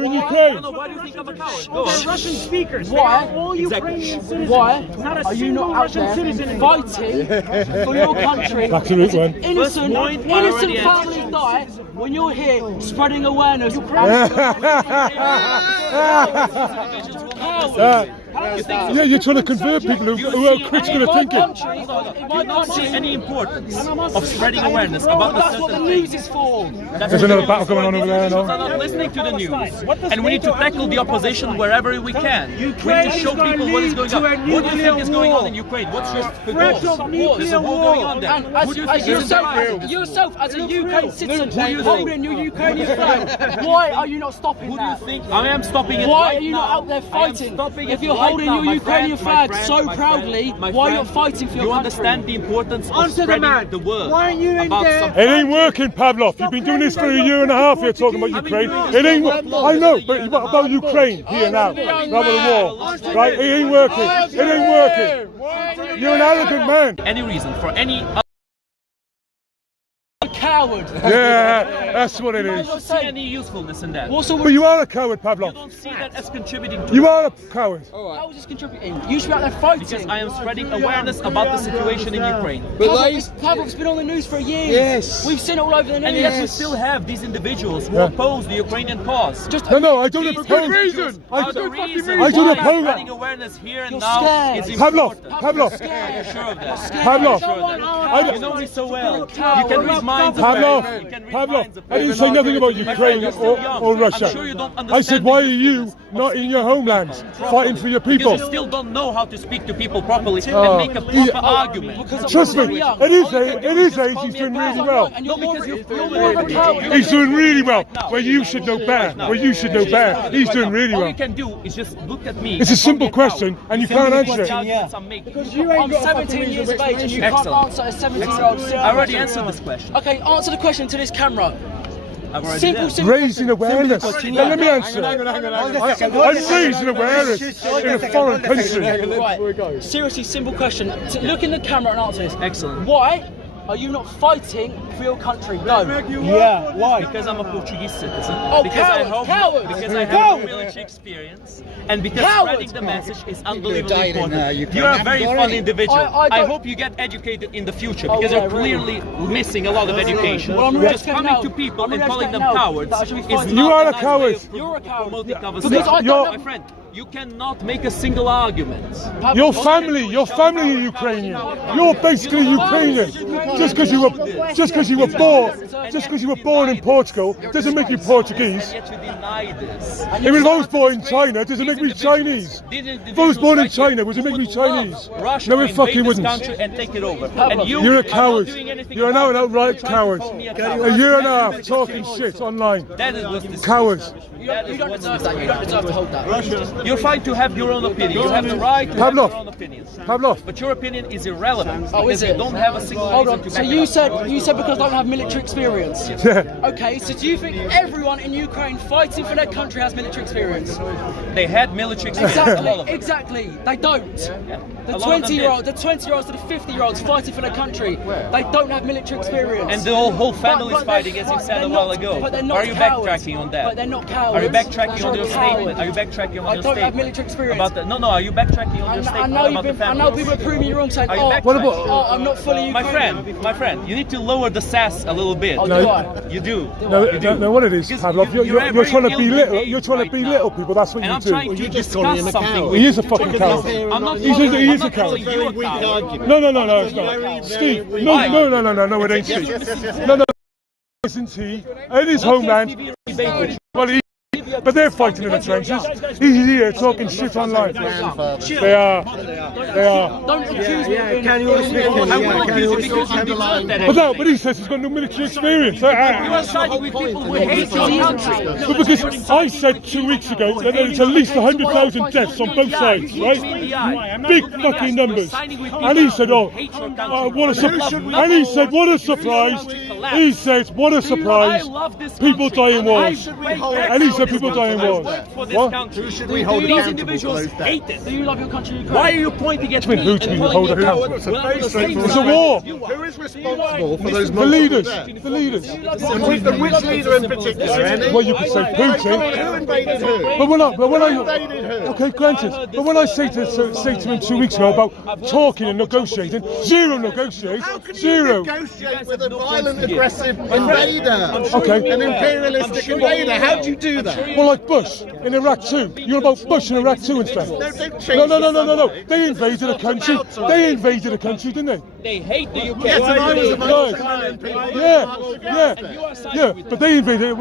in Ukraine. Why do you think I'm a coward? Go on. Russian speakers. Why? All Ukrainian citizens. Why are you not out there fighting for your country? That's the root one. Innocent families die when you're here spreading awareness. Yeah, you're trying to convert people who are critical of thinking. Do you not see any importance of spreading awareness about the That's what the news is for. There's another battle going on over there We're now. not listening to the news, and we need to tackle the opposition wherever we can. We need to show people what is going on. What do you think is going on in Ukraine? What's your goals? There's a war going on there. Who do you think is Yourself as a UK citizen holding your Ukrainian flag, why are you not stopping that? I am stopping it. Why right are you now. not out there I am fighting? stopping If it you're right holding now, your my Ukrainian friend, flag so proudly, why are you not fighting for your you country? understand the importance of Answer the spreading man. the word Why are you in about there? something. It ain't working, Pavlov. You've been doing this for a year and a half here talking about Ukraine. It ain't. I know, but what about Ukraine here now? Rather than war, right? It ain't working. It ain't working. You're an arrogant man. Any reason for any coward. Yeah, that's what it I is. don't see any usefulness in that. But you are a coward, Pavlov. You don't see that as contributing to You are a coward. How is this contributing? You should be out there fighting. Because I am spreading awareness about the situation in Ukraine. Pavlov's been on the news for a year. Yes. We've seen it all over the news. And yet we still have these individuals who oppose the Ukrainian cause. No, I don't oppose. I don't oppose spreading that. awareness here and now is Pavlov, important. Pavlov. Are you sure of that? Pavlov. You know me so well. You can read minds of Pavlov, men. You can read Pavlov, minds of I didn't men. say nothing about My friend, Ukraine you're still young. or Russia. I'm sure you don't I understand said, why are you not in your homeland fighting for your people? Because you still don't know how to speak to people properly and make a proper argument. Trust me, at his age, he's doing really well. No, because you're more of a coward. He's doing really well. Well, you should know better. Well, you should know better. He's doing really All well. you can do is just look at me. It's a simple question, and you can't answer it. Because I'm 17 years of age and you can't answer a 17-year-old. I already answered this question. Okay, answer the question to this camera. Simple. Raising awareness. Now, let me answer. I'm raising awareness in a foreign country. Right. Seriously, simple question. Look in the camera and answer this. Excellent. Why are you not fighting for your country? No. Yeah, why? Because I'm a Portuguese citizen. Oh, because coward! Because I have a military experience. And because spreading the message is unbelievably important. You're a very fun individual. I hope you get educated in the future because you're clearly missing a lot of education. Just coming to people and calling them cowards is You are a coward. You're a coward. Because my friend, you cannot make a single argument. Your family are Ukrainian. You're basically Ukrainian. Just because you were born in Portugal doesn't make you Portuguese. Yet you deny this. If I was born in China, does it make me Chinese? If I was born in China, would it make me Chinese? Russia No, it fucking wouldn't. country and take it over. And You're a coward. You're an out-and-outright coward. A year and a half talking shit online. That is what's disgusting. Cowards. You don't deserve that. You don't deserve to hold that. You're fine to have your own opinion. You have the right to have your own opinions. Pavlov. But your opinion is irrelevant. Oh, is because it? you don't have a single Hold reason on. to So back it you up. said because I don't have military experience. Yeah. Okay. So do you think everyone in Ukraine fighting for their country has military experience? They had military experience. All of them. Exactly. They don't. The A lot of them 20-year-olds to the 50-year-olds fighting for their country. They don't have military experience. And the whole family is fighting, as you said a while ago. But they're not Are you cowards. backtracking on that? But they're not cowards. Are you backtracking on They're your cowards. statement? Are you backtracking on I your don't statement? have military experience. About the, no, are you backtracking on your statement about the I family? know people are proving you wrong, saying, Are you oh, backtracking? I'm not fully Ukrainian. My friend, you need to lower the sass a little bit. Oh, do I? You do. No, what it is, Pavlov, you're trying to belittle. You're trying to belittle people. That's what And you I'm do. trying to discuss something with He is a fucking coward. I'm not He is a calling coward. you a coward. No, it's not. Steve, no, it ain't Steve. No, isn't he? In his homeland. Well, but they're fighting in the trenches. He's here talking shit online. They are. Don't accuse me. But he says he's got no military experience. You are siding with people who hate your country. But because I said 2 weeks ago that there's at least 100,000 deaths on both sides, right? Big fucking numbers. And he said, what a surprise. And he said, what a surprise. He says, what a surprise. People die in wars. And he said, people die in wars. What? Who should we hold accountable for those deaths? Do you love your country, Ukraine? Why are you pointing at me? Who do we hold accountable? It's a war. Who is responsible for those The leaders. multiple The leaders. deaths? And which leader in particular, Andy? Well, you could say Putin. Who invaded who? But when I invaded who? okay, granted. But when I say to him 2 weeks ago about talking and negotiating, zero negotiate, How can you zero. negotiate with a violent, aggressive invader? Okay. An imperialistic invader. How do you do that? Well, like Bush in Iraq too. You're about Bush in Iraq too and stuff. No, don't change No. They invaded a country. They invaded a country, didn't they? They hate the UK. Yes, and I was among Yeah, but they invaded.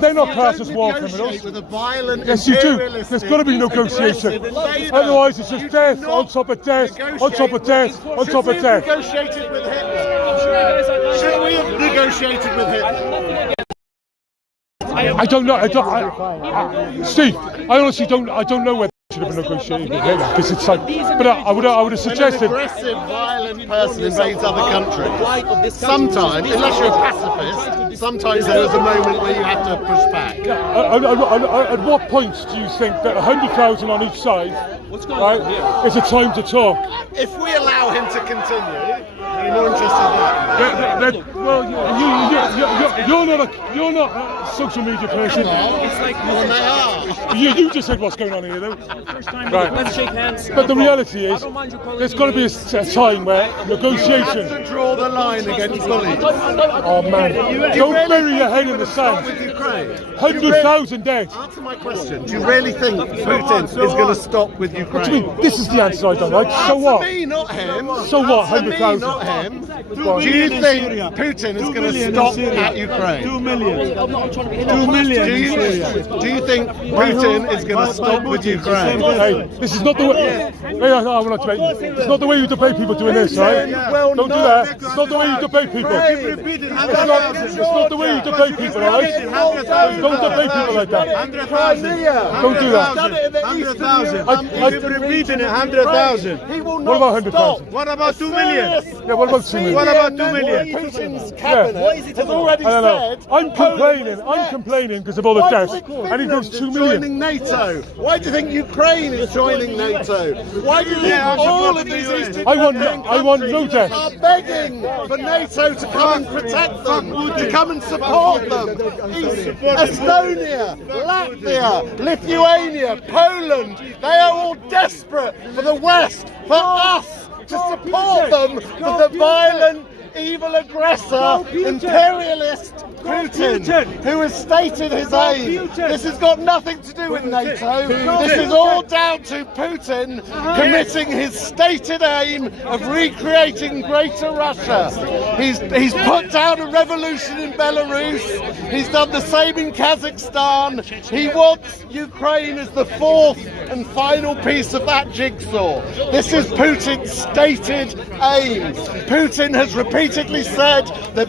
They're not classed as war criminals. with a violent, Yes, you do. There's got to be negotiation. Otherwise, it's just death on top of death, on top of death, on top of death. Negotiated with Hitler. Should we have negotiated with Hitler? I don't know. Steve, I honestly don't. I don't know whether I should have negotiated with Hitler because it's like. But I would have When suggested. an aggressive, violent person invades other countries, sometimes, unless you're a pacifist, sometimes there is a moment where you have to push back. At what point do you think that 100,000 on each side, right, is a time to talk? If we allow him to continue, You're more interested in that. Well, you're not a social media person. It's like they are. You just said what's going on here, though. Right. Let's shake hands. But the reality is, there's got to be a time where negotiation. You have to draw the line against bullies. Oh man! Don't bury your head in the sand. 100,000 dead. Answer my question. Do you really think Putin is going to stop with Ukraine? What do you mean? This is the answer I don't like. So what? Me, not him. So what? Answer me, 100,000. not him. Do you think Putin is going to stop at Ukraine? 2 million. 2 million. Do you think Putin is going to stop with Ukraine? Hey, this is not the way. Hey, I will not debate. It's not the way you debate people doing this, right? Don't do that. It's not the way you debate people. It's not the way you debate people, right? Don't debate people like that. 100,000. Don't do that. 100,000. You've been repeating it. 100,000. What about 100,000? What about 2 million? Yeah, what about 2 million? What about 2 million? Putin's cabinet has already I don't know. said. I'm complaining because of all the deaths, and he goes 2 million. Joining NATO. Why do you think Ukraine is joining NATO? Why do you think all of these Eastern I want no deaths. are begging for NATO to come and protect them, to come and support them? Estonia, Latvia, Lithuania, Poland, they are all desperate for the West, for us, to support them, for the violent, evil aggressor, imperialist Putin, who has stated his aim. This has got nothing to do with NATO. This is all down to Putin committing his stated aim of recreating Greater Russia. He's put down a revolution in Belarus. He's done the same in Kazakhstan. He wants Ukraine as the fourth and final piece of that jigsaw. This is Putin's stated aim. Putin has repeatedly said that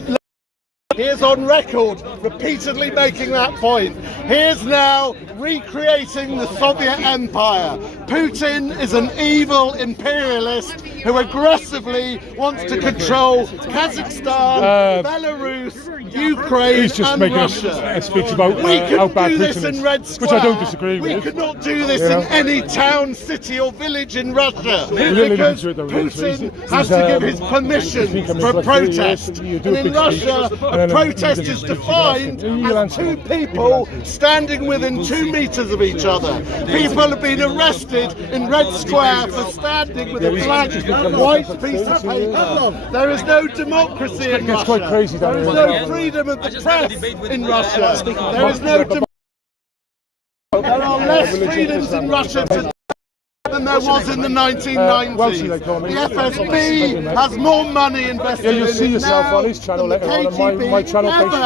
he is on record repeatedly making that point. He is now recreating the Soviet Empire. Putin is an evil imperialist who aggressively wants to control Kazakhstan, Belarus, Ukraine, He's just and making Russia. a speech about We how could bad do this Putin in is, Red which Square. I don't disagree with. We could not do this Yeah. in any town, city or village in Russia Really because into it, though, Putin he's, has to give his permission for a protest. And in Russia, a protest is defined as two people standing within 2 meters of each other. People have been arrested in Red Square for standing with a blank white piece of paper. There is no democracy in It's quite Russia. crazy down There is here. no freedom of the press in Russia. There is no democracy. There are less freedoms in Russia today than there was in the 1990s. The FSB has more money invested in Yeah, you'll see it yourself now on his channel than the later on, and my channel ever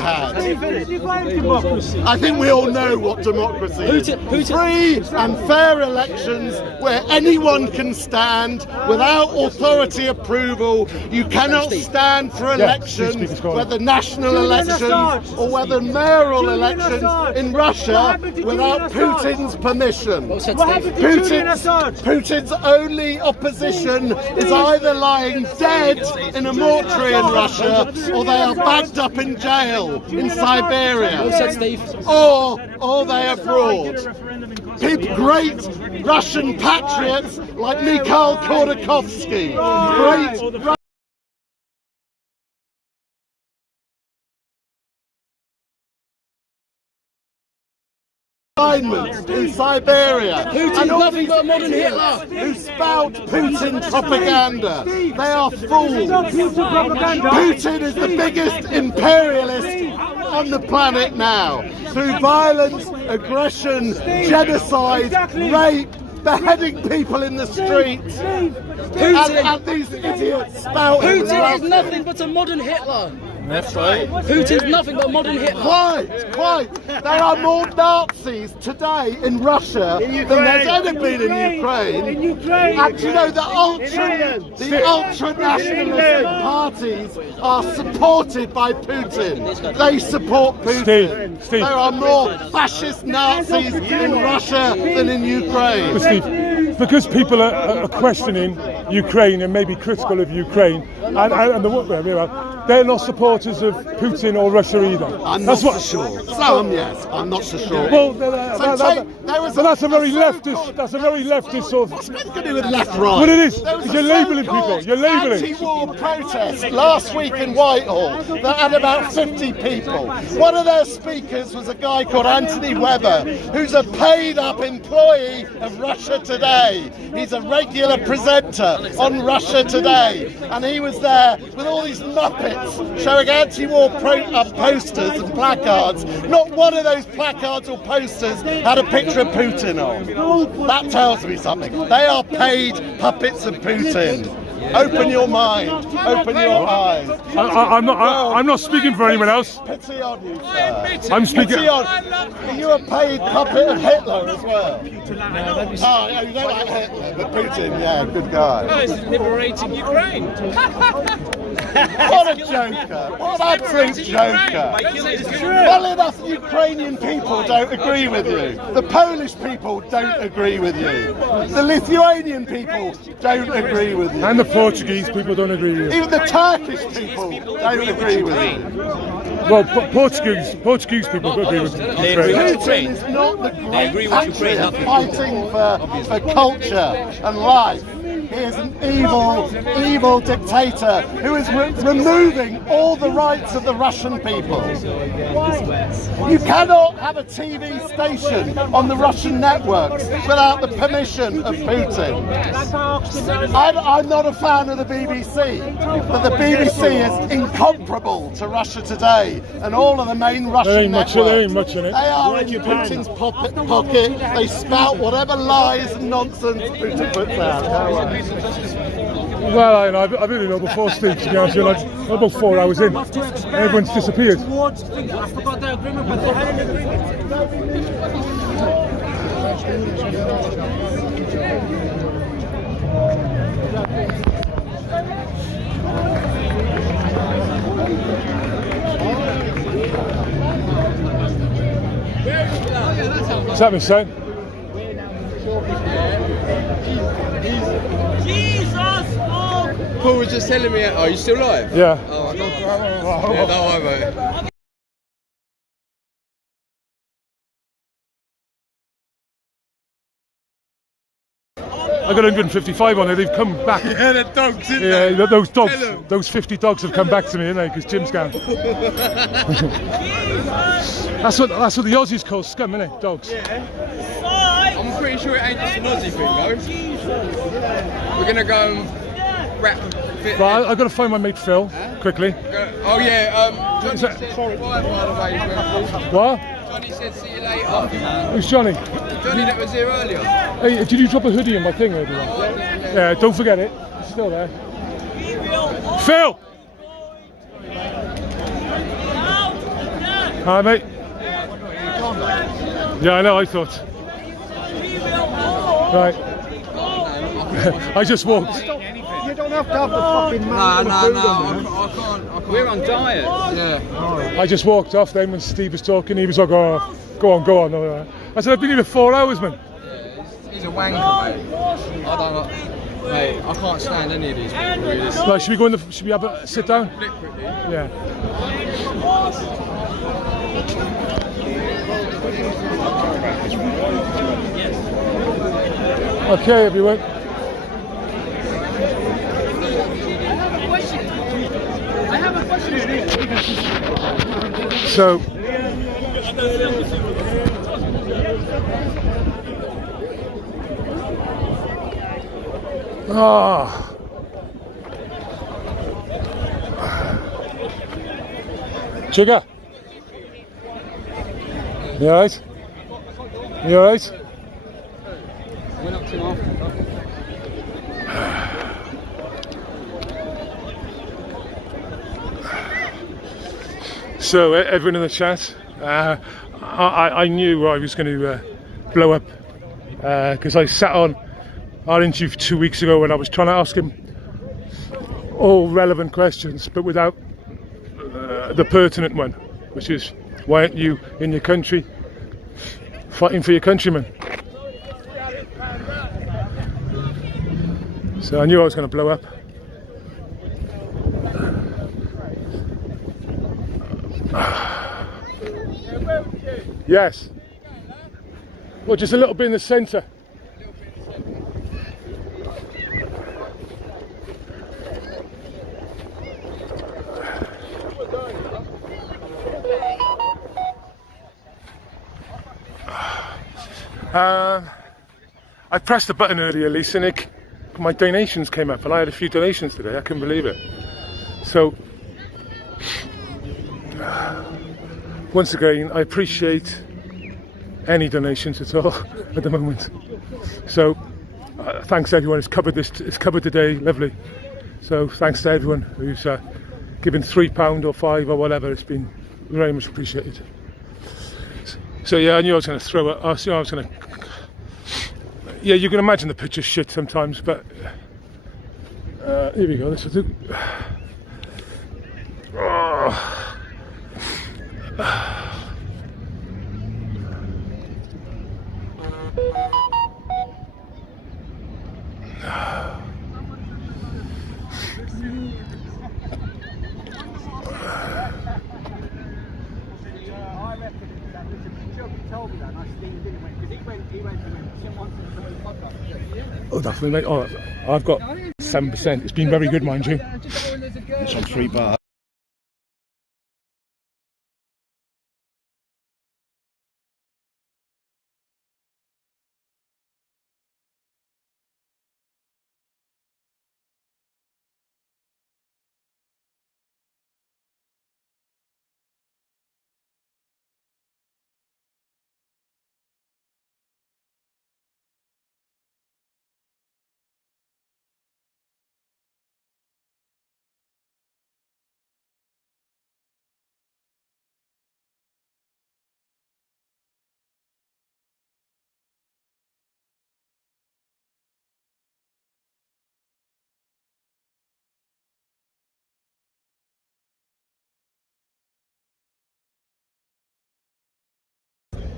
had. I think we all know what democracy is. Free and fair elections where anyone can stand without authority approval. You cannot stand for elections, whether national elections or whether mayoral elections in Russia, without Putin's permission. Putin's only opposition is either lying dead in a mortuary in Russia, or they are bagged up in jail in Siberia, or they are abroad. Great Russian patriots like Mikhail Khodorkovsky, great in Siberia, and nothing but modern Hitler who spout Putin propaganda. They are fools. Putin is the biggest imperialist on the planet now, through violence, aggression, genocide, rape, beheading people in the streets, and these idiots spouting. Putin is nothing but a modern Hitler. That's right. Putin's nothing but modern Hitler. Quite. There are more Nazis today in Russia than there's ever been in Ukraine. And you know, the ultra-nationalist parties are supported by Putin. They support Putin. Steve. There are more fascist Nazis in Russia than in Ukraine. But Steve, because people are questioning Ukraine and maybe critical of Ukraine, and they're not supporters of Putin or Russia either. I'm not so sure. Some, yes. I'm not so sure. Well, that's a very leftist. That's a very leftist sort of. What's that to do with left, right? What it is? There was You're a labelling people. You're labelling. Anti-war protest last week in Whitehall that had about 50 people. One of their speakers was a guy called Anthony Webber, who's a paid-up employee of Russia Today. He's a regular presenter on Russia Today, and he was there with all these muppets showing anti-war posters and placards. Not one of those placards or posters had a picture of Putin on. That tells me something. They are paid puppets of Putin. Open your mind. Open your eyes. I'm not speaking for anyone else. Pity on you, sir. I'm speaking. Pity on. Are you a paid puppet of Hitler as well? Oh, yeah, you don't like Hitler, but Putin, yeah, good guy. No, it's liberating Ukraine. What a joker! What an absolute joker! Well enough, the Ukrainian people don't agree with you. The Polish people don't agree with you. The Lithuanian people don't agree with you. And the Portuguese people don't agree with you. Even the Turkish people don't agree with you. Well, Portuguese people don't agree with you. Putin is not the great patriot fighting for culture and life. He is an evil dictator who is removing all the rights of the Russian people. You cannot have a TV station on the Russian networks without the permission of Putin. I'm not a fan of the BBC, but the BBC is incomparable to Russia Today and all of the main Russian networks. There ain't much in it. They are in Putin's pocket. They spout whatever lies and nonsense Putin puts out. Well, I've been in over 4 Steve, to be honest with you. I'm about 4 hours in. Everyone's disappeared. I forgot the agreement, but they had an agreement. What's happening, son? Paul was just telling me, are you still live? Yeah. Oh, I don't worry, mate. I got 155 on there. They've come back. Yeah, the dogs, isn't they? Those dogs, those 50 dogs have come back to me, haven't they? Because Jim's gone. That's what the Aussies call scum, isn't it? Dogs. Yeah. I'm pretty sure it ain't just an Aussie thing, though. We're gonna go and wrap. But I've got to find my mate Phil quickly. Oh yeah. Johnny said bye, by the way. What? Johnny said see you later. Who's Johnny? Johnny that was here earlier. Hey, did you drop a hoodie in my thing earlier? Yeah, don't forget it. It's still there. Phil! Hi, mate. Yeah, I know, I thought. Right. I just walked. You don't have to have the fucking man. No, I can't. We're on diet. Yeah. I just walked off then when Steve was talking. He was like, oh, go on. I said, I've been here for 4 hours, man. Yeah, he's a wanker, mate. I don't know. Mate, I can't stand any of these people, really. Right, should we go in should we have a sit down? Quickly. Yeah. Okay, everyone. I have a question. So, Sugar, you alright? You alright? We're not too off. So everyone in the chat, I knew I was going to blow up because I sat on our interview 2 weeks ago when I was trying to ask him all relevant questions, but without the pertinent one, which is, why aren't you in your country fighting for your countrymen? So I knew I was going to blow up. Yes. Well, just a little bit in the centre. I pressed the button earlier, Lisa, and my donations came up, and I had a few donations today. I couldn't believe it. So, once again, I appreciate any donations at all at the moment. So, thanks to everyone. It's covered today. Lovely. So, thanks to everyone who's given £3 or £5 or whatever. It's been very much appreciated. So yeah, I knew I was going to throw it. I was going to. Yeah, you can imagine the picture's shit sometimes, but here we go. This will do. Oh, definitely, mate. Oh, I've got 7%. It's been very good, mind you. It's on 3 bar.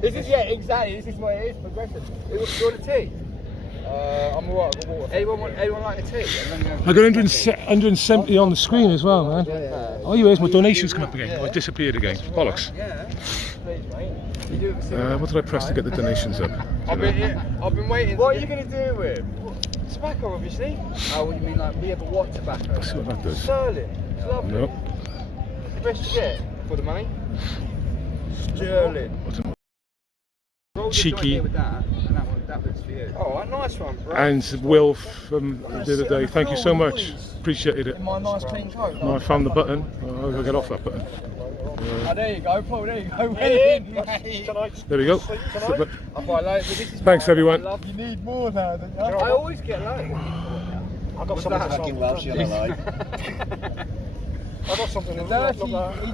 This is, yeah, exactly, this is what it is, progressive. Do you want a tea? I'm alright, I've got water. Anyone like a tea? I got 170 on the screen as well, man. Oh, where's my donations come up again? Oh, it disappeared again. Bollocks. What did I press to get the donations up? I've been waiting. What are you going to do with? Tobacco, obviously. Oh, what do you mean, like, but what tobacco? Let's see what that does. Sterling. It's lovely. Nope. The best you get for the money? Sterling. Cheeky. Oh, a nice one, bro. And Will from the other day. Thank you so much. Appreciated it. In my nice clean coat. No, I found the button. I'll go get off that button. Oh, there you go, Paul. There you go. Well in, mate. There we go. Thanks, everyone. You need more now, don't you? I always get late. I've got something fucking Welsh on the line. I've got something. He's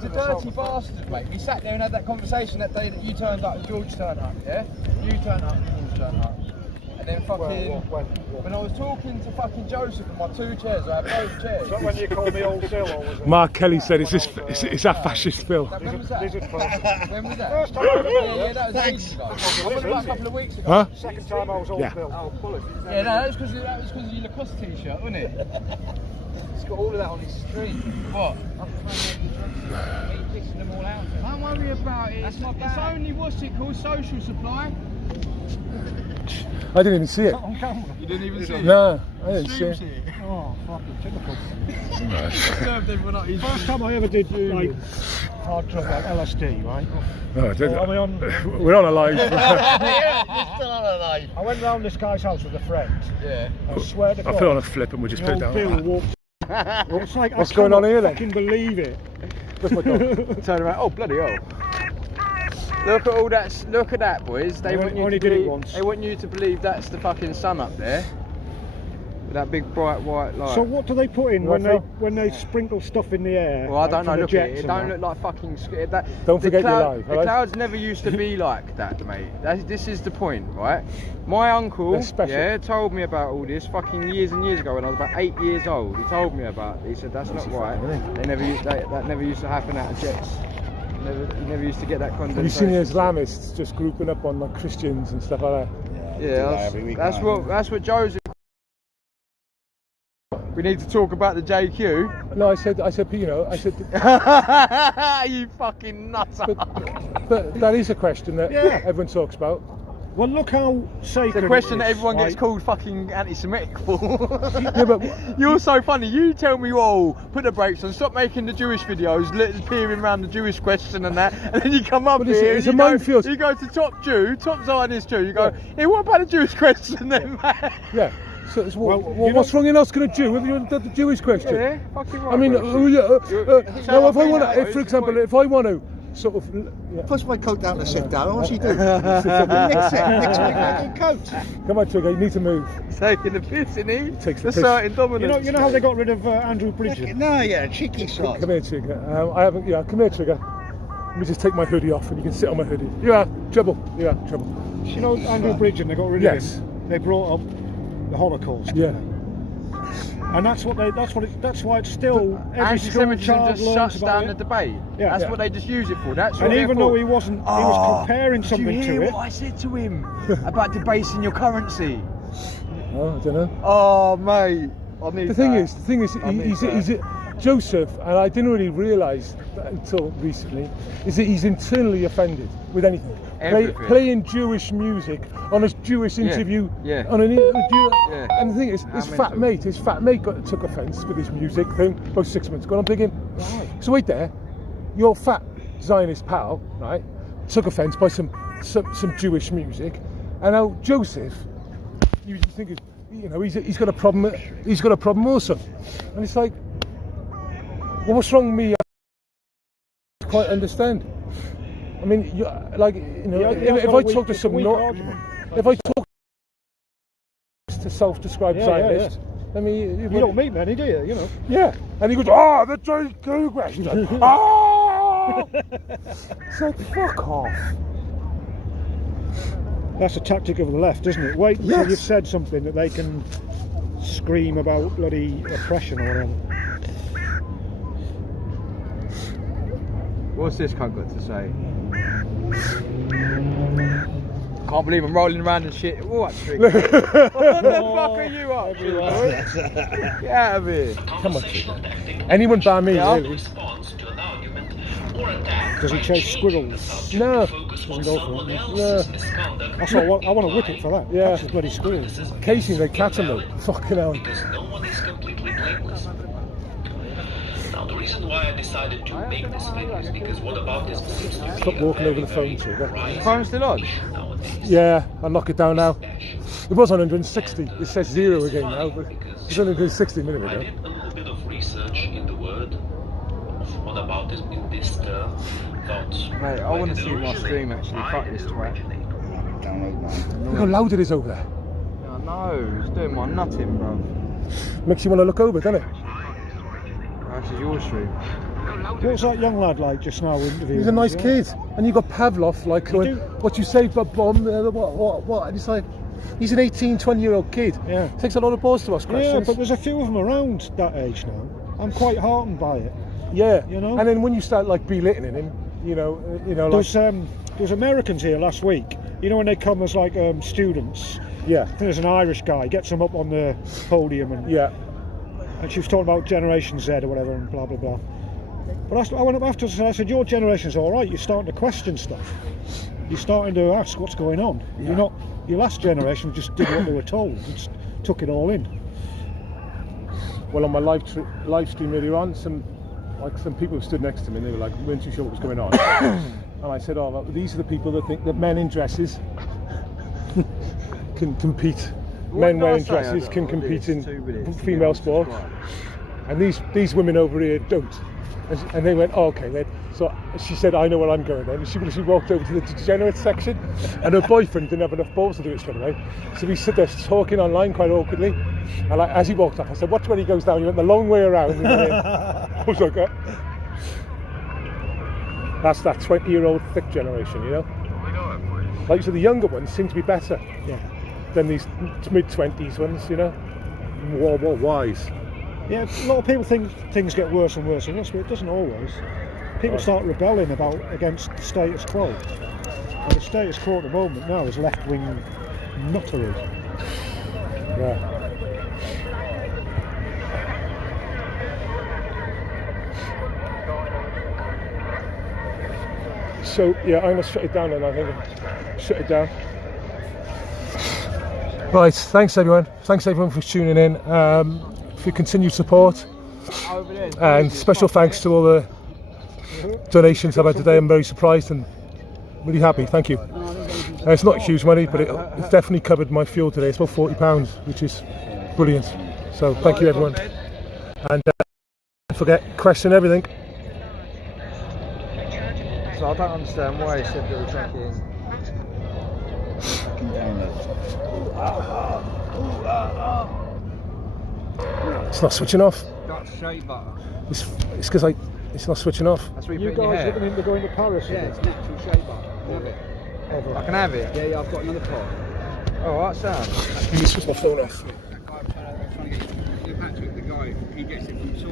a dirty bastard, mate. We sat there and had that conversation that day that you turned up and George turned up, yeah? You turned up and George turned up. And then fucking, when I was talking to fucking Joseph and my 2 chairs, I had both chairs. Is that when you called me old Phil, or was it? Mark Kelly said, is that fascist Phil? When was that? When was that? First time yeah, that was ages ago. I went about a couple of weeks ago. Huh? Second time I was old Phil. Oh, apologies. Yeah, no, that was because of your Lacoste t-shirt, wasn't it? He's got all of that on his street. What? Pissing them all out. Don't worry about it. It's only, what's it called, social supply. I didn't even see it. You didn't even see it? No, I didn't see it. Oh, fucking typical. Nice. First time I ever did like hard drugs like LSD, right? Oh, we're on a live. You're still on a live. I went round this guy's house with a friend. Yeah. I swear to God. I'll put on a flip and we'll just put it down. Bill walked. It's like, what's going on here then? I can't believe it. Where's my dog? Turn around. Oh, bloody hell. Look at all that, look at that, boys. They want only did it once. They want you to believe that's the fucking sun up there. With that big bright white light. So what do they put in when they sprinkle stuff in the air? Well, I don't know, look at it. It don't that? look like fucking... Don't forget your life, The clouds never used to be like that, mate. This is the point, right? My uncle, yeah, told me about all this fucking years and years ago when I was about 8 years old. He told me about it. He said, that's not right. They never used, that never used to happen out of jets. You never used to get that condensation. Have you seen the Islamists just grouping up on like Christians and stuff like that? Yeah, that's what Joseph. We need to talk about the JQ. No, I said, you know, I said. You fucking nutter. But that is a question that everyone talks about. Well, look how sacred. The question that it is, everyone gets right? called fucking anti-Semitic for. Yeah, but you're so funny. You tell me, oh, put the brakes on, stop making the Jewish videos, peering around the Jewish question and that, and then you come up here. It's a minefield. You go to top Zionist Jew. You go, hey, what about the Jewish question then, man? Yeah. So what's wrong in asking a Jew if you're the Jewish question? Yeah, fucking right. I mean, now if I want to, for example, if I want to sort of push my coat down and sit down, what's he doing? Nix my coat. Come on, Trigger, you need to move. Taking the piss, isn't he? Takes the piss. Certain dominance. You know how they got rid of Andrew Bridgen? No, yeah, cheeky sod. Come here, Trigger. I haven't. Yeah, come here, Trigger. Let me just take my hoodie off, and you can sit on my hoodie. Yeah, trouble. Yeah, trouble. You know Andrew Bridgen? They got rid of him. They brought up the Holocaust. Yeah. And that's why it's still every school child just learns shuts about down it. the debate. Yeah. That's what they just use it for. That's and what even though he wasn't, he was comparing something did you hear to it. what I said to him about debasing your currency? Oh, I don't know. Oh, mate, I need The thing is, he's Joseph, and I didn't really realise until recently, is that he's internally offended with anything. Playing Jewish music on a Jewish interview, on an and the thing is, his fat mate took offence with his music thing about 6 months ago. And I'm thinking, so wait there, your fat Zionist pal, right, took offence by some Jewish music, and now Joseph, you think, you know, he's got a problem. He's got a problem also, and it's like, well, what's wrong with me? I don't quite understand. I mean, if I talk to someone, if I talk to self-described Zionists, I mean, you don't meet many, do you? You know. Yeah, and he goes, the JQ question. It's like, fuck off. That's a tactic of the left, isn't it? Wait until you've said something that they can scream about bloody oppression or whatever. What's this cunt got to say? Can't believe I'm rolling around and shit. What trick? What the fuck are you up to, boy? Get out of here. Come on, anyone bar me, really? Does he chase squirrels? No. Doesn't go for it. No. That's what I want to whip it for that. Yeah. That's bloody squirrels. Casey, they catch him though. Fucking hell. Now, the reason why I decided to make this video is because what about this? Stop walking over the phone, Trigger. Is the phone still on? Yeah, I'll knock it down now. It was on 160. It says 0 again now, but it's only 160 a minute ago. I did a little bit of research in the word of what about this in this term. Mate, I want to see my stream actually. Fuck this twat. Look how loud it is over there. I know, it's doing my nutting, bro. Makes you want to look over, doesn't it? This is your stream. What's that young lad like just now interviewing? He's a nice kid. And you got Pavlov, like, what you say, but bomb, what? And it's like, he's an 18, 20-year-old kid. Yeah. Takes a lot of balls to ask questions. Yeah, but there's a few of them around that age now. I'm quite heartened by it. Yeah. You know? And then when you start, like, belittling him, you know, like... There's Americans here last week. You know when they come as, like, students? Yeah. There's an Irish guy, gets them up on the podium and... Yeah. And she was talking about Generation Z or whatever and blah, blah, blah. But I went up afterwards and I said, your generation's all right. You're starting to question stuff. You're starting to ask what's going on. Yeah. You're not. Your last generation just did what they were told and just took it all in. Well, on my live stream earlier on, some people stood next to me and they were like, weren't too sure what was going on. And I said, oh, well, these are the people that think that men in dresses can compete. Men wearing dresses can compete in female sport, and these women over here don't. And they went, oh, okay then. So she said, I know where I'm going then. And she walked over to the degenerate section, and her boyfriend didn't have enough balls to do it straight away. So we stood there talking online quite awkwardly. And as he walked up, I said, watch when he goes down. He went the long way around. I was like, that's that 20-year-old thick generation, you know. Like so, the younger ones seem to be better. Yeah. Than these mid-20s ones, you know, more wise. Yeah, a lot of people think things get worse and worse, and it doesn't always. People start rebelling against the status quo. And the status quo at the moment now is left-wing nuttery. Yeah. So yeah, I'm gonna shut it down then. I think shut it down. Right, thanks everyone. Thanks everyone for tuning in. For your continued support, and special thanks to all the donations I've had today. I'm very surprised and really happy. Thank you. It's not huge money, but it's definitely covered my fuel today. It's about £40, which is brilliant. So thank you everyone, and don't forget, question everything. So I don't understand why he said that we're tracking. It's not switching off. That's shea butter. It's because it's not switching off. That's what You guys looking into going to Paris? Yeah, it's natural shea butter. Have it. I can have it. Yeah, I've got another pot. Oh, right, Sam. Let me switch my phone off. I'm trying to get the guy. He gets it from